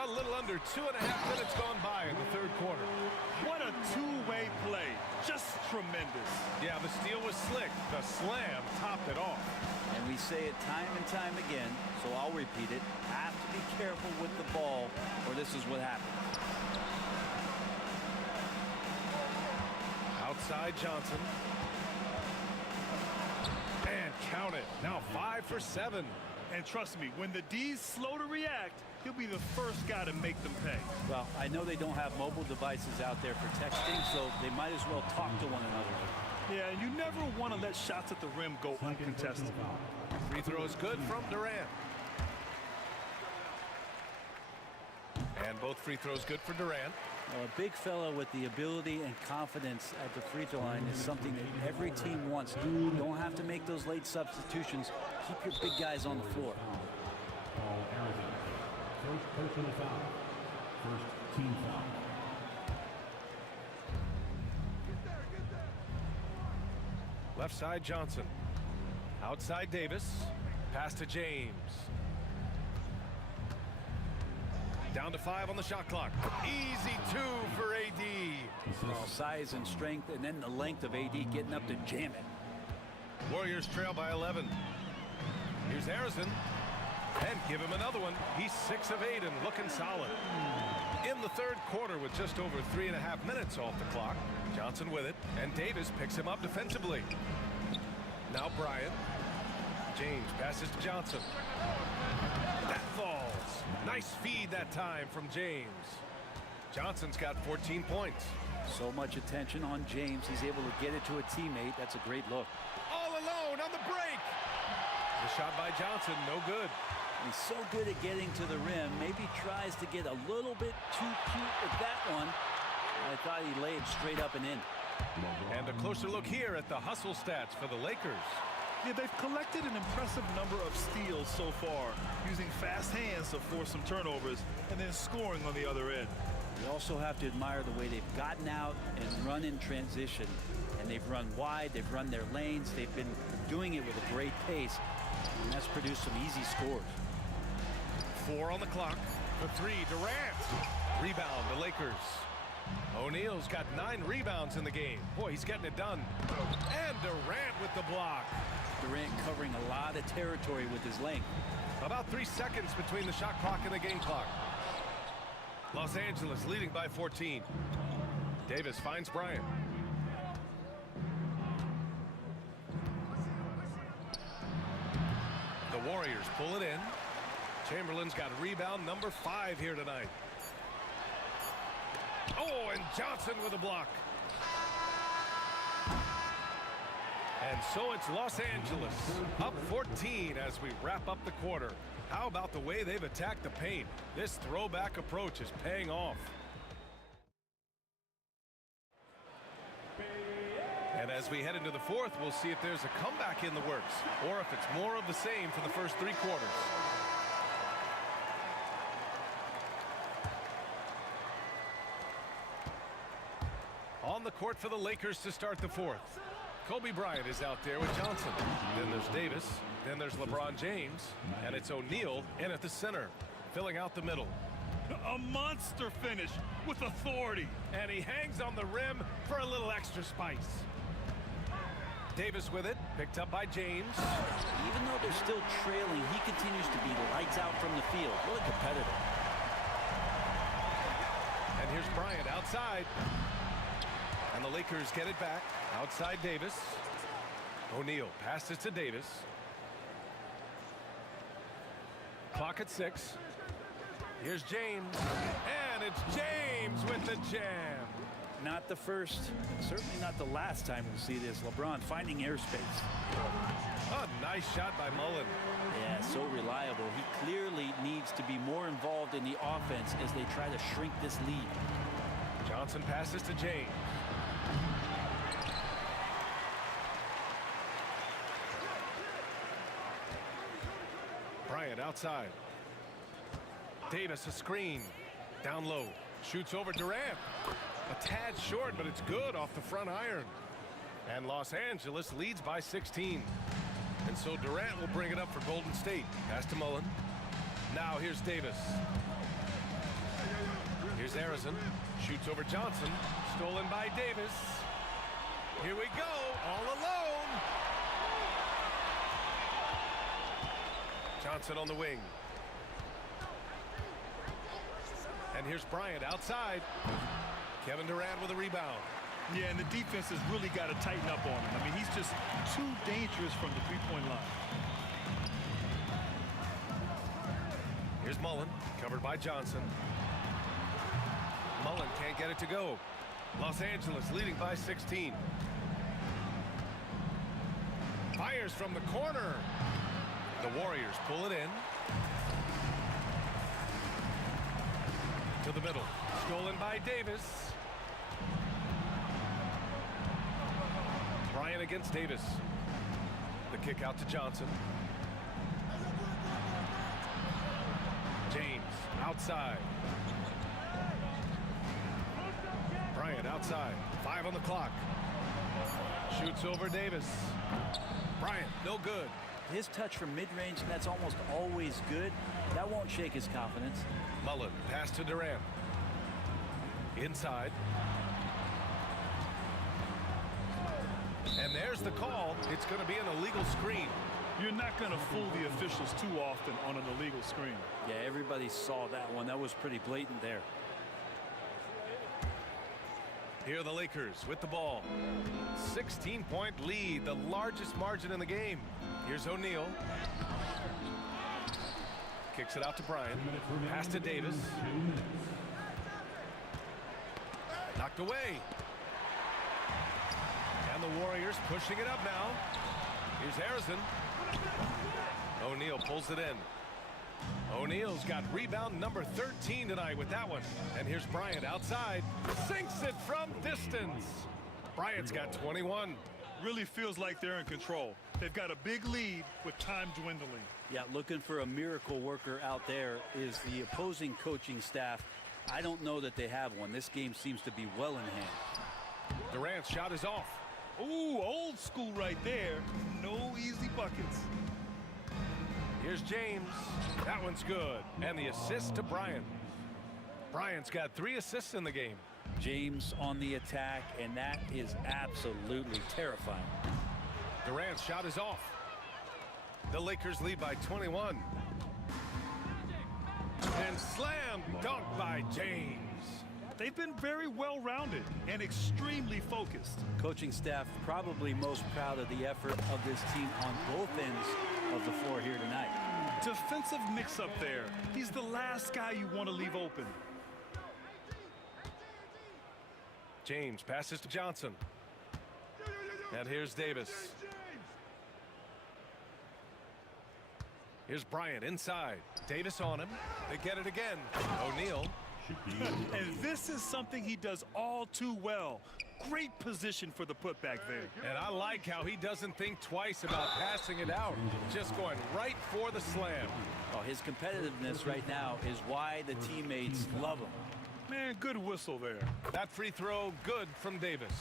A little under 2.5 minutes gone by in the third quarter. What a two-way play. Just tremendous. Yeah, the steal was slick. The slam topped it off. And we say it time and time again, so I'll repeat it. Have to be careful with the ball, or this is what happens. Outside Johnson. And count it. Now 5 for 7. And trust me, when the D's slow to react, he'll be the first guy to make them pay. Well, I know they don't have mobile devices out there for texting, so they might as well talk to one another. Yeah, and you never want to let shots at the rim go uncontested. Free throw is good from Durant. And both free throws good for Durant. Well, a big fella with the ability and confidence at the free throw line is something that every team wants. You don't have to make those late substitutions. Keep your big guys on the floor. First personal foul. First team foul. Left side Johnson. Outside Davis. Pass to James. Down to 5 on the shot clock. Easy 2 for AD. Well, size and strength, and then the length of AD getting up to jam it. Warriors trail by 11. Here's Harrison. And give him another one. He's 6 of 8 and looking solid. In the third quarter with just over 3.5 minutes off the clock. Johnson with it. And Davis picks him up defensively. Now Bryant. James passes to Johnson. That falls. Nice feed that time from James. Johnson's got 14 points. So much attention on James. He's able to get it to a teammate. That's a great look. All alone on the break. The shot by Johnson, no good. He's so good at getting to the rim. Maybe tries to get a little bit too cute with that one. I thought he laid straight up and in. And a closer look here at the hustle stats for the Lakers. Yeah, they've collected an impressive number of steals so far, using fast hands to force some turnovers and then scoring on the other end. You also have to admire the way they've gotten out and run in transition. And they've run wide, they've run their lanes, they've been doing it with a great pace. And that's produced some easy scores. 4 on the clock. For 3, Durant. Rebound, the Lakers. O'Neal's got 9 rebounds in the game. Boy, he's getting it done. And Durant with the block. Durant covering a lot of territory with his length. About 3 seconds between the shot clock and the game clock. Los Angeles leading by 14. Davis finds Bryant. The Warriors pull it in. Chamberlain's got rebound number 5 here tonight. Oh, and Johnson with a block. And so it's Los Angeles up 14 as we wrap up the quarter. How about the way they've attacked the paint? This throwback approach is paying off. And as we head into the fourth, we'll see if there's a comeback in the works or if it's more of the same for the first 3 quarters. On the court for the Lakers to start the fourth. Kobe Bryant is out there with Johnson. Then there's Davis. Then there's LeBron James. And it's O'Neal in at the center, filling out the middle. A monster finish with authority. And he hangs on the rim for a little extra spice. Davis with it, picked up by James. Even though they're still trailing, he continues to be lights out from the field. Really competitive. And here's Bryant outside. And the Lakers get it back. Outside Davis. O'Neal passes to Davis. Clock at 6. Here's James. And it's James with the jam. Not the first, certainly not the last time we'll see this. LeBron finding airspace. A nice shot by Mullen. Yeah, so reliable. He clearly needs to be more involved in the offense as they try to shrink this lead. Johnson passes to James. Bryant outside. Davis a screen. Down low. Shoots over Durant. A tad short, but it's good off the front iron. And Los Angeles leads by 16. And so Durant will bring it up for Golden State. Pass to Mullen. Now here's Davis. Here's Harrison. Shoots over Johnson. Stolen by Davis. Here we go. All alone. Johnson on the wing. And here's Bryant outside. Kevin Durant with a rebound. Yeah, and the defense has really got to tighten up on him. I mean, he's just too dangerous from the three-point line. Here's Mullen, covered by Johnson. Mullen can't get it to go. Los Angeles leading by 16. Fires from the corner. The Warriors pull it in. To the middle. Stolen by Davis. Bryant against Davis. The kick out to Johnson. James outside. Bryant outside. 5 on the clock. Shoots over Davis. Bryant, no good. His touch from mid-range, that's almost always good. That won't shake his confidence. Mullen, pass to Durant. Inside. And there's the call. It's going to be an illegal screen. You're not going to fool the officials too often on an illegal screen. Yeah, everybody saw that one. That was pretty blatant there. Here are the Lakers with the ball. 16-point lead, the largest margin in the game. Here's O'Neal. Kicks it out to Bryant. Pass to Davis. Knocked away. And the Warriors pushing it up now. Here's Harrison. O'Neal pulls it in. O'Neal's got rebound number 13 tonight with that one. And here's Bryant outside. Sinks it from distance. Bryant's got 21. Really feels like they're in control. They've got a big lead with time dwindling. Yeah, looking for a miracle worker out there is the opposing coaching staff. I don't know that they have one. This game seems to be well in hand. Durant's shot is off. Ooh, old school right there. No easy buckets. Here's James. That one's good. And the assist to Bryant. Bryant's got 3 assists in the game. James on the attack, and that is absolutely terrifying. Durant's shot is off. The Lakers lead by 21. And slam dunk by James. They've been very well-rounded and extremely focused. Coaching staff probably most proud of the effort of this team on both ends of the floor here tonight. Defensive mix-up there. He's the last guy you want to leave open. James passes to Johnson. And here's Davis. Here's Bryant inside. Davis on him. They get it again. O'Neal. And this is something he does all too well. Great position for the putback there. And I like how he doesn't think twice about passing it out. Just going right for the slam. Oh, his competitiveness right now is why the teammates love him. Man, good whistle there. That free throw good from Davis.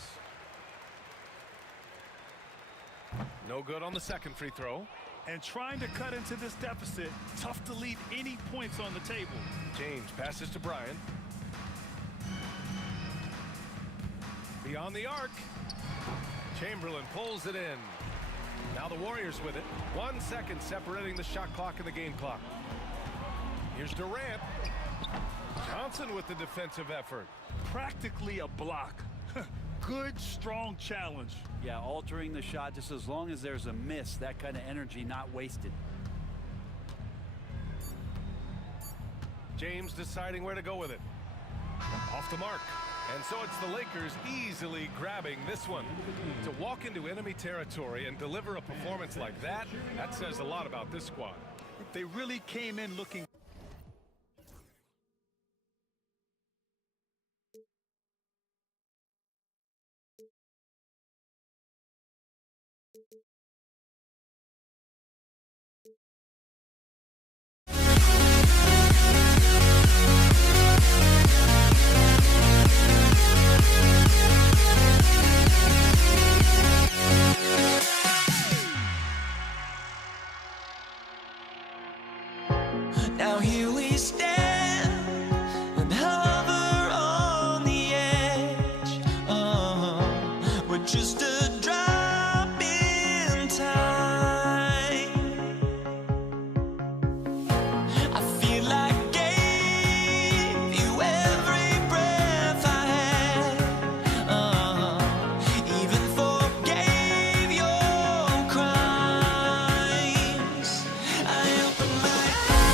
No good on the second free throw. And trying to cut into this deficit, tough to leave any points on the table. James passes to Bryant. Beyond the arc. Chamberlain pulls it in. Now the Warriors with it. 1 second separating the shot clock and the game clock. Here's Durant. Johnson with the defensive effort. Practically a block. Good, strong challenge. Yeah, altering the shot just as long as there's a miss. That kind of energy not wasted. James deciding where to go with it. Off the mark. And so it's the Lakers easily grabbing this one. To walk into enemy territory and deliver a performance like that, that says a lot about this squad. They really came in looking. Now here we stand and hover on the edge. We're just a drop in time. I feel like I gave you every breath I had. Even forgave your crimes. I opened my eyes.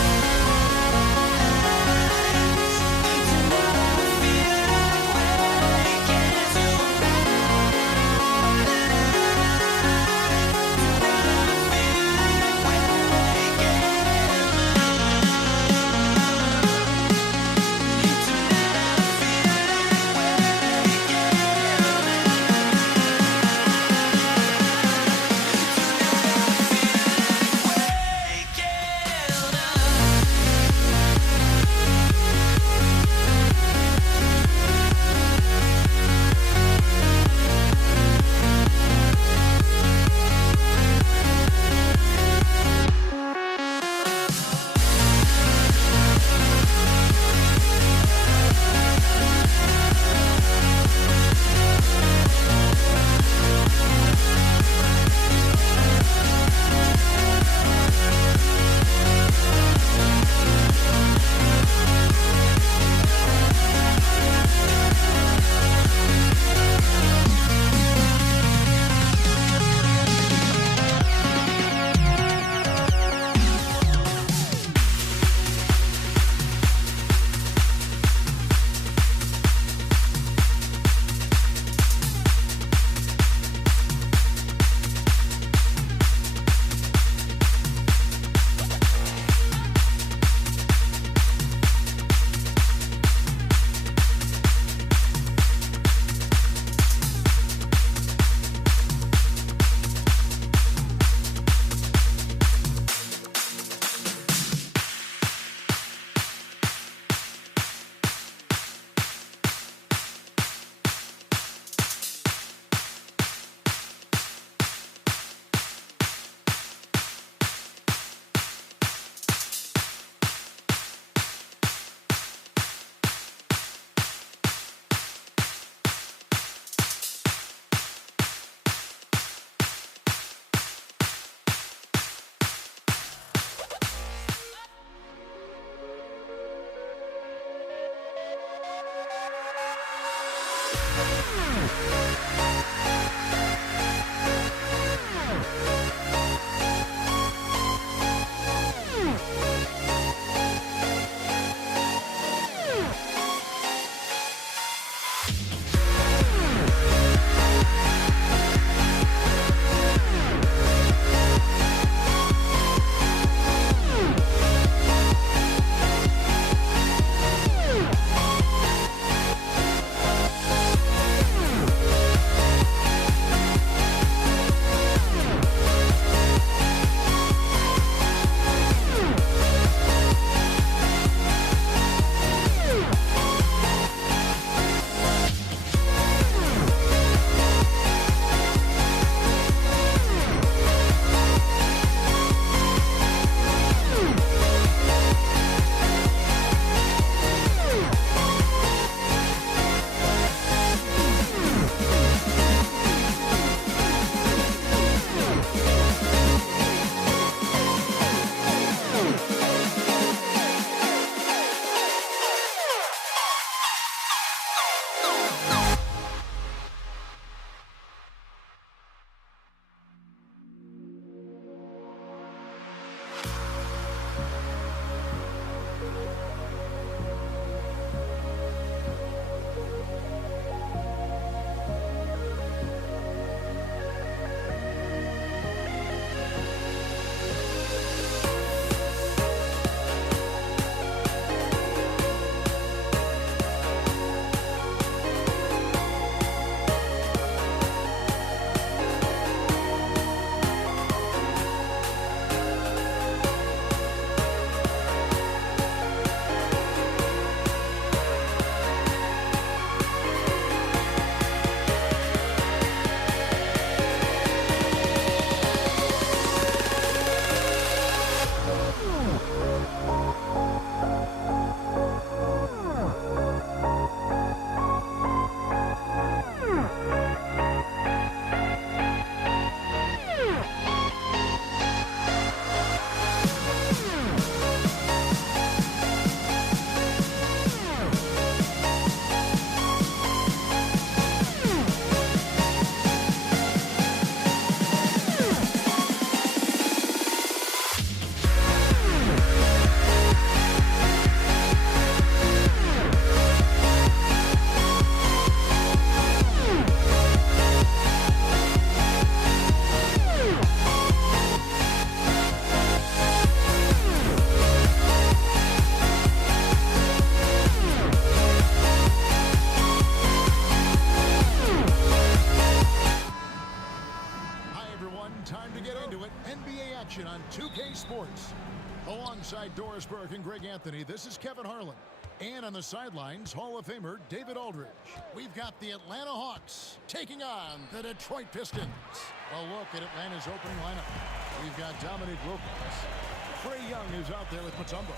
Sports. Alongside Doris Burke and Greg Anthony, this is Kevin Harlan. And on the sidelines, Hall of Famer David Aldridge. We've got the Atlanta Hawks taking on the Detroit Pistons. A look at Atlanta's opening lineup. We've got Dominique Wilkins. Trae Young is out there with Mutombo.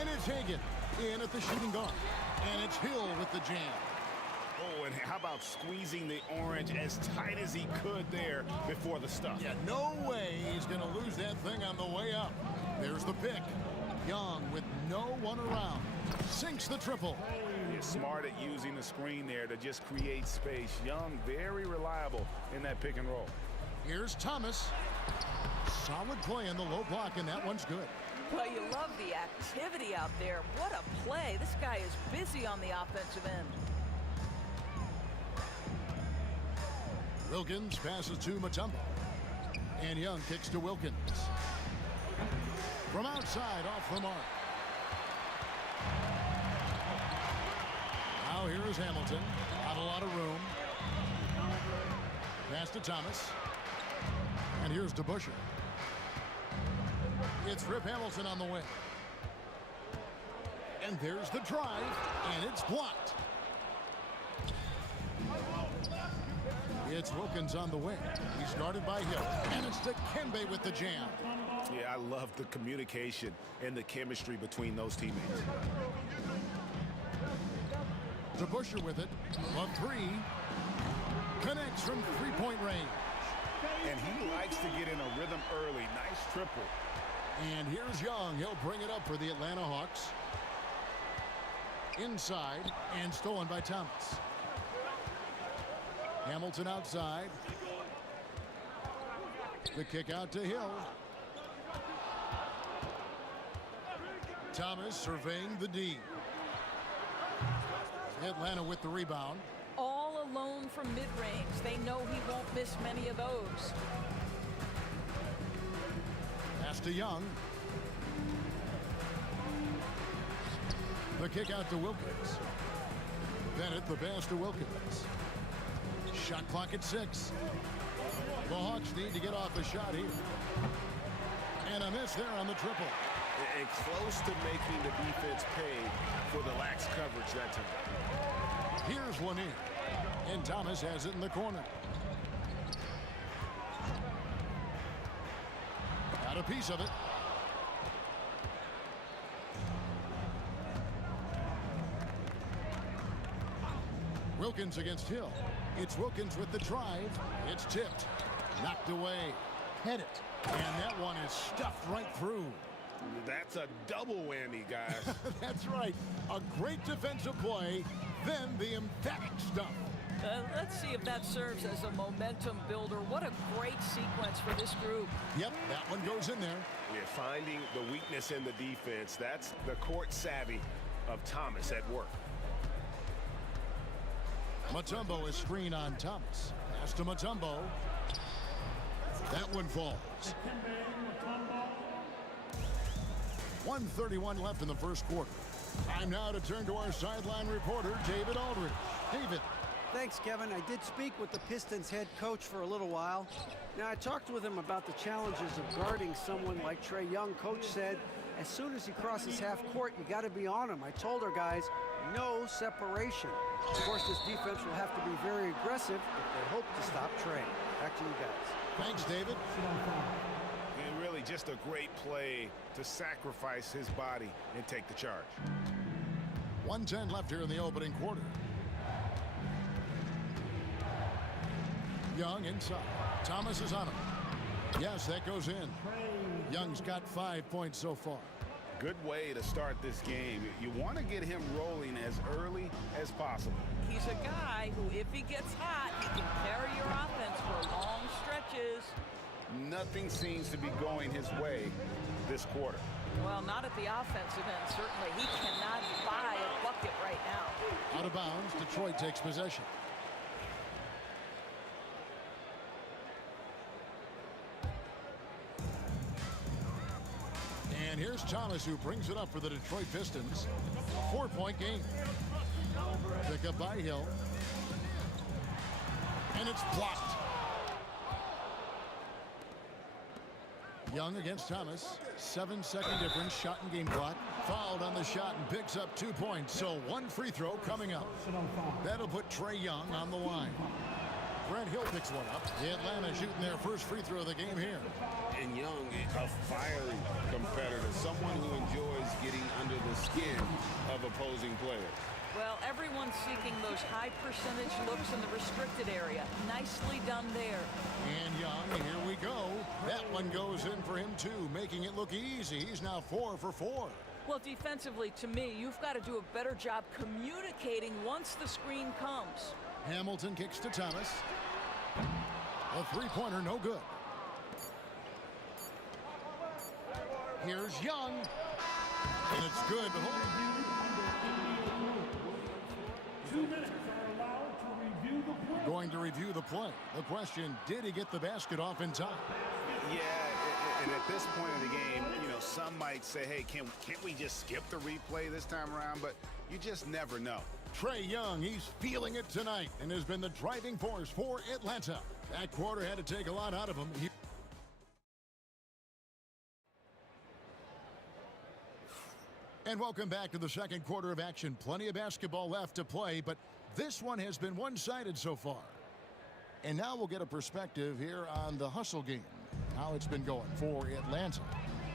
And it's Hagan in at the shooting guard. And it's Hill with the jam. Oh, and how about squeezing the orange as tight as he could there before the stuff? Yeah, no way he's going to lose that thing on the way up. There's the pick. Young with no one around. Sinks the triple. He's smart at using the screen there to just create space. Young, very reliable in that pick and roll. Here's Thomas. Solid play in the low block, and that one's good. Well, you love the activity out there. What a play. This guy is busy on the offensive end. Wilkins passes to Mutombo. And Young kicks to Wilkins. From outside, off the mark. Now here is Hamilton. Not a lot of room. Pass to Thomas. And here's DeBusschere. It's Rip Hamilton on the way. And there's the drive. And it's blocked. It's Wilkins on the wing. He's guarded by Hill. And it's Dikembe with the jam. Yeah, I love the communication and the chemistry between those teammates. DeBusschere with it. A three. Connects from three-point range. And he likes to get in a rhythm early. Nice triple. And here's Young. He'll bring it up for the Atlanta Hawks. Inside and stolen by Thomas. Hamilton outside. The kick out to Hill. Thomas surveying the D. Atlanta with the rebound. All alone from mid-range. They know he won't miss many of those. Pass to Young. The kick out to Wilkins. Bennett the pass to Wilkins. Shot clock at 6. The Hawks need to get off the shot here. And a miss there on the triple. And close to making the defense pay for the lax coverage that time. Here's one in. And Thomas has it in the corner. Got a piece of it. Wilkins against Hill. It's Wilkins with the drive. It's tipped. Knocked away. Pettit. And that one is stuffed right through. That's a double whammy, guys. That's right. A great defensive play, then the emphatic stuff. Let's see if that serves as a momentum builder. What a great sequence for this group. Yep, that one goes in there. You're finding the weakness in the defense. That's the court savvy of Thomas at work. Mutombo is screen on Thomas. Pass to Mutombo. That one falls. 1:31 left in the first quarter. Time now to turn to our sideline reporter, David Aldridge. David. Thanks, Kevin. I did speak with the Pistons head coach for a little while. Now, I talked with him about the challenges of guarding someone like Trae Young. Coach said, as soon as he crosses half court, you got to be on him. I told our guys, no separation. Of course, this defense will have to be very aggressive if they hope to stop Trae. Back to you guys. Thanks, David. And really just a great play to sacrifice his body and take the charge. 1:10 left here in the opening quarter. Young inside. Thomas is on him. Yes, that goes in. Young's got 5 points so far. Good way to start this game. You want to get him rolling as early as possible. He's a guy who, if he gets hot, he can carry your offense for long stretches. Nothing seems to be going his way this quarter. Well, not at the offensive end, certainly. He cannot buy a bucket right now. Out of bounds, Detroit takes possession. And here's Thomas, who brings it up for the Detroit Pistons. 4-point game. Pick up by Hill. And it's blocked. Young against Thomas. 7-second difference. Shot and game clock. Fouled on the shot and picks up 2 points. So one free throw coming up. That'll put Trae Young on the line. Grant Hill picks one up. Atlanta shooting their first free throw of the game here. And Young, a fiery competitor, someone who enjoys getting under the skin of opposing players. Well, everyone's seeking those high percentage looks in the restricted area. Nicely done there. And Young, here we go. That one goes in for him too, making it look easy. He's now 4 for 4. Well, defensively, to me, you've got to do a better job communicating once the screen comes. Hamilton kicks to Thomas. A three-pointer, no good. Here's Young. And it's good. 2 minutes are allowed to review the play. Going to review the play. The question, did he get the basket off in time? Yeah, and at this point in the game, you know, some might say, hey, can't we just skip the replay this time around? But you just never know. Trae Young, he's feeling it tonight and has been the driving force for Atlanta. That quarter had to take a lot out of him. And welcome back to the second quarter of action. Plenty of basketball left to play, but this one has been one-sided so far. And now we'll get a perspective here on the hustle game, how it's been going for Atlanta.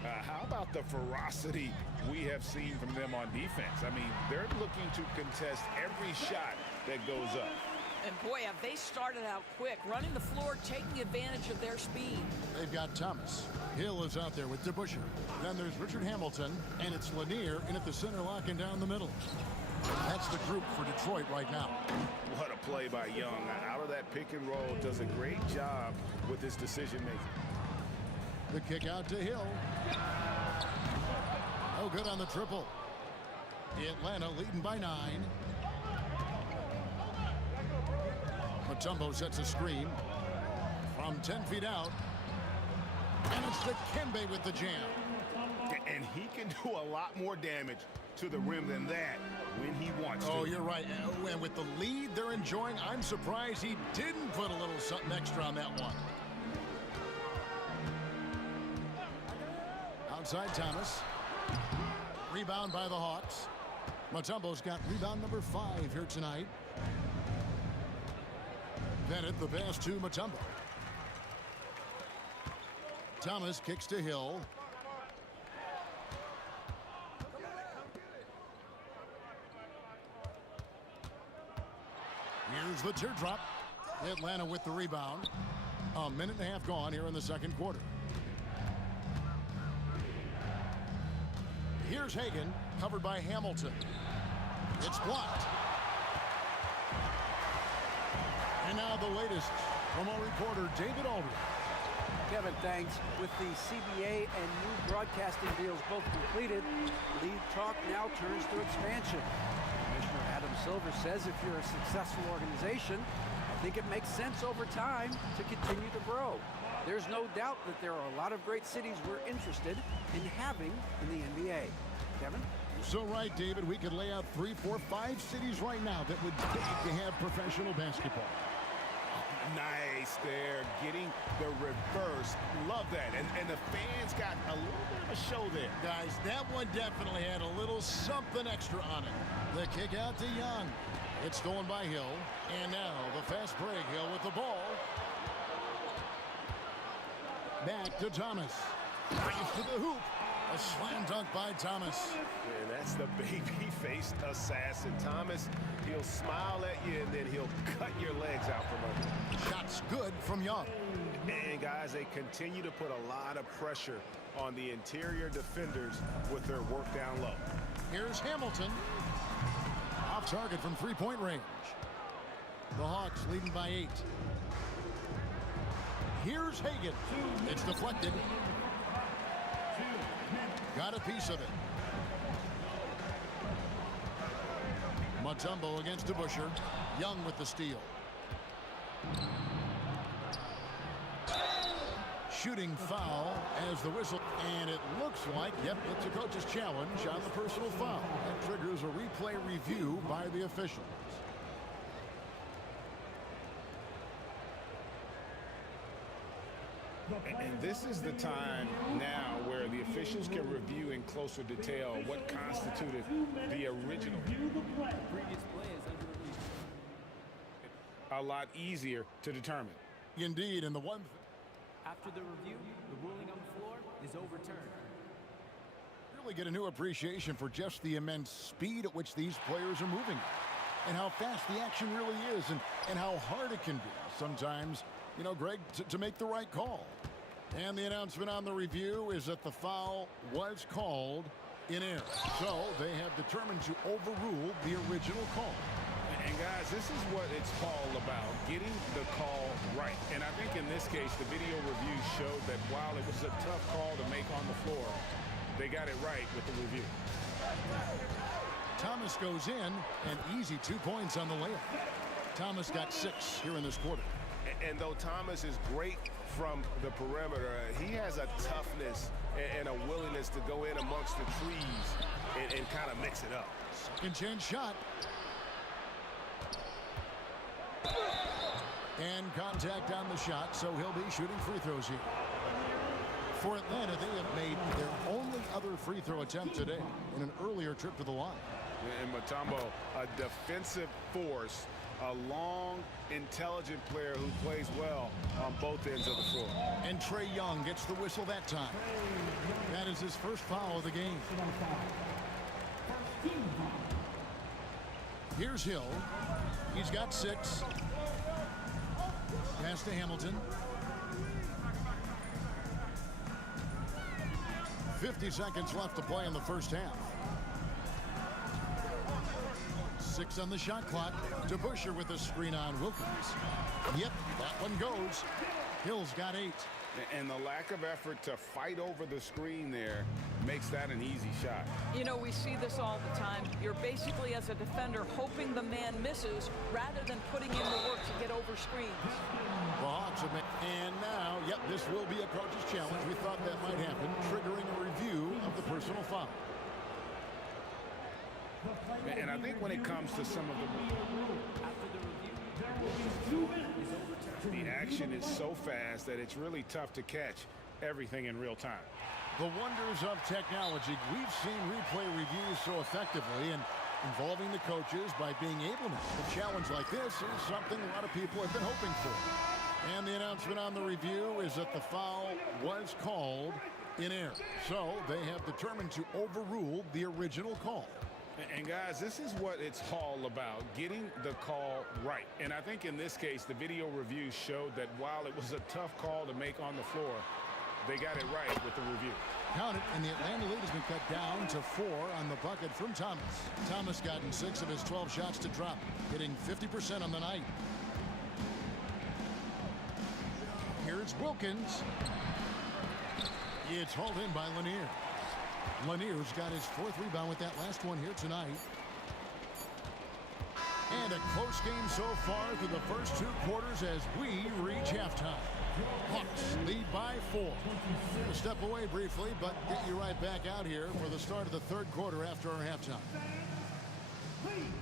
How about the ferocity we have seen from them on defense? I mean, they're looking to contest every shot that goes up. And boy, have they started out quick, running the floor, taking advantage of their speed. They've got Thomas. Hill is out there with DeBusschere. Then there's Richard Hamilton, and it's Lanier in at the center, locking down the middle. That's the group for Detroit right now. What a play by Young. Out of that pick and roll, does a great job with his decision making. The kick out to Hill. Oh, good on the triple. Atlanta leading by 9. Mutombo sets a screen from 10 feet out. And it's Dikembe with the jam. And he can do a lot more damage to the rim than that when he wants to. Oh, you're right. And with the lead they're enjoying, I'm surprised he didn't put a little something extra on that one. Outside Thomas. Rebound by the Hawks. Mutombo's got rebound number 5 here tonight. Bennett the pass to Mutombo. Thomas kicks to Hill. Here's the teardrop. Atlanta with the rebound. A minute and a half gone here in the second quarter. Here's Hagan, covered by Hamilton. It's blocked. And now the latest from our reporter, David Aldridge. Kevin, thanks. With the CBA and new broadcasting deals both completed, league talk now turns to expansion. Commissioner Adam Silver says if you're a successful organization, I think it makes sense over time to continue to grow. There's no doubt that there are a lot of great cities we're interested in having in the NBA. Kevin? You're so right, David. We could lay out 3, 4, 5 cities right now that would beg to have professional basketball. Nice there, getting the reverse. Love that. And the fans got a little bit of a show there. Guys, that one definitely had a little something extra on it. The kick out to Young. It's stolen by Hill. And now the fast break. Hill with the ball. Back to Thomas. Drives to the hoop. A slam dunk by Thomas. And that's the baby-faced assassin. Thomas, he'll smile at you, and then he'll cut your legs out from under. Shots good from Young. And, guys, they continue to put a lot of pressure on the interior defenders with their work down low. Here's Hamilton. Off target from three-point range. The Hawks leading by 8. Here's Hagan. It's deflected. Got a piece of it. Mutombo against DeBusschere. Young with the steal. Shooting foul as the whistle. And it looks like, yep, it's a coach's challenge on the personal foul. That triggers a replay review by the officials. And this is the time now where the officials can review in closer detail what constituted the original. A lot easier to determine. Indeed, and the one... After the review, the ruling on the floor is overturned. Really get a new appreciation for just the immense speed at which these players are moving. And how fast the action really is, and how hard it can be sometimes, you know, Greg, to make the right call. And the announcement on the review is that the foul was called in error. So they have determined to overrule the original call. And guys, this is what it's all about, getting the call right. And I think in this case, the video review showed that while it was a tough call to make on the floor, they got it right with the review. Thomas goes in, and easy 2 points on the layup. Thomas got 6 here in this quarter. And though Thomas is great from the perimeter, he has a toughness and a willingness to go in amongst the trees and kind of mix it up. Second chance shot. And contact on the shot, so he'll be shooting free throws here. For Atlanta, they have made their only other free throw attempt today in an earlier trip to the line. And Mutombo, a defensive force, a long, intelligent player who plays well on both ends of the floor. And Trae Young gets the whistle that time. That is his first foul of the game. Here's Hill. He's got 6. Pass to Hamilton. 50 seconds left to play in the first half. 6 on the shot clock. DeBusschere with the screen on Wilkins. Yep, that one goes. Hill's got 8. And the lack of effort to fight over the screen there makes that an easy shot. You know, we see this all the time. You're basically, as a defender, hoping the man misses rather than putting in the work to get over screens. The Hawks have made, and now, yep, this will be a coach's challenge. We thought that might happen, triggering a review of the personal foul. And I think when it comes to some of the action is so fast that it's really tough to catch everything in real time. The wonders of technology. We've seen replay reviews so effectively and involving the coaches by being able to. A challenge like this is something a lot of people have been hoping for. And the announcement on the review is that the foul was called in error. So they have determined to overrule the original call. And guys, this is what it's all about, getting the call right. And I think in this case, the video review showed that while it was a tough call to make on the floor, they got it right with the review. Count it, and the Atlanta lead has been cut down to 4 on the bucket from Thomas. Thomas gotten 6 of his 12 shots to drop, hitting 50% on the night. Here's Wilkins. It's hauled in by Lanier. Lanier's got his 4th rebound with that last one here tonight. And a close game so far through the first 2 quarters as we reach halftime. Hawks lead by 4. We'll step away briefly, but get you right back out here for the start of the 3rd quarter after our halftime. Please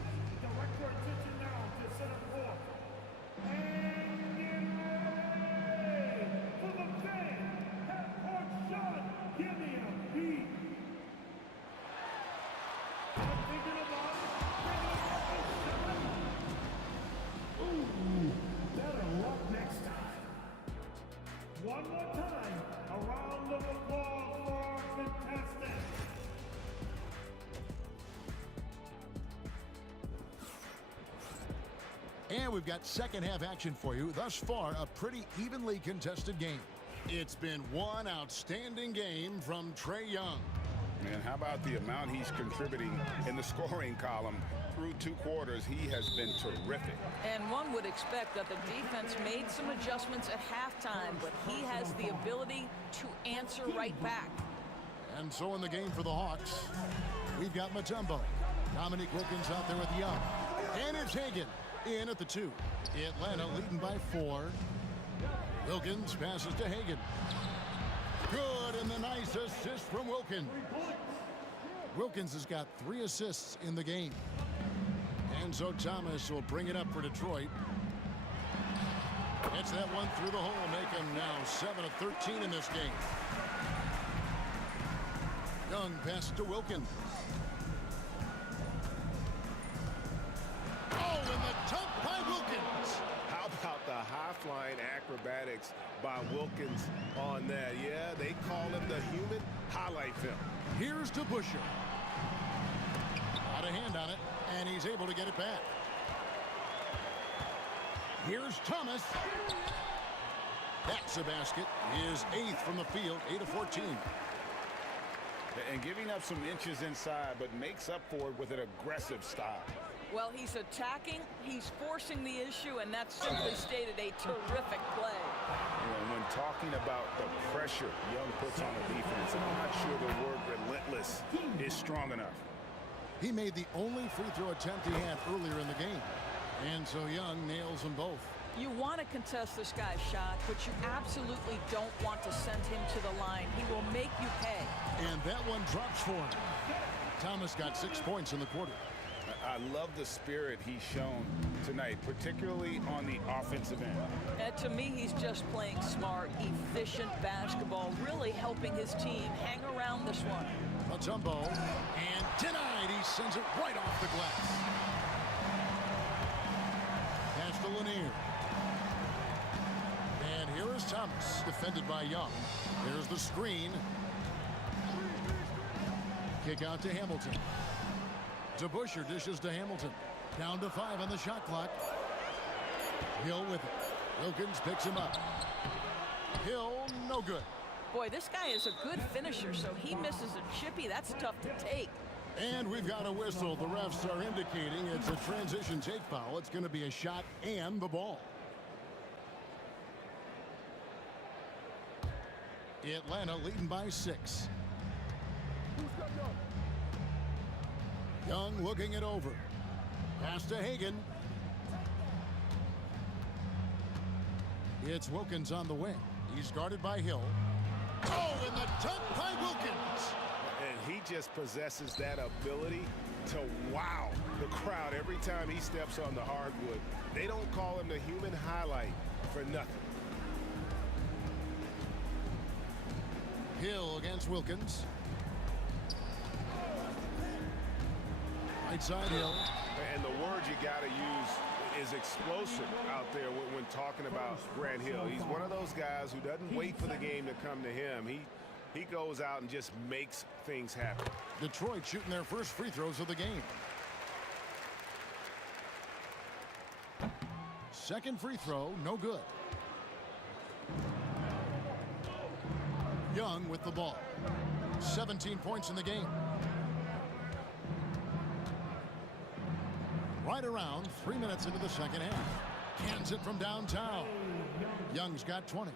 direct your attention now to center court. And get ready for the fan. Head coach Sean, give me a beat. I'm thinking about bringing up a shot. Ooh, better luck next time. One more time, a round of applause for our contestants. And we've got second half action for you. Thus far, a pretty evenly contested game. It's been one outstanding game from Trae Young. And how about the amount he's contributing in the scoring column? Through 2 quarters, he has been terrific. And one would expect that the defense made some adjustments at halftime, but he has the ability to answer right back. And so in the game for the Hawks, we've got Mutombo. Dominique Wilkins out there with Young. And it's Hagan in at the 2. Atlanta leading by 4. Wilkins passes to Hagan. Good, and the nice assist from Wilkins. Wilkins has got 3 assists in the game. And so Thomas will bring it up for Detroit. Gets that one through the hole, make him now 7 of 13 in this game. Young passes to Wilkins. Oh, and the dunk by Wilkins. How about the high-flying acrobatics by Wilkins on that? Yeah, they call him the human highlight film. Here's DeBusschere. Got a hand on it, and he's able to get it back. Here's Thomas. That's a basket. His 8th from the field, 8 of 14. And giving up some inches inside, but makes up for it with an aggressive style. Well, he's attacking, he's forcing the issue, and that's simply stated a terrific play. You know, when talking about the pressure Young puts on the defense, I'm not sure the word relentless is strong enough. He made the only free throw attempt he had earlier in the game. And so Young nails them both. You want to contest this guy's shot, but you absolutely don't want to send him to the line. He will make you pay. And that one drops for him. Thomas got 6 points in the quarter. I love the spirit he's shown tonight, particularly on the offensive end. And to me, he's just playing smart, efficient basketball, really helping his team hang around this one. Mutombo, and denied. He sends it right off the glass. Pass to Lanier. And here is Thomas, defended by Young. There's the screen. Kick out to Hamilton. DeBusschere dishes to Hamilton. Down to 5 on the shot clock. Hill with it. Wilkins picks him up. Hill, no good. Boy, this guy is a good finisher, so he misses a chippy. That's tough to take. And we've got a whistle. The refs are indicating it's a transition take foul. It's going to be a shot and the ball. Atlanta leading by 6. Young looking it over. Pass to Hagan. It's Wilkins on the wing. He's guarded by Hill. Oh, and the dunk by Wilkins. And he just possesses that ability to wow the crowd every time he steps on the hardwood. They don't call him the human highlight for nothing. Hill against Wilkins. Right side Hill. And the word you got to use is explosive out there when talking about Grant Hill. He's one of those guys who doesn't wait for the game to come to him. He goes out and just makes things happen. Detroit shooting their first free throws of the game. Second free throw, no good. Young with the ball. 17 points in the game. Right around 3 minutes into the second half. Cans it from downtown. Young's got 20.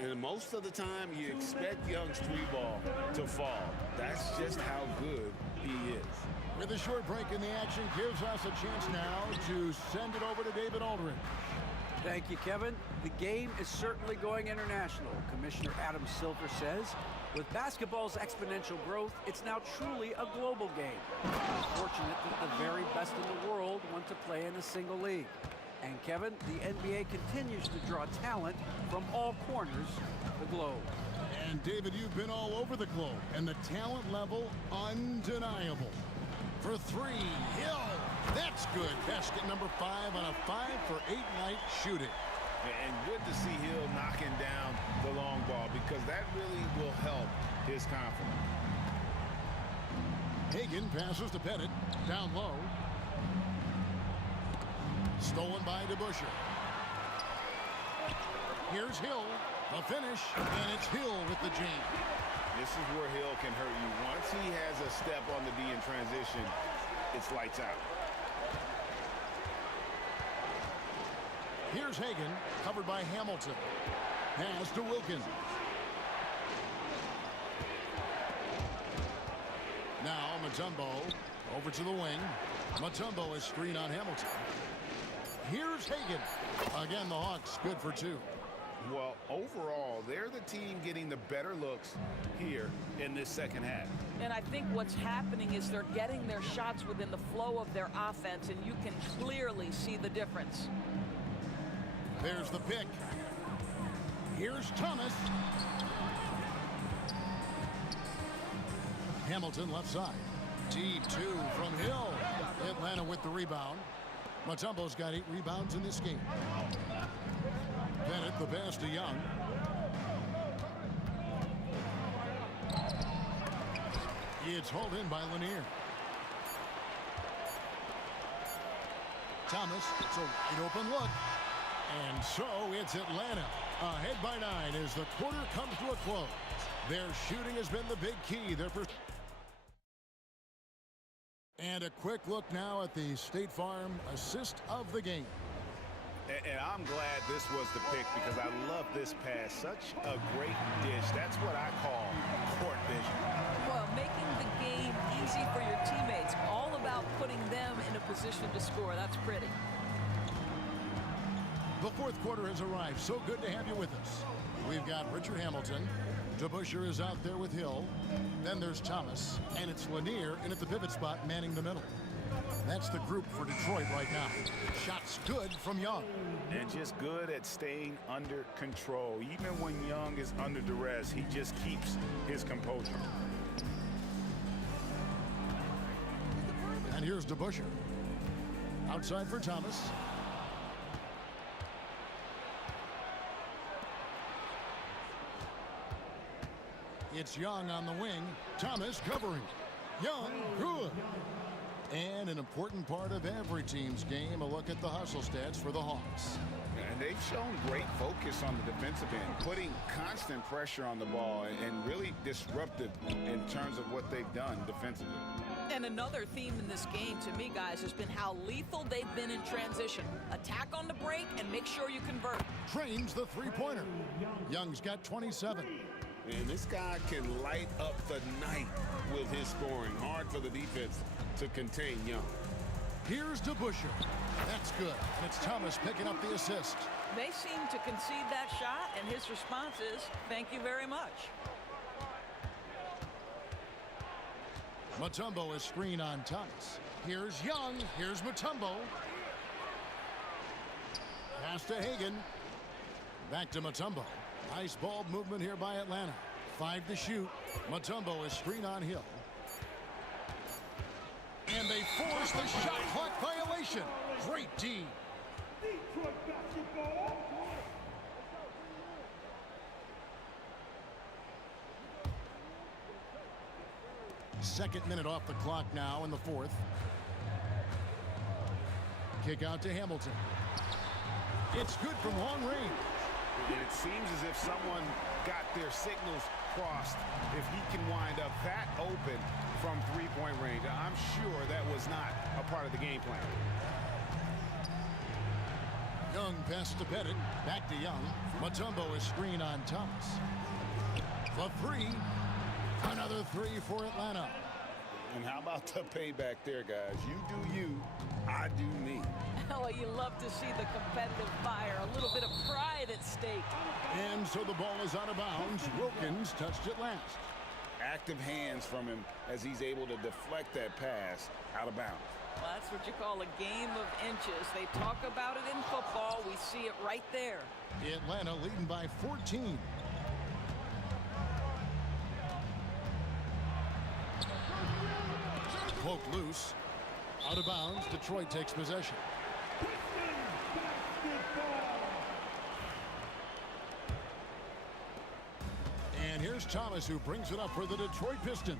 And most of the time, you expect Young's three ball to fall. That's just how good he is. With a short break in the action, gives us a chance now to send it over to David Aldridge. Thank you, Kevin. The game is certainly going international. Commissioner Adam Silver says, with basketball's exponential growth, it's now truly a global game. It's fortunate that the very best in the world want to play in a single league. And Kevin, the NBA continues to draw talent from all corners of the globe. And David, you've been all over the globe, and the talent level undeniable. For three, Hill. That's good. Basket number 5 on a 5-for-8 night shooting. And good to see Hill knocking down the long ball because that really will help his confidence. Hagan passes to Pettit. Down low. Stolen by DeBusschere. Here's Hill. The finish, and it's Hill with the jam. This is where Hill can hurt you. Once he has a step on the D in transition, it's lights out. Here's Hagan, covered by Hamilton. Pass to Wilkins. Now Mutombo over to the wing. Mutombo is screen on Hamilton. Here's Hagan. Again, the Hawks good for 2. Well, overall, they're the team getting the better looks here in this second half. And I think what's happening is they're getting their shots within the flow of their offense, and you can clearly see the difference. There's the pick. Here's Thomas. Hamilton left side. Deep 2 from Hill. Atlanta with the rebound. Mutombo's got 8 rebounds in this game. Bennett the pass to Young. It's hauled in by Lanier. Thomas, it's a wide open look. And so it's Atlanta ahead by 9 as the quarter comes to a close. Their shooting has been the big key. And a quick look now at the State Farm assist of the game. And I'm glad this was the pick because I love this pass. Such a great dish. That's what I call court vision. Well, making the game easy for your teammates. All about putting them in a position to score. That's pretty. The fourth quarter has arrived. So good to have you with us. We've got Richard Hamilton. DeBusschere is out there with Hill. Then there's Thomas. And it's Lanier in at the pivot spot manning the middle. That's the group for Detroit right now. Shots good from Young. And just good at staying under control. Even when Young is under duress, he just keeps his composure. And here's DeBusschere. Outside for Thomas. It's Young on the wing. Thomas covering. Young, good. And an important part of every team's game, a look at the hustle stats for the Hawks. And they've shown great focus on the defensive end, putting constant pressure on the ball and really disruptive in terms of what they've done defensively. And another theme in this game to me, guys, has been how lethal they've been in transition. Attack on the break and make sure you convert. Trains the three-pointer. Young's got 27. And this guy can light up the night with his scoring. Hard for the defense to contain Young. Here's DeBusschere. That's good. And it's Thomas picking up the assist. They seem to concede that shot, and his response is, thank you very much. Mutombo is screen on Thomas. Here's Young. Here's Mutombo. Pass to Hagan. Back to Mutombo. Nice ball movement here by Atlanta. 5 to shoot. Mutombo is screen on Hill. And they force the shot clock violation. Great D. Detroit basketball. Second minute off the clock now in the fourth. Kick out to Hamilton. It's good from long range. And it seems as if someone got their signals crossed. If he can wind up that open from three-point range, I'm sure that was not a part of the game plan. Young pass to Pettit. Back to Young. Mutombo is screen on Thomas. For three. Another three for Atlanta. And how about the payback there, guys? You do you, I do me. Oh, you love to see the competitive fire. A little bit of pride at stake. And so the ball is out of bounds. Wilkins touched it last. Active hands from him as he's able to deflect that pass out of bounds. Well, that's what you call a game of inches. They talk about it in football. We see it right there. Atlanta leading by 14. Poked loose. Out of bounds. Detroit takes possession. And here's Thomas, who brings it up for the Detroit Pistons.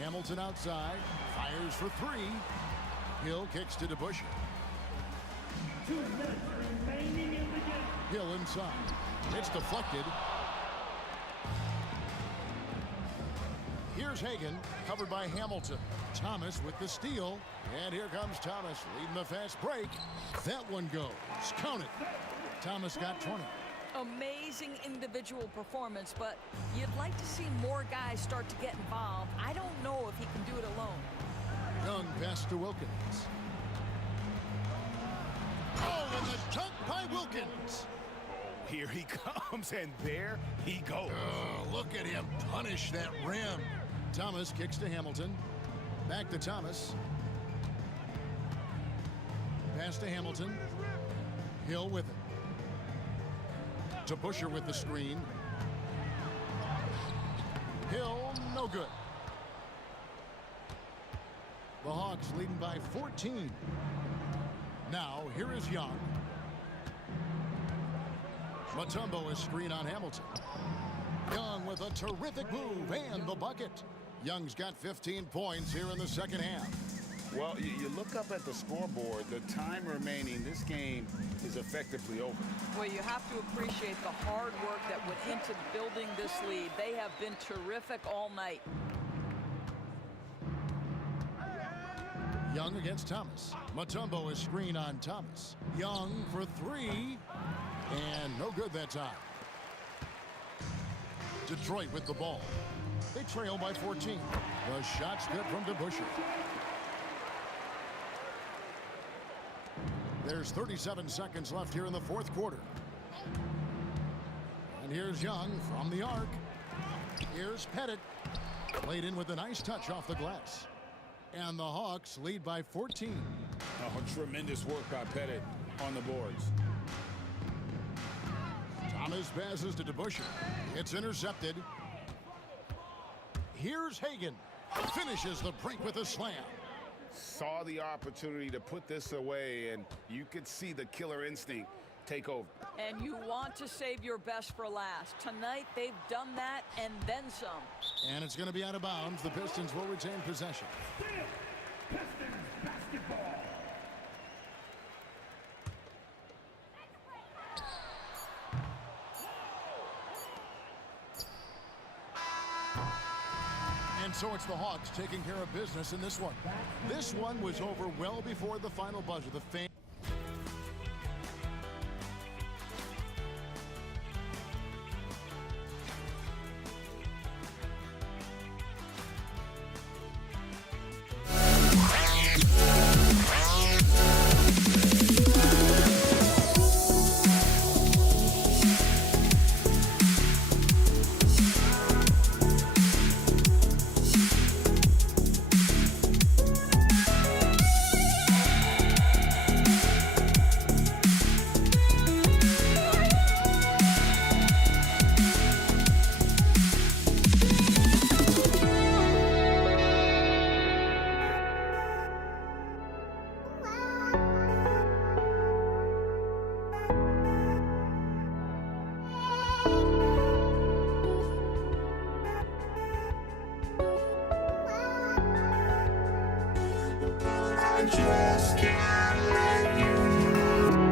Hamilton outside. Fires for three. Hill kicks to DeBusschere. 2 minutes remaining in the game. Hill inside. It's deflected. Here's Hagan, covered by Hamilton. Thomas with the steal. And here comes Thomas, leading the fast break. That one goes. Count it. Thomas got 20. Amazing individual performance, but you'd like to see more guys start to get involved. I don't know if he can do it alone. Young pass to Wilkins. Oh, and the dunk by Wilkins. Here he comes, and there he goes. Oh, look at him punish that rim. Thomas kicks to Hamilton. Back to Thomas. Pass to Hamilton. Hill with it. To DeBusschere with the screen. Hill, no good. The Hawks leading by 14. Now, here is Young. Mutombo is screen on Hamilton. Young with a terrific move and the bucket. Young's got 15 points here in the second half. Well, you look up at the scoreboard, the time remaining, this game is effectively over. Well, you have to appreciate the hard work that went into building this lead. They have been terrific all night. Young against Thomas. Mutombo is screen on Thomas. Young for three. And no good that time. Detroit with the ball. They trail by 14. The shot's good from DeBusschere. There's 37 seconds left here in the fourth quarter. And here's Young from the arc. Here's Pettit. Laid in with a nice touch off the glass. And the Hawks lead by 14. Oh, tremendous work by Pettit on the boards. Thomas passes to DeBusschere. It's intercepted. Here's Hagan. Finishes the break with a slam. Saw the opportunity to put this away, and you could see the killer instinct take over. And you want to save your best for last. Tonight, they've done that and then some. And it's going to be out of bounds. The Pistons will retain possession. Pistons basketball. And so it's the Hawks taking care of business in this one. This one was over well before the final buzzer. The fan. just can't let you go.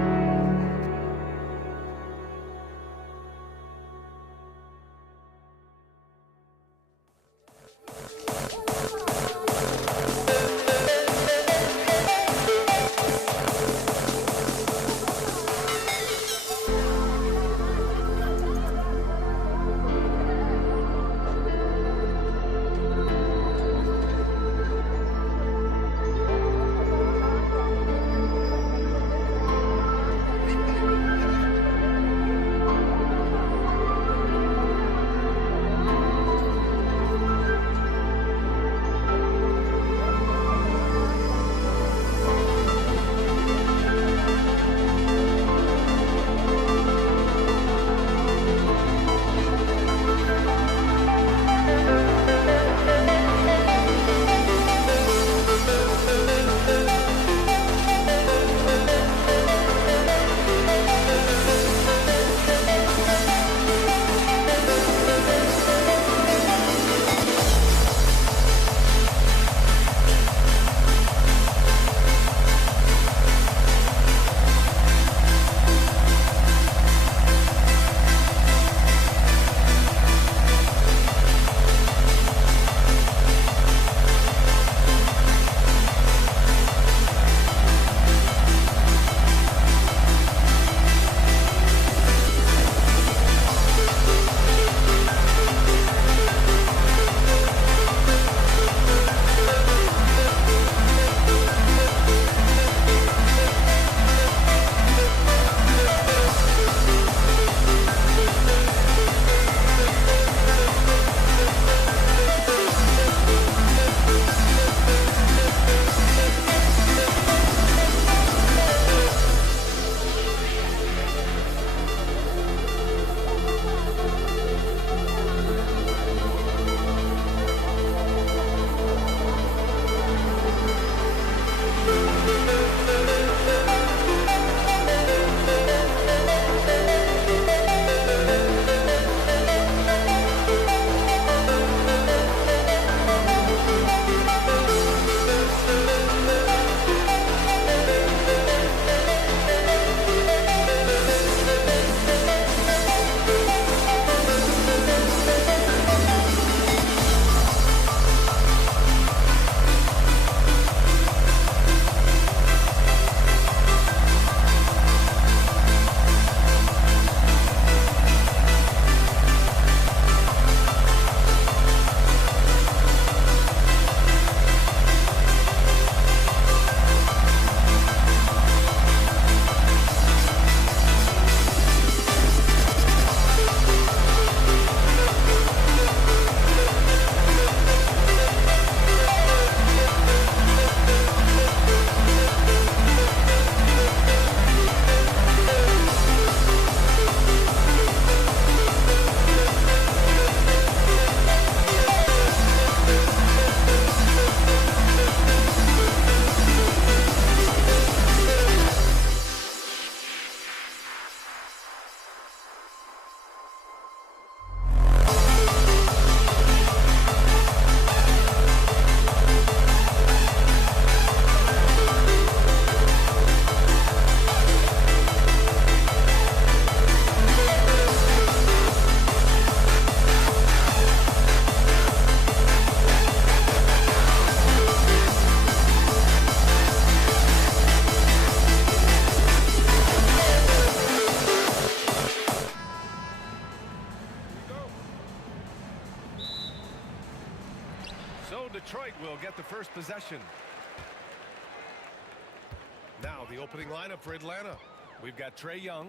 Now the opening lineup for Atlanta. We've got Trae Young,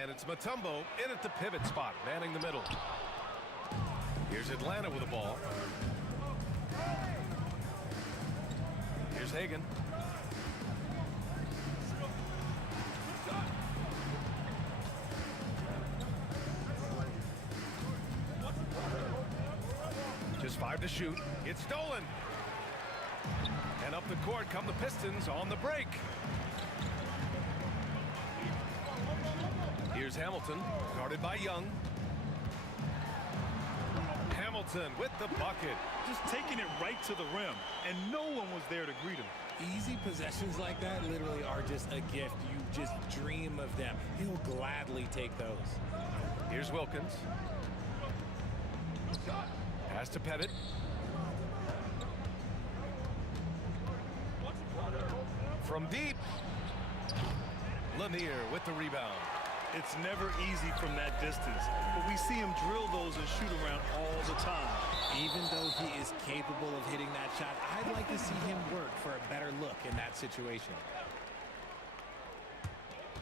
and it's Mutombo in at the pivot spot, manning the middle. Here's Atlanta with the ball. Here's Hagan. Just 5 to shoot. It's stolen. And up the court come the Pistons on the break. Here's Hamilton, guarded by Young. Hamilton with the bucket. Just taking it right to the rim, and no one was there to greet him. Easy possessions like that literally are just a gift. You just dream of them. He'll gladly take those. Here's Wilkins. Pass to Pettit. From deep. Lanier with the rebound. It's never easy from that distance, but we see him drill those and shoot around all the time. Even though he is capable of hitting that shot, I'd like to see him work for a better look in that situation.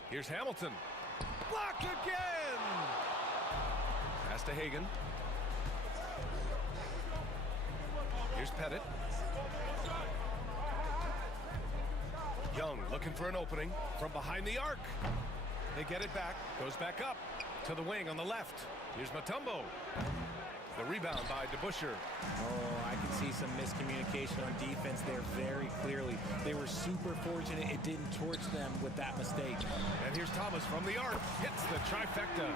Here's Hamilton. Blocked again! Pass to Hagan. Here's Pettit. Young looking for an opening from behind the arc. They get it back. Goes back up to the wing on the left. Here's Mutombo. The rebound by DeBusschere. Oh, I can see some miscommunication on defense there very clearly. They were super fortunate it didn't torch them with that mistake. And here's Thomas from the arc. Hits the trifecta.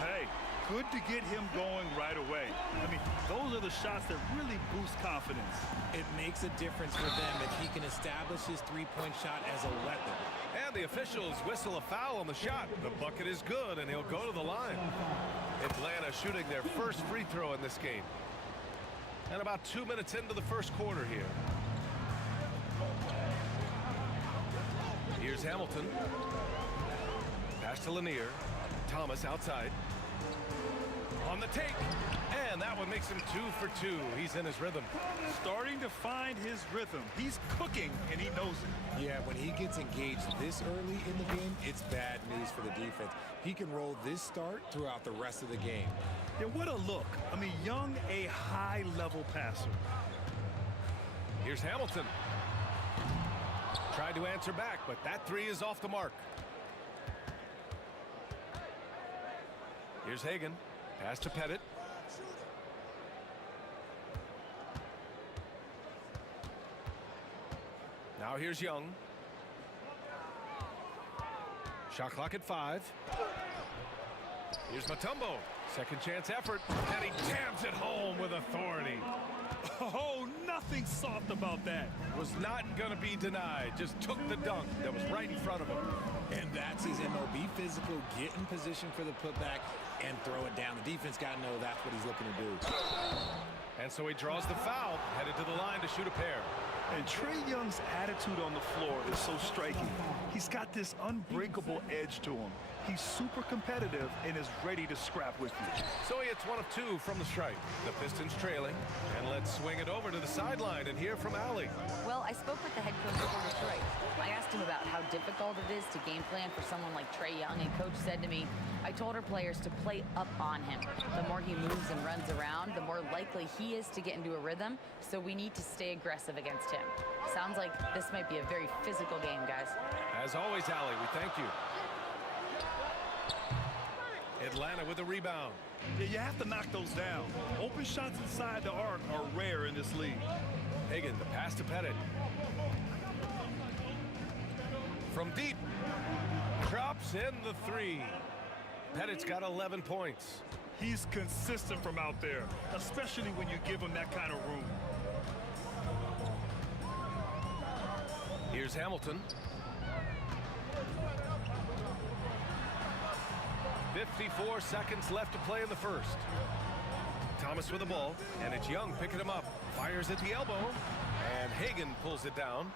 Hey, good to get him going right away. I mean, those are the shots that really boost confidence. It makes a difference for them if he can establish his three-point shot as a weapon. And the officials whistle a foul on the shot. The bucket is good, and he'll go to the line. Atlanta shooting their first free throw in this game. And about 2 minutes into the first quarter here. Here's Hamilton. Pass to Lanier. Thomas outside. On the take. And that one makes him 2 for 2. He's in his rhythm. Starting to find his rhythm. He's cooking, and he knows it. Yeah, when he gets engaged this early in the game, it's bad news for the defense. He can roll this start throughout the rest of the game. Yeah, what a look. I mean, Young, a high-level passer. Here's Hamilton. Tried to answer back, but that three is off the mark. Here's Hagan. Pass to Pettit. Now here's Young. Shot clock at 5. Here's Mutombo. Second chance effort. And he jams it home with authority. Oh, nothing soft about that. Was not going to be denied. Just took the dunk that was right in front of him. And that's his MO. Be physical, get in position for the putback, and throw it down. The defense got to know that's what he's looking to do. And so he draws the foul, headed to the line to shoot a pair. And Trae Young's attitude on the floor is so striking. He's got this unbreakable edge to him. He's super competitive and is ready to scrap with you. So he hits 1 of 2 from the stripe. The Pistons trailing. And let's swing it over to the sideline and hear from Allie. Well, I spoke with the head coach for Detroit. I asked him about how difficult it is to game plan for someone like Trae Young, and Coach said to me, I told our players to play up on him. The more he moves and runs around, the more likely he is to get into a rhythm, so we need to stay aggressive against him. Sounds like this might be a very physical game, guys. As always, Allie, we thank you. Atlanta with a rebound. Yeah, you have to knock those down. Open shots inside the arc are rare in this league. Hagan, the pass to Pettit. From deep. Drops in the 3. Pettit's got 11 points. He's consistent from out there, especially when you give him that kind of room. Here's Hamilton. 54 seconds left to play in the first. Thomas with the ball, and it's Young picking him up. Fires at the elbow, and Hagan pulls it down.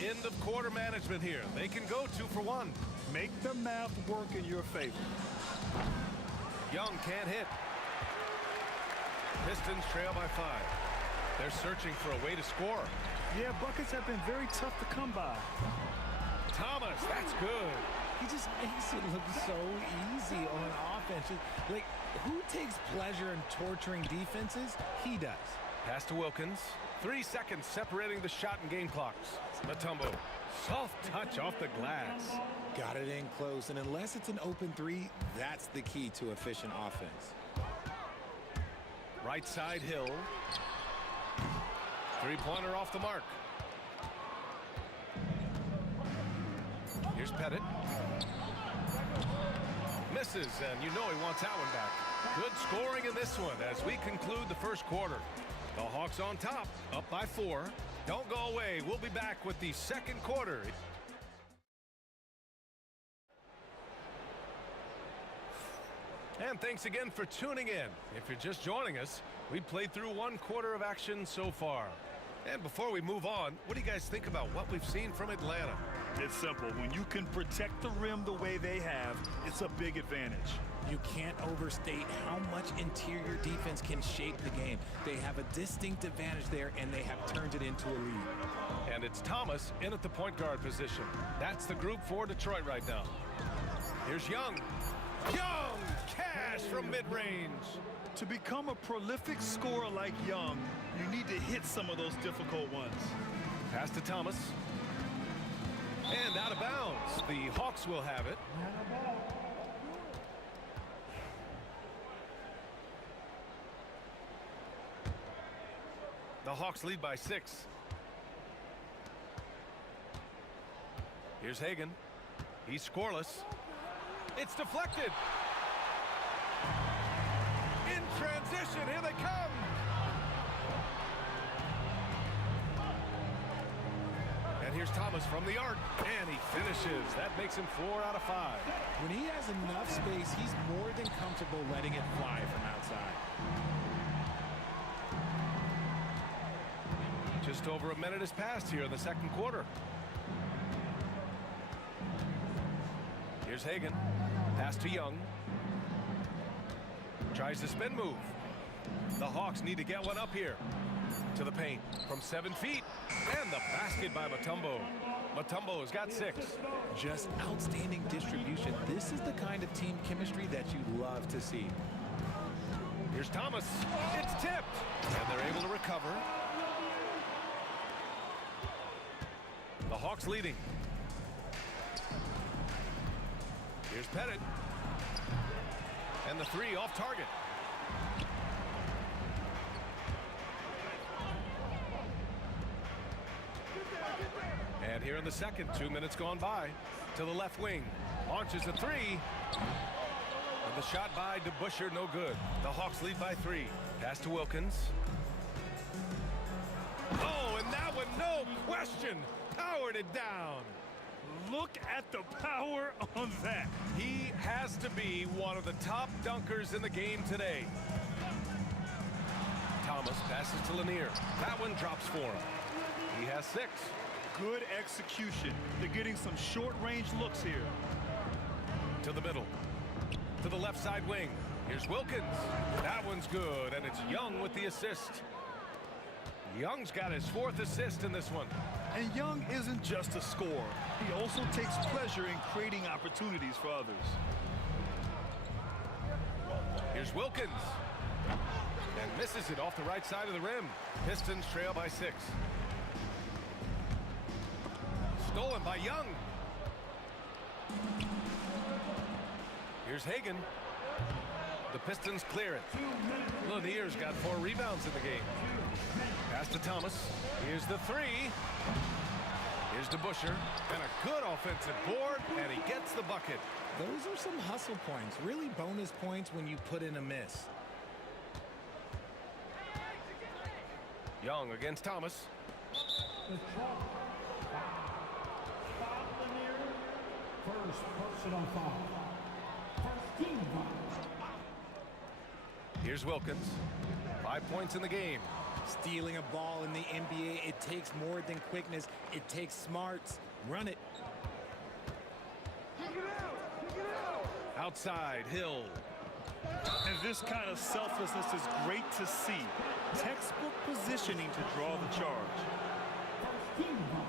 End of quarter management here. They can go 2 for 1. Make the math work in your favor. Young can't hit. Pistons trail by 5. They're searching for a way to score. Yeah, buckets have been very tough to come by. Thomas, that's good. He just makes it look so easy on offense. Like, who takes pleasure in torturing defenses? He does. Pass to Wilkins. 3 seconds separating the shot and game clocks. Mutombo, soft touch off the glass. Got it in close, and unless it's an open three, that's the key to efficient offense. Right side, Hill. Three-pointer off the mark. Here's Pettit. Misses, and you know he wants that one back. Good scoring in this one as we conclude the first quarter. The Hawks on top, up by 4. Don't go away. We'll be back with the second quarter. And thanks again for tuning in. If you're just joining us, we played through 1 quarter of action so far. And before we move on, what do you guys think about what we've seen from Atlanta? It's simple. When you can protect the rim the way they have, it's a big advantage. You can't overstate how much interior defense can shape the game. They have a distinct advantage there, and they have turned it into a lead. And it's Thomas in at the point guard position. That's the group for Detroit right now. Here's Young. Young! Cash from mid-range. To become a prolific scorer like Young, you need to hit some of those difficult ones. Pass to Thomas. And out of bounds. The Hawks will have it. The Hawks lead by 6. Here's Hagan. He's scoreless. It's deflected. In transition, here they come. And here's Thomas from the arc, and he finishes. That makes him 4 out of 5. When he has enough space, he's more than comfortable letting it fly from outside. Just over a minute has passed here in the second quarter. Here's Hagan. Pass to Young. Tries the spin move. The Hawks need to get one up here. To the paint from 7 feet. And the basket by Mutombo. Mutombo has got 6. Just outstanding distribution. This is the kind of team chemistry that you love to see. Here's Thomas. It's tipped. And they're able to recover. The Hawks leading. Here's Pettit. And the 3 off target. And here in the second, 2 minutes gone by. To the left wing. Launches a 3. And the shot by DeBusschere, no good. The Hawks lead by 3. Pass to Wilkins. Oh, and that one, no question, powered it down. Look at the power on that. He has to be one of the top dunkers in the game today. Thomas passes to Lanier. That one drops for him. He has 6. Good execution. They're getting some short-range looks here. To the middle. To the left side wing. Here's Wilkins. That one's good, and it's Young with the assist. Young's got his 4th assist in this one. And Young isn't just a scorer. He also takes pleasure in creating opportunities for others. Here's Wilkins. And misses it off the right side of the rim. Pistons trail by 6. Stolen by Young. Here's Hagan. The Pistons clear it. Lanier's got 4 rebounds in the game. Pass to Thomas. Here's the 3. Here's DeBusschere. And a good offensive board, and he gets the bucket. Those are some hustle points. Really bonus points when you put in a miss. Young against Thomas. First personal foul. First team foul. Here's Wilkins. 5 points in the game. Stealing a ball in the NBA, it takes more than quickness. It takes smarts. Run it. Outside, Hill. And this kind of selflessness is great to see. Textbook positioning to draw the charge. Team foul.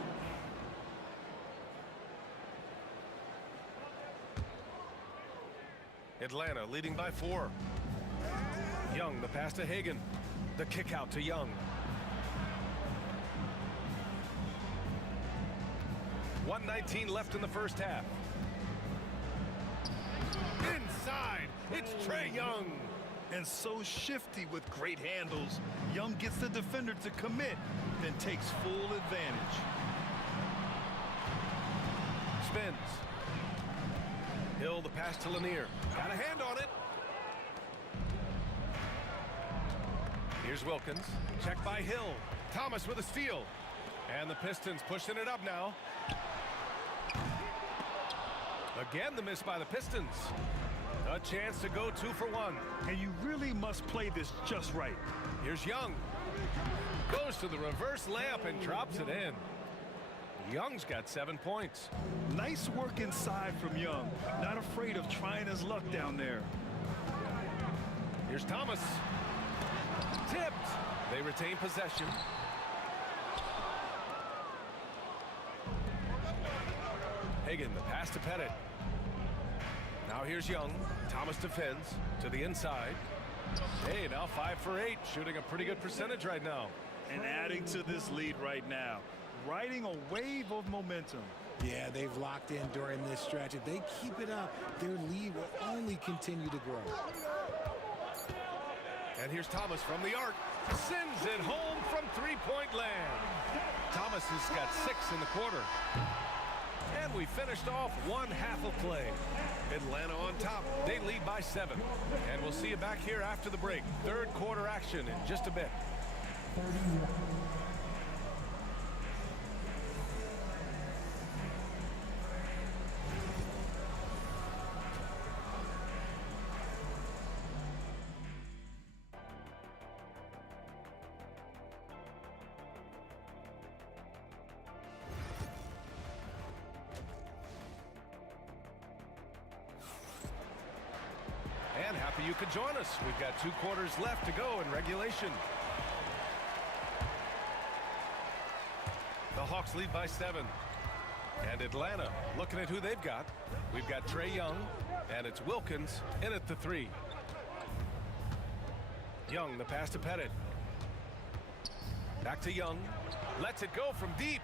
Atlanta leading by 4. Young, the pass to Hagan. The kick out to Young. 1:19 left in the first half. Inside, it's Trae Young. And so shifty with great handles. Young gets the defender to commit, then takes full advantage. Spins. Hill, the pass to Lanier. Got a hand on it. Here's Wilkins. Check by Hill. Thomas with a steal. And the Pistons pushing it up now. Again, the miss by the Pistons. A chance to go 2 for 1. And you really must play this just right. Here's Young. Goes to the reverse layup and drops it in. Young's got 7 points. Nice work inside from Young. Not afraid of trying his luck down there. Here's Thomas. Tipped. They retain possession. Hagan, the pass to Pettit. Now here's Young. Thomas defends to the inside. Hey, now 5 for 8, shooting a pretty good percentage right now. And adding to this lead right now, riding a wave of momentum. Yeah, they've locked in during this stretch. If they keep it up, their lead will only continue to grow. And here's Thomas from the arc. Sends it home from three-point land. Thomas has got 6 in the quarter. And we finished off one half of play. Atlanta on top. They lead by 7. And we'll see you back here after the break. Third quarter action in just a bit. And happy you could join us. We've got 2 quarters left to go in regulation. The Hawks lead by 7. And Atlanta, looking at who they've got. We've got Trae Young, and it's Wilkins in at the 3. Young, the pass to Pettit. Back to Young. Lets it go from deep.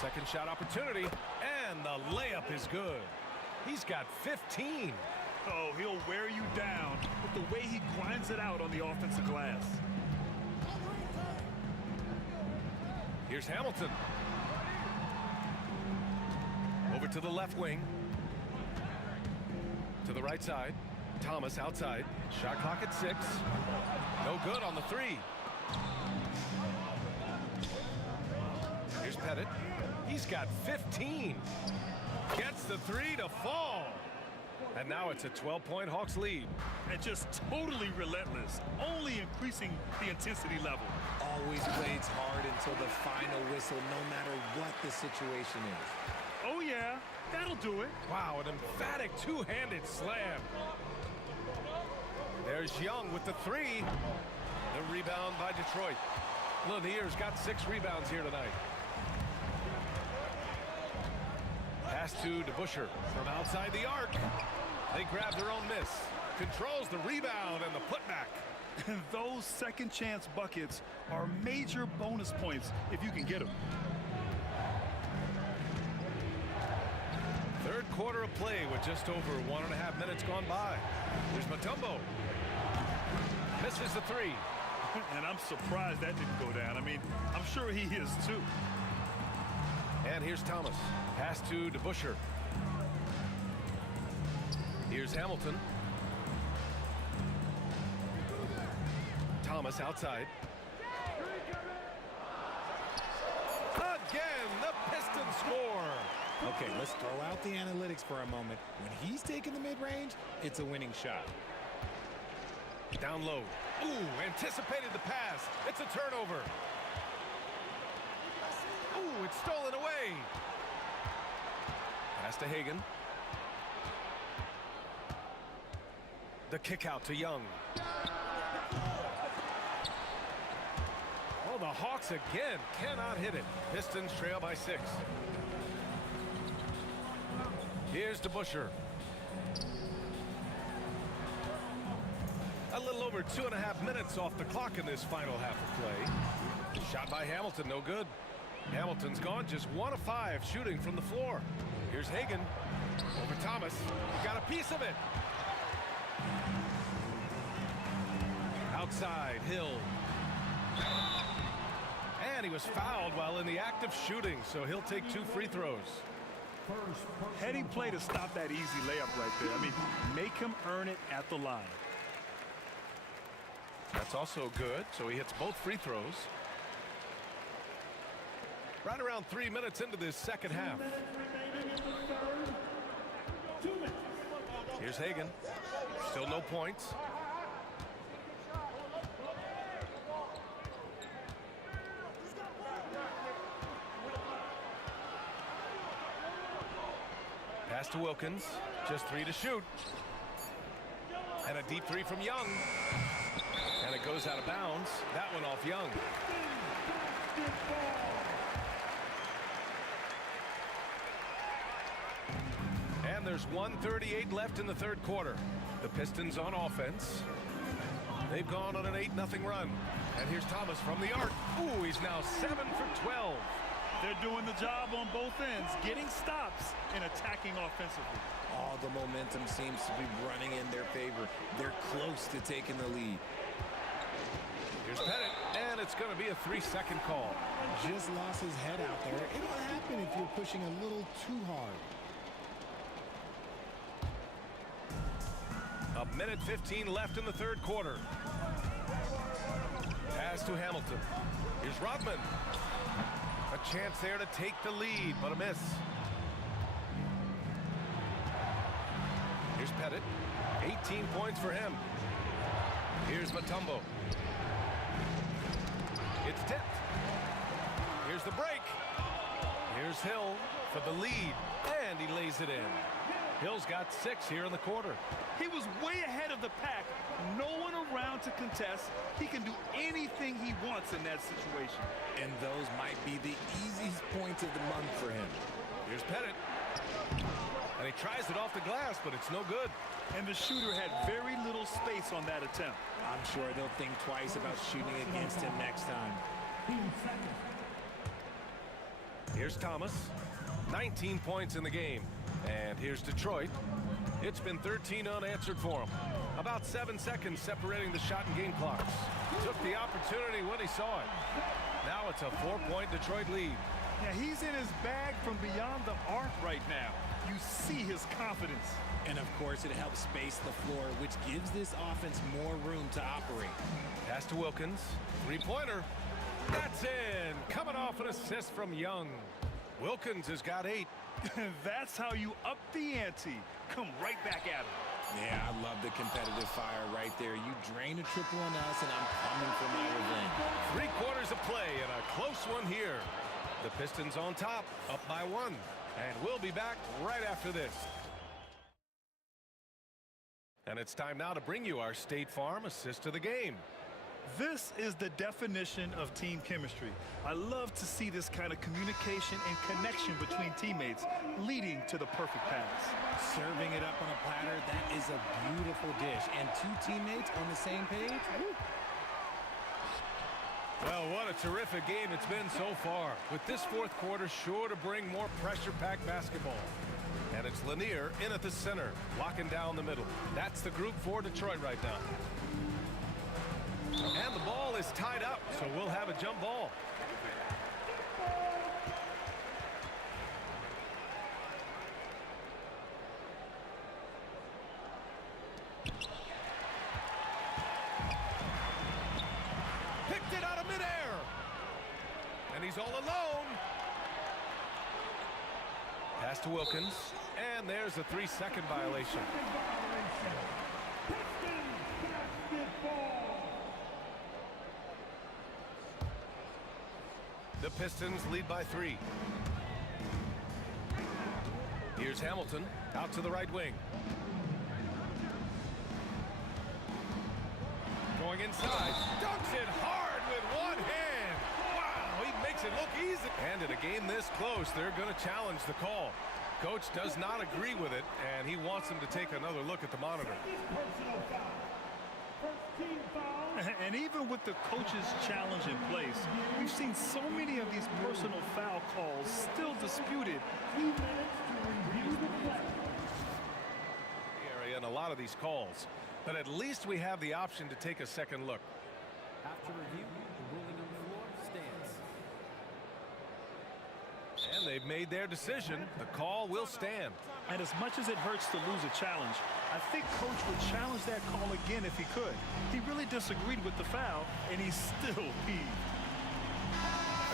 Second shot opportunity, and the layup is good. He's got 15. Oh, he'll wear you down with the way he grinds it out on the offensive glass. Here's Hamilton. Over to the left wing. To the right side. Thomas outside. Shot clock at 6. No good on the 3. Here's Pettit. He's got 15. Gets the 3 to fall. And now it's a 12-point Hawks lead. And just totally relentless, only increasing the intensity level. Always plays hard until the final whistle, no matter what the situation is. Oh, yeah, that'll do it. Wow, an emphatic two-handed slam. There's Young with the 3. The rebound by Detroit. Lanier's got 6 rebounds here tonight. Pass to DeBusschere from outside the arc. They grab their own miss. Controls the rebound and the putback. And those second chance buckets are major bonus points if you can get them. Third quarter of play with just over 1.5 minutes gone by. Here's Mutombo. Misses the 3. And I'm surprised that didn't go down. I mean, I'm sure he is too. And here's Thomas. Pass to DeBusschere. Here's Hamilton. Thomas outside. Again, the Pistons score. Okay, let's throw out the analytics for a moment. When he's taking the mid-range, it's a winning shot. Down low. Ooh, anticipated the pass. It's a turnover. Ooh, it's stolen away. Pass to Hagan. The kick out to Young. Oh, the Hawks again cannot hit it. Pistons trail by 6. Here's DeBusschere. A little over 2.5 minutes off the clock in this final half of play. Shot by Hamilton, no good. Hamilton's gone just 1 of 5 shooting from the floor. Here's Hagan over Thomas. Got a piece of it. Outside, Hill. And he was fouled while in the act of shooting, so he'll take 2 free throws. Heading play to stop that easy layup right there. I mean, make him earn it at the line. That's also good, so he hits both free throws. Right around 3 minutes into this second half. Here's Hagan. Still no points. Pass to Wilkins. Just 3 to shoot. And a deep 3 from Young. And it goes out of bounds. That one off Young. And there's 1:38 left in the third quarter. The Pistons on offense. They've gone on an 8-0 run. And here's Thomas from the arc. Ooh, he's now 7 for 12. They're doing the job on both ends, getting stops and attacking offensively. All the momentum seems to be running in their favor. They're close to taking the lead. Here's Pettit, and it's going to be a 3-second call. Just lost his head out there. It'll happen if you're pushing a little too hard. A minute 15 left in the third quarter. Pass to Hamilton. Here's Rodman. A chance there to take the lead, but a miss. Here's Pettit. 18 points for him. Here's Mutombo. It's tipped. Here's the break. Here's Hill for the lead, and he lays it in. Hill's got 6 here in the quarter. He was way ahead of the pack. No one around to contest. He can do anything he wants in that situation. And those might be the easiest points of the month for him. Here's Pettit. And he tries it off the glass, but it's no good. And the shooter had very little space on that attempt. I'm sure they'll think twice about shooting against him next time. Here's Thomas. 19 points in the game. And here's Detroit. It's been 13 unanswered for him. About 7 seconds separating the shot and game clocks. Took the opportunity when he saw it. Now it's a 4-point Detroit lead. Yeah, he's in his bag from beyond the arc right now. You see his confidence. And of course, it helps space the floor, which gives this offense more room to operate. Pass to Wilkins. 3-pointer. That's in. Coming off an assist from Young. Wilkins has got 8. That's how you up the ante. Come right back at him. Yeah, I love the competitive fire right there. You drain a triple on us, and I'm coming for my revenge. 3 quarters of play and a close one here. The Pistons on top, up by 1. And we'll be back right after this. And it's time now to bring you our State Farm assist of the game. This is the definition of team chemistry. I love to see this kind of communication and connection between teammates leading to the perfect pass. Serving it up on a platter, that is a beautiful dish. And 2 teammates on the same page. Woo. Well, what a terrific game it's been so far. With this fourth quarter sure to bring more pressure-packed basketball. And it's Lanier in at the center, locking down the middle. That's the group for Detroit right now. And the ball is tied up, so we'll have a jump ball. Picked it out of midair. And he's all alone. Pass to Wilkins. And there's a 3-second violation. The Pistons lead by 3. Here's Hamilton out to the right wing. Going inside. Dunks it hard with one hand. makes it look easy. And in a game this close, they're going to challenge the call. Coach does not agree with it, and he wants him to take another look at the monitor. And even with the coach's challenge in place, we've seen so many of these personal foul calls still disputed. Area in a lot of these calls, but at least we have the option to take a second look. After review, the ruling on the floor stands. And they've made their decision. The call will stand. And as much as it hurts to lose a challenge, I think Coach would challenge that call again if he could. He really disagreed with the foul, and he's still peeved.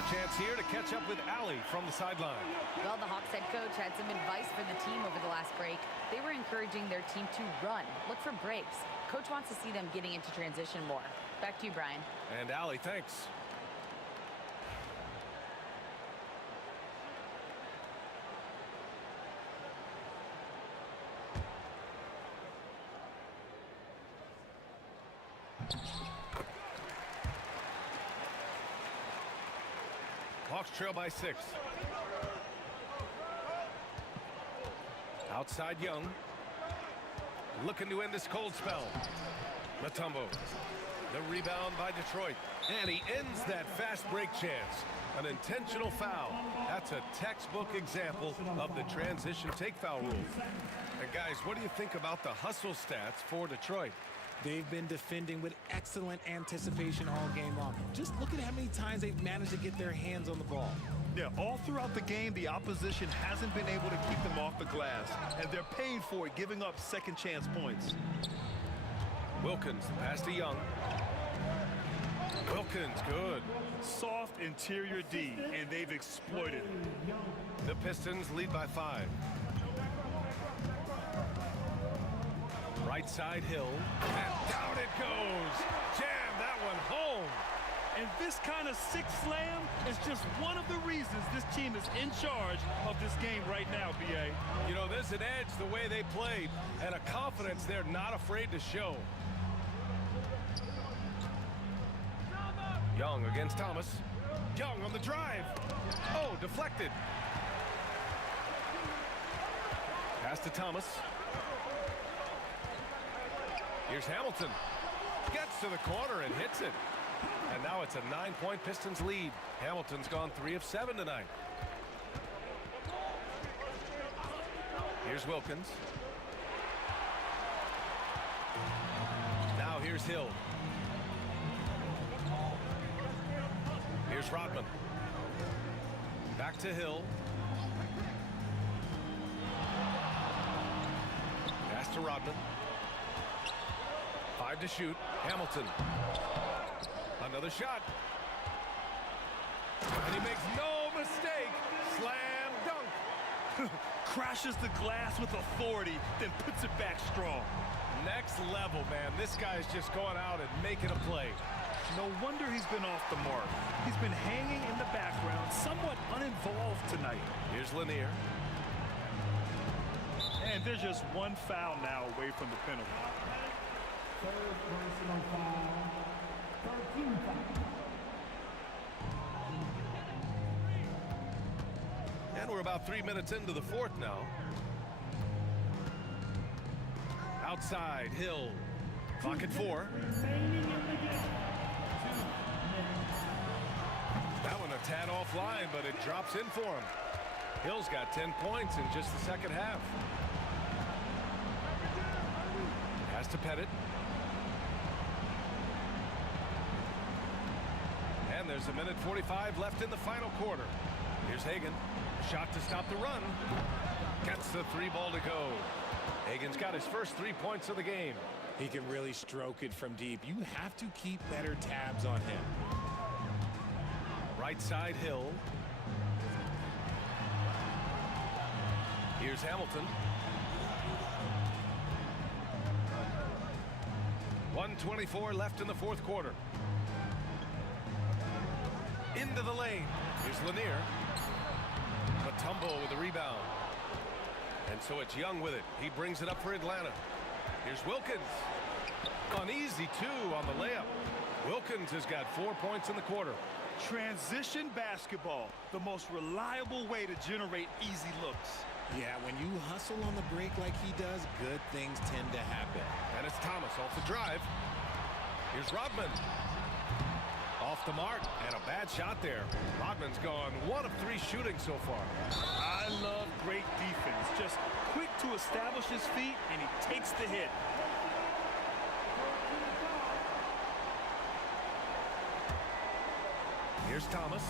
A chance here to catch up with Allie from the sideline. Well, the Hawks head coach had some advice for the team over the last break. They were encouraging their team to run, look for breaks. Coach wants to see them getting into transition more. Back to you, Brian. And Allie, thanks. Hawks trail by 6. Outside Young. Looking to end this cold spell. Mutombo. The rebound by Detroit. And he ends that fast break chance. An intentional foul. That's a textbook example of the transition take foul rule. And guys, what do you think about the hustle stats for Detroit? They've been defending with excellent anticipation all game long. Just look at how many times they've managed to get their hands on the ball. Yeah, all throughout the game, the opposition hasn't been able to keep them off the glass, and they're paying for it, giving up second chance points. Wilkins, pass to Young. Wilkins, good. Soft interior D, and they've exploited it. The Pistons lead by 5. Right side Hill, and down it goes. Jam that one home. And this kind of six slam is just one of the reasons this team is in charge of this game right now, B.A. You know, there's an edge the way they played, and a confidence they're not afraid to show. Young against Thomas. Young on the drive. Oh, deflected. Pass to Thomas. Here's Hamilton. Gets to the corner and hits it. And now it's a 9-point Pistons lead. Hamilton's gone 3 of 7 tonight. Here's Wilkins. Now here's Hill. Here's Rodman. Back to Hill. Pass to Rodman. 5 to shoot. Hamilton. Another shot. And he makes no mistake. Slam dunk. Crashes the glass with authority, then puts it back strong. Next level, man. This guy's just going out and making a play. No wonder he's been off the mark. He's been hanging in the background, somewhat uninvolved tonight. Here's Lanier. And there's just one foul now away from the penalty. Third personal foul. 13 foul. And we're about 3 minutes into the fourth now. Outside, Hill. Clock at 4. That one a tad offline, but it drops in for him. Hill's got 10 points in just the second half. Pass to Pettit. And there's a minute 45 left in the final quarter. Here's Hagan. Shot to stop the run. Gets the 3 ball to go. Hagan's got his first 3 points of the game. He can really stroke it from deep. You have to keep better tabs on him. Right side Hill. Here's Hamilton. 1:24 left in the fourth quarter. Into the lane. Here's Lanier. Mutombo with the rebound. And so it's Young with it. He brings it up for Atlanta. Here's Wilkins. An easy 2 on the layup. Wilkins has got 4 points in the quarter. Transition basketball, the most reliable way to generate easy looks. Yeah, when you hustle on the break like he does, good things tend to happen. And it's Thomas off the drive. Here's Rodman. Off the mark, and a bad shot there. Rodman's gone 1 of 3 shooting so far. I love great defense. Just quick to establish his feet, and he takes the hit. Here's Thomas.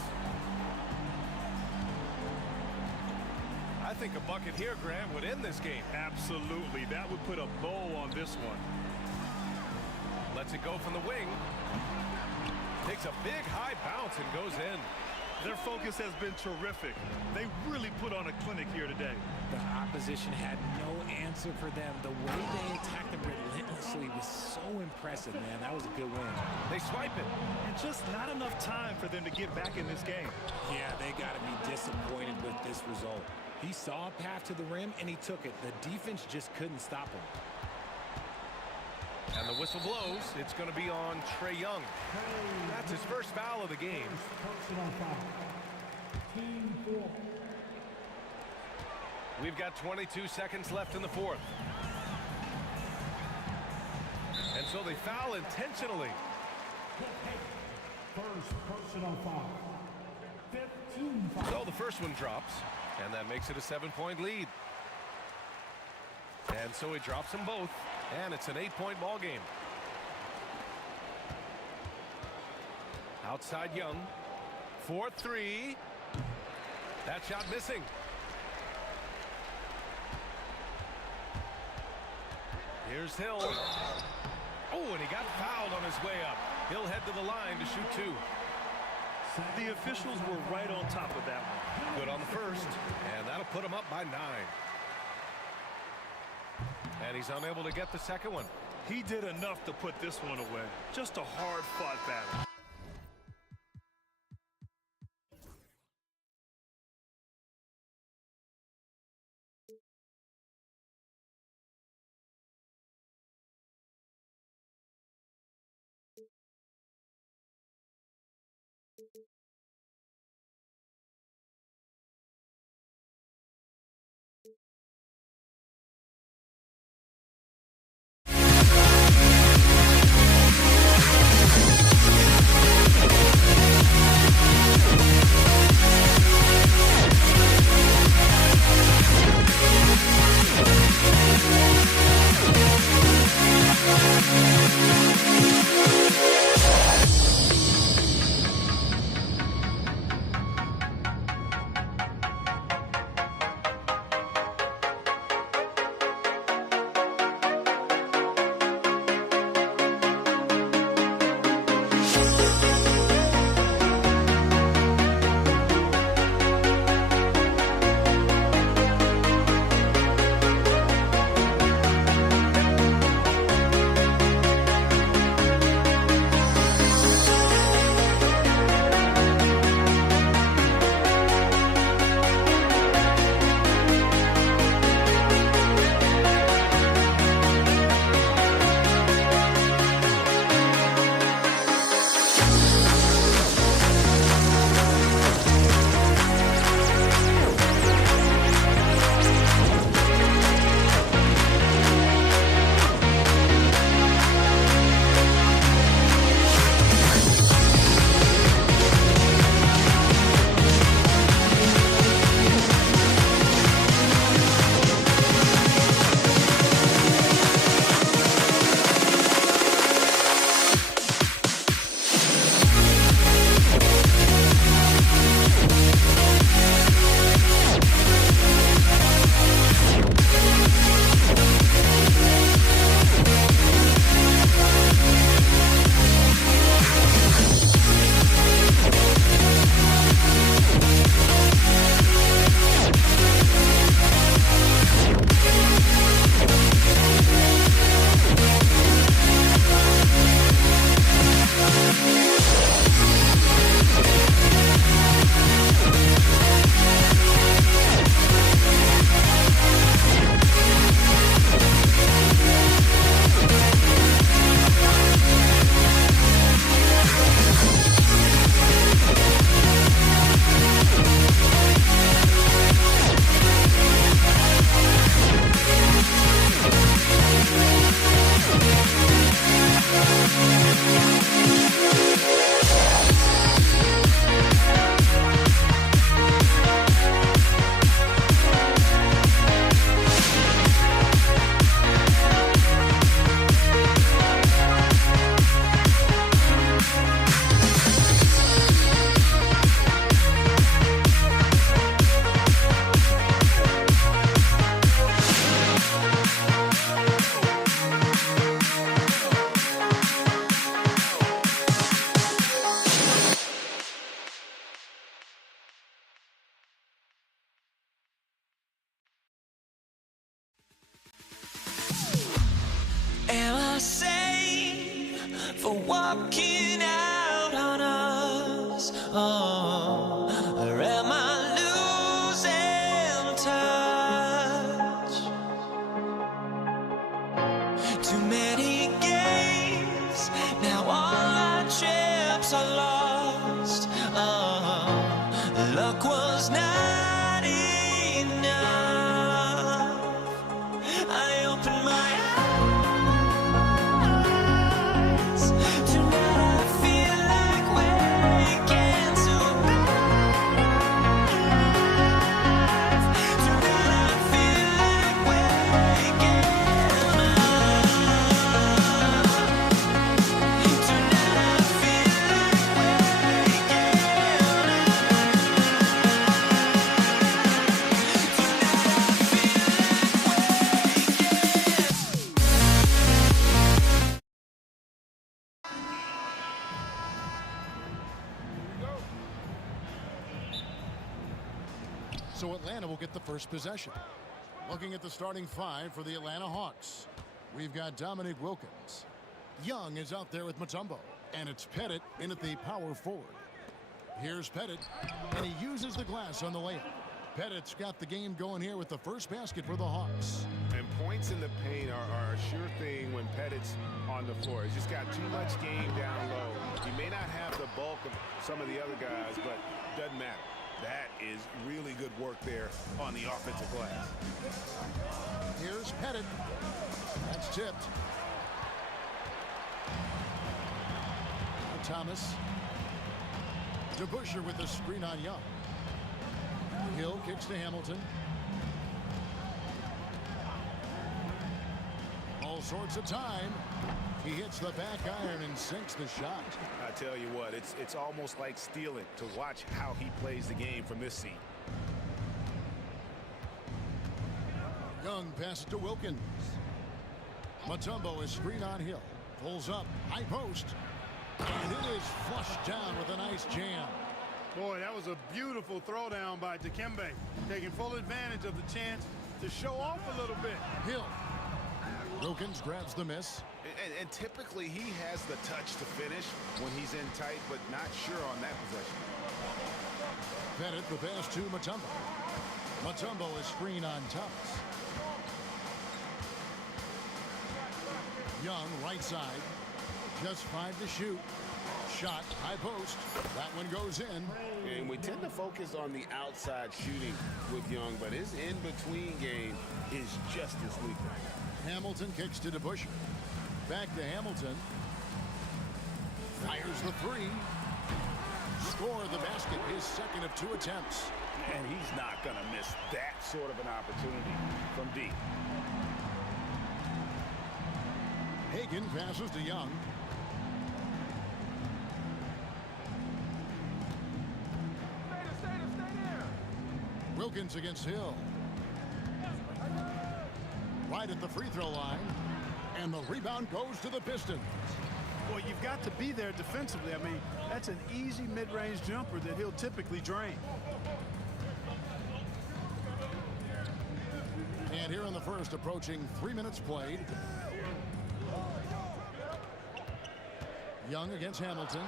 I think a bucket here, Grant, would end this game. Absolutely. That would put a bow on this one. Lets it go from the wing. Takes a big high bounce and goes in. Their focus has been terrific. They really put on a clinic here today. The opposition had no answer for them. The way they attacked them relentlessly was so impressive, man. That was a good win. They swipe it. And just not enough time for them to get back in this game. Yeah, they got to be disappointed with this result. He saw a path to the rim, and he took it. The defense just couldn't stop him. And the whistle blows. It's going to be on Trae Young. That's his first foul of the game. Personal foul. Team 4. We've got 22 seconds left in the fourth. And so they foul intentionally. First personal foul. 15 foul. So the first one drops, and that makes it a 7-point lead. And so he drops them both, and it's an 8-point ball game. Outside Young. 4-3. That shot missing. Here's Hill. Oh, and he got fouled on his way up. He'll head to the line to shoot 2. The officials were right on top of that one. Good on the first, and that'll put him up by 9. And he's unable to get the second one. He did enough to put this one away. Just a hard-fought battle. for walking out on us. Oh, or am I losing touch? Too many games, now all our chips are lost. Oh, luck was not enough. I opened my eyes. Tonight I feel like waking to a better life. Tonight I feel like waking up. Tonight I feel like waking So Atlanta will get the first possession. Looking at the starting five for the Atlanta Hawks. We've got Dominic Wilkins. Young is out there with Mutombo. And it's Pettit in at the power forward. Here's Pettit. And he uses the glass on the layup. Pettit's got the game going here with the first basket for the Hawks. And points in the paint are a sure thing when Pettit's on the floor. He's just got too much game down low. He may not have the bulk of some of the other guys, but doesn't matter. That is really good work there on the offensive glass. Here's Pettit. That's tipped. Now Thomas. DeBusschere with the screen on Young. Hill kicks to Hamilton. All sorts of time. He hits the back iron and sinks the shot. I tell you what, it's almost like stealing to watch how he plays the game from this seat. Young passes to Wilkins. Mutombo is screen on Hill. Pulls up, high post. And it is flushed down with a nice jam. Boy, that was a beautiful throwdown by Dikembe, taking full advantage of the chance to show off a little bit. Hill. Wilkins grabs the miss. And typically he has the touch to finish when he's in tight, but not sure on that possession. Pettit the pass to Mutombo. Mutombo is screen on Thomas. Young right side. Just 5 to shoot. Shot, high post. That one goes in. And we tend to focus on the outside shooting with Young, but his in-between game is just as lethal. Hamilton kicks to DeBusschere. Back to Hamilton. Fires the three. Score the basket, his second of 2 attempts. And he's not going to miss that sort of an opportunity from deep. Hagan passes to Young. Wilkins against Hill. Right at the free throw line. And the rebound goes to the Pistons. Well, you've got to be there defensively. I mean, that's an easy mid-range jumper that he'll typically drain. And here in the first, approaching 3 minutes played. Young against Hamilton.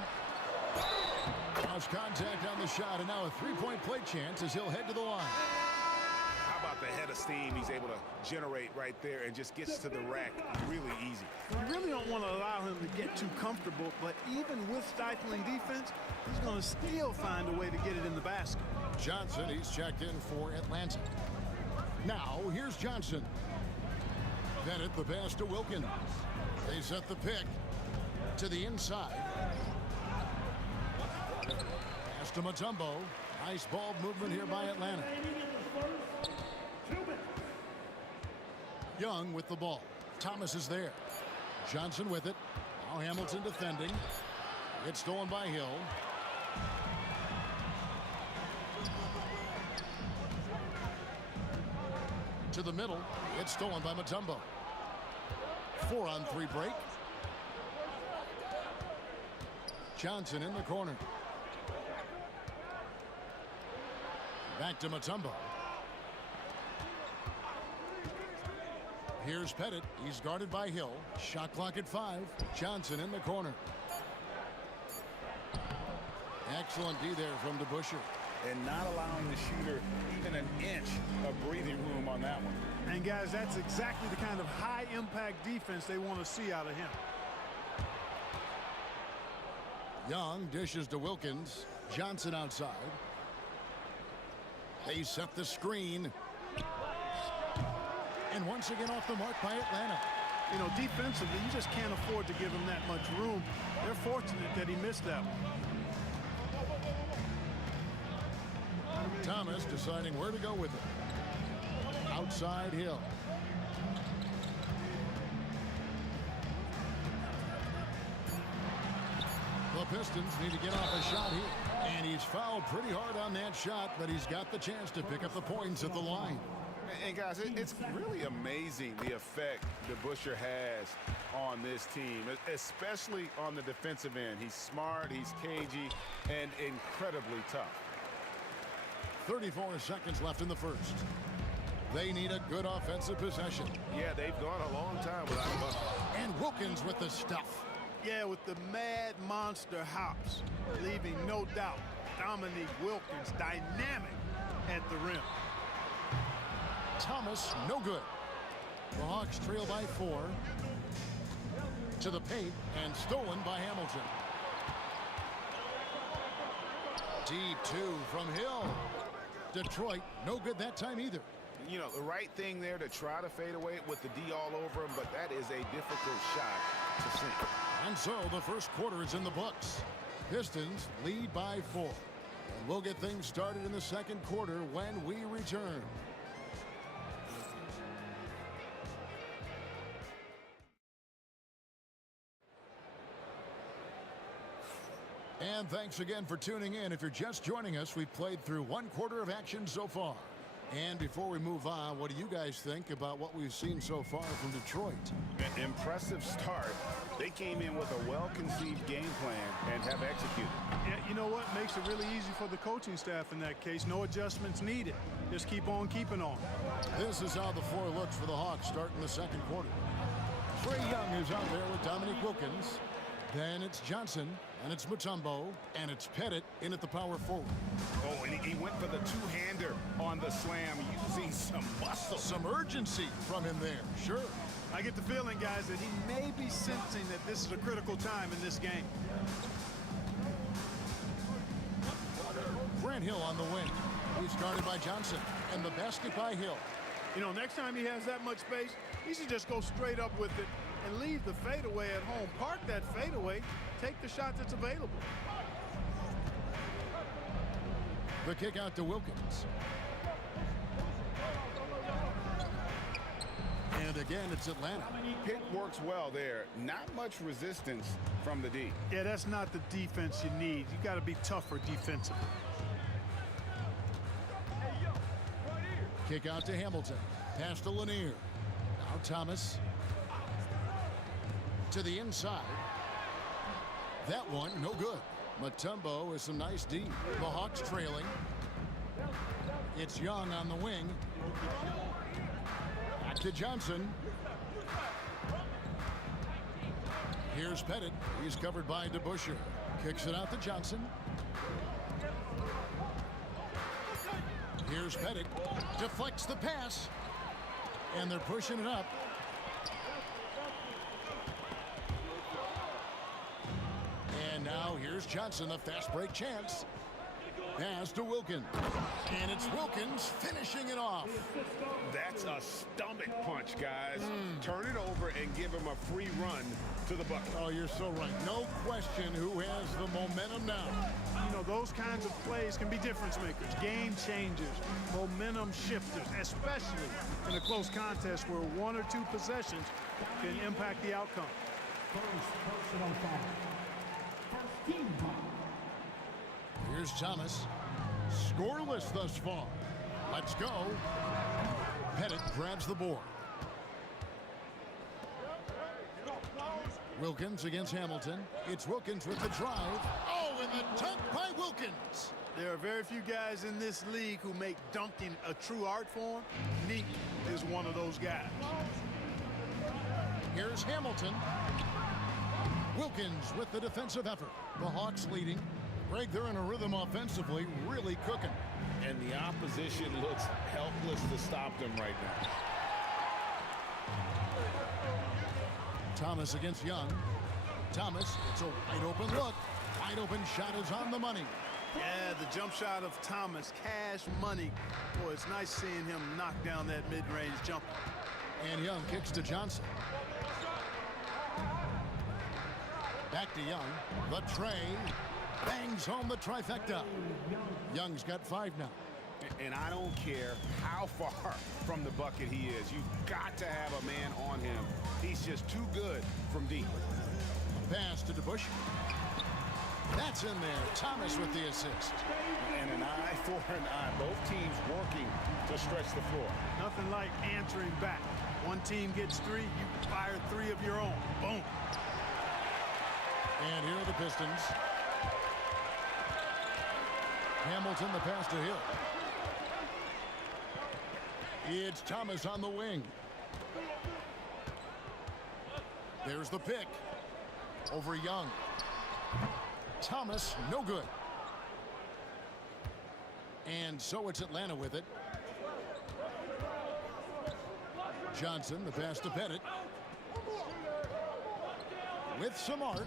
Lost contact on the shot, and now a three-point play chance as he'll head to the line. How about the head of steam he's able to generate right there and just gets to the rack really easy. You really don't want to allow him to get too comfortable, but even with stifling defense, he's going to still find a way to get it in the basket. Johnson, he's checked in for Atlanta. Now, here's Johnson. Pettit the pass to Wilkins. They set the pick to the inside. Pass to Mutombo. Nice ball movement here by Atlanta. Young with the ball. Thomas is there. Johnson with it. Now Hamilton defending. It's stolen by Hill. To the middle. It's stolen by Mutombo. 4-on-3 break. Johnson in the corner. Back to Mutombo. Here's Pettit. He's guarded by Hill. Shot clock at 5. Johnson in the corner. Excellent D there from DeBusschere. And not allowing the shooter even an inch of breathing room on that one. And guys, that's exactly the kind of high impact defense they want to see out of him. Young dishes to Wilkins. Johnson outside. They set the screen. And once again off the mark by Atlanta. You know, defensively, you just can't afford to give him that much room. They're fortunate that he missed that one. Thomas deciding where to go with it. Outside Hill. The Pistons need to get off a shot here. And he's fouled pretty hard on that shot, but he's got the chance to pick up the points at the line. And guys, it's really amazing the effect DeBusschere has on this team, especially on the defensive end. He's smart, he's cagey, and incredibly tough. 34 seconds left in the first. They need a good offensive possession. Yeah, they've gone a long time without a bucket. And Wilkins with the stuff. Yeah, with the mad monster hops, leaving no doubt Dominique Wilkins dynamic at the rim. Thomas, no good. The Hawks trail by 4. To the paint and stolen by Hamilton. D2 from Hill. Detroit, no good that time either. You know, the right thing there to try to fade away with the D all over him, but that is a difficult shot to sink. And so the first quarter is in the books. Pistons lead by 4. And we'll get things started in the second quarter when we return. And thanks again for tuning in. If you're just joining us, we've played through one quarter of action so far. And before we move on, what do you guys think about what we've seen so far from Detroit? An impressive start. They came in with a well-conceived game plan and have executed. Yeah, you know what? Makes it really easy for the coaching staff in that case. No adjustments needed. Just keep on keeping on. This is how the floor looks for the Hawks starting the second quarter. Trae Young is out there with Dominique Wilkins. Then it's Johnson, and it's Mutombo, and it's Pettit in at the power forward. Oh, and he went for the two-hander on the slam, using some muscle. Some urgency from him there, sure. I get the feeling, guys, that he may be sensing that this is a critical time in this game. Grant Hill on the wing. He's guarded by Johnson, and the basket by Hill. You know, next time he has that much space, he should just go straight up with it and leave the fadeaway at home. Park that fadeaway, take the shot that's available. The kick out to Wilkins. And again, it's Atlanta. Pick works well there. Not much resistance from the D. Yeah, that's not the defense you need. You got to be tougher defensively. Kick out to Hamilton. Pass to Lanier. Now Thomas. To the inside. That one, no good. Mutombo with some nice D. The Hawks trailing. It's Young on the wing. Back to Johnson. Here's Pettit. He's covered by DeBusschere. Kicks it out to Johnson. Here's Pettit. Deflects the pass. And they're pushing it up. And now here's Johnson, the fast break chance. Pass to Wilkins. And it's Wilkins finishing it off. That's a stomach punch, guys. Turn it over and give him a free run to the bucket. Oh, you're so right. No question who has the momentum now. You know, those kinds of plays can be difference makers, game changers, momentum shifters, especially in a close contest where one or two possessions can impact the outcome. First personal foul. First team foul. Here's Thomas. Scoreless thus far. Let's go. Pettit grabs the board. Wilkins against Hamilton. It's Wilkins with the drive. Oh, and the dunk by Wilkins. There are very few guys in this league who make dunking a true art form. Neek is one of those guys. Here's Hamilton. Wilkins with the defensive effort. The Hawks leading. Greg, they're in a rhythm offensively, really cooking. And the opposition looks helpless to stop them right now. Thomas against Young. Thomas, it's a wide open look. Wide open shot is on the money. Yeah, the jump shot of Thomas, cash money. Boy, it's nice seeing him knock down that mid-range jumper. And Young kicks to Johnson. Back to Young. The tray. Bangs home the trifecta. Young's got 5 now. And I don't care how far from the bucket he is. You've got to have a man on him. He's just too good from deep. Pass to DeBusch. That's in there. Thomas with the assist. And an eye for an eye. Both teams working to stretch the floor. Nothing like answering back. One team gets 3, you fire 3 of your own. Boom. And here are the Pistons. Hamilton, the pass to Hill. It's Thomas on the wing. There's the pick. Over Young. Thomas, no good. And so it's Atlanta with it. Johnson, the pass to Pettit. With some arc.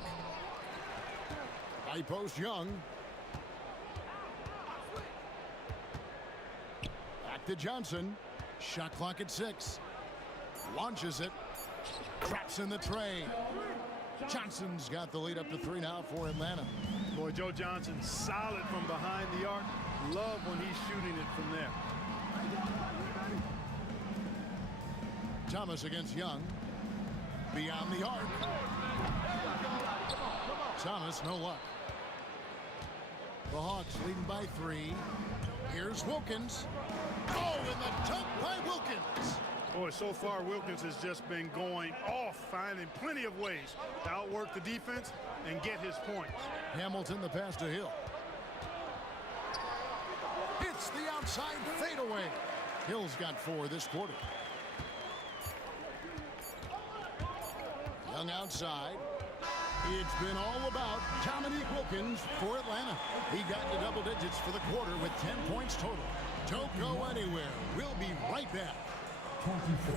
High post Young. Back to Johnson. Shot clock at 6. Launches it. Traps in the tray. Johnson's got the lead up to 3 now for Atlanta. Boy, Joe Johnson solid from behind the arc. Love when he's shooting it from there. Thomas against Young. Beyond the arc. Thomas, no luck. The Hawks leading by 3. Here's Wilkins. Oh, and the dunk by Wilkins. Boy, so far Wilkins has just been going off, finding plenty of ways to outwork the defense and get his points. Hamilton, the pass to Hill. It's the outside fadeaway. Hill's got 4 this quarter. Young outside. It's been all about Dominique Wilkins for Atlanta. He got to double digits for the quarter with 10 points total. Don't go anywhere. We'll be right back. 24.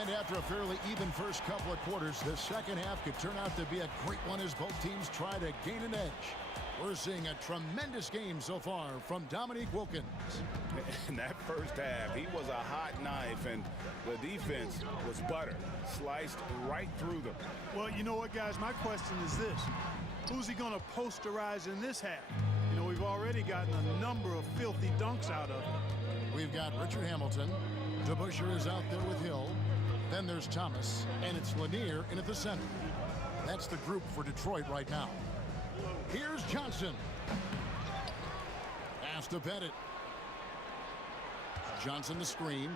And after a fairly even first couple of quarters, the second half could turn out to be a great one as both teams try to gain an edge. We're seeing a tremendous game so far from Dominique Wilkins. In that first half, he was a hot knife, and the defense was butter. Sliced right through them. Well, you know what, guys? My question is this. Who's he going to posterize in this half? You know, we've already gotten a number of filthy dunks out of him. We've got Richard Hamilton. DeBuscher is out there with Hill. Then there's Thomas, and it's Lanier in at the center. That's the group for Detroit right now. Here's Johnson. Pass to Pettit. Johnson the screen.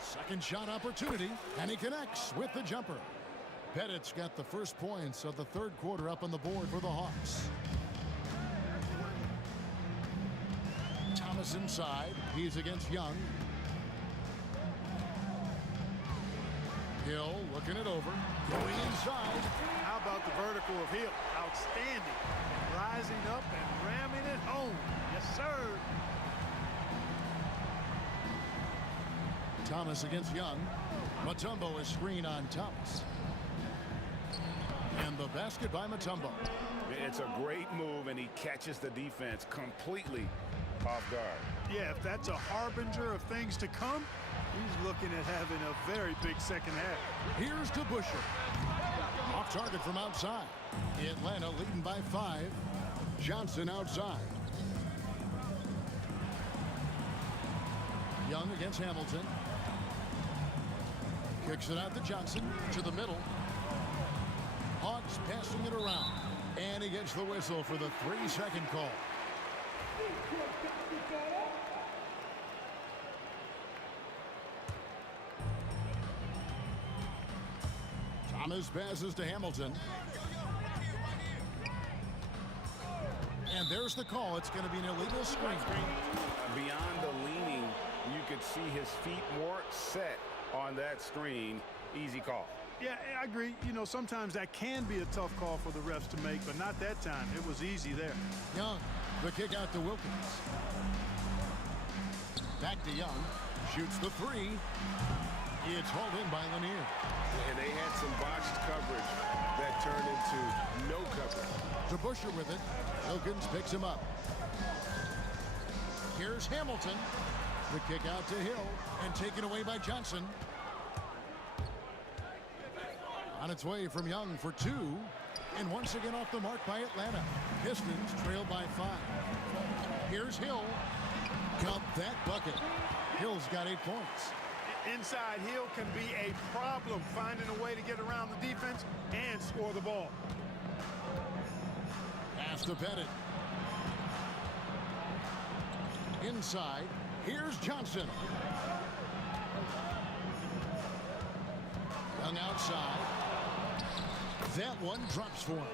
Second shot opportunity, and he connects with the jumper. Pettit's got the first points of the third quarter up on the board for the Hawks. Thomas inside. He's against Young. Hill looking it over. Going inside. How about the vertical of Hill? Outstanding. Rising up and ramming it home. Yes, sir. Thomas against Young. Mutombo is screen on Thomas. And the basket by Mutombo. It's a great move, and he catches the defense completely off guard. Yeah, if that's a harbinger of things to come, he's looking at having a very big second half. Here's DeBuscher. Off target from outside. Atlanta leading by 5. Johnson outside. Young against Hamilton. Kicks it out to Johnson to the middle. Hawks passing it around. And he gets the whistle for the 3-second call. Thomas passes to Hamilton. And there's the call. It's going to be an illegal screen. Beyond the leaning, you could see his feet weren't set on that screen. Easy call. Yeah, I agree. You know, sometimes that can be a tough call for the refs to make, but not that time. It was easy there. Young, the kick out to Wilkins. Back to Young. Shoots the three. It's hauled in by Lanier. And they had some botched coverage that turned into no coverage. To Busher with it. Wilkins picks him up. Here's Hamilton. The kick out to Hill and taken away by Johnson. On its way from Young for 2. And once again off the mark by Atlanta. Pistons trail by 5. Here's Hill. Count that bucket. Hill's got 8 points. Inside Hill can be a problem finding a way to get around the defense and score the ball. Pass to Pettit. Inside. Here's Johnson. Young outside. That one drops for him.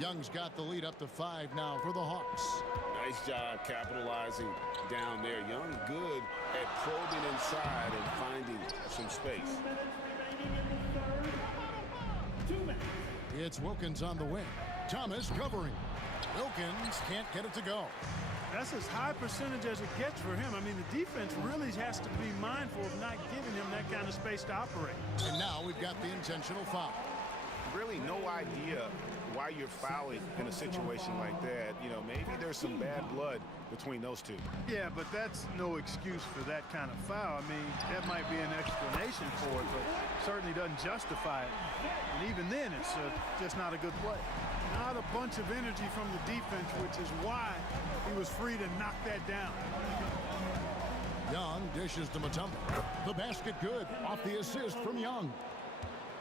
Young's got the lead up to 5 now for the Hawks. Nice job capitalizing down there. Young good at probing inside and finding some space. It's Wilkins on the wing. Thomas covering. Wilkins can't get it to go. That's as high percentage as it gets for him. I mean, the defense really has to be mindful of not giving him that kind of space to operate. And now we've got the intentional foul. Really no idea why you're fouling in a situation like that. You know, maybe there's some bad blood between those two. Yeah, but that's no excuse for that kind of foul. I mean, that might be an explanation for it, but certainly doesn't justify it. And even then, it's just not a good play. Not a bunch of energy from the defense, which is why he was free to knock that down. Young dishes to Mutombo. The basket good off the assist from Young.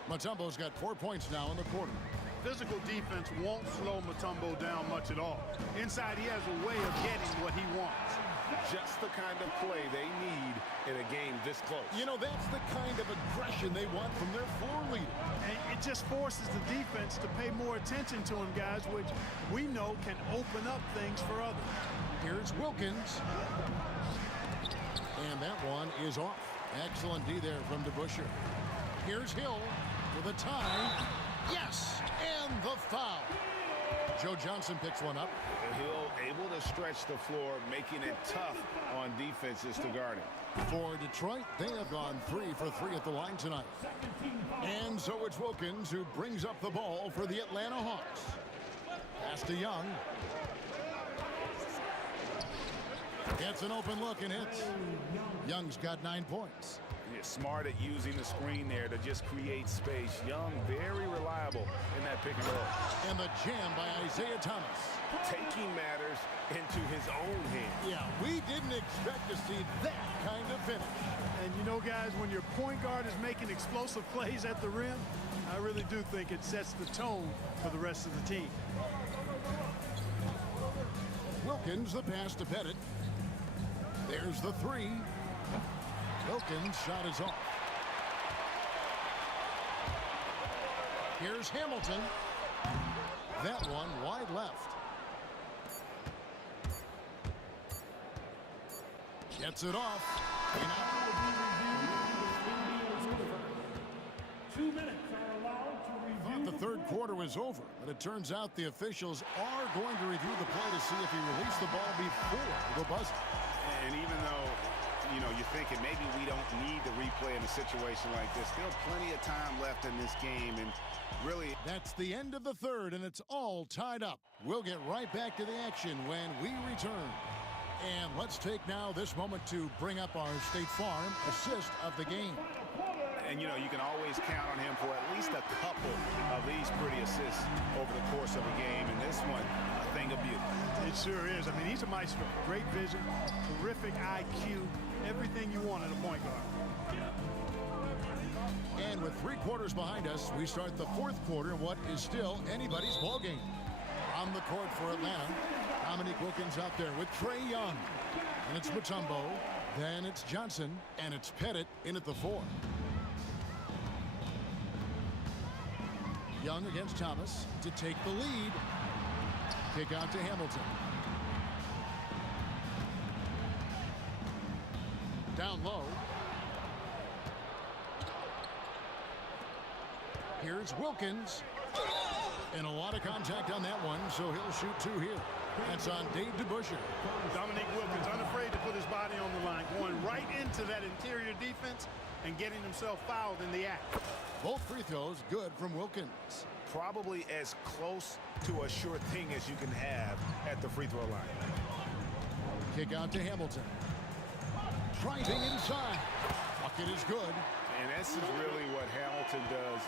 Mutombo's got 4 points now in the quarter. Physical defense won't slow Mutombo down much at all. Inside, he has a way of getting what he wants. Just the kind of play they need in a game this close. You know, that's the kind of aggression they want from their floor leader. And it just forces the defense to pay more attention to him, guys, which we know can open up things for others. Here's Wilkins. And that one is off. Excellent D there from DeBusschere. Here's Hill with a tie. Yes, and the foul. Joe Johnson picks one up. Hill able to stretch the floor, making it tough on defenses to guard him. For Detroit, they have gone 3 for 3 at the line tonight. And so it's Wilkins who brings up the ball for the Atlanta Hawks. Pass to Young. Gets an open look and hits. Young's got 9 points. He's smart at using the screen there to just create space. Young, very reliable in that pick and roll. And the jam by Isaiah Thomas. Taking matters into his own hands. Yeah, we didn't expect to see that kind of finish. And you know, guys, when your point guard is making explosive plays at the rim, I really do think it sets the tone for the rest of the team. Wilkins, the pass to Pettit. There's the 3. Wilkins' shot is off. Here's Hamilton. That one wide left. Gets it off. 2 minutes are allowed to review. Thought the third quarter was over, but it turns out the officials are going to review the play to see if he released the ball before the buzzer. And even though, you know, you're thinking maybe we don't need the replay in a situation like this, still plenty of time left in this game, and really... That's the end of the third, and it's all tied up. We'll get right back to the action when we return. And let's take now this moment to bring up our State Farm assist of the game. And, you know, you can always count on him for at least a couple of these pretty assists over the course of a game. And this one, a thing of beauty. It It sure is. I mean, he's a maestro. Great vision, terrific IQ, everything you want in a point guard. And with 3 quarters behind us, we start the 4th quarter in what is still anybody's ball game. On the court for Atlanta, Dominique Wilkins out there with Trae Young. And it's Mutombo, then it's Johnson, and it's Pettit in at the 4. Young against Thomas to take the lead. Kick out to Hamilton. Down low. Here's Wilkins. And a lot of contact on that one, so he'll shoot 2 here. That's on Dave DeBusschere. Dominique Wilkins unafraid to put his body on the line, going right into that interior defense and getting himself fouled in the act. Both free throws good from Wilkins. Probably as close to a sure thing as you can have at the free throw line. Kick out to Hamilton. Driving inside. Bucket is good. And this is really what Hamilton does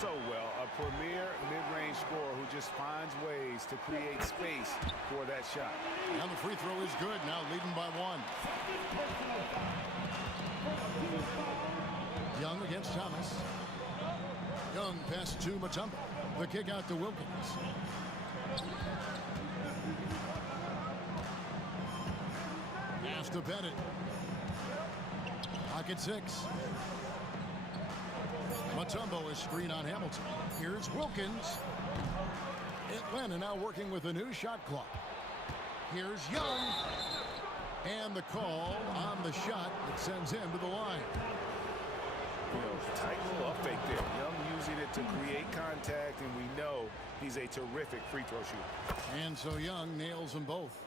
so well. A premier mid-range scorer who just finds ways to create space for that shot. And the free throw is good, now leading by 1. Young against Thomas. Young pass to Mutombo. The kick out to Wilkins. Pass to Pettit. Pocket 6. Mutombo is screen on Hamilton. Here's Wilkins. Atlanta now working with a new shot clock. Here's Young. And the call on the shot that sends him to the line. Tight little up fake there. Young using it to create contact, and we know he's a terrific free throw shooter. And so Young nails them both.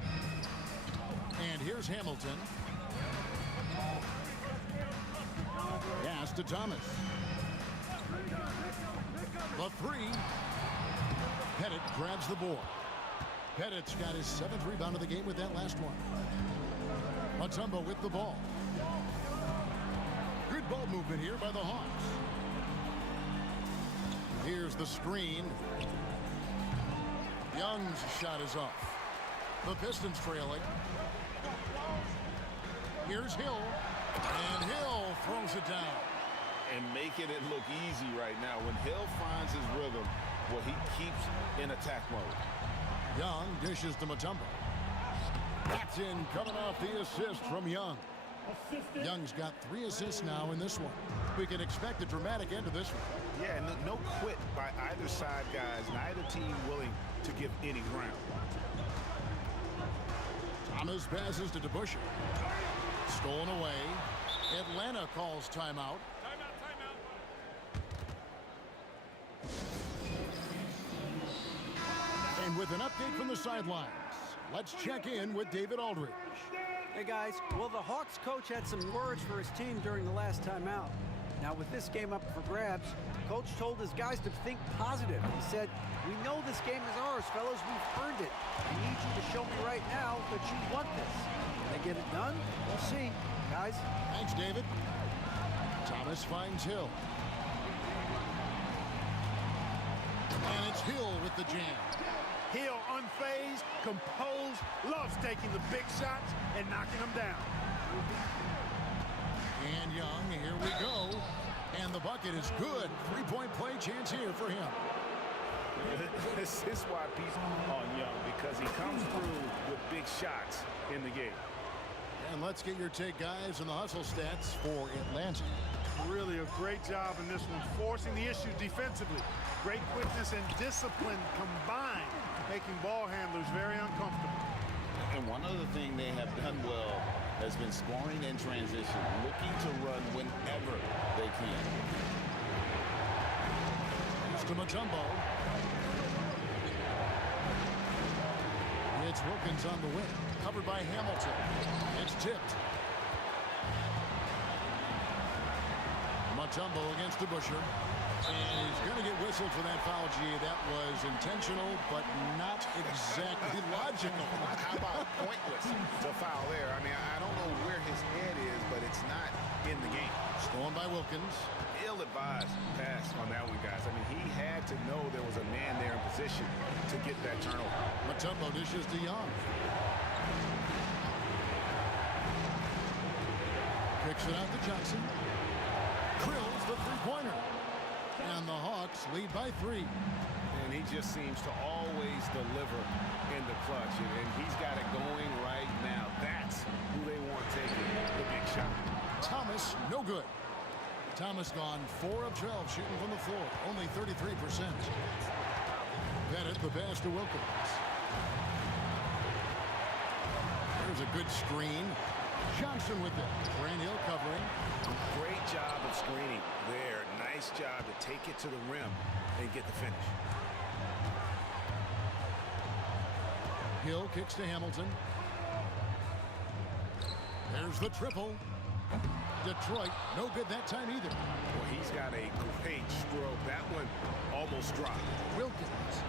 And here's Hamilton. Pass to Thomas. The 3. Pettit grabs the board. Pettit's got his 7th rebound of the game with that last one. Mutombo with the ball. Good ball movement here by the Hawks. Here's the screen. Young's shot is off. The Pistons trailing. Here's Hill. And Hill throws it down. And making it look easy right now. When Hill finds his rhythm, well, he keeps in attack mode. Young dishes to Mutombo. That's in, coming off the assist from Young. Young's got 3 assists now in this one. We can expect a dramatic end to this one. Yeah, and no quit by either side, guys. Neither team willing to give any ground. Thomas passes to DeBusschere. Stolen away. Atlanta calls timeout. And with an update from the sidelines, let's check in with David Aldridge. Hey guys, well, the Hawks coach had some words for his team during the last timeout. Now with this game up for grabs, coach told his guys to think positive. He said, "We know this game is ours, fellas. We've earned it. I need you to show me right now that you want this. Can they get it done? We'll see, guys." Thanks, David. Thomas finds Hill. And it's Hill with the jam. Hill unfazed, composed, loves taking the big shots and knocking them down. And Young, here we go. And the bucket is good. 3-point play chance here for him. This is why people on Young, because he comes through with big shots in the game. And let's get your take, guys, on the hustle stats for Atlanta. Really a great job in this one, forcing the issue defensively. Great quickness and discipline combined, making ball handlers very uncomfortable. And one other thing they have done well has been scoring in transition, looking to run whenever they can. It's to Mutombo. It's Wilkins on the wing, covered by Hamilton. It's tipped. Mutombo against DeBusschere. And he's going to get whistled for that foul, G. That was intentional, but not exactly logical. How about pointless to foul there? I mean, I don't know where his head is, but it's not in the game. Stolen by Wilkins. He'll ill-advised pass on that one, guys. I mean, he had to know there was a man there in position to get that turnover. Matumbo dishes to Young. Kicks it out to Johnson. Drills the three-pointer. And the Hawks lead by 3. And he just seems to always deliver in the clutch. And he's got it going right now. That's who they want taking the big shot. Thomas, no good. Thomas gone 4 of 12 shooting from the floor. Only 33%. Bennett the pass to Wilkins. There's a good screen. Johnson with it. Grant Hill covering. Great job of screening there. Nice job to take it to the rim and get the finish. Hill kicks to Hamilton. There's the triple. Detroit, no good that time either. Well, he's got a great stroke. That one almost dropped. Wilkins.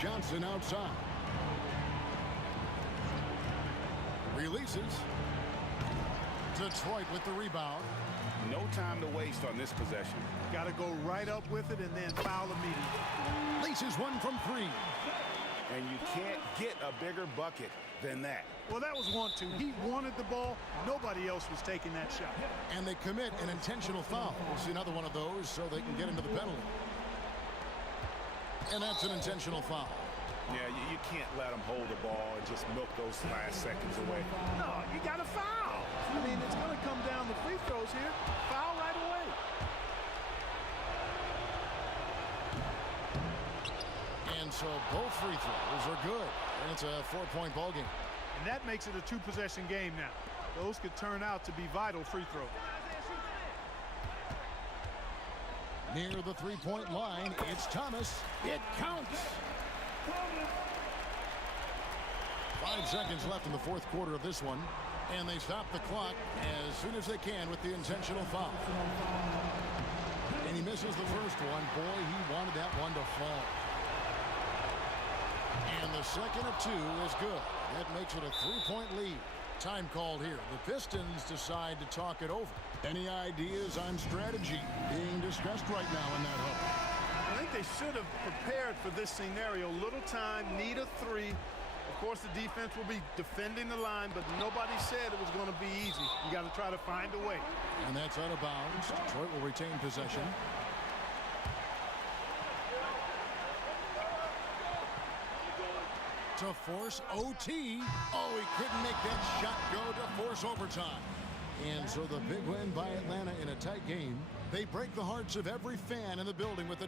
Johnson outside. Releases. Detroit with the rebound. No time to waste on this possession. Got to go right up with it and then foul immediately. Laces one from 3. And you can't get a bigger bucket than that. Well, that was 1-2. He wanted the ball. Nobody else was taking that shot. And they commit an intentional foul. We'll see another one of those so they can get into the penalty. And that's an intentional foul. Yeah, you can't let them hold the ball and just milk those last seconds away. No, you got to foul. I mean, it's going to come down to free throws here. Foul right away. And so both free throws are good. And it's a 4-point ball game. And that makes it a 2-possession game now. Those could turn out to be vital free throws. Near the 3-point line, it's Thomas. It counts. 5 seconds left in the 4th quarter of this one. And they stop the clock as soon as they can with the intentional foul. And he misses the first one. Boy, he wanted that one to fall. And the second of 2 is good. That makes it a 3-point lead. Time called here. The Pistons decide to talk it over. Any ideas on strategy being discussed right now in that huddle? I think they should have prepared for this scenario. Little time, need a 3. Of course, the defense will be defending the line, but nobody said it was going to be easy. You got to try to find a way. And that's out of bounds. Detroit will retain possession. To force OT. Oh, he couldn't make that shot go to force overtime. And so the big win by Atlanta in a tight game. They break the hearts of every fan in the building with the